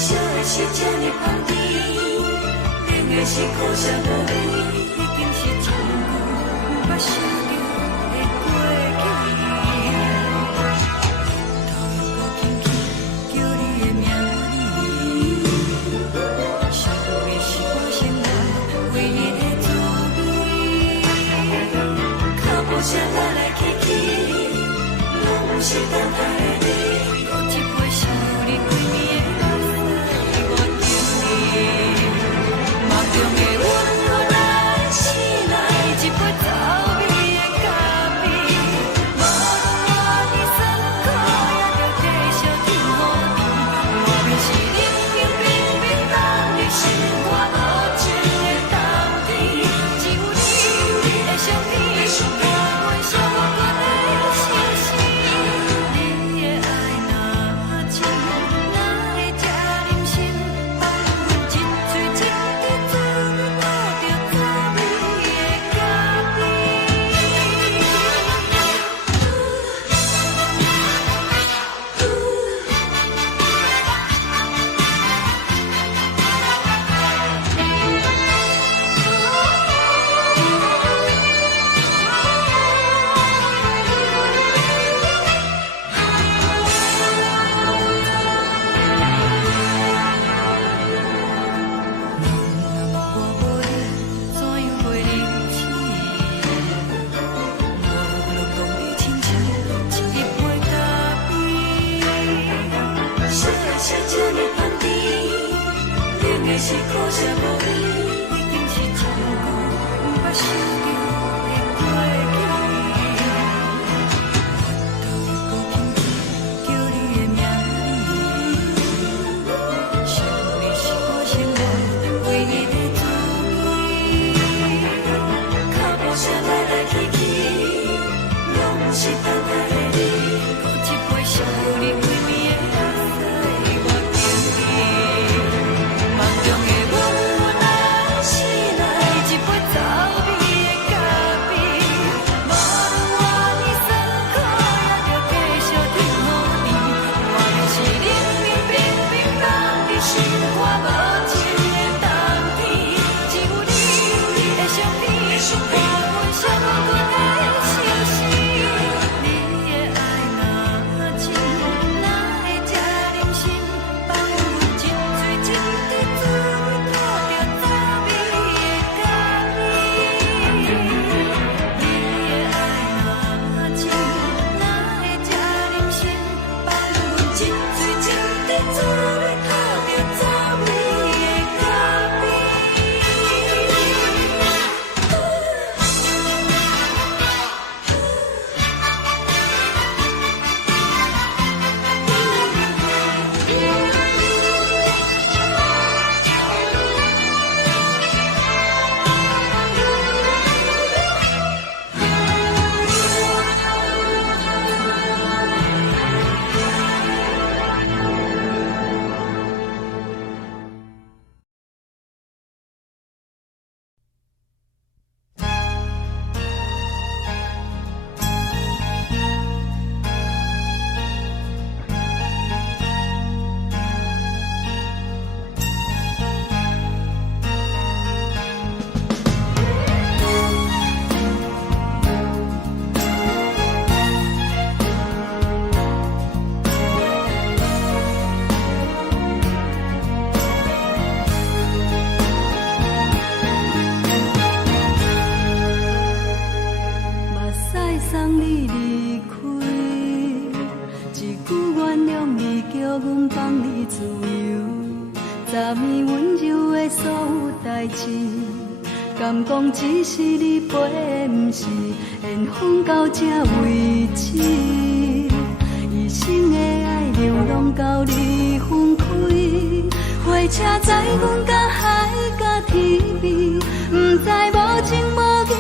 烧的是这呢香甜，冷的是苦涩无味，已经是真久捌想着的过去。头又搁轻轻叫你的名字，想的是我生来唯一的滋味。脚步声来来去去，拢不是等待的你，搁一杯想你几暝的目屎，我着你。梦中的阮我来醒来，一杯走味的咖啡，无论我的酸苦，也着继续甜予你。外面是冷冷冰冰冷的心，我无情的冬天，只有你的相片，我阮伤我骨的心事。你的爱若真，哪会这忍心放阮一嘴一滴滋味，倒着滋味的咖啡。我无你，怎样会忍气？无论讲你亲像一杯咖啡，烧的是这呢香甜，冷的是苦涩无味，已经是真久捌想着的过去。头又搁轻轻叫你的名字，想你是我生来唯一的滋味。脚步声来来去去，拢不是等待的你，搁一杯想你几暝的目屎，我着你。梦中的阮我来醒来，一杯走味的咖啡，无论我的酸苦，也着继续甜予你。外面是冷冷冰冰冷的心，我无情的冬天，只有你的相片，我阮伤我骨的心事。你的爱若真，哪会这忍心放阮一嘴一滴滋味，倒着滋味的咖啡。你的爱若真，哪会这忍心放阮一嘴一滴滋味，倒着滋味的咖啡。目屎送你离开，一句原谅你，叫阮放你自由。昨暝温柔的所有代志，敢讲只是你陪，不是缘分到这为止。一生的爱流浪到你分开，火车载阮甲海甲天边，不知无情无义，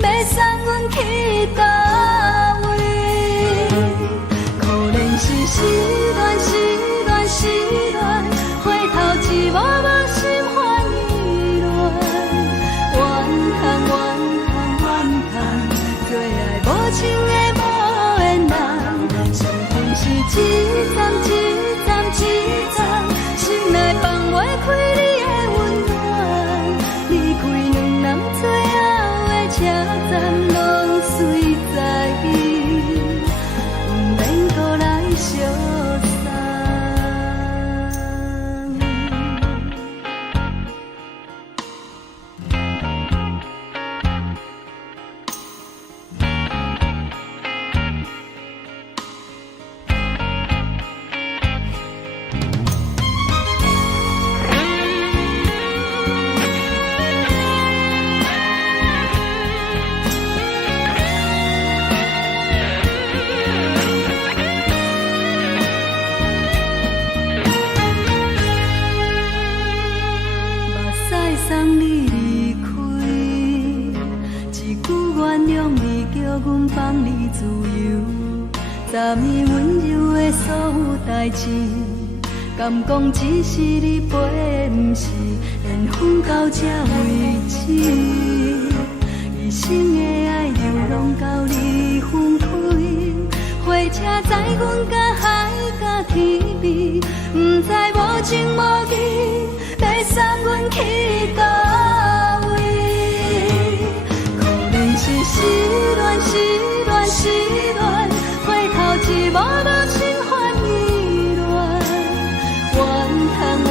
要送阮去倒位？可能是失恋，失恋，失恋，回头一幕幕心烦意乱，怨叹，怨叹，怨叹，最爱无情的无缘人，生命是一站一站一站，是送你离开，一句原谅你，叫阮放你自由。昨暝温柔的所有代志，敢讲只是你陪，不是缘分到这为止。一生的爱流浪到你分开，火车载阮甲海甲天边，不知无情无义，要送阮去倒位？可能是失恋，失恋，失恋，回头一幕幕心烦意乱，怨叹，怨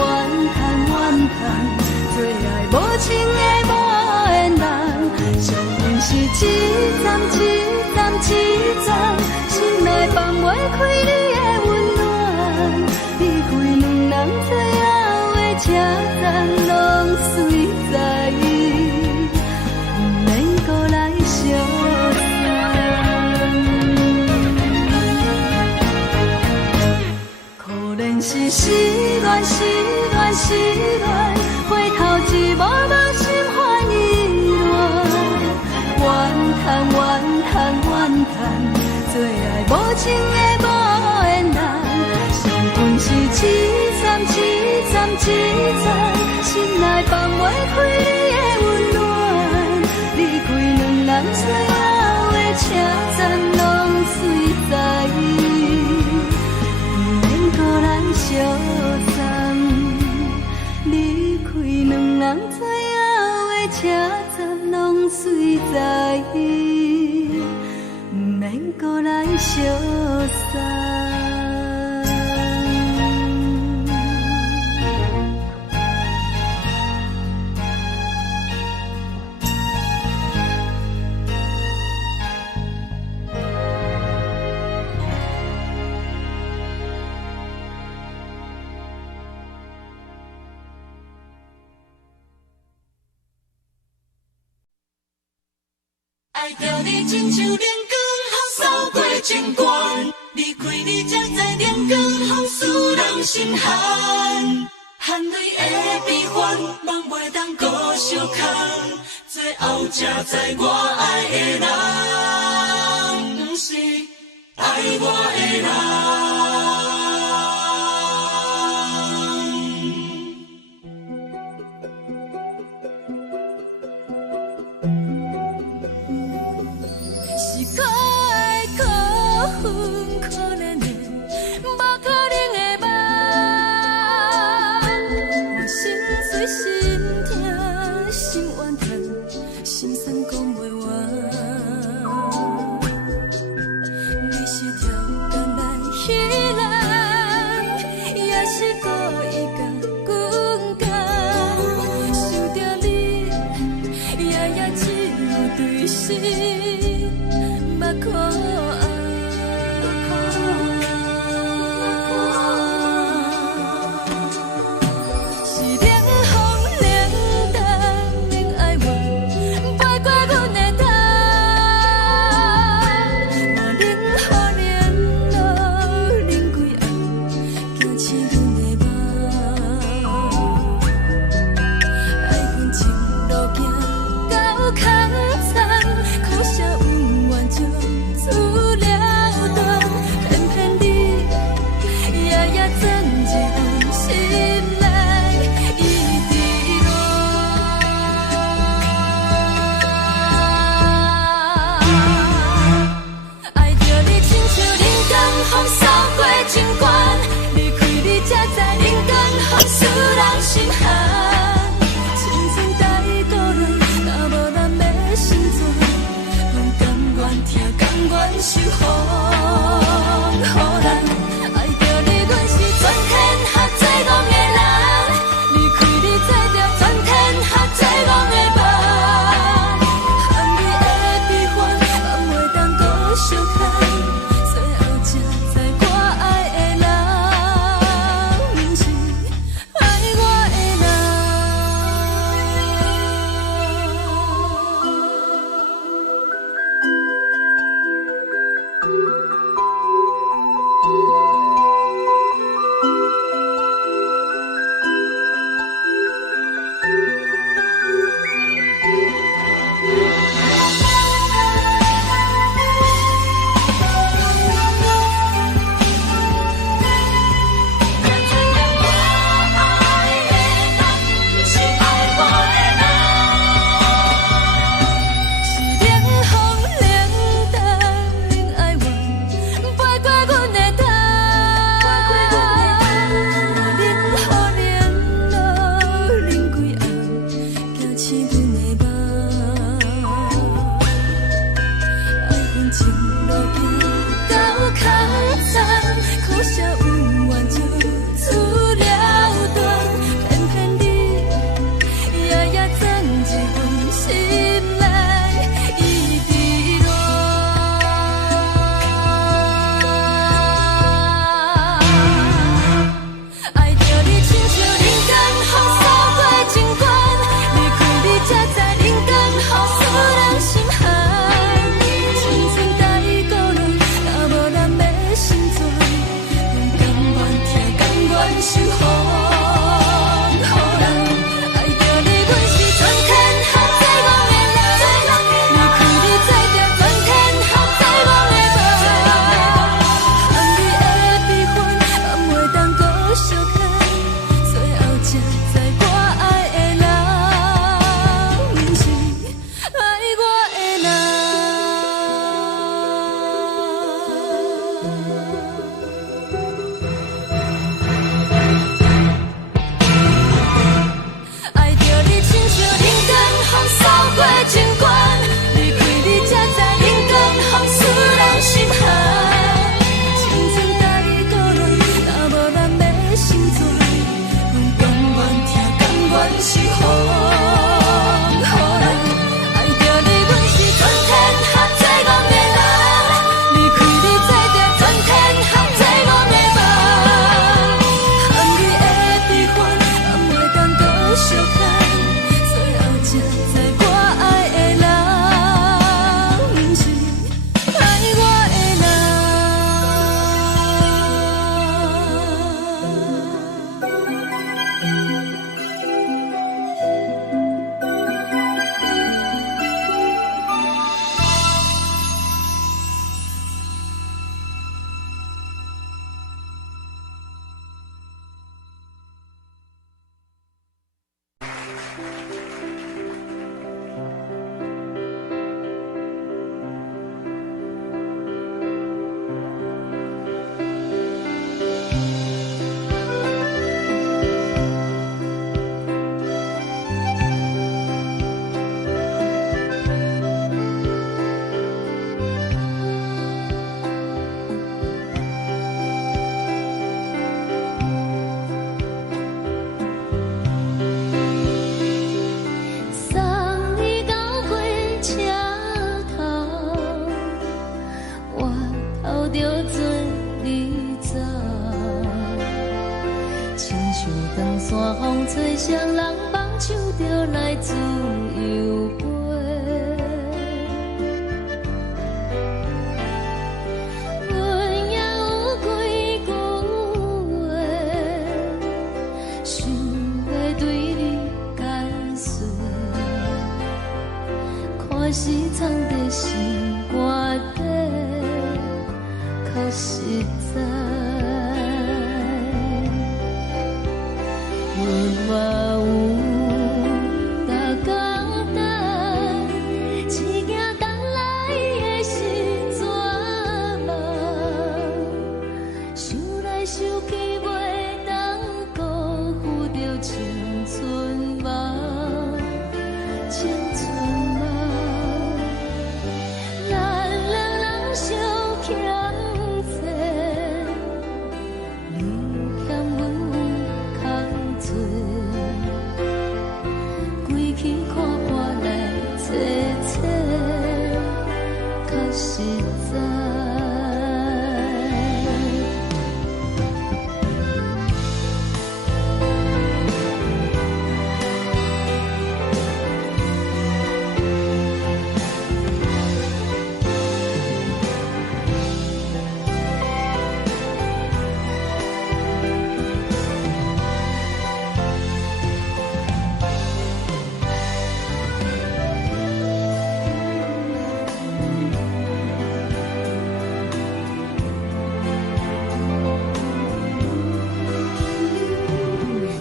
叹，怨叹，最爱无情的无缘人，伤痕是一站一站一站，心内放袂开你的温暖，离开两人最后的车站，拢随在，不免搁来相送。可能是失恋，失恋，失恋，回头一幕幕心烦意乱，怨叹，怨叹，怨叹，最爱无情的无缘人，伤痕是一站一站一站，心内放袂开你的温暖，离开两人最后的车站，拢随在，不免搁来相送。离开两人最后的车站，拢随在，不免搁来相送。爱着你亲像阳光扫过情关，离开你才知阳光风使人心寒。含泪的悲欢，望袂当搁相牵，最后才知我爱的人，不是爱我的人。爱我的人。风，予人爱着你，阮是全天下最戆的人。离开你做着全天下最戆的梦，含你的悲欢，敢袂当搁相牵？最后才知我爱的人，毋是爱我的人。爱着你，亲像人间风扫过情关，离开你才知人间风使人心寒。青春带倒来，若无咱要成全，阮甘愿听，甘愿是风，予人爱着你，阮是全天下最戆的人。离开你做着全天下最戆的梦，含你的悲欢，敢袂当搁相牵？最后才知我爱的人，毋是爱我的人。送你到火车头，我头着做你走，亲像长山风吹双人放手着来自由飞。阮也有几句话，想要对你解释，可是藏在心肝底，较实在。阮嘛有大工等，一件等来的是绝望，想来想去袂当辜负着青春梦，青春梦。咱两人相欠债，你欠阮有空做，归去看看来找找，较实在。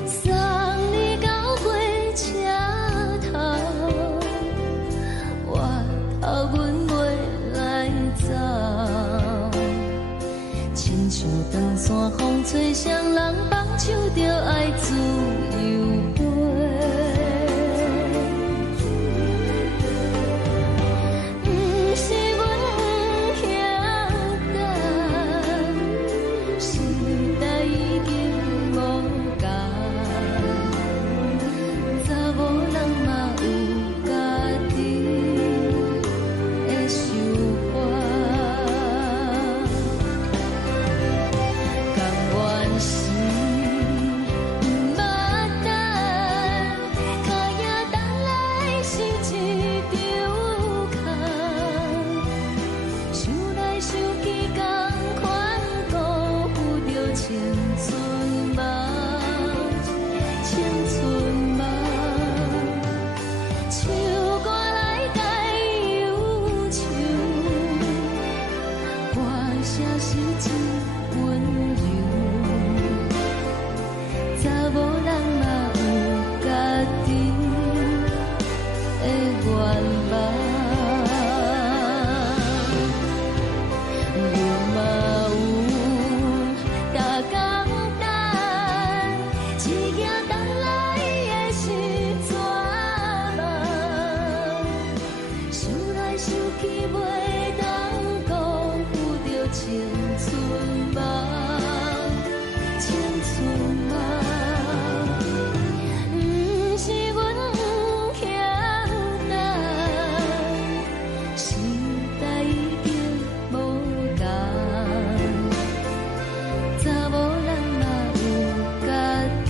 送你到火车头，我头阮袂来走，亲像长山风吹双人放手着爱自由飞。毋是阮不晓等，时代已经无共，查某人嘛有家己的想法，甘愿是毋某人嘛有家己的愿望，你嘛有大简单，一件等来的是怎梦？想来想去袂当讲有着青春梦，青春梦。不是阮欠等，时代已经无同。查某人嘛有家己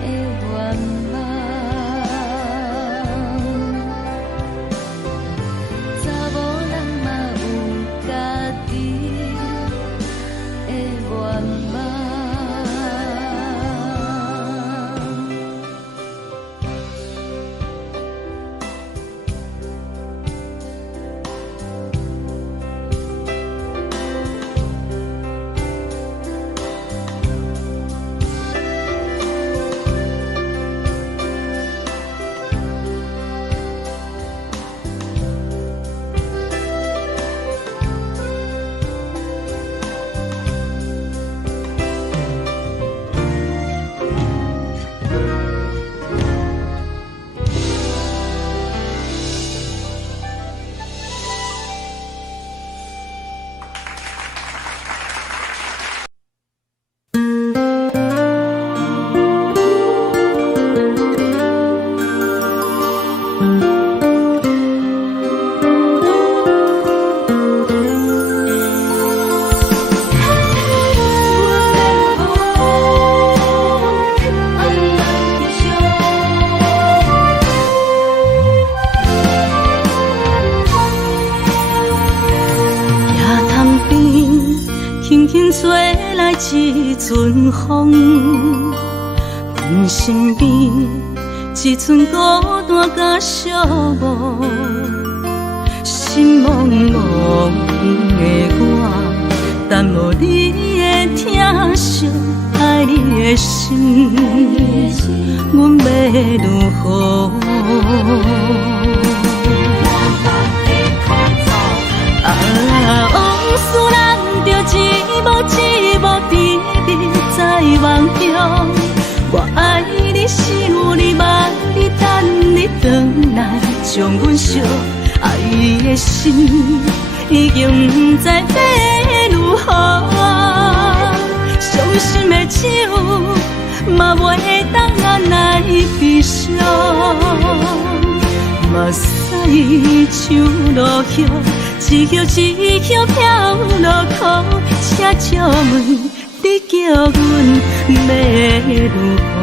的愿望，查某人嘛有家己的愿望。吹来一阵风，阮身边一寸孤单甲寂寞，心茫茫的我，等无你的疼惜，爱你的心，阮要如何？往事咱着一幕甜蜜在梦中，我爱你是有你望你等你回来，将阮惜爱的心已经不知要如何，伤心的手嘛袂当按来悲伤，目屎像落叶。一叶一叶飘落雨，车照问你叫阮要如何？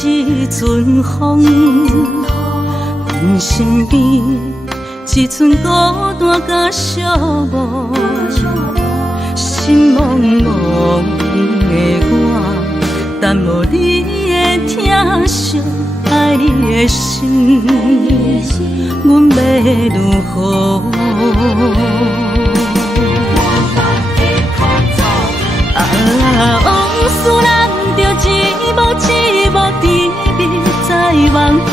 一阵风，阮身边一寸孤单甲寂寞，心茫茫的我，等无你的疼惜，爱你的心，阮要如何？往事咱着一幕甜蜜在梦中，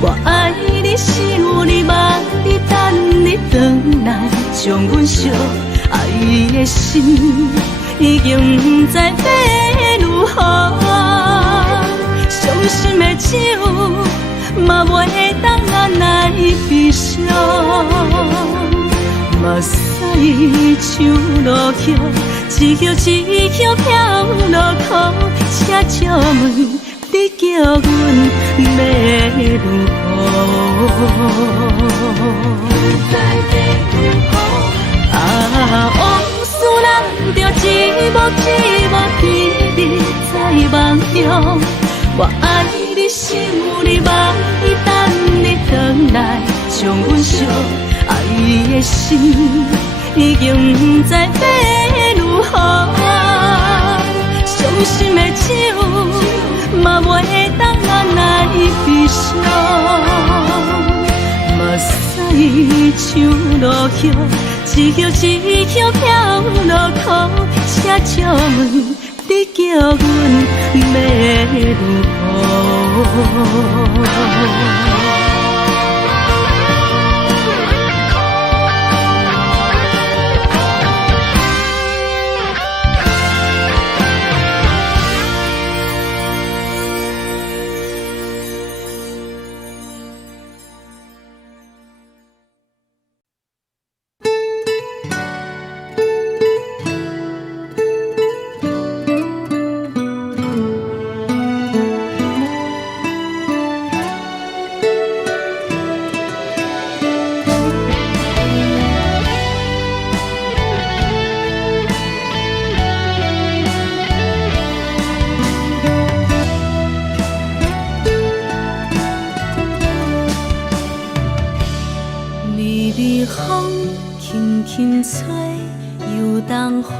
我爱你是有你望你等你回来，将阮惜爱的心已经不知要如何，伤心的手嘛袂当按来悲伤，目屎像落叶。一叶一叶飘落雨，车照问你叫阮要如何？往事咱着一幕甜我爱你心有你梦，伊等你回来，将阮惜爱的心，已经不知要如何。伤心的酒，嘛袂当咱来悲伤。目屎像落雨，一叶一叶飘落雨，车借问你叫阮要如何？风轻轻吹，游动花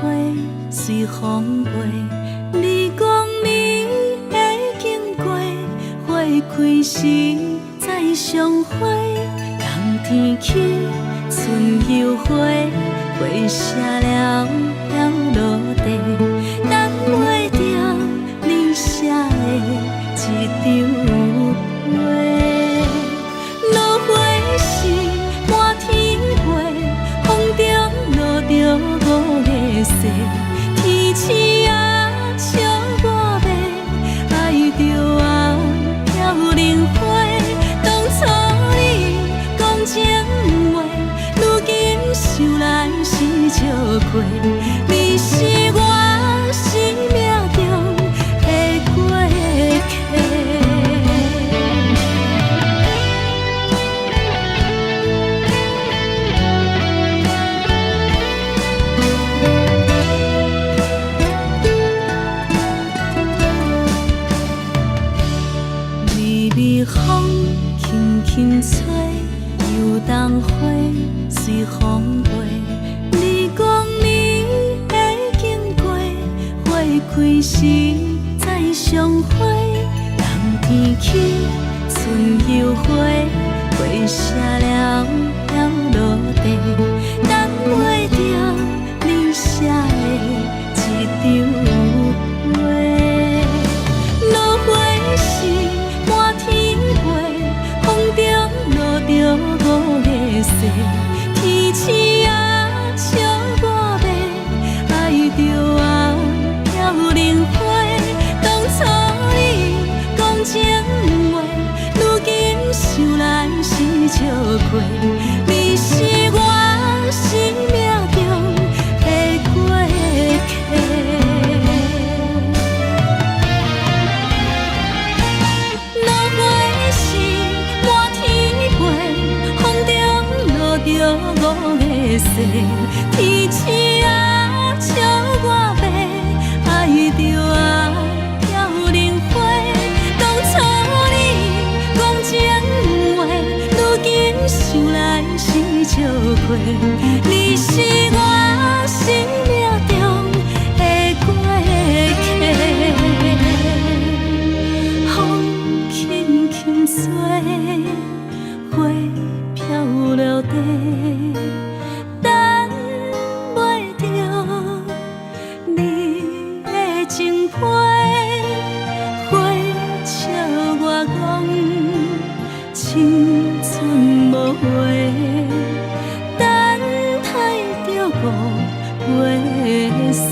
随风飞。你讲你会经过，花开时再相会。冬天起，春又花，花谢了落地，等袂着你写的一张画。落花时满天飞，风中落着五个色，天星啊笑我迷，爱着啊飘零花。当初你讲情话，如今想来是笑过。你是我生命中的过客。微微风轻轻吹，游动花随风飞。你讲你会经过，花开时再相会。冬天起，春又花，花谢了落地，等袂着你写的一张画。落花时满天飞，风中落着五个色，天星啊笑我迷，爱着啊飘零花。当初你讲情话，如今想来是笑过。你是我生命中的过客。落花时满天飞，风中落着五个色，天星啊笑我迷，爱着啊飘零花。当初你讲情话，如今想来是笑过。你是我生命中的过客。风轻轻吹，花飘落地，等袂着你的情批。花笑我讲青春无话，等待着五月色。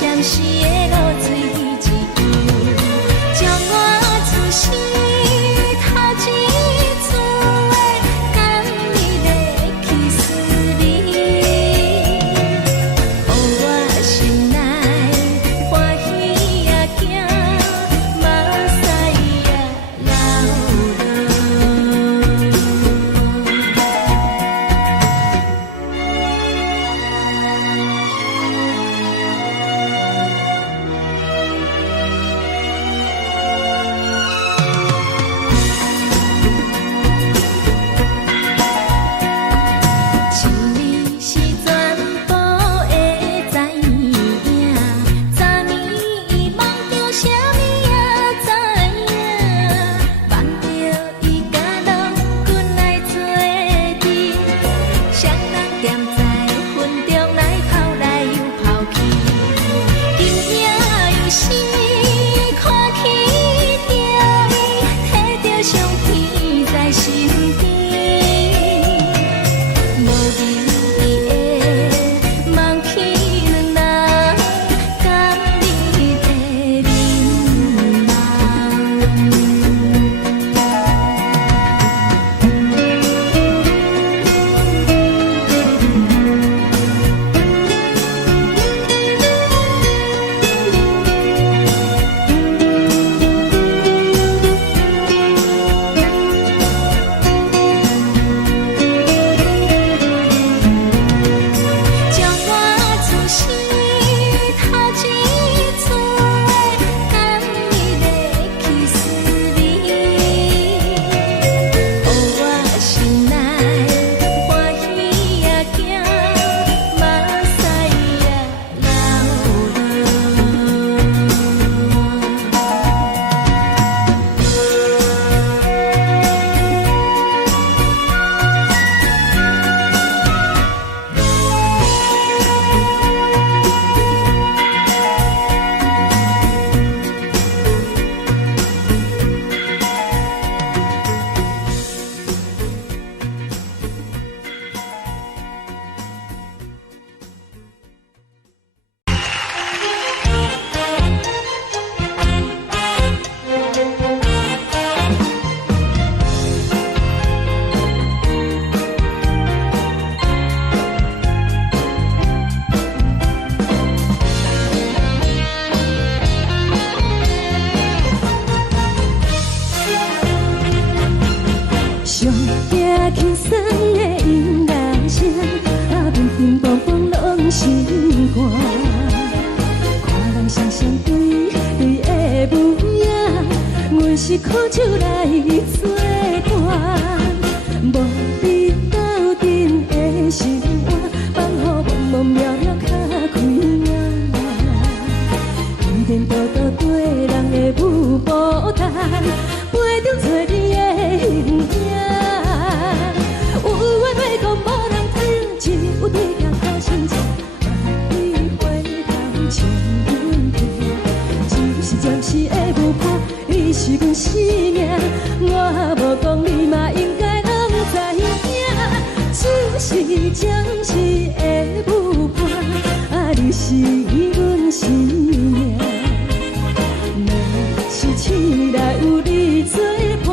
闪时的露水一游，将我出世头一次的感你的气思你，予我心内欢喜也惊，目屎也流落。是你是全部的知影，昨暝伊梦着啥物也知影，梦着伊甲郎君来做阵，双人踮在云中来跑来又跑去，今夜有时看起着伊，摕着上天在身边。无留意的梦起两人，甘你的眠将我出世头一次的感你的气思你，予我心内欢喜也惊，目屎也上惊轻松的音乐声，乒乒乓乓拢心肝。看人双双对对的模样，阮是苦手来做伴。无你斗阵的生活，放予茫茫渺渺较开眼。一点多多对人的舞步弹，陪着做你的形影。有话要讲无人听，只有对镜头心情。你回头像阮听，就是暂时的舞伴，你是阮生命。我无讲你嘛应该拢知影，就是暂时的舞伴，你是阮生命。是醒来有你作伴，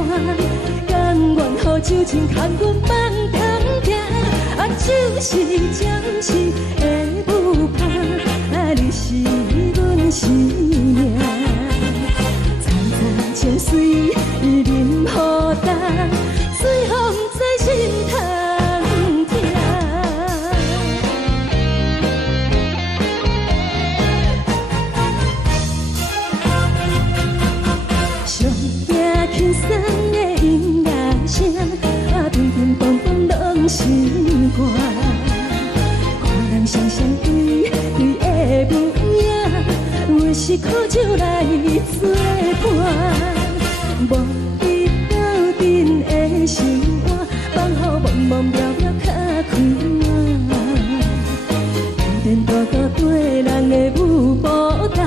甘愿予酒精牵阮放通行，就是暂时的舞伴，你是阮生命。层层泉水伊任何重，水风在心通听。上惊轻松的音乐声，乒乒乓乓拢心肝。看人双双对对的模样，阮是苦手来做伴。无你斗阵的生活，放予茫茫渺渺较开眼。一点多多对人的舞步弹，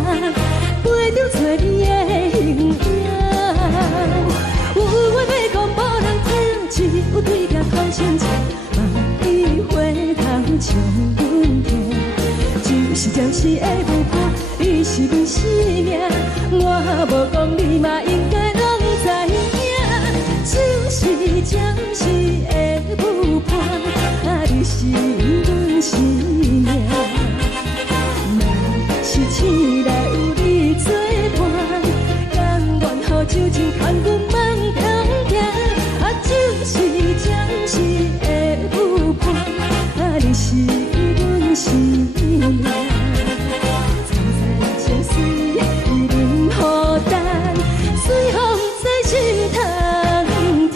陪着做你的形影。有话要讲无人听，只有对镜头心情。望你回头像阮听，就是暂时的舞伴。你是阮生命，我无讲你嘛应该拢知影，就是暂时的有伴，你是阮生命。若是醒来有你作伴，甘愿予酒精牵阮梦中行，就是暂时的有伴，你是阮生命。随风在心通听。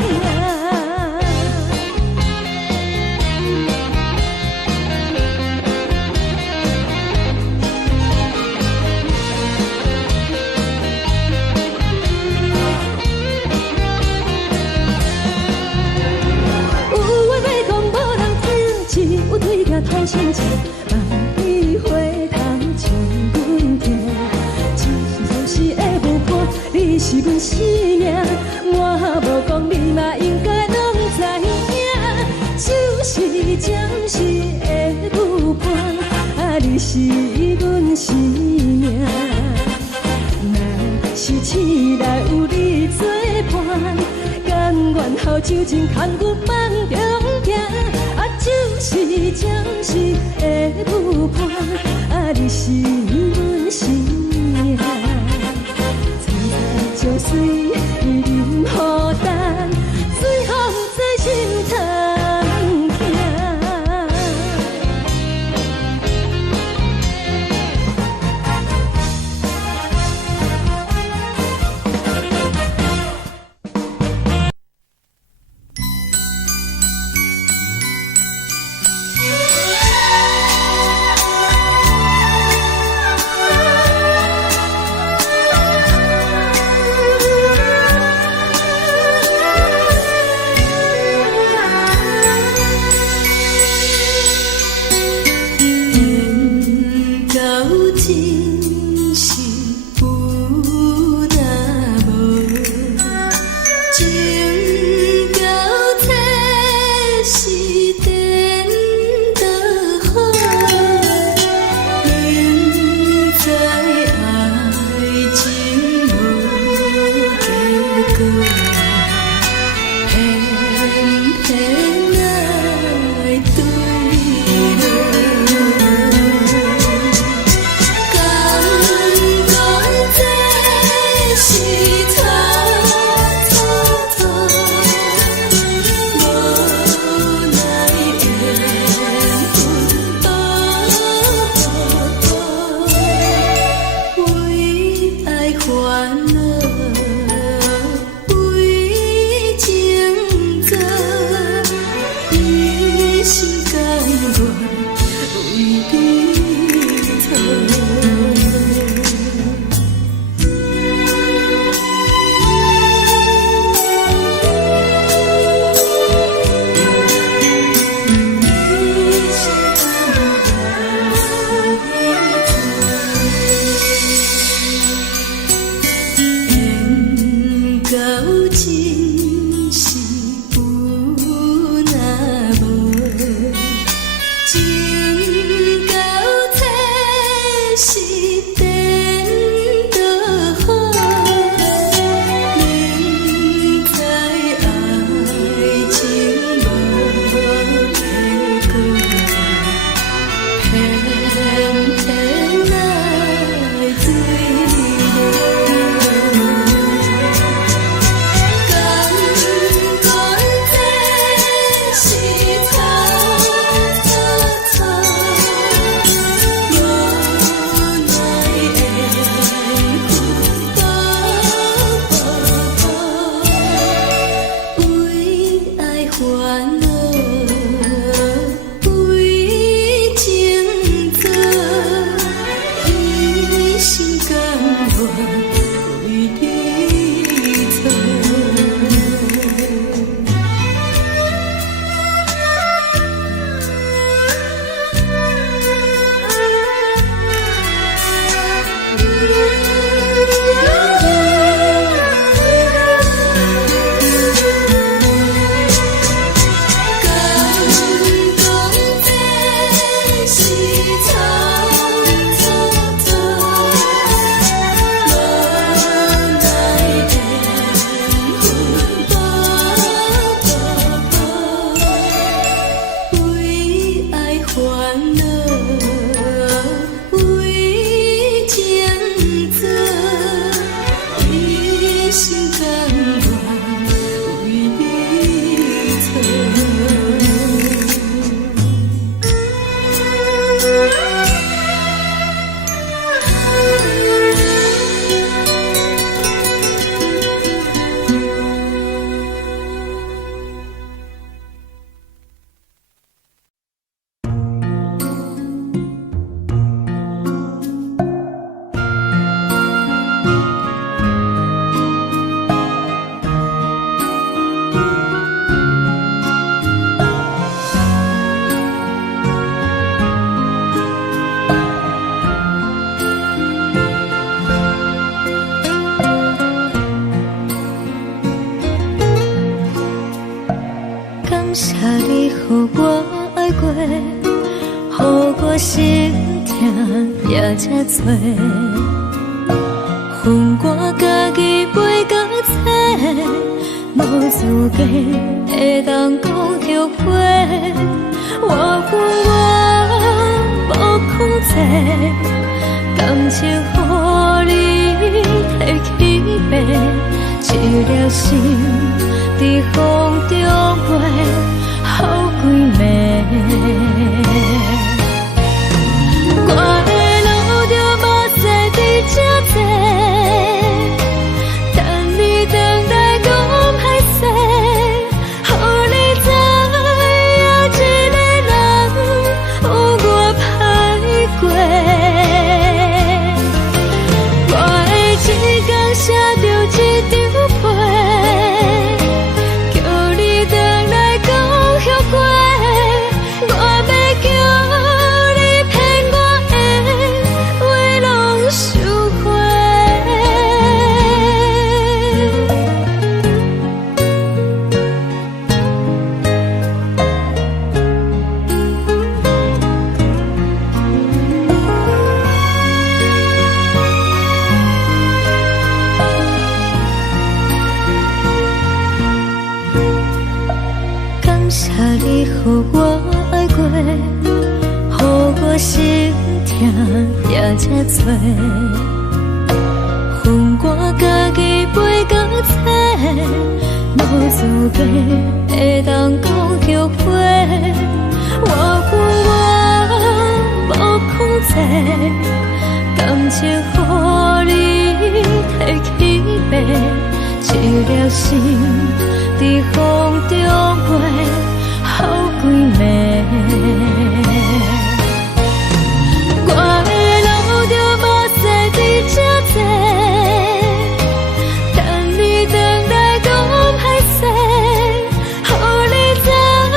有话要讲，无人听，只有对镜讨心情，万里花头将阮行。是会有伴，你是阮生命，我无讲你嘛应该拢知影，就是暂时的有伴，你是阮生命。若是醒来有你作伴，甘愿予酒精牵阮梦中行，就是暂时的有伴，你是阮生命。就随伊任何等，随风在心通行。也才多，恨我家己袂到切，无资格会当讲后悔。我恨我无控制，感情予你摕去卖，一粒心伫风中飞，好几暝。我的路着目屎伫这多，等你等待讲歹势，予你知影一个人有我歹过。我的一天写着一张被，叫你回来讲后悔。我要叫你骗我的话拢收回。感谢你，予我爱过，予我心痛也才多，恨我家己袂到切，无资格会当讲后悔。我恨我无控制，感情予你摕去卖，一粒心伫风中飞，好几暝。我的路着目屎伫这多，等你等待讲歹势，予你知影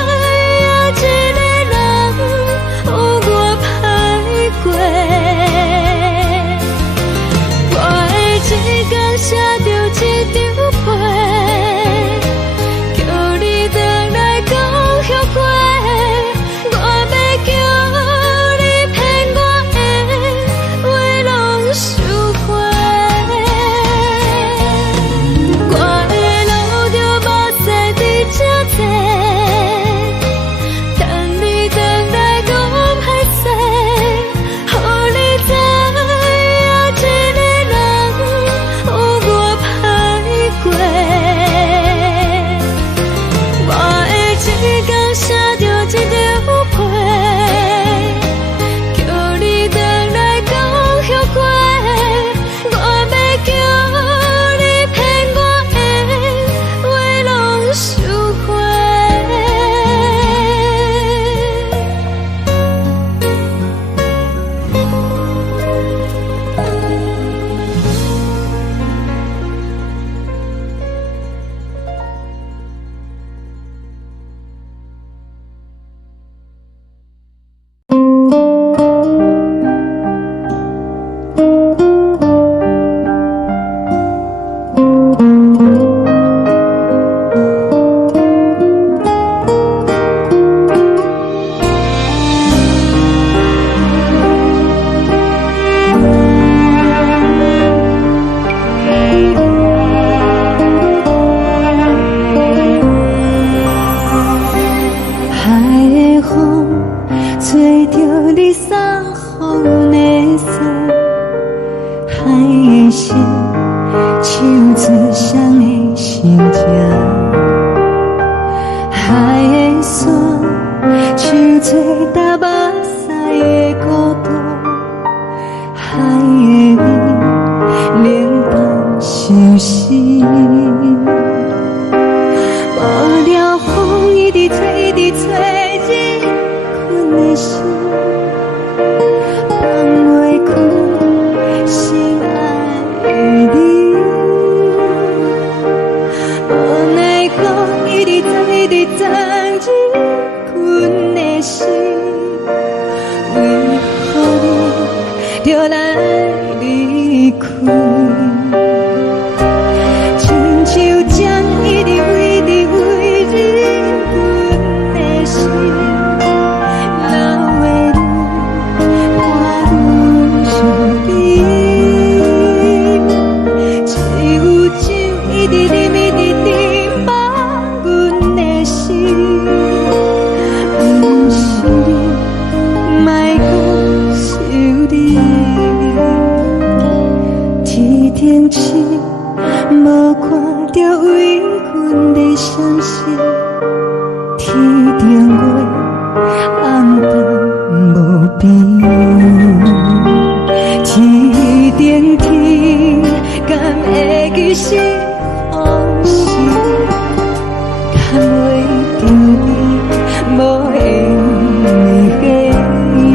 一个人有我歹过。我的一天写着一张被，叫你回来讲后悔。我要叫你骗我的话拢收回。我的路着目屎伫这多，等你等待讲歹势，予你知影一个人有我歹过。我的一天写着一张被，叫你回来讲后悔。我要叫你骗我的话拢收回。海的风吹着你送予的伞，海的心唱出双的心情，海的山唱出搭目屎的孤独，海的味冷淡伤心。无聊风一直吹，一直吹，日困的心放袂开，心爱的你。无奈何一直走，一直走，日困的心，为何你就来离开？亲像将一直为你为日困的心，流的泪，汗愈停止，无看到为阮的闪烁。天顶月，暗淡无边。天顶天，敢会记是往事？敢袂着你，无缘给你。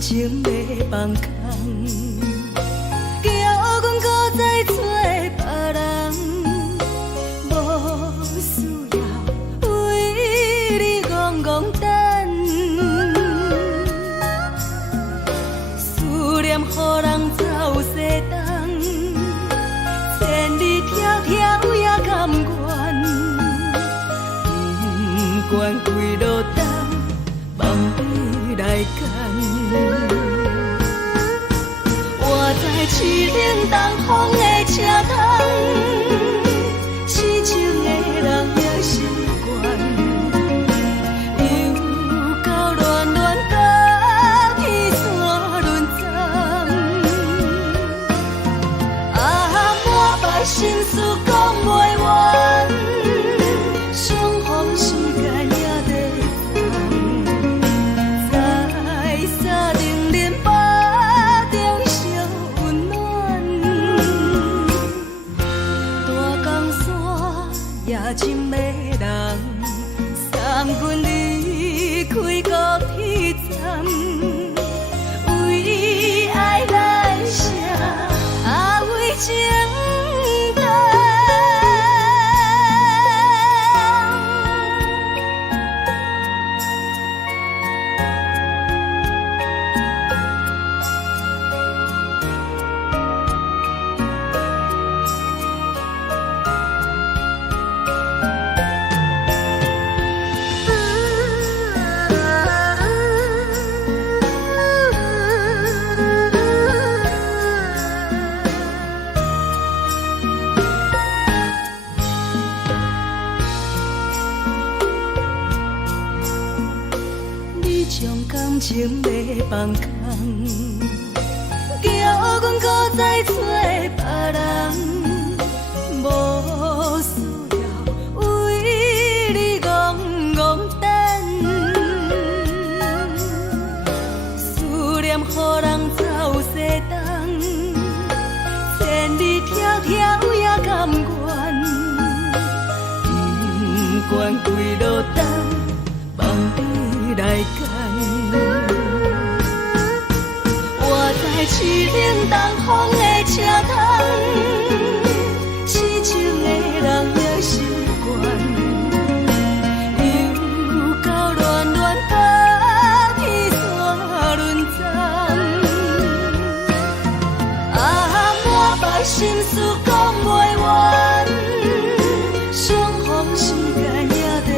情要放空，叫阮搁再找别人，无需要为你戆戆等。思念予人走西东，千里迢迢也甘愿，不管几路灯，望你来赶。我在市顶东风的车窗，痴情的人也习惯，又到乱乱甲彼山论站。啊，满腹心事讲袂完，相逢时间也在等，在沙定林巴中烧温暖。大江山也深的人，三军离开高铁站，为爱来写，啊为情。将感情要放空，叫阮搁再找别人。条也甘愿，不管几落冬，放你来干。我在市顶东风的车头，痴情的人也习惯。心事讲袂完，相逢时间也在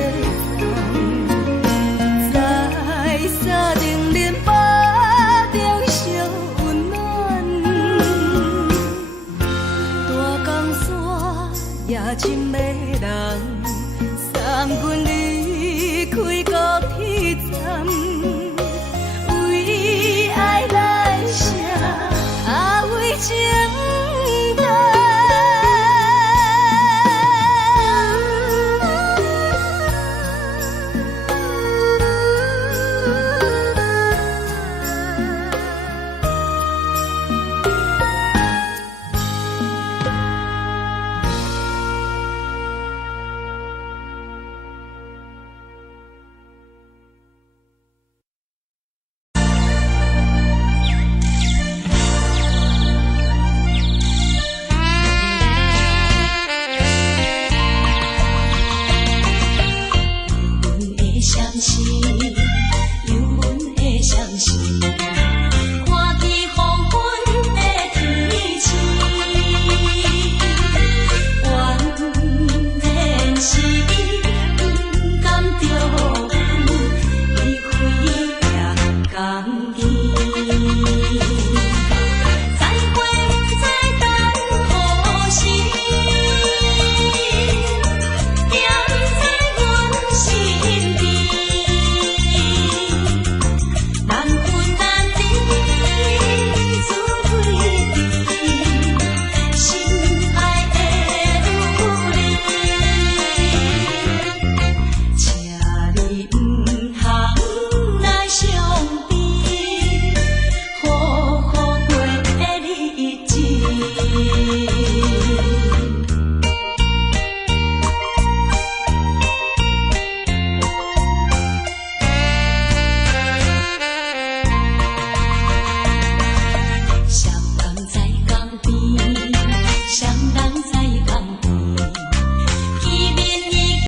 放，在沙丁林巴中相温暖。大江山也深的人。